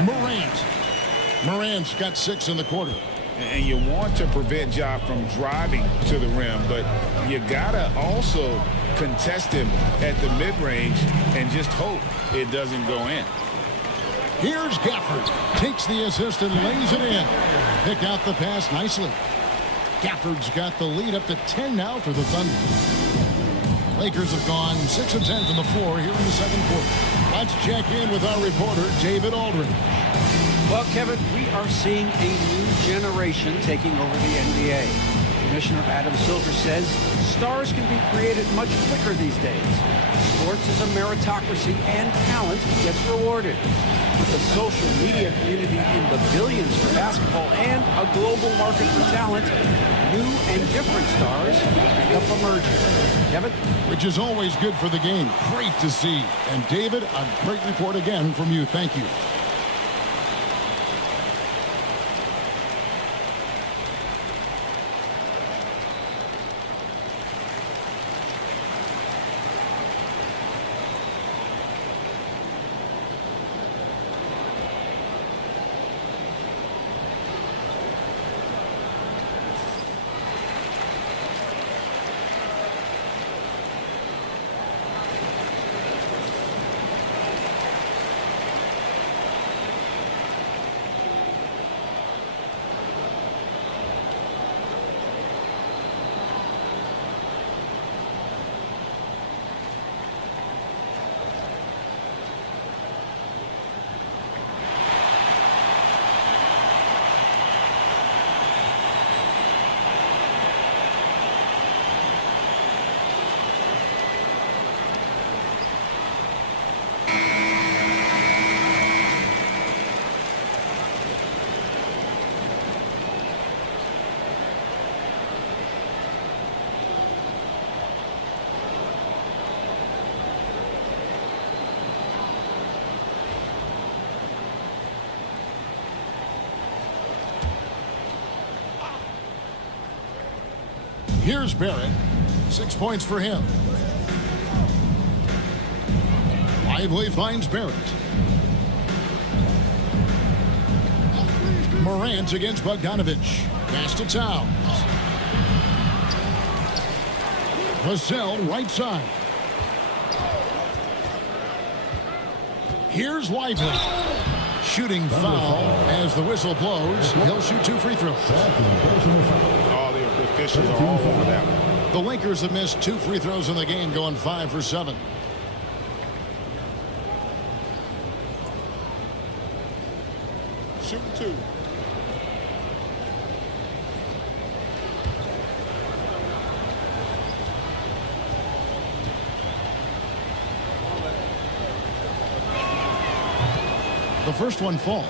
Morant's got 6 in the quarter. And you want to prevent Ja from driving to the rim, but you gotta also contest him at the mid-range and just hope it doesn't go in. Here's Gafford. Takes the assist and lays it in. Picked out the pass nicely. Gafford's got the lead up to 10 now for the Thunder. Lakers have gone 6 of 10 from the floor here in the second quarter. Let's check in with our reporter, David Aldridge. Well, Kevin, we are seeing a new generation taking over the NBA. Commissioner Adam Silver says stars can be created much quicker these days. Sports is a meritocracy and talent gets rewarded. With the social media community in the billions for basketball and a global market for talent, new and different stars end up emerging. Kevin? Which is always good for the game. Great to see. And David, a great report again from you. Thank you. Here's Barrett. 6 points for him. Lively finds Barrett. Morant against Bogdanovich. Pass to Towns. Vassell right side. Here's Lively. Shooting foul as the whistle blows. He'll shoot 2 free throws. All the officials are all over that one. The Lakers have missed 2 free throws in the game, going 5 for 7. Shoot 2. The first one falls.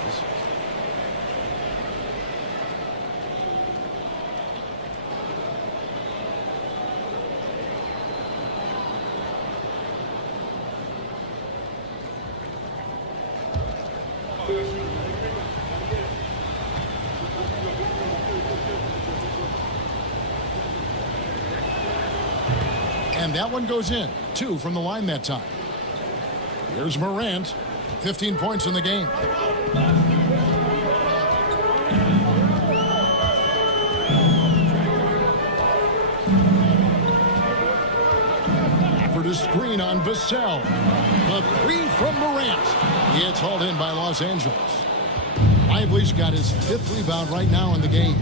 And that one goes in. 2 from the line that time. Here's Morant. 15 points in the game. Effort to screen on Vassell. The 3 from Morant. It's hauled in by Los Angeles. Lively's got his 5th rebound right now in the game.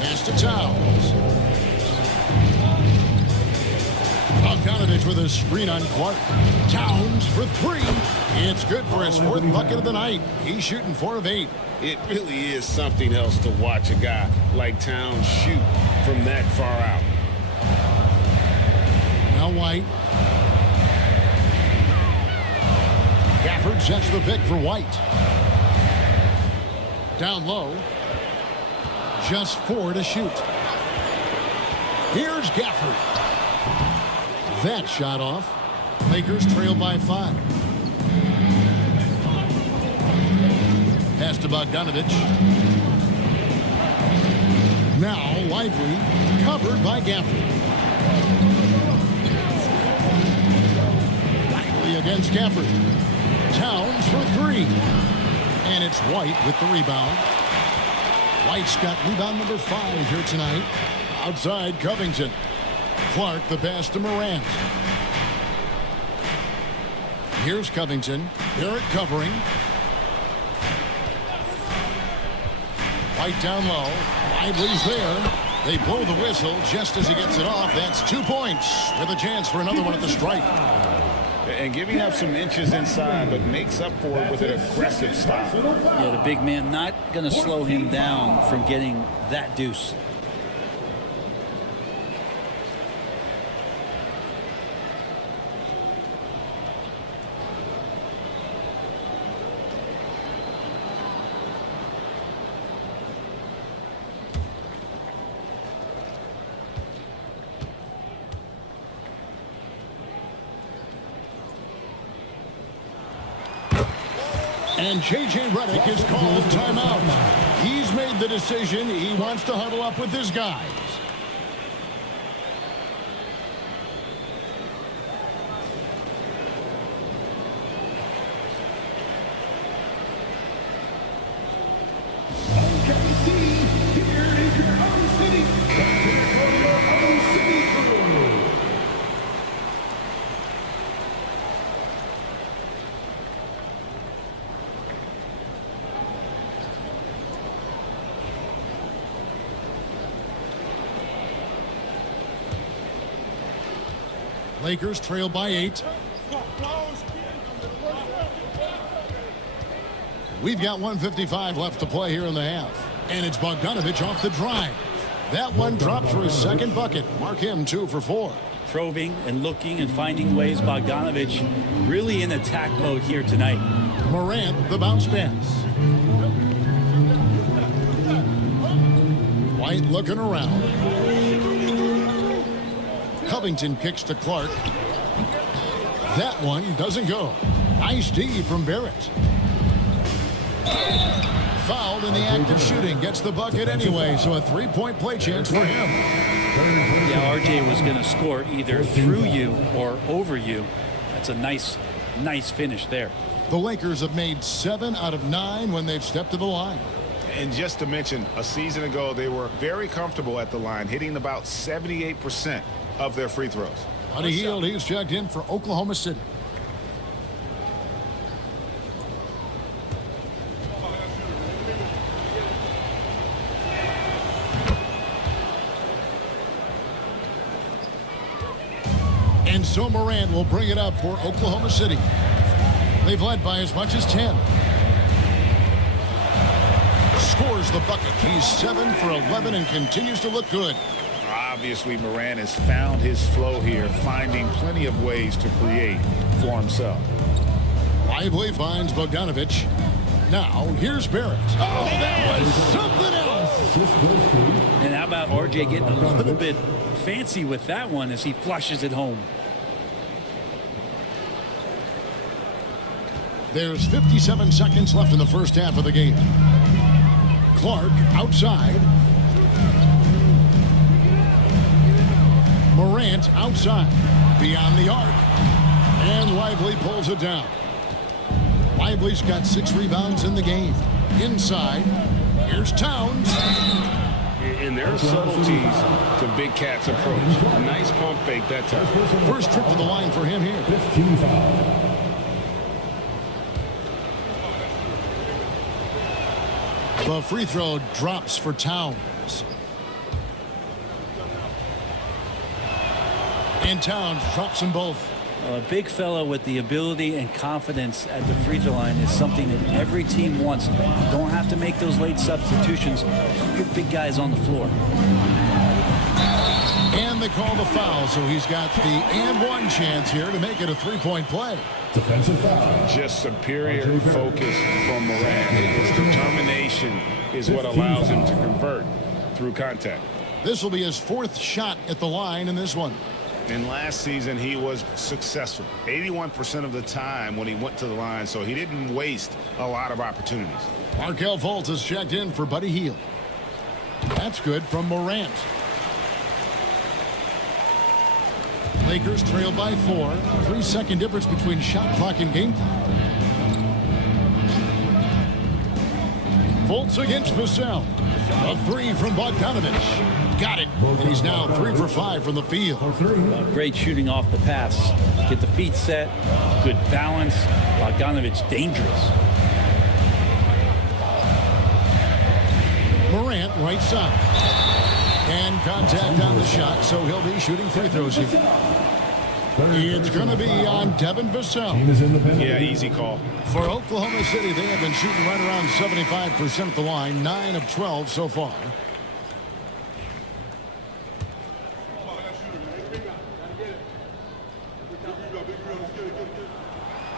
Pass to Towns. Bogdanovich with a screen on Clark. Towns for 3. It's good for his 4th bucket of the night. He's shooting 4 of 8. It really is something else to watch a guy like Towns shoot from that far out. Now White. Gafford sets the pick for White. Down low. Just 4 to shoot. Here's Gafford. That shot off. Lakers trail by 5. Pass to Bogdanovich. Now Lively, covered by Gafford. Lively against Gafford. Towns for 3. And it's White with the rebound. White's got rebound number 5 here tonight. Outside Covington. Clark the pass to Morant. Here's Covington. Barrett covering. White down low. Lively's there. They blow the whistle just as he gets it off. That's 2 points with a chance for another one at the stripe. And giving up some inches inside, but makes up for it with an aggressive style. Yeah, the big man not going to slow him down from getting that deuce. And J.J. Redick is called timeout. He's made the decision. He wants to huddle up with his guys. OKC, here is your own city. From your own city. Lakers trail by 8. We've got 1:55 left to play here in the half. And it's Bogdanovich off the drive. That one dropped for his 2nd bucket. Mark him 2 for 4. Probing and looking and finding ways. Bogdanovich really in attack mode here tonight. Morant, the bounce pass. White looking around. Covington kicks to Clark. That one doesn't go. Nice D from Barrett. Fouled in the act of shooting. Gets the bucket anyway, so a 3-point play chance for him. Yeah, RJ was going to score either through you or over you. That's a nice finish there. The Lakers have made 7 out of 9 when they've stepped to the line. And just to mention, a season ago, they were very comfortable at the line, hitting about 78% of their free throws. Buddy Hield, he's checked in for Oklahoma City. And so Morant will bring it up for Oklahoma City. They've led by as much as 10. Scores the bucket. He's 7 for 11 and continues to look good. Obviously, Morant has found his flow here, finding plenty of ways to create for himself. Lively finds Bogdanovic. Now, here's Barrett. Oh, that was something else. And how about RJ getting a little bit fancy with that one as he flushes it home. There's 57 seconds left in the first half of the game. Clark outside. Morant outside. Beyond the arc. And Lively pulls it down. Lively's got 6 rebounds in the game. Inside. Here's Towns. And there are subtleties to Big Cat's approach. A nice pump fake that time. First trip to the line for him here. 15 foul. The free throw drops for Towns. And Towns drops them both. A big fella with the ability and confidence at the free throw line is something that every team wants. You don't have to make those late substitutions. Keep your big guys on the floor. And they call the foul, so he's got the and one chance here to make it a three-point play. Defensive foul. Just superior focus from Morant. His determination is what allows him to convert through contact. This will be his 4th shot at the line in this one. And last season, he was successful 81% of the time when he went to the line, so he didn't waste a lot of opportunities. Markelle Fultz has checked in for Buddy Hield. That's good from Morant. Lakers trail by 4. 3-second difference between shot clock and game clock. Fultz against Vassell. A 3 from Bogdanovic. Got it. And he's now 3 for 5 from the field. Great shooting off the pass. Get the feet set. Good balance. Bogdanovic dangerous. Morant right side. And contact on the shot, so he'll be shooting free throws here. It's going to be on Devin Vassell. Yeah, easy call. For Oklahoma City, they have been shooting right around 75% at the line, 9 of 12 so far.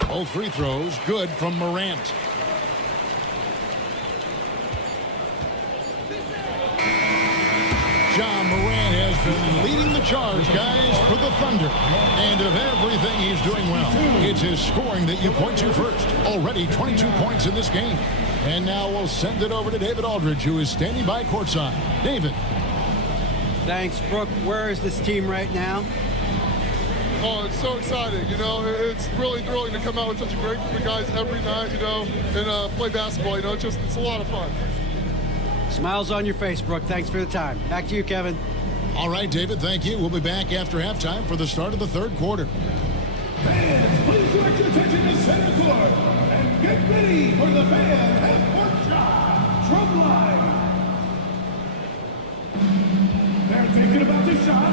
Both free throws good from Morant. John Morant has been leading the charge, guys, for the Thunder. And of everything he's doing well, it's his scoring that you point to first. Already 22 points in this game. And now we'll send it over to David Aldridge, who is standing by courtside. David. Thanks, Brooke. Where is this team right now? Oh, it's so exciting. You know, it's really thrilling to come out with such a great group of guys every night, you know, and play basketball. You know, it's a lot of fun. Smiles on your face, Brooke. Thanks for the time. Back to you, Kevin. All right, David, thank you. We'll be back after halftime for the start of the third quarter. Fans, please direct your attention to center court and get ready for the fan half-court shot. Drum line. They're thinking about the shot.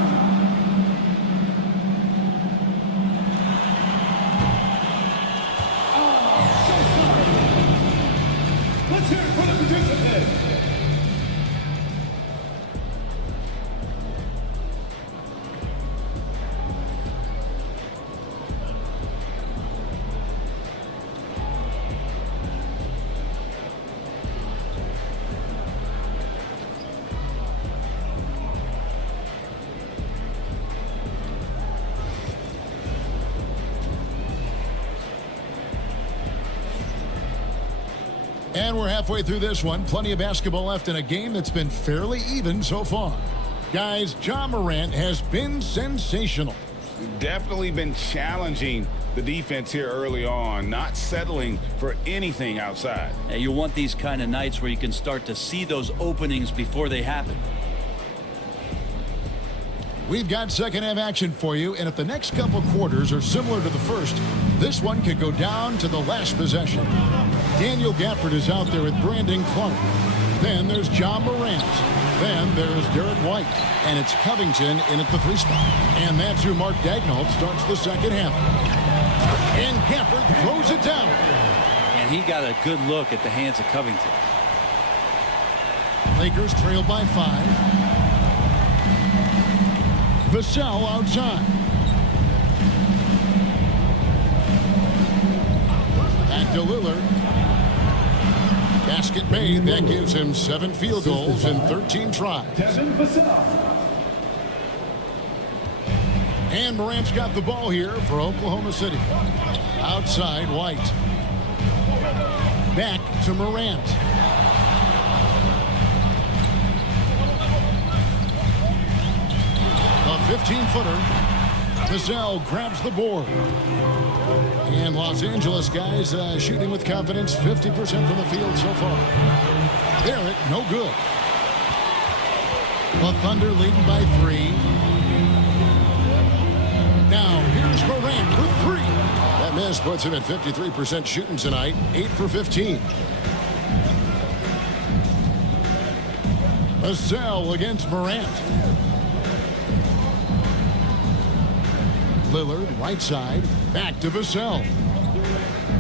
Let's hear it for the participant. And we're halfway through this one. Plenty of basketball left in a game that's been fairly even so far. Guys, John Morant has been sensational. Definitely been challenging the defense here early on, not settling for anything outside. And you want these kind of nights where you can start to see those openings before they happen. We've got second half action for you, and if the next couple quarters are similar to the first, this one could go down to the last possession. Daniel Gafford is out there with Brandon Clark. Then there's John Morant. Then there's Derek White. And it's Covington in at the 3 spot. And that's who Mark Daigneault starts the second half. And Gafford throws it down. And he got a good look at the hands of Covington. Lakers trail by 5. Vassell outside. Back to Lillard. Basket made. That gives him 7 field goals in 13 tries. And Morant's got the ball here for Oklahoma City. Outside, White. Back to Morant. A 15-footer. Vassell grabs the board. And Los Angeles guys shooting with confidence, 50% from the field so far. Barrett, no good. The Thunder leading by 3. Now, here's Morant for 3. That miss puts him at 53% shooting tonight, 8 for 15. Vassell against Morant. Lillard, right side, back to Vassell.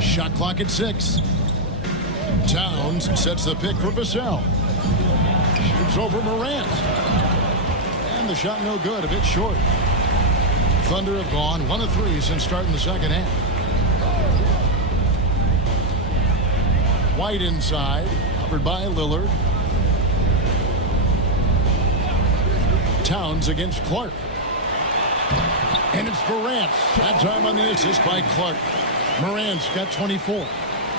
Shot clock at 6. Towns sets the pick for Vassell. Shoots over Morant. And the shot no good, a bit short. Thunder have gone 1 of 3 since starting the second half. White inside, covered by Lillard. Towns against Clark. And it's Morant. That time on the assist by Clark. Morant's got 24.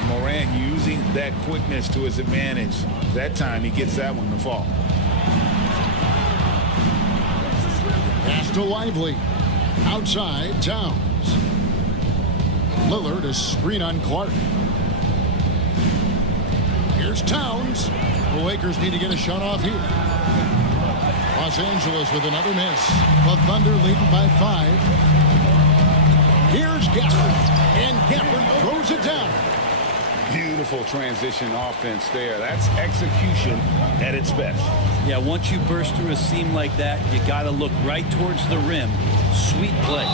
Morant using that quickness to his advantage. That time he gets that one to fall. Pass to Lively. Outside, Towns. Lillard, a screen on Clark. Here's Towns. The Lakers need to get a shot off here. Los Angeles with another miss. The Thunder leading by 5. Here's Gafford. And Gafford throws it down. Beautiful transition offense there. That's execution at its best. Yeah, once you burst through a seam like that, you got to look right towards the rim. Sweet play.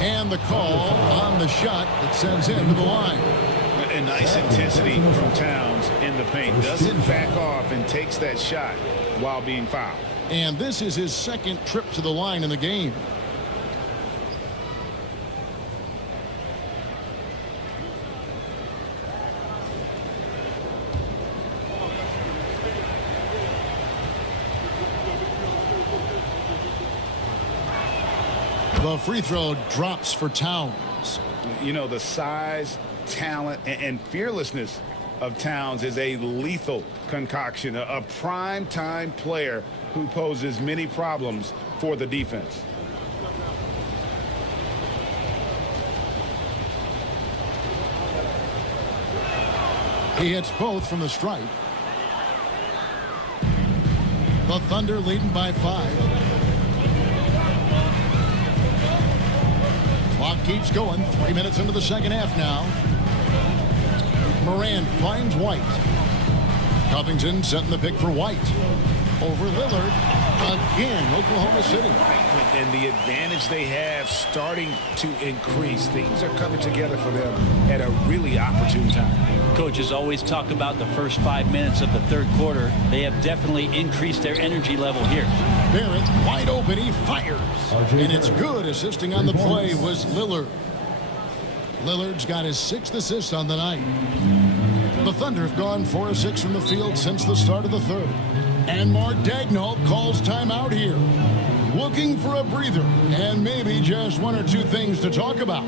And the call on the shot that sends him to the line. A nice intensity from Towns in the paint. Doesn't back off and takes that shot while being fouled. And this is his second trip to the line in the game. The free throw drops for Towns. You know, the size, talent, and fearlessness of Towns is a lethal concoction, a prime-time player who poses many problems for the defense. He hits both from the stripe. The Thunder leading by 5. Clock keeps going. 3 minutes into the second half now. Morant finds White. Covington setting the pick for White. Over Lillard. Again, Oklahoma City. And the advantage they have starting to increase. Things are coming together for them at a really opportune time. Coaches always talk about the first 5 minutes of the third quarter. They have definitely increased their energy level here. Barrett wide open. He fires. And it's good. Assisting on the play was Lillard. Lillard's got his 6th assist on the night. The Thunder have gone 4 of 6 from the field since the start of the third. And Mark Daigneault calls timeout here. Looking for a breather and maybe just 1 or 2 things to talk about.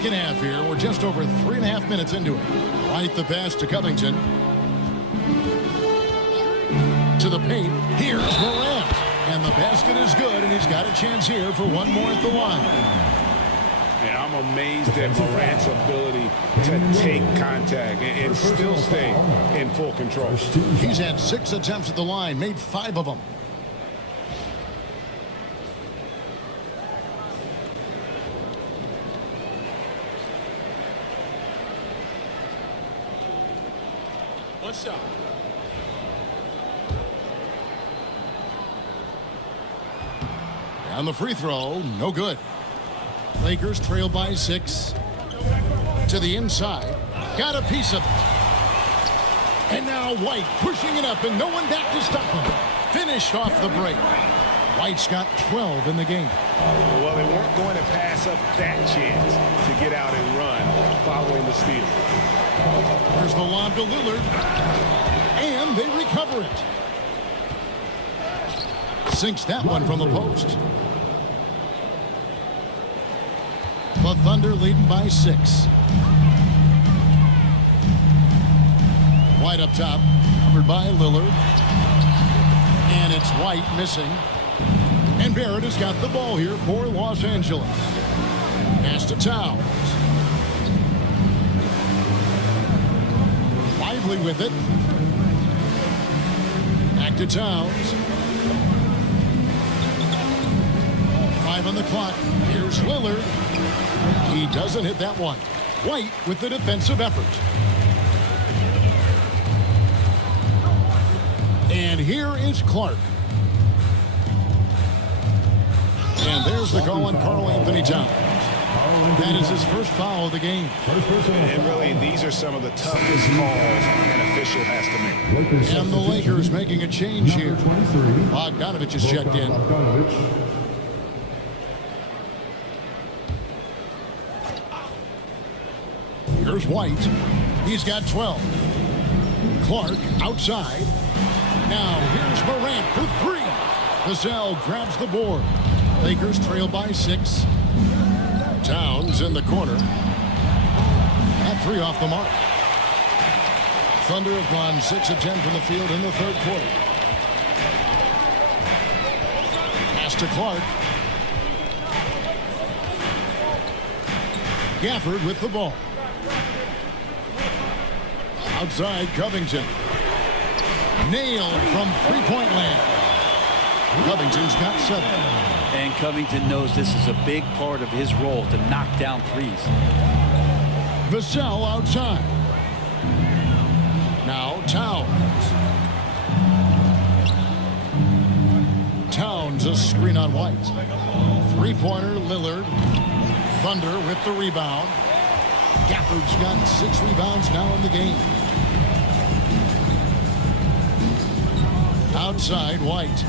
second half here. We're just over 3.5 minutes into it. Right the pass to Covington. To the paint. Here's Morant. And the basket is good, and he's got a chance here for one more at the line. And I'm amazed at Morant's ability to take contact and still stay in full control. He's had 6 attempts at the line, made 5 of them. One shot. On the free throw, no good. Lakers trail by 6. To the inside. Got a piece of it. And now White pushing it up and no one back to stop him. Finished off the break. White's got 12 in the game. Well, they weren't going to pass up that chance to get out and run following the steal. There's the lob to Lillard. And they recover it. Sinks that one from the post. The Thunder leading by 6. White up top, covered by Lillard. And it's White missing. And Barrett has got the ball here for Los Angeles. Pass to Towns. Lively with it. Back to Towns. 5 on the clock. Here's Lillard. He doesn't hit that one. White with the defensive effort. And here is Clark. And there's the call on Karl Anthony Towns. That is his first foul of the game. And really, these are some of the toughest calls an official has to make. And the Lakers making a change here. Bogdanovich is checked in. Here's White. He's got 12. Clark outside. Now here's Morant for 3. Vassell grabs the board. Lakers trail by 6. Towns in the corner. That 3 off the mark. Thunder have gone 6 of 10 from the field in the third quarter. Pass to Clark. Gafford with the ball. Outside Covington. Nailed from three-point land. Covington's got 7. And Covington knows this is a big part of his role to knock down threes. Vassell outside. Now Towns. Towns a screen on White. Three-pointer Lillard. Thunder with the rebound. Gafford's got 6 rebounds now in the game. Outside White.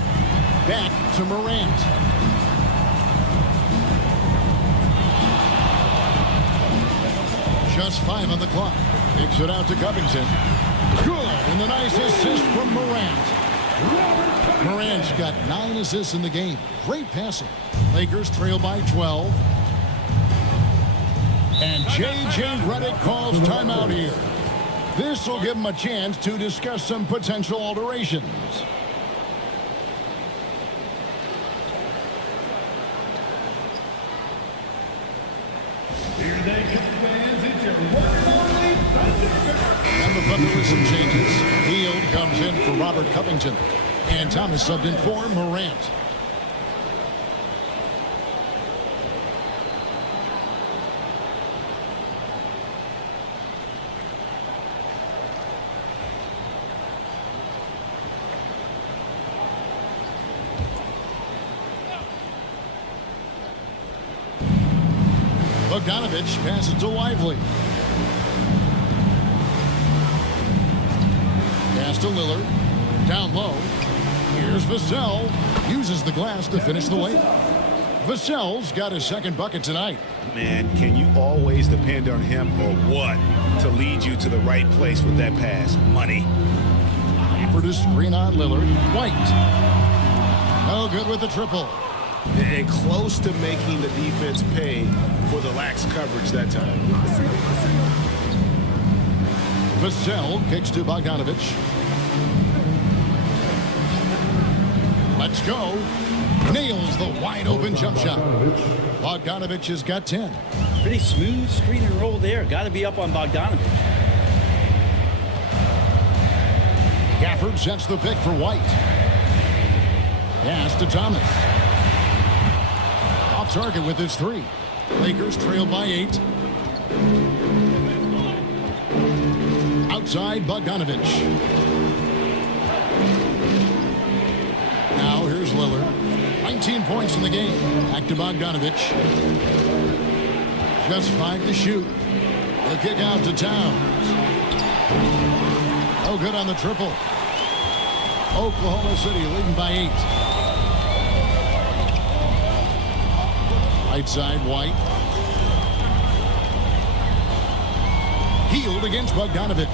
Back to Morant. Just 5 on the clock. Kicks it out to Covington. Good, and the nice assist from Morant. Morant's got 9 assists in the game. Great passing. Lakers trail by 12. And J.J. Redick calls timeout here. This will give him a chance to discuss some potential alterations. Here they come, fans. It's your one and only Thunder. And the Thunder with some changes. Hield comes in for Robert Covington. And Thomas subbed in for Morant. Bogdanovich passes to Lively. Pass to Lillard. Down low. Here's Vassell. Uses the glass to finish the layup. Vassell's got his second bucket tonight. Man, can you always depend on him or what to lead you to the right place with that pass? Money. For the screen on Lillard. White. No good with the triple. and close to making the defense pay for the lax coverage that time. Vassell kicks to Bogdanovich. Let's go. Nails the wide open jump shot. Bogdanovich has got 10. Pretty smooth screen and roll there. Got to be up on Bogdanovich. Gafford sets the pick for White. Pass to Thomas. Off target with his 3. Lakers trail by 8. Outside Bogdanovich. Now here's Lillard. 19 points in the game. Back to Bogdanovich. Just 5 to shoot. The kick out to Towns. Oh, good on the triple. Oklahoma City leading by 8. Right side, White. Healed against Bogdanovich.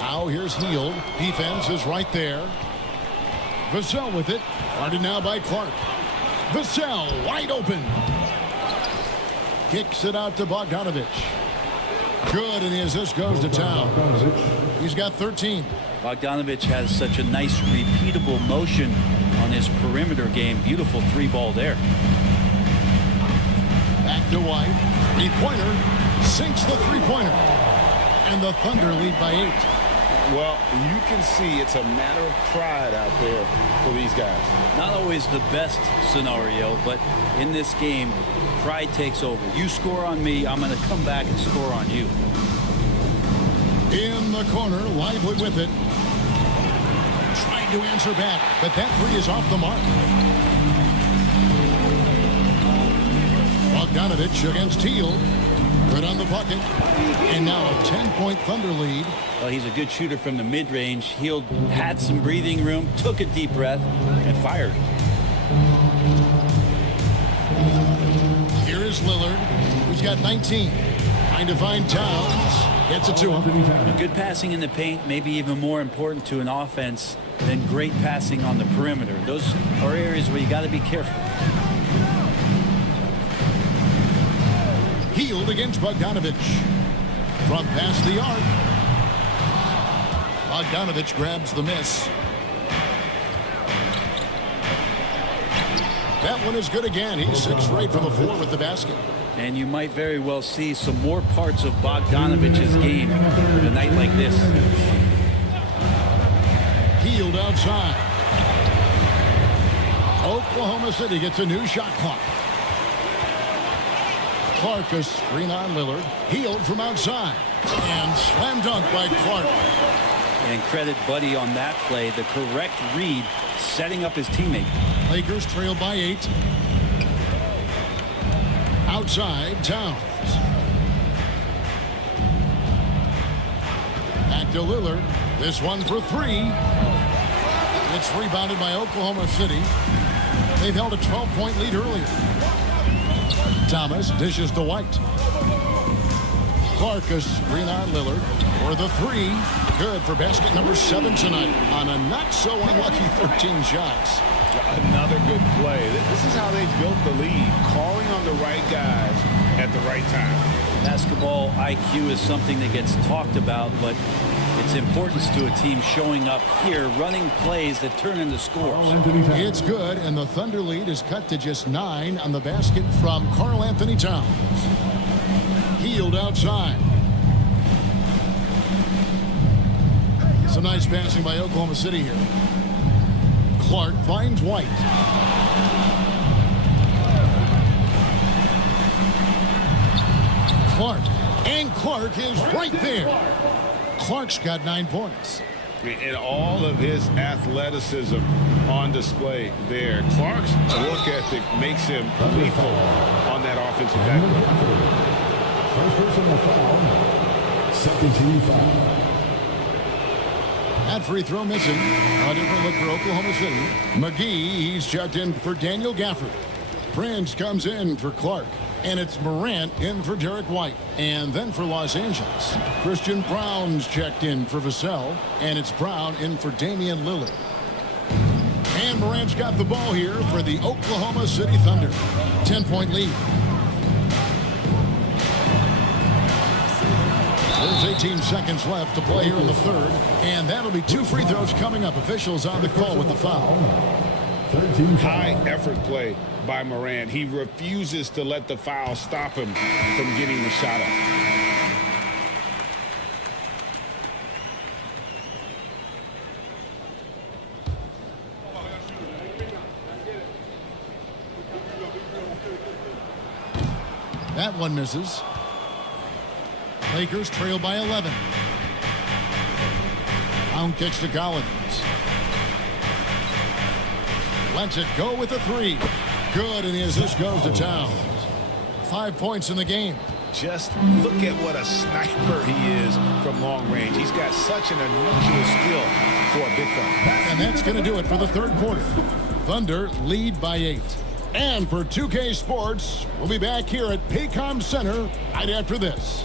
Now here's Healed. Defense is right there. Vassell with it. Guarded now by Clark. Vassell wide open. Kicks it out to Bogdanovich. Good, and the assist goes to Towns. He's got 13. Bogdanovich has such a nice repeatable motion on his perimeter game. Beautiful 3-ball there. Back to White. 3-pointer. Sinks the 3-pointer. And the Thunder lead by 8. Well, you can see it's a matter of pride out there for these guys. Not always the best scenario, but in this game, pride takes over. You score on me, I'm going to come back and score on you. In the corner, Lively with it. Trying to answer back, but that 3 is off the mark. Bogdanovich against Teal. Good on the bucket. And now a 10-point Thunder lead. Well, he's a good shooter from the mid-range. He had some breathing room, took a deep breath, and fired. Here is Lillard, who's got 19. Trying to find Towns. Gets it to him. Good passing in the paint, maybe even more important to an offense than great passing on the perimeter. Those are areas where you got to be careful. Healed against Bogdanovich. From past the arc. Bogdanovich grabs the miss. That one is good again. He's 6 for 8 from the floor with the basket. And you might very well see some more parts of Bogdanovich's game in a night like this. Healed outside. Oklahoma City gets a new shot clock. Clark a screen on Lillard. Healed from outside. And slam dunk by Clark. And credit Buddy on that play. The correct read, setting up his teammate. Lakers trail by 8. Outside, Towns. Back to Lillard. This one for 3. It's rebounded by Oklahoma City. They've held a 12-point lead earlier. Thomas dishes to White. Clark a screen on Lillard for the 3. Good for basket number 7 tonight on a not so unlucky 13 shots. Another good play. This is how they built the lead, calling on the right guys at the right time. Basketball IQ is something that gets talked about, but its importance to a team showing up here, running plays that turn into scores. It's good, and the Thunder lead is cut to just 9 on the basket from Karl Anthony Towns. Healed outside. Some nice passing by Oklahoma City here. Clark finds White. Clark. And Clark is right there. Clark's got 9 points. And all of his athleticism on display there. Clark's work ethic makes him lethal on that offensive backboard. First personal foul. Second team foul. That free throw missing. A different look for Oklahoma City. McGee, he's checked in for Daniel Gafford. Prince comes in for Clark. And it's Morant in for Derek White. And then for Los Angeles, Christian Brown's checked in for Vassell. And it's Brown in for Damian Lillard. And Morant's got the ball here for the Oklahoma City Thunder. 10-point lead. There's 18 seconds left to play here in the third. And that'll be 2 free throws coming up. Officials on the call with the foul. High effort play by Morant. He refuses to let the foul stop him from getting the shot up. That one misses. Lakers trail by 11. Brown kicks to Collins. Lets it go with a 3. Good, and as this goes to Towns. 5 points in the game. Just look at what a sniper he is from long range. He's got such an unusual skill for a big fella. And that's going to do it for the third quarter. Thunder lead by 8. And for 2K Sports, we'll be back here at Paycom Center right after this.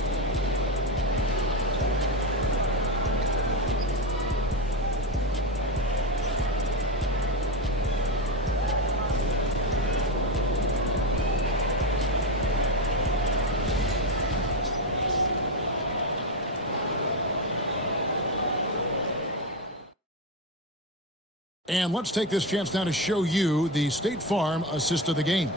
And let's take this chance now to show you the State Farm assist of the game.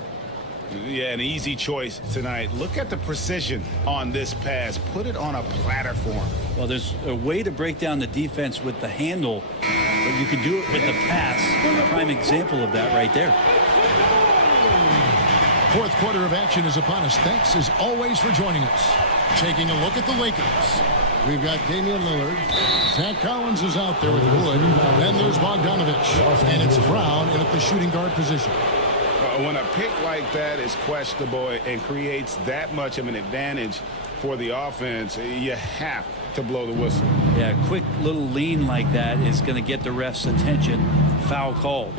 Yeah, an easy choice tonight. Look at the precision on this pass. Put it on a platter form. Well, there's a way to break down the defense with the handle, but you can do it with the pass. Prime example of that right there. Fourth quarter of action is upon us. Thanks as always for joining us. Taking a look at the Lakers. We've got Damian Lillard. Zach Collins is out there with Wood. Then there's Bogdanovich. And it's Brown in at the shooting guard position. When a pick like that is questionable and creates that much of an advantage for the offense, you have to blow the whistle. Yeah, a quick little lean like that is going to get the ref's attention. Foul called.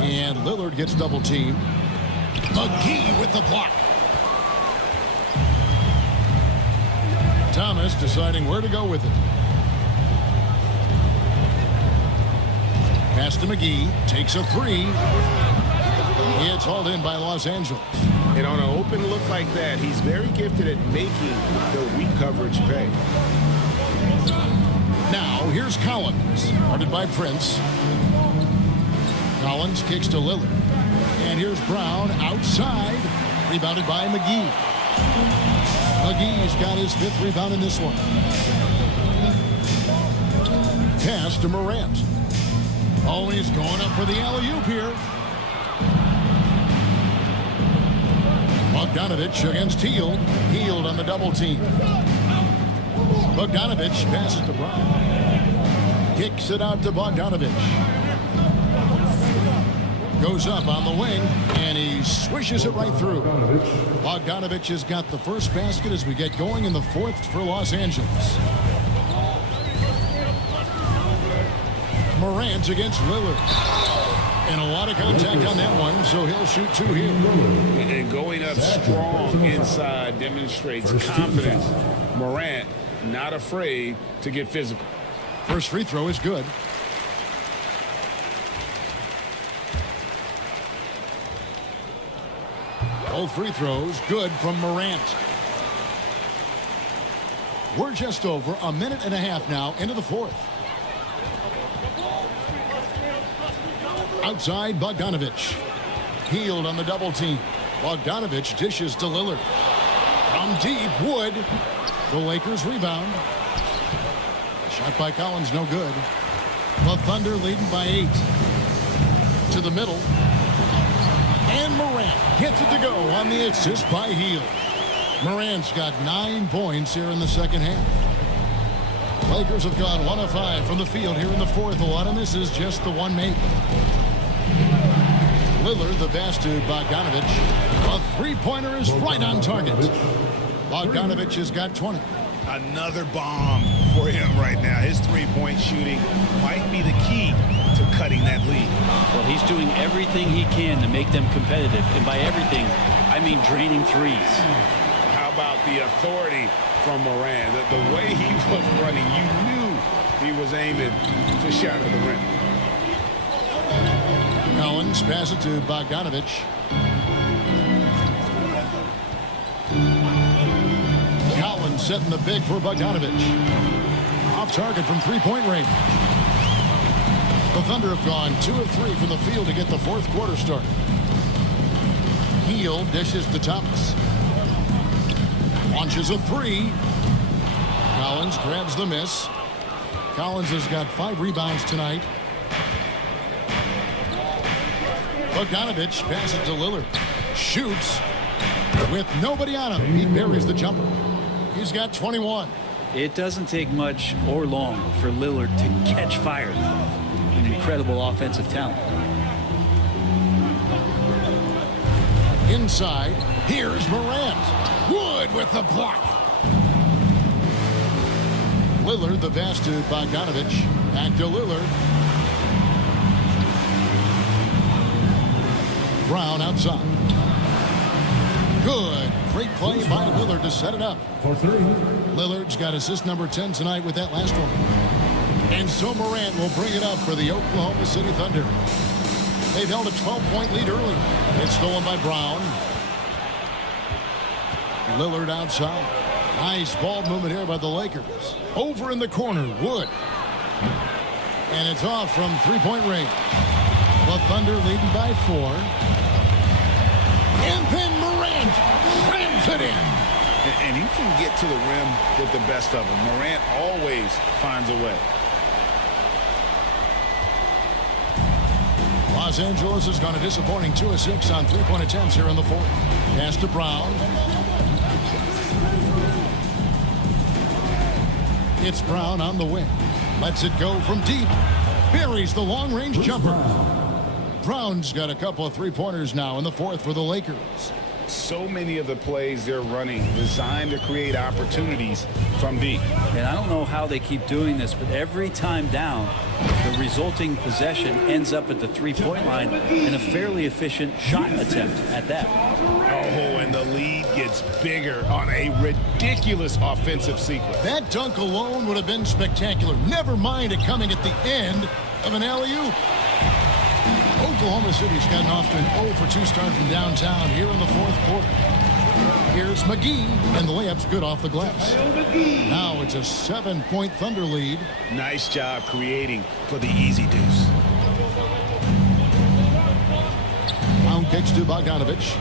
And Lillard gets double teamed. McGee with the block. Thomas deciding where to go with it. Pass to McGee. Takes a 3. It's hauled in by Los Angeles. And on an open look like that, he's very gifted at making the weak coverage pay. Now, here's Collins. Guarded by Prince. Collins kicks to Lillard. And here's Brown outside. Rebounded by McGee. McGee's got his 5th rebound in this one. Pass to Morant. Oh, he's going up for the alley-oop here. Bogdanovich against Teal. Healed on the double team. Bogdanovich passes to Brown. Kicks it out to Bogdanovich. Goes up on the wing, and he swishes it right through. Bogdanovich has got the first basket as we get going in the fourth for Los Angeles. Morant against Lillard. And a lot of contact on that one, so he'll shoot 2 here. And going up strong inside demonstrates confidence. Morant not afraid to get physical. First free throw is good. Both free throws good from Morant. We're just over a minute and a half now into the fourth. Outside, Bogdanovich. Healed on the double team. Bogdanovich dishes to Lillard. From deep, Wood. The Lakers rebound. Shot by Collins, no good. The Thunder leading by 8. To the middle. And Morant gets it to go on the assist by Hield. Morant's got 9 points here in the second half. Lakers have gone 1 of 5 from the field here in the fourth. A lot of misses, just the one made. Lillard, the pass to Bogdanovich. A three-pointer is right on target. Bogdanovich has got 20. Another bomb for him right now. His three-point shooting might be the key to cutting that lead. Well, he's doing everything he can to make them competitive. And by everything, I mean draining threes. How about the authority from Morant? The way he was running, you knew He was aiming to shatter the rim. Collins passes it to Bogdanovich. Collins setting the big for Bogdanovich. Off target from three-point range. The Thunder have gone 2 of 3 from the field to get the fourth quarter started. Heel dishes to Thomas. Launches a three. Collins grabs the miss. Collins has got 5 rebounds tonight. Bogdanovich passes to Lillard. Shoots with nobody on him. He buries the jumper. He's got 21. It doesn't take much or long for Lillard to catch fire. An incredible offensive talent. Inside, here's Morant. Wood with the block. Lillard, the pass to Bogdanovich. Back to Lillard. Brown outside. Good. Great play by Lillard to set it up. Lillard's got assist number 10 tonight with that last one. And so Morant will bring it up for the Oklahoma City Thunder. They've held a 12-point lead early. It's stolen by Brown. Lillard outside. Nice ball movement here by the Lakers. Over in the corner, Wood. And it's off from three-point range. The Thunder leading by 4. And then Morant slams it in. And he can get to the rim with the best of them. Morant always finds a way. Los Angeles has gone a disappointing 2 of 6 on three-point attempts here in the fourth. Pass to Brown. It's Brown on the wing. Lets it go from deep. Buries the long-range jumper. Brown's got a couple of three-pointers now in the fourth for the Lakers. So many of the plays they're running designed to create opportunities from deep. And I don't know how they keep doing this, but every time down, the resulting possession ends up at the three-point line in a fairly efficient shot attempt at that. Oh, and the lead gets bigger on a ridiculous offensive sequence. That dunk alone would have been spectacular. Never mind it coming at the end of an alley-oop. Oklahoma City's gotten off to an 0 for 2 start from downtown here in the fourth quarter. Here's McGee, and the layup's good off the glass. Now it's a 7-point Thunder lead. Nice job creating for the easy deuce. Brown kicks to Bogdanovich.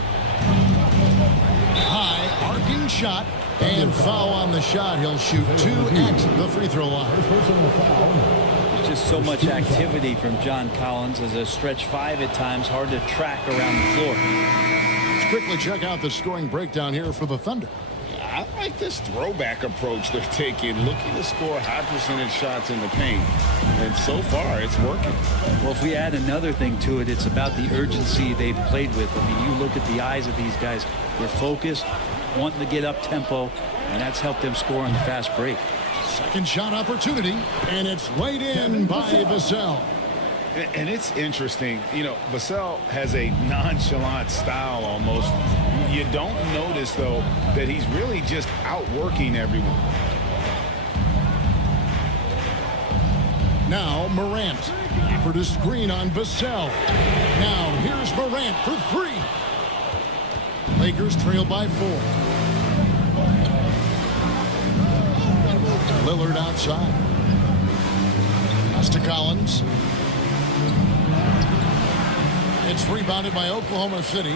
High, arcing shot, and foul on the shot. He'll shoot 2 at the free throw line. Just so much activity from John Collins as a stretch 5 at times, hard to track around the floor. Let's quickly check out the scoring breakdown here for the Thunder. I like this throwback approach they're taking, looking to score high percentage shots in the paint. And so far, it's working. Well, if we add another thing to it, it's about the urgency they've played with. I mean, you look at the eyes of these guys. They're focused, wanting to get up tempo, and that's helped them score on the fast break. Second shot opportunity, and it's laid in by Vassell. And it's interesting, you know, Vassell has a nonchalant style almost. You don't notice, though, that he's really just outworking everyone. Now Morant for the screen on Vassell. Now here's Morant for 3. Lakers trail by 4. Lillard outside. Pass to Collins. It's rebounded by Oklahoma City.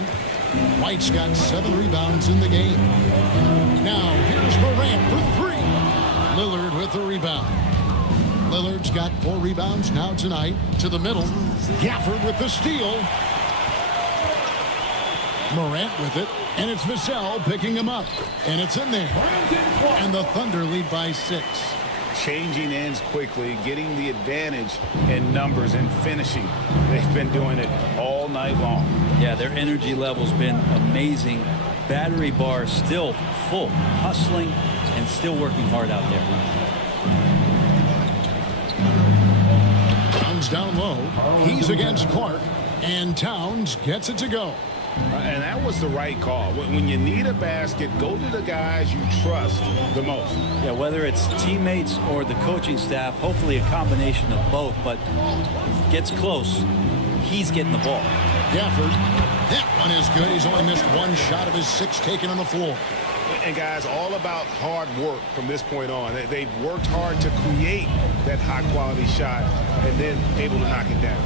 White's got 7 rebounds in the game. Now here's Morant for 3. Lillard with the rebound. Lillard's got 4 rebounds now tonight. To the middle. Gafford with the steal. Morant with it. And it's Vassell picking him up. And it's in there. And the Thunder lead by 6. Changing ends quickly, getting the advantage in numbers and finishing. They've been doing it all night long. Yeah, their energy level's been amazing. Battery bar still full, hustling and still working hard out there. Towns down low. He's against Clark. And Towns gets it to go. And that was the right call. When you need a basket, go to the guys you trust the most. Yeah, whether it's teammates or the coaching staff, hopefully a combination of both, but gets close, he's getting the ball. Gafford, that one is good. He's only missed one shot of his 6 taken on the floor. And guys, all about hard work from this point on. They've worked hard to create that high-quality shot and then able to knock it down.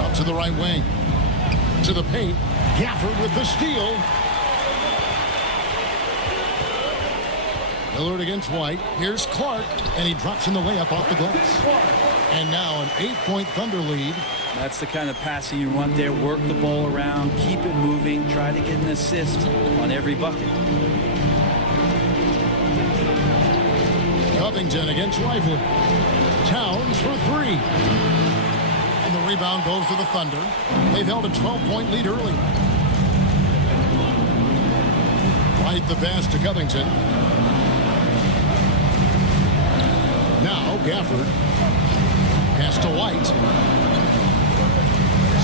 Out to the right wing. To the paint. Gafford with the steal. Lillard against White. Here's Clark, and he drops in the layup off the glass. And now an 8-point Thunder lead. That's the kind of passing you want there. Work the ball around, keep it moving, try to get an assist on every bucket. Covington against Lively. Towns for 3. And the rebound goes to the Thunder. They've held a 12-point lead early. White the pass to Covington. Now Gafford. Pass to White.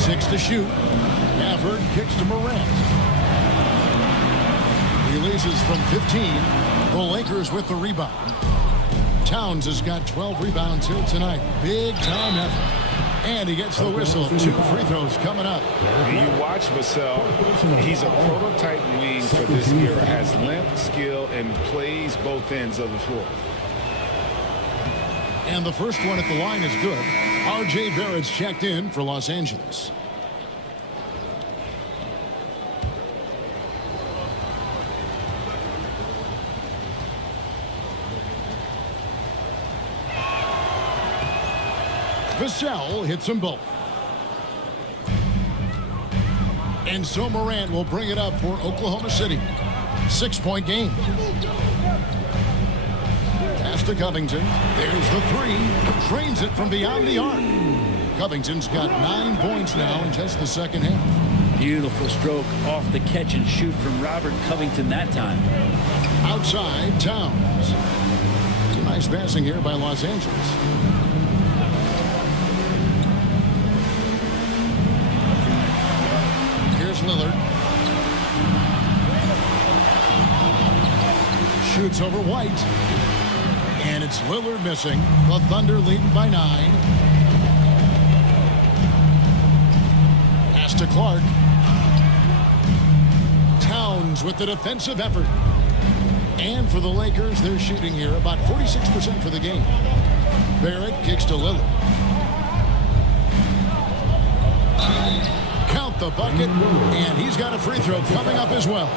6 to shoot. Gafford kicks to Morant. Releases from 15. The Lakers with the rebound. Towns has got 12 rebounds here tonight. Big time effort. And he gets the whistle. 2 free throws coming up. You watch Vassell. He's a prototype wing for this era. Has length, skill, and plays both ends of the floor. And the first one at the line is good. R.J. Barrett's checked in for Los Angeles. Vassell hits them both. And so Morant will bring it up for Oklahoma City. 6-point game. Pass to Covington. There's the 3. Trains it from beyond the arc. Covington's got 9 points now in just the second half. Beautiful stroke off the catch and shoot from Robert Covington that time. Outside, Towns. Some nice passing here by Los Angeles. Here's Lillard. Shoots over White. And it's Lillard missing. The Thunder leading by 9. Pass to Clark. Towns with the defensive effort. And for the Lakers, they're shooting here about 46% for the game. Barrett kicks to Lillard. Count the bucket, and he's got a free throw coming up as well.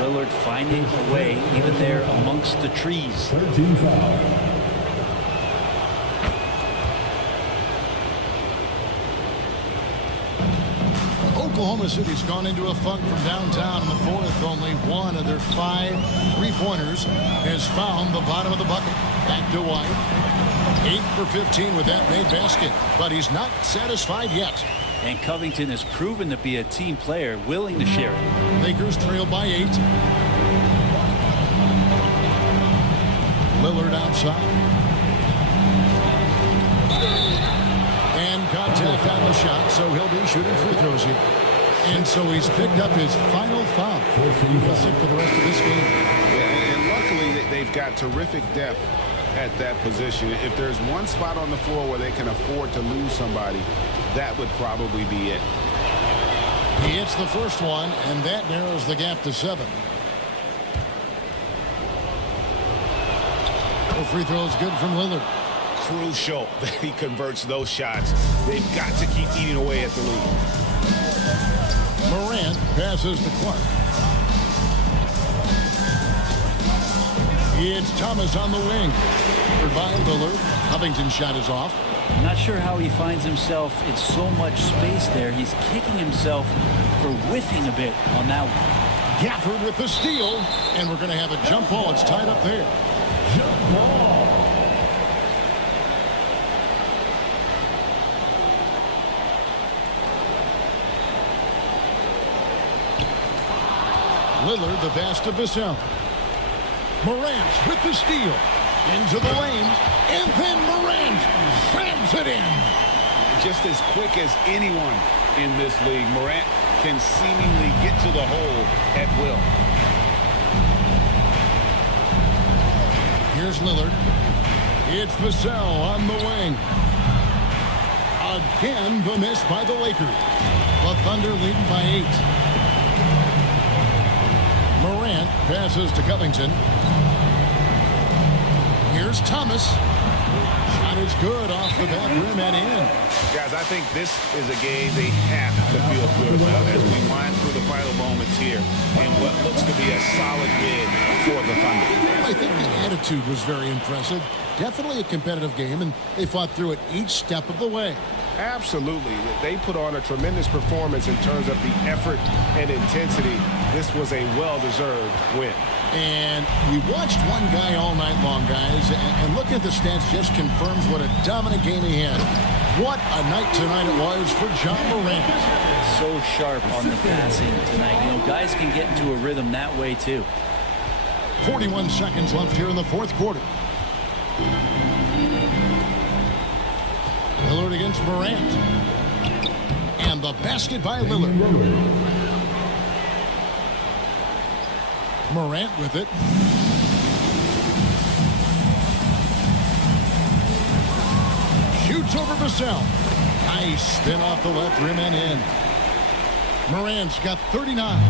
Lillard finding a way, even there amongst the trees. 13 foul. Oklahoma City's gone into a funk from downtown in the fourth. Only one of their 5 three-pointers has found the bottom of the bucket. Back to White. 8 for 15 with that made basket, but he's not satisfied yet. And Covington has proven to be a team player, willing to share it. Lakers trail by 8. Lillard outside. And contact on the shot, so he'll be shooting free throws here. And so he's picked up his final foul. He'll sit for the rest of this game. Yeah, and luckily they've got terrific depth at that position. If there's one spot on the floor where they can afford to lose somebody, that would probably be it. He hits the first one, and that narrows the gap to 7. No free throws good from Lillard. Crucial that he converts those shots. They've got to keep eating away at the lead. Morant passes to Clark. It's Thomas on the wing. By Lillard. Covington's shot is off. Not sure how he finds himself in so much space there. He's kicking himself for whiffing a bit on that one. Gafford with the steal. And we're going to have a jump ball. It's tied up there. Jump ball. Lillard the pass to Vassell. Morant with the steal. Into the lane. And then Morant slams it in. just as quick as anyone in this league. Morant can seemingly get to the hole at will. Here's Lillard. It's Vassell on the wing. Again, the miss by the Lakers. The Thunder leading by 8. Morant passes to Covington. Here's Thomas. Shot is good off the back rim and in. Guys, I think this is a game they have to feel good about as we wind through the final moments here in what looks to be a solid win for the Thunder. I think the attitude was very impressive. Definitely a competitive game, and they fought through it each step of the way. Absolutely. They put on a tremendous performance in terms of the effort and intensity. This was a well-deserved win. And we watched one guy all night long, guys, and looking at the stats just confirms what a dominant game he had. What a night tonight it was for John Morant. So sharp on the passing tonight. You know, guys can get into a rhythm that way, too. 41 seconds left here in the fourth quarter. Lillard against Morant. And the basket by Lillard. Morant with it. Shoots over Vassell. Nice spin off the left rim and in. Morant's got 39.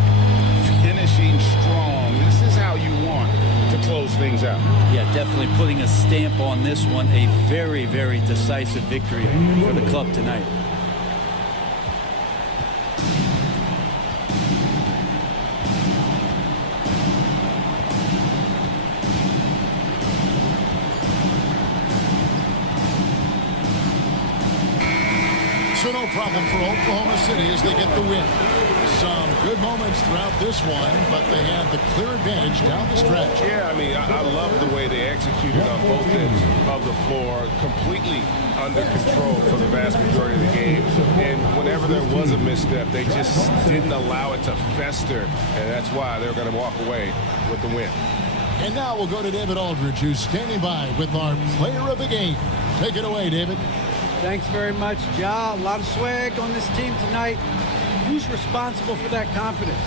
Finishing strong. This is how you want to close things out. Yeah, definitely putting a stamp on this one. A very, very decisive victory for the club tonight. So no problem for Oklahoma City as they get the win. Some good moments throughout this one, but they had the clear advantage down the stretch. Yeah, I mean, I love the way they executed on both ends of the floor, completely under control for the vast majority of the game. And whenever there was a misstep, they just didn't allow it to fester, and that's why they're going to walk away with the win. And now we'll go to David Aldridge, who's standing by with our player of the game. Take it away, David. Thanks very much, Ja. A lot of swag on this team tonight. Who's responsible for that confidence?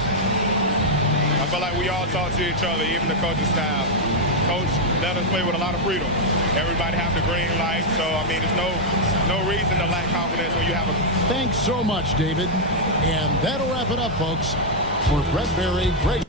I feel like we all talk to each other, even the coaching staff. Coach let us play with a lot of freedom. Everybody have the green light, so I mean, there's no reason to lack confidence when you have a... Thanks so much, David. And that'll wrap it up, folks. For Brett Berry, great.